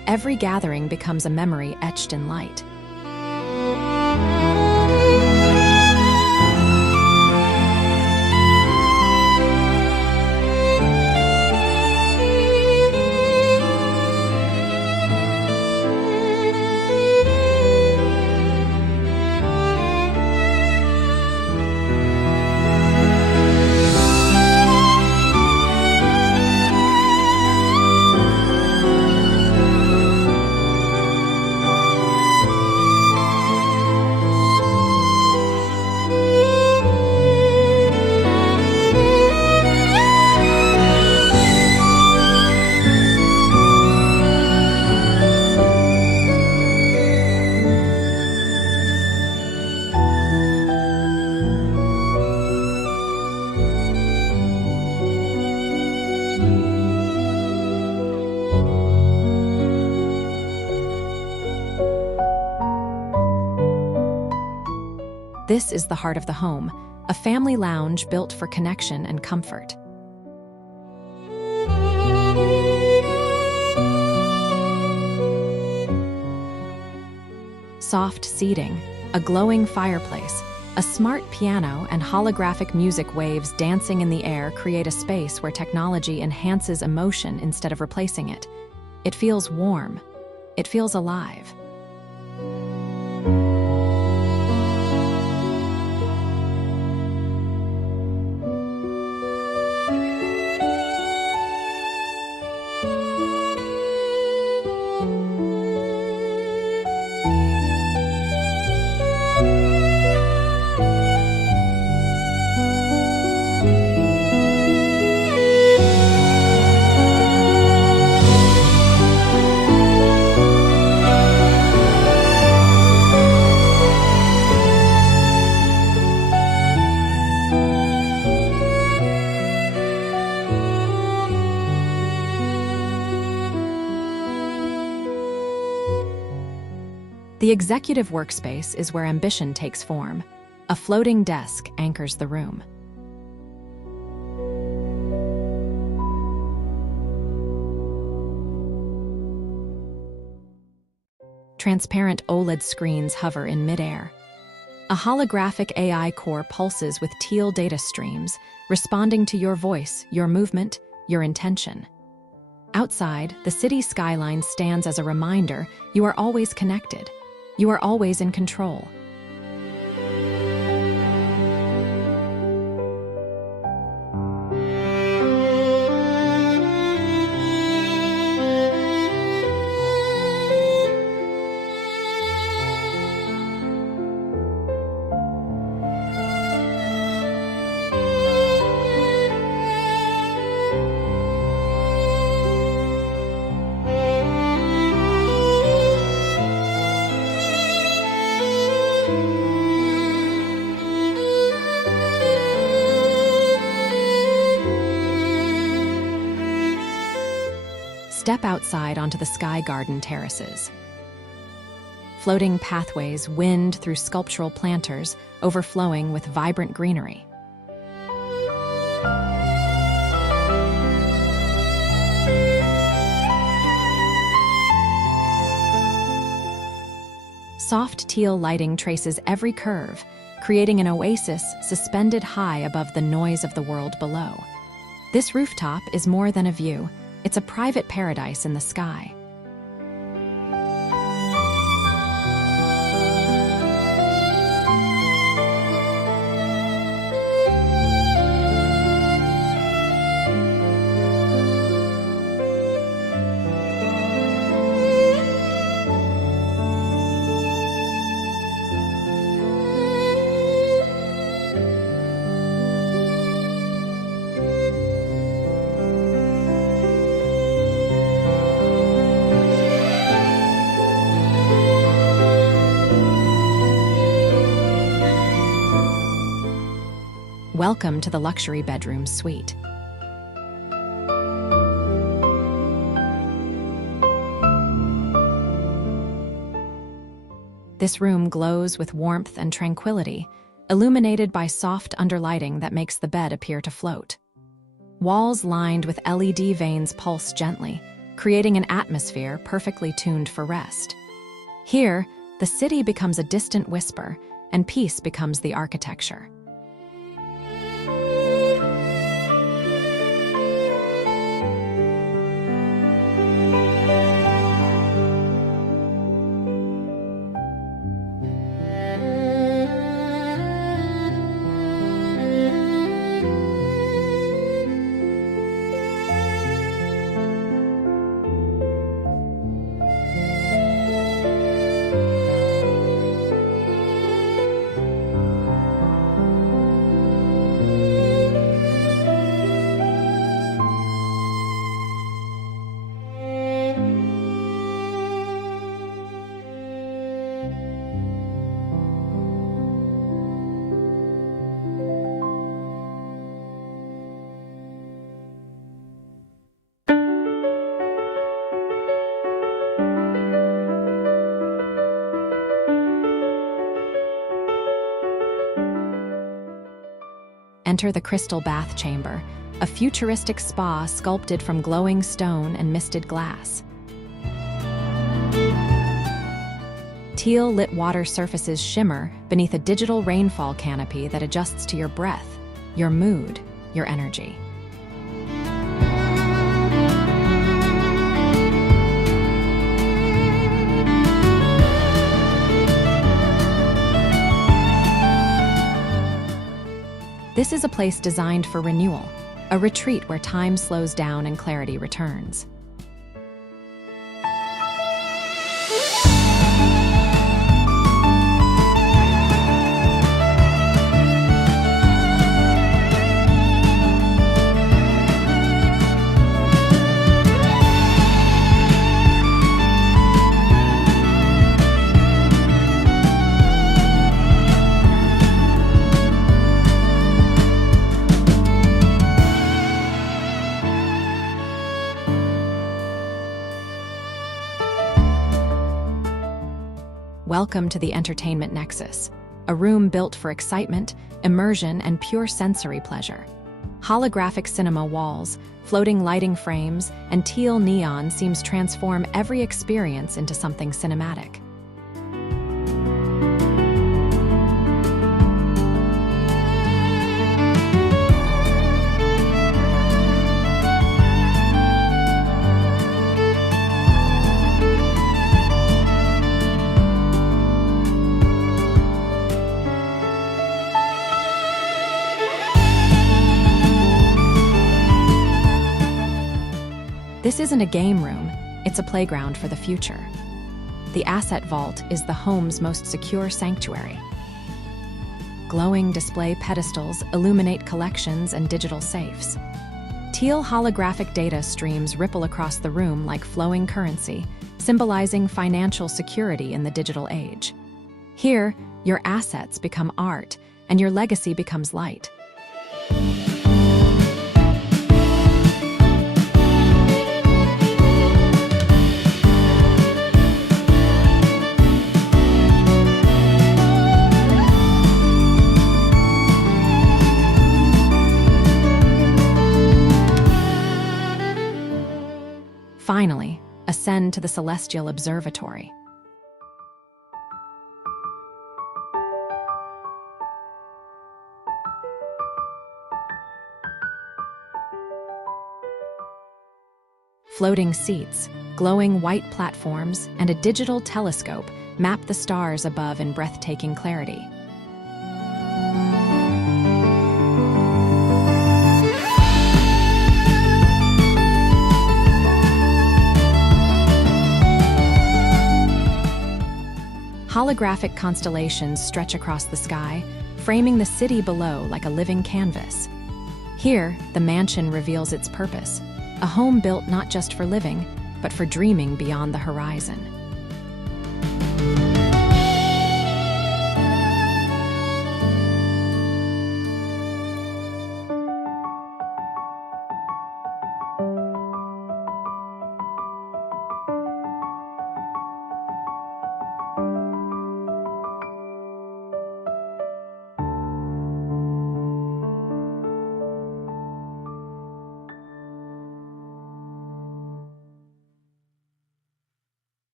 Every gathering becomes a memory etched in light. This is the heart of the home, a family lounge built for connection and comfort. Soft seating, a glowing fireplace, a smart piano, and holographic music waves dancing in the air create a space where technology enhances emotion instead of replacing it. It feels warm. It feels alive. The executive workspace is where ambition takes form. A floating desk anchors the room. Transparent OLED screens hover in midair. A holographic AI core pulses with teal data streams, responding to your voice, your movement, your intention. Outside, the city skyline stands as a reminder you are always connected. You are always in control. Step outside onto the sky garden terraces. Floating pathways wind through sculptural planters, overflowing with vibrant greenery. Soft teal lighting traces every curve, creating an oasis suspended high above the noise of the world below. This rooftop is more than a view. It's a private paradise in the sky. Welcome to the luxury bedroom suite. This room glows with warmth and tranquility, illuminated by soft underlighting that makes the bed appear to float. Walls lined with LED vanes pulse gently, creating an atmosphere perfectly tuned for rest. Here, the city becomes a distant whisper, and peace becomes the architecture. Enter the crystal bath chamber, a futuristic spa sculpted from glowing stone and misted glass. Teal-lit water surfaces shimmer beneath a digital rainfall canopy that adjusts to your breath, your mood, your energy. This is a place designed for renewal, a retreat where time slows down and clarity returns. Welcome to the Entertainment Nexus, a room built for excitement, immersion, and pure sensory pleasure. Holographic cinema walls, floating lighting frames, and teal neon seems transform every experience into something cinematic. This isn't a game room, it's a playground for the future. The Asset Vault is the home's most secure sanctuary. Glowing display pedestals illuminate collections and digital safes. Teal holographic data streams ripple across the room like flowing currency, symbolizing financial security in the digital age. Here, your assets become art, and your legacy becomes light. Finally, ascend to the celestial observatory. Floating seats, glowing white platforms, and a digital telescope map the stars above in breathtaking clarity. Holographic constellations stretch across the sky, framing the city below like a living canvas. Here, the mansion reveals its purpose, a home built not just for living, but for dreaming beyond the horizon.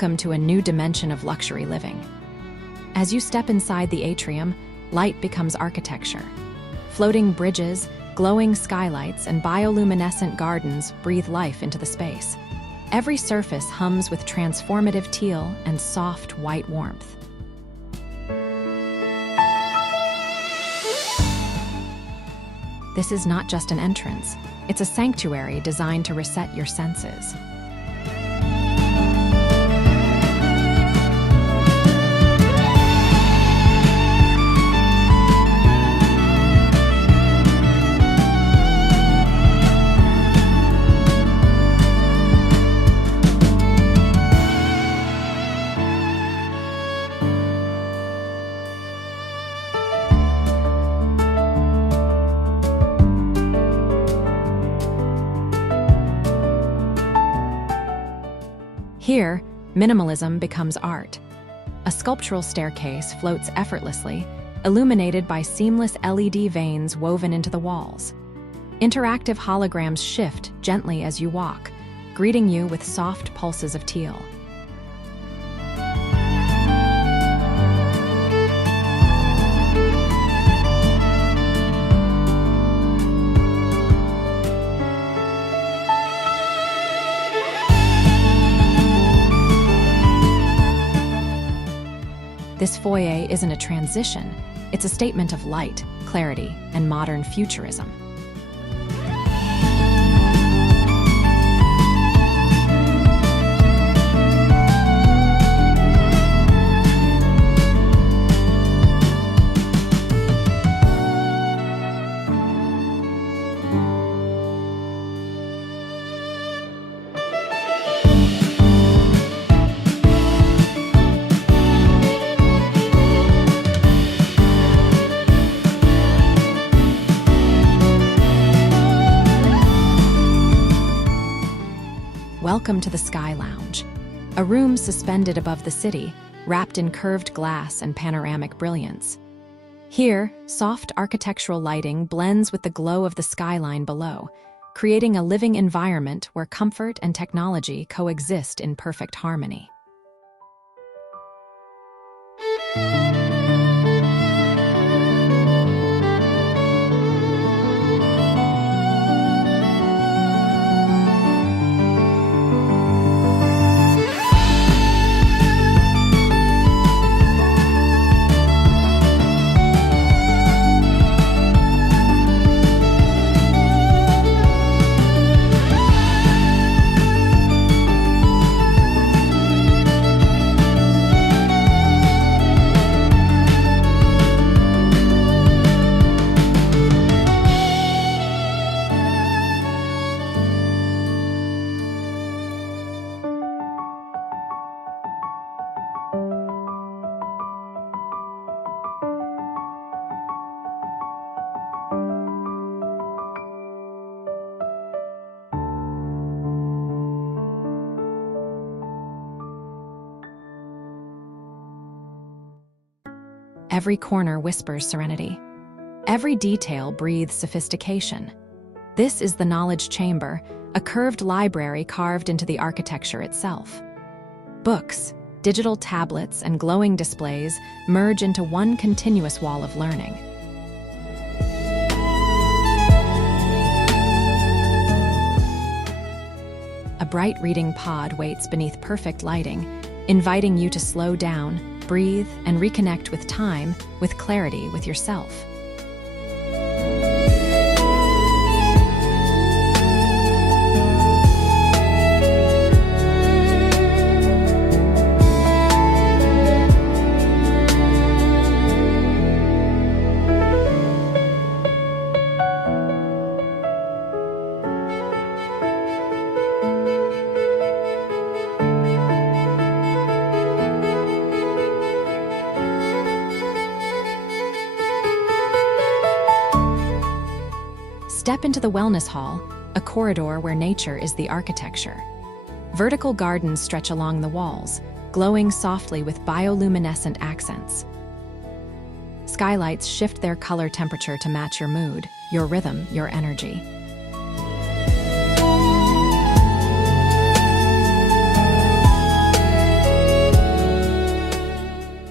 Welcome to a new dimension of luxury living. As you step inside the atrium, light becomes architecture. Floating bridges, glowing skylights, and bioluminescent gardens breathe life into the space. Every surface hums with transformative teal and soft white warmth. This is not just an entrance, it's a sanctuary designed to reset your senses. Here, minimalism becomes art. A sculptural staircase floats effortlessly, illuminated by seamless LED veins woven into the walls. Interactive holograms shift gently as you walk, greeting you with soft pulses of teal. This foyer isn't a transition, it's a statement of light, clarity, and modern futurism. Welcome to the Sky Lounge, a room suspended above the city, wrapped in curved glass and panoramic brilliance. Here, soft architectural lighting blends with the glow of the skyline below, creating a living environment where comfort and technology coexist in perfect harmony. Every corner whispers serenity. Every detail breathes sophistication. This is the knowledge chamber, a curved library carved into the architecture itself. Books, digital tablets, and glowing displays merge into one continuous wall of learning. A bright reading pod waits beneath perfect lighting, inviting you to slow down, breathe, and reconnect with time, with clarity, with yourself. Step into the wellness hall, a corridor where nature is the architecture. Vertical gardens stretch along the walls, glowing softly with bioluminescent accents. Skylights shift their color temperature to match your mood, your rhythm, your energy.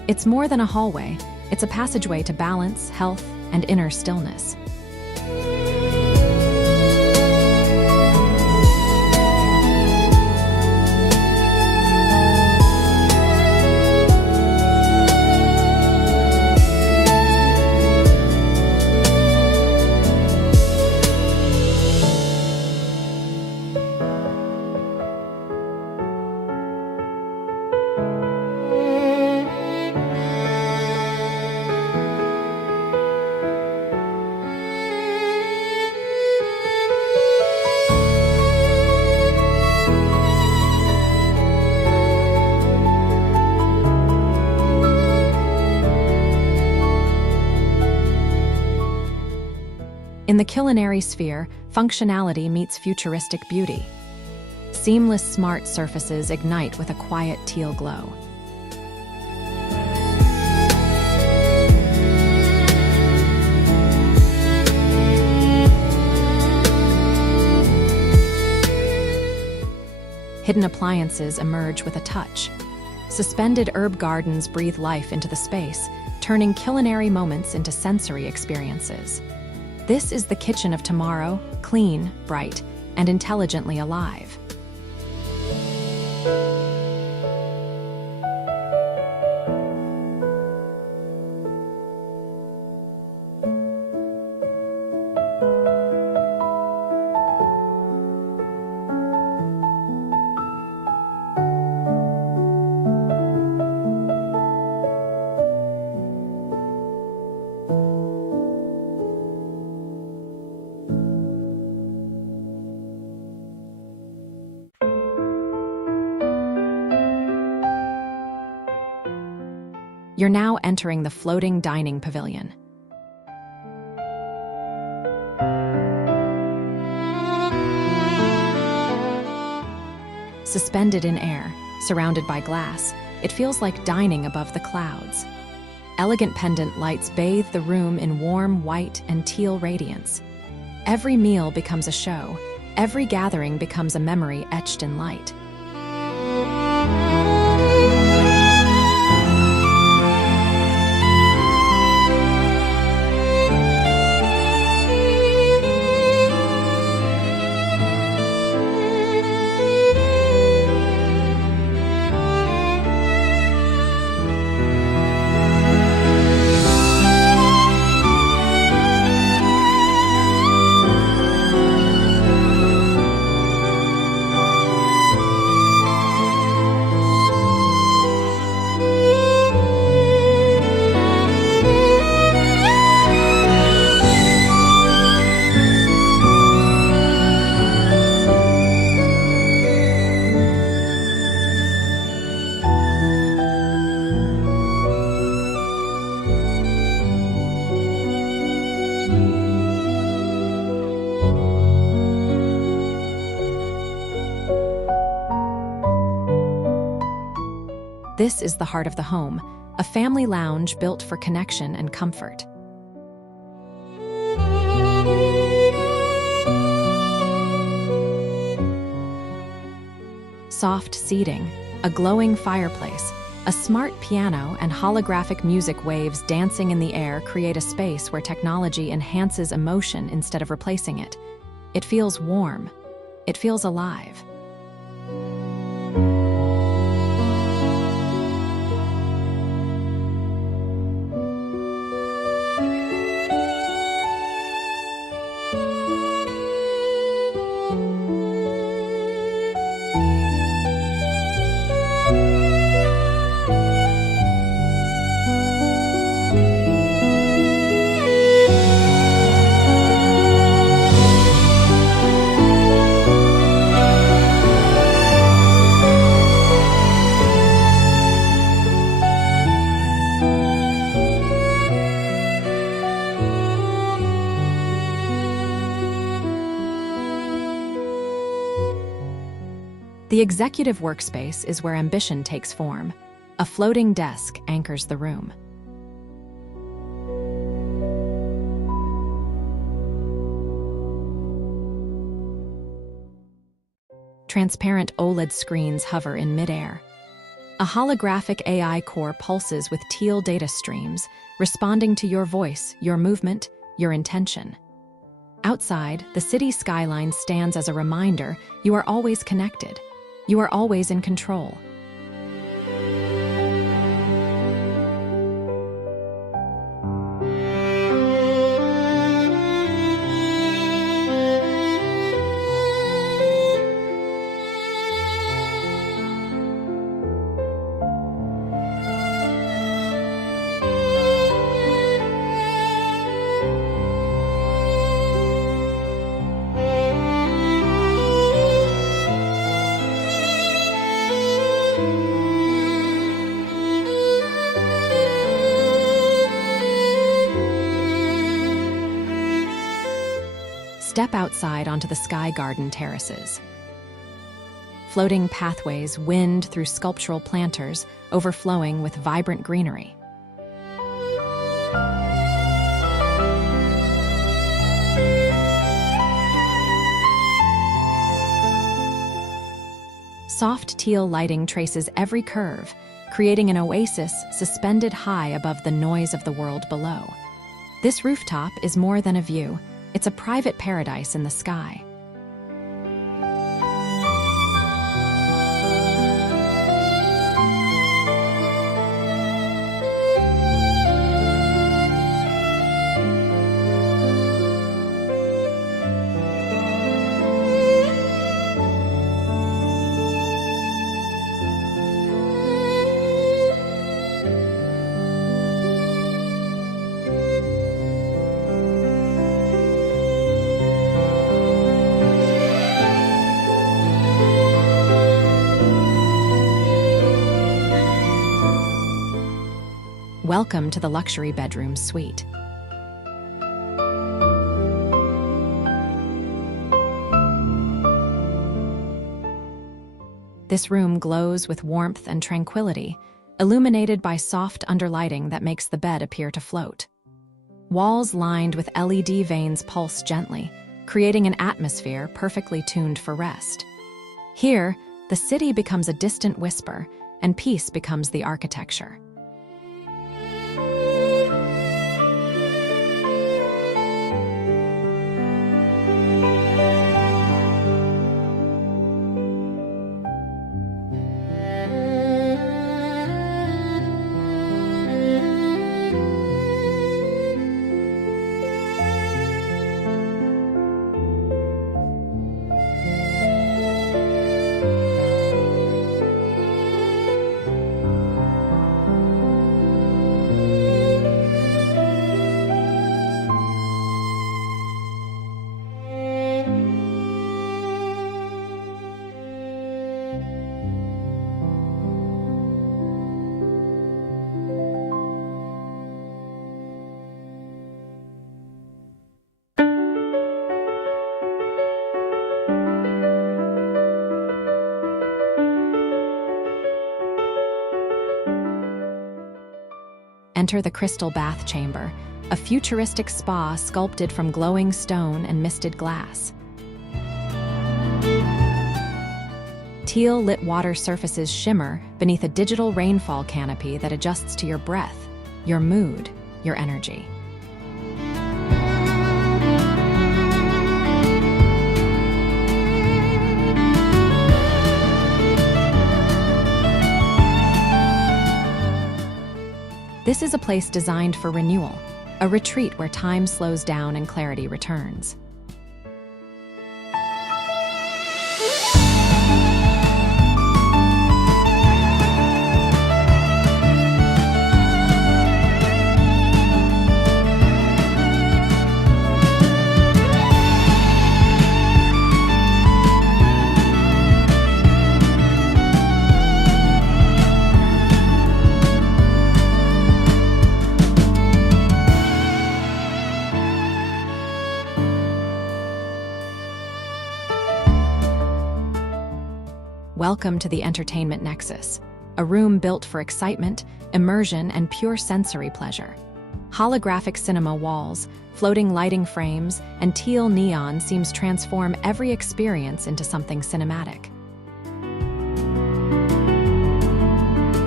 It's more than a hallway, it's a passageway to balance, health, and inner stillness. In the culinary sphere, functionality meets futuristic beauty. Seamless smart surfaces ignite with a quiet teal glow. Hidden appliances emerge with a touch. Suspended herb gardens breathe life into the space, turning culinary moments into sensory experiences. This is the kitchen of tomorrow, clean, bright, and intelligently alive. You're now entering the floating dining pavilion. Suspended in air, surrounded by glass, it feels like dining above the clouds. Elegant pendant lights bathe the room in warm white and teal radiance. Every meal becomes a show. Every gathering becomes a memory etched in light. This is the heart of the home, a family lounge built for connection and comfort. Soft seating, a glowing fireplace, a smart piano, and holographic music waves dancing in the air create a space where technology enhances emotion instead of replacing it. It feels warm. It feels alive. The executive workspace is where ambition takes form. A floating desk anchors the room. Transparent OLED screens hover in midair. A holographic AI core pulses with teal data streams, responding to your voice, your movement, your intention. Outside, the city skyline stands as a reminder you are always connected. You are always in control. Step outside onto the sky garden terraces. Floating pathways wind through sculptural planters, overflowing with vibrant greenery. Soft teal lighting traces every curve, creating an oasis suspended high above the noise of the world below. This rooftop is more than a view. It's a private paradise in the sky. Welcome to the luxury bedroom suite. This room glows with warmth and tranquility, illuminated by soft underlighting that makes the bed appear to float. Walls lined with LED vanes pulse gently, creating an atmosphere perfectly tuned for rest. Here, the city becomes a distant whisper, and peace becomes the architecture. Enter the crystal bath chamber, a futuristic spa sculpted from glowing stone and misted glass. Teal-lit water surfaces shimmer beneath a digital rainfall canopy that adjusts to your breath, your mood, your energy. This is a place designed for renewal, a retreat where time slows down and clarity returns. Welcome to the Entertainment Nexus, a room built for excitement, immersion, and pure sensory pleasure. Holographic cinema walls, floating lighting frames, and teal neon seems transform every experience into something cinematic.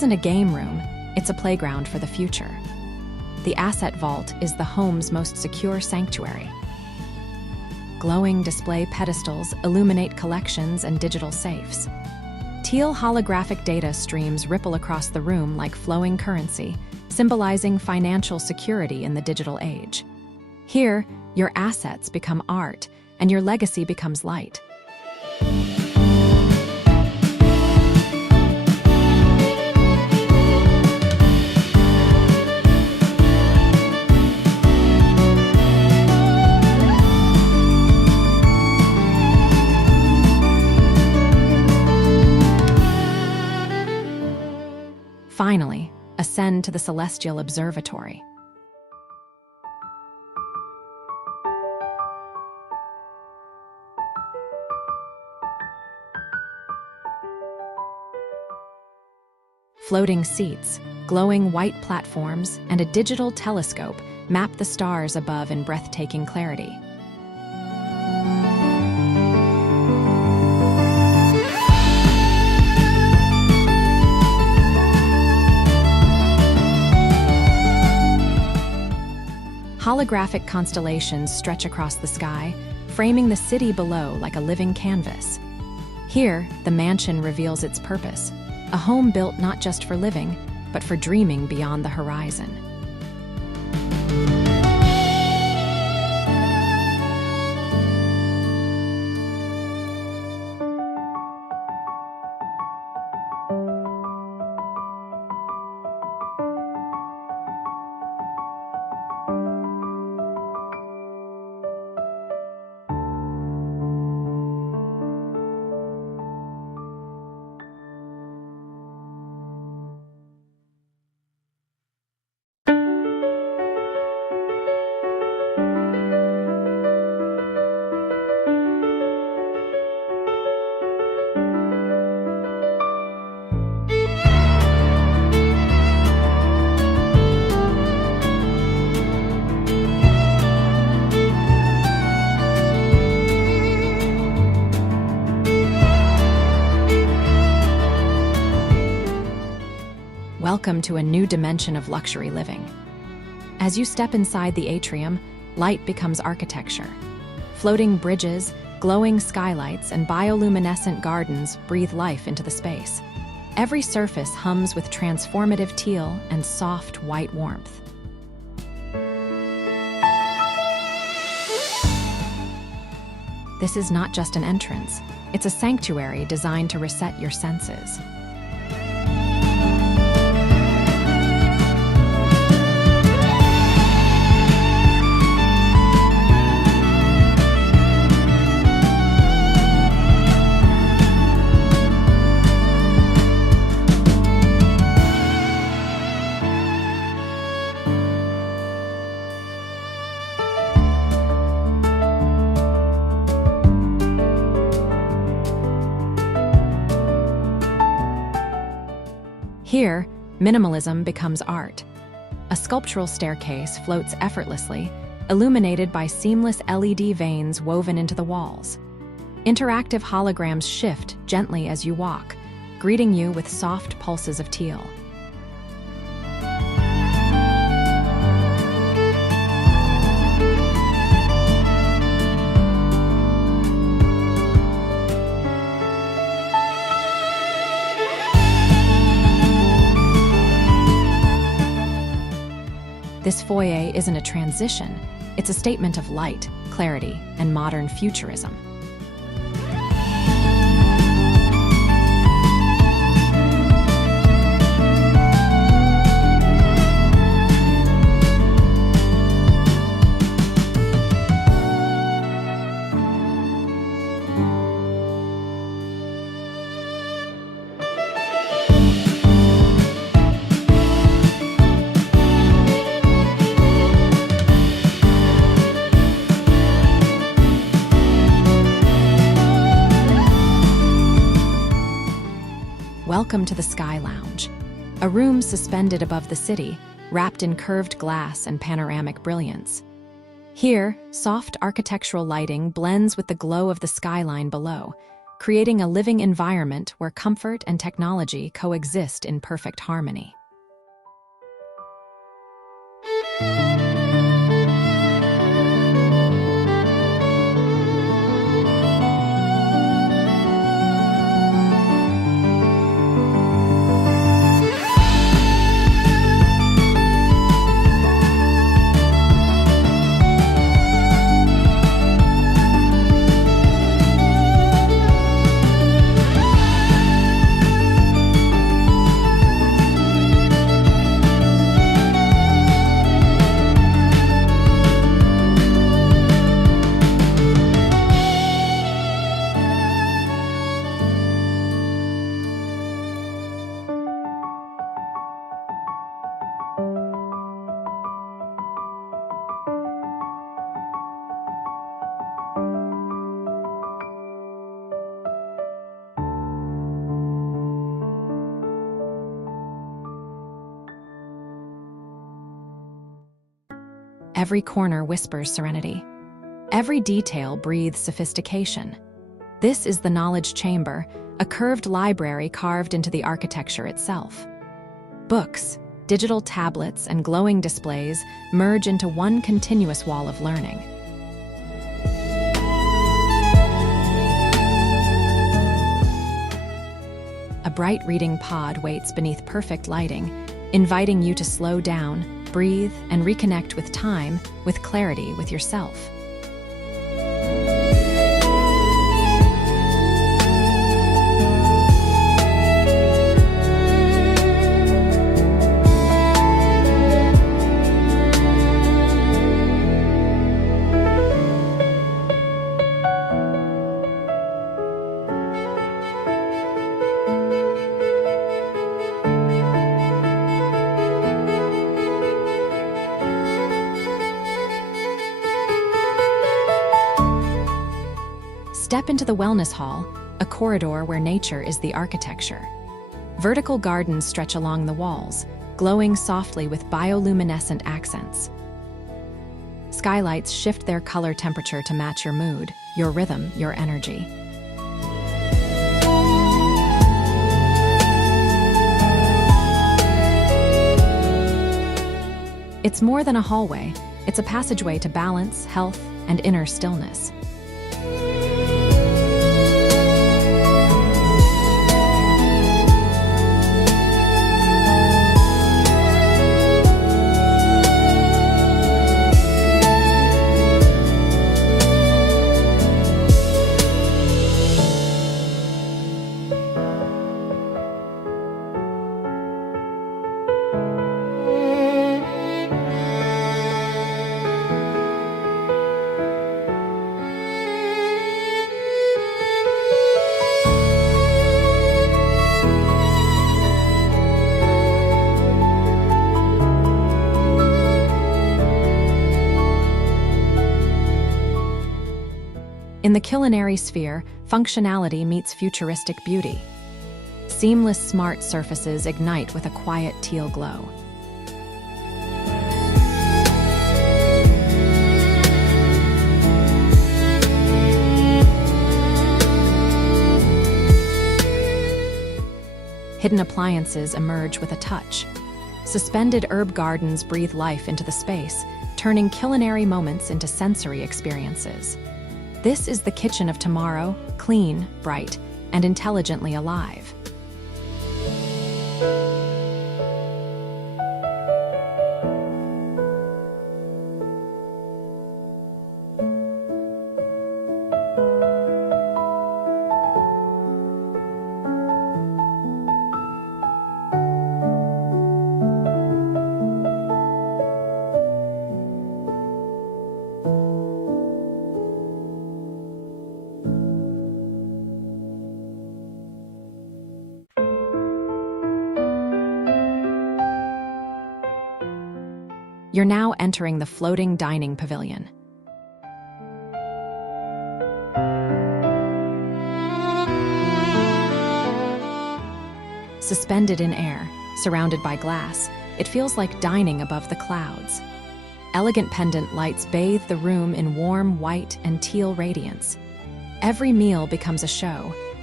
isn't a game room, it's a playground for the future. The asset vault is the home's most secure sanctuary. Glowing display pedestals illuminate collections and digital safes. Teal holographic data streams ripple across the room like flowing currency, symbolizing financial security in the digital age. Here, your assets become art, and your legacy becomes light. Finally, ascend to the celestial observatory. Floating seats, glowing white platforms, and a digital telescope map the stars above in breathtaking clarity. Holographic constellations stretch across the sky, framing the city below like a living canvas. Here, the mansion reveals its purpose, a home built not just for living, but for dreaming beyond the horizon. Welcome to a new dimension of luxury living. As you step inside the atrium, light becomes architecture. Floating bridges, glowing skylights, and bioluminescent gardens breathe life into the space. Every surface hums with transformative teal and soft white warmth. This is not just an entrance, it's a sanctuary designed to reset your senses. Here, minimalism becomes art. A sculptural staircase floats effortlessly, illuminated by seamless LED veins woven into the walls. Interactive holograms shift gently as you walk, greeting you with soft pulses of teal. This foyer isn't a transition, it's a statement of light, clarity, and modern futurism. Welcome to the Sky Lounge, a room suspended above the city, wrapped in curved glass and panoramic brilliance. Here, soft architectural lighting blends with the glow of the skyline below, creating a living environment where comfort and technology coexist in perfect harmony. Every corner whispers serenity. Every detail breathes sophistication. This is the knowledge chamber, a curved library carved into the architecture itself. Books, digital tablets, and glowing displays merge into one continuous wall of learning. A bright reading pod waits beneath perfect lighting, inviting you to slow down, breathe, and reconnect with time, with clarity, with yourself. Step into the wellness hall, a corridor where nature is the architecture. Vertical gardens stretch along the walls, glowing softly with bioluminescent accents. Skylights shift their color temperature to match your mood, your rhythm, your energy. It's more than a hallway, it's a passageway to balance, health, and inner stillness. In the culinary sphere, functionality meets futuristic beauty. Seamless smart surfaces ignite with a quiet teal glow. Hidden appliances emerge with a touch. Suspended herb gardens breathe life into the space, turning culinary moments into sensory experiences. This is the kitchen of tomorrow, clean, bright, and intelligently alive. You're now entering the floating dining pavilion. Suspended in air, surrounded by glass, it feels like dining above the clouds. Elegant pendant lights bathe the room in warm white and teal radiance. Every meal becomes a show,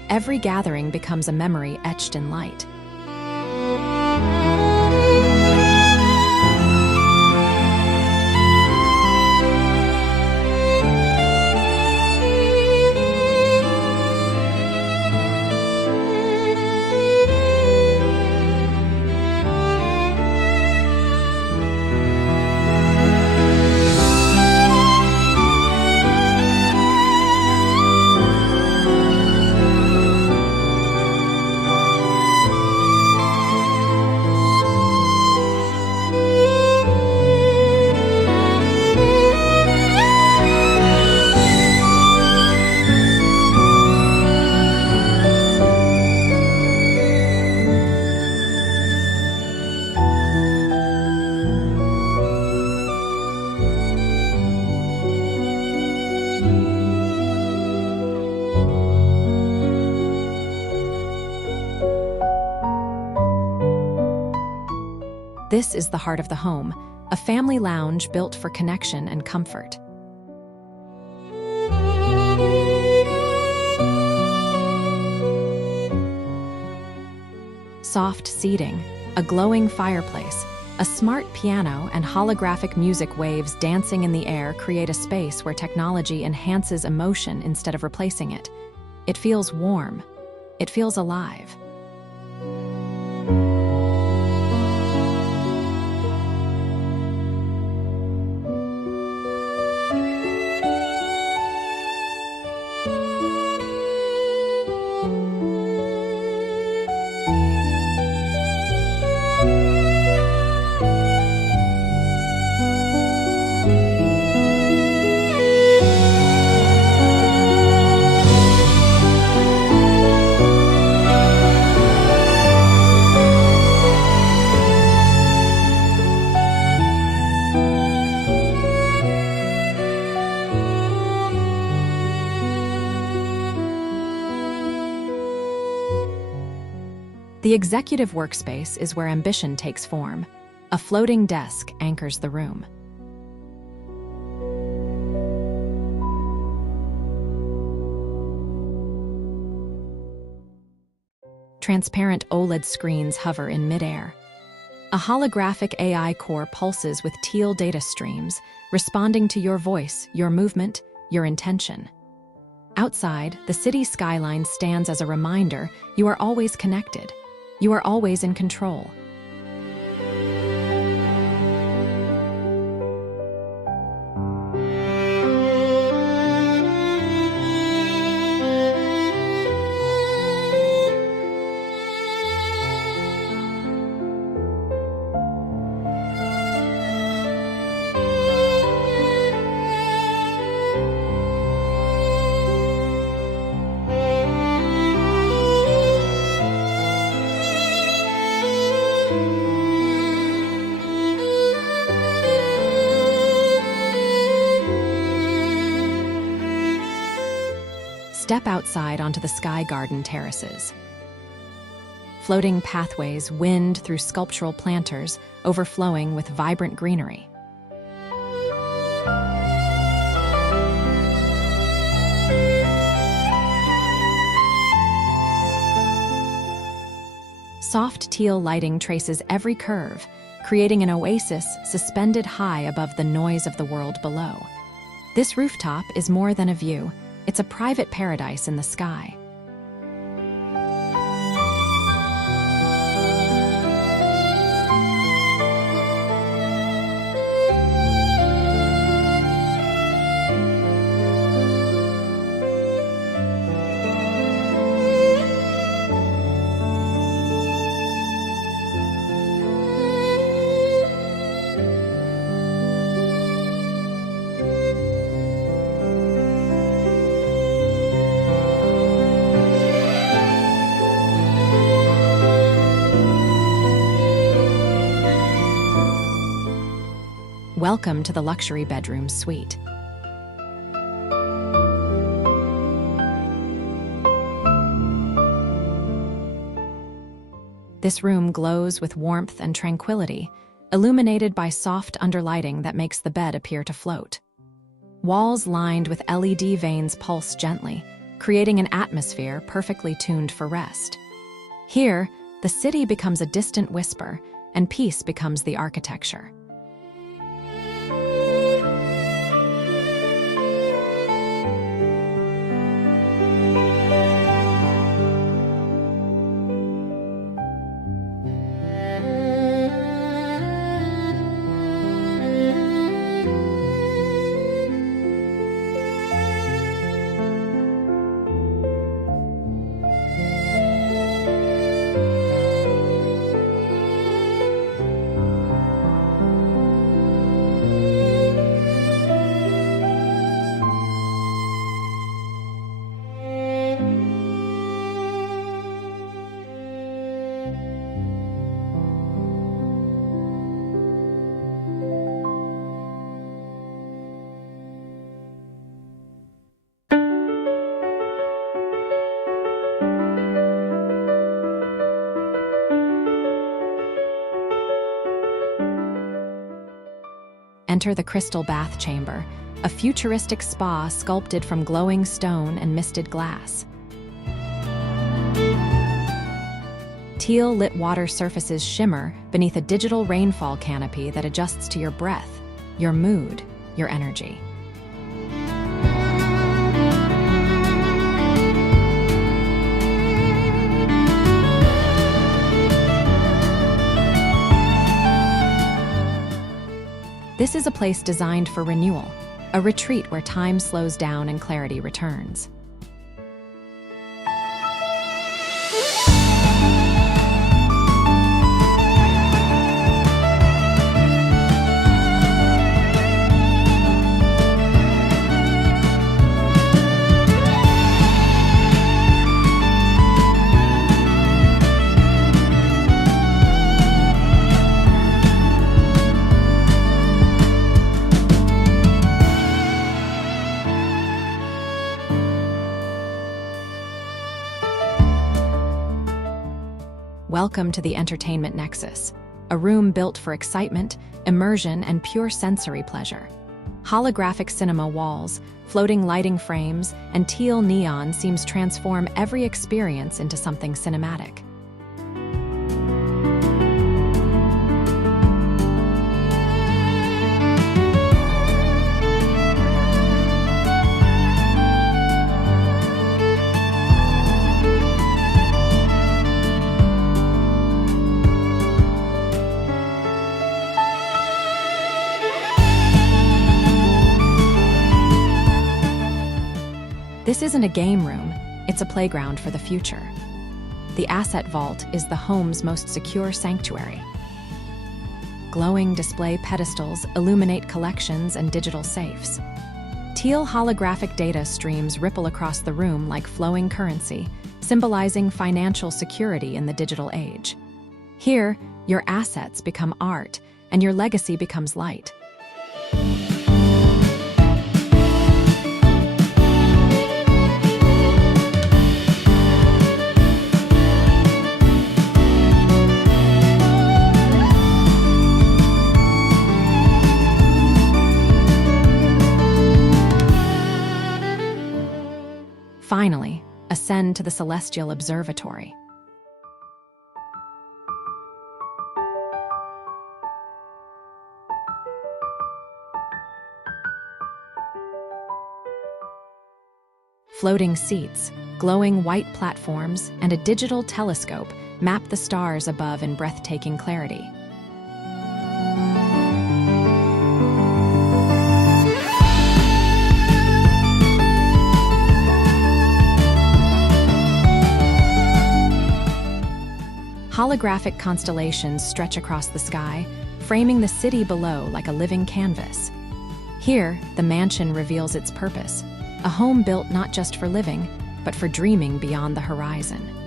Every gathering becomes a memory etched in light. This is the heart of the home, a family lounge built for connection and comfort. Soft seating, a glowing fireplace, a smart piano, and holographic music waves dancing in the air create a space where technology enhances emotion instead of replacing it. It feels warm. It feels alive. The executive workspace is where ambition takes form. A floating desk anchors the room. Transparent OLED screens hover in midair. A holographic AI core pulses with teal data streams, responding to your voice, your movement, your intention. Outside, the city skyline stands as a reminder you are always connected. You are always in control. Step outside onto the sky garden terraces. Floating pathways wind through sculptural planters, overflowing with vibrant greenery. Soft teal lighting traces every curve, creating an oasis suspended high above the noise of the world below. This rooftop is more than a view. It's a private paradise in the sky. Welcome to the luxury bedroom suite. This room glows with warmth and tranquility, illuminated by soft underlighting that makes the bed appear to float. Walls lined with LED vanes pulse gently, creating an atmosphere perfectly tuned for rest. Here, the city becomes a distant whisper, and peace becomes the architecture. Enter the crystal bath chamber, a futuristic spa sculpted from glowing stone and misted glass. Teal-lit water surfaces shimmer beneath a digital rainfall canopy that adjusts to your breath, your mood, your energy. This is a place designed for renewal, a retreat where time slows down and clarity returns. Welcome to the Entertainment Nexus, a room built for excitement, immersion, and pure sensory pleasure. Holographic cinema walls, floating lighting frames, and teal neon seems transform every experience into something cinematic. This isn't a game room, it's a playground for the future. The Asset Vault is the home's most secure sanctuary. Glowing display pedestals illuminate collections and digital safes. Teal holographic data streams ripple across the room like flowing currency, symbolizing financial security in the digital age. Here, your assets become art, and your legacy becomes light. Finally, ascend to the celestial observatory. Floating seats, glowing white platforms, and a digital telescope map the stars above in breathtaking clarity. Holographic constellations stretch across the sky, framing the city below like a living canvas. Here, the mansion reveals its purpose, a home built not just for living, but for dreaming beyond the horizon.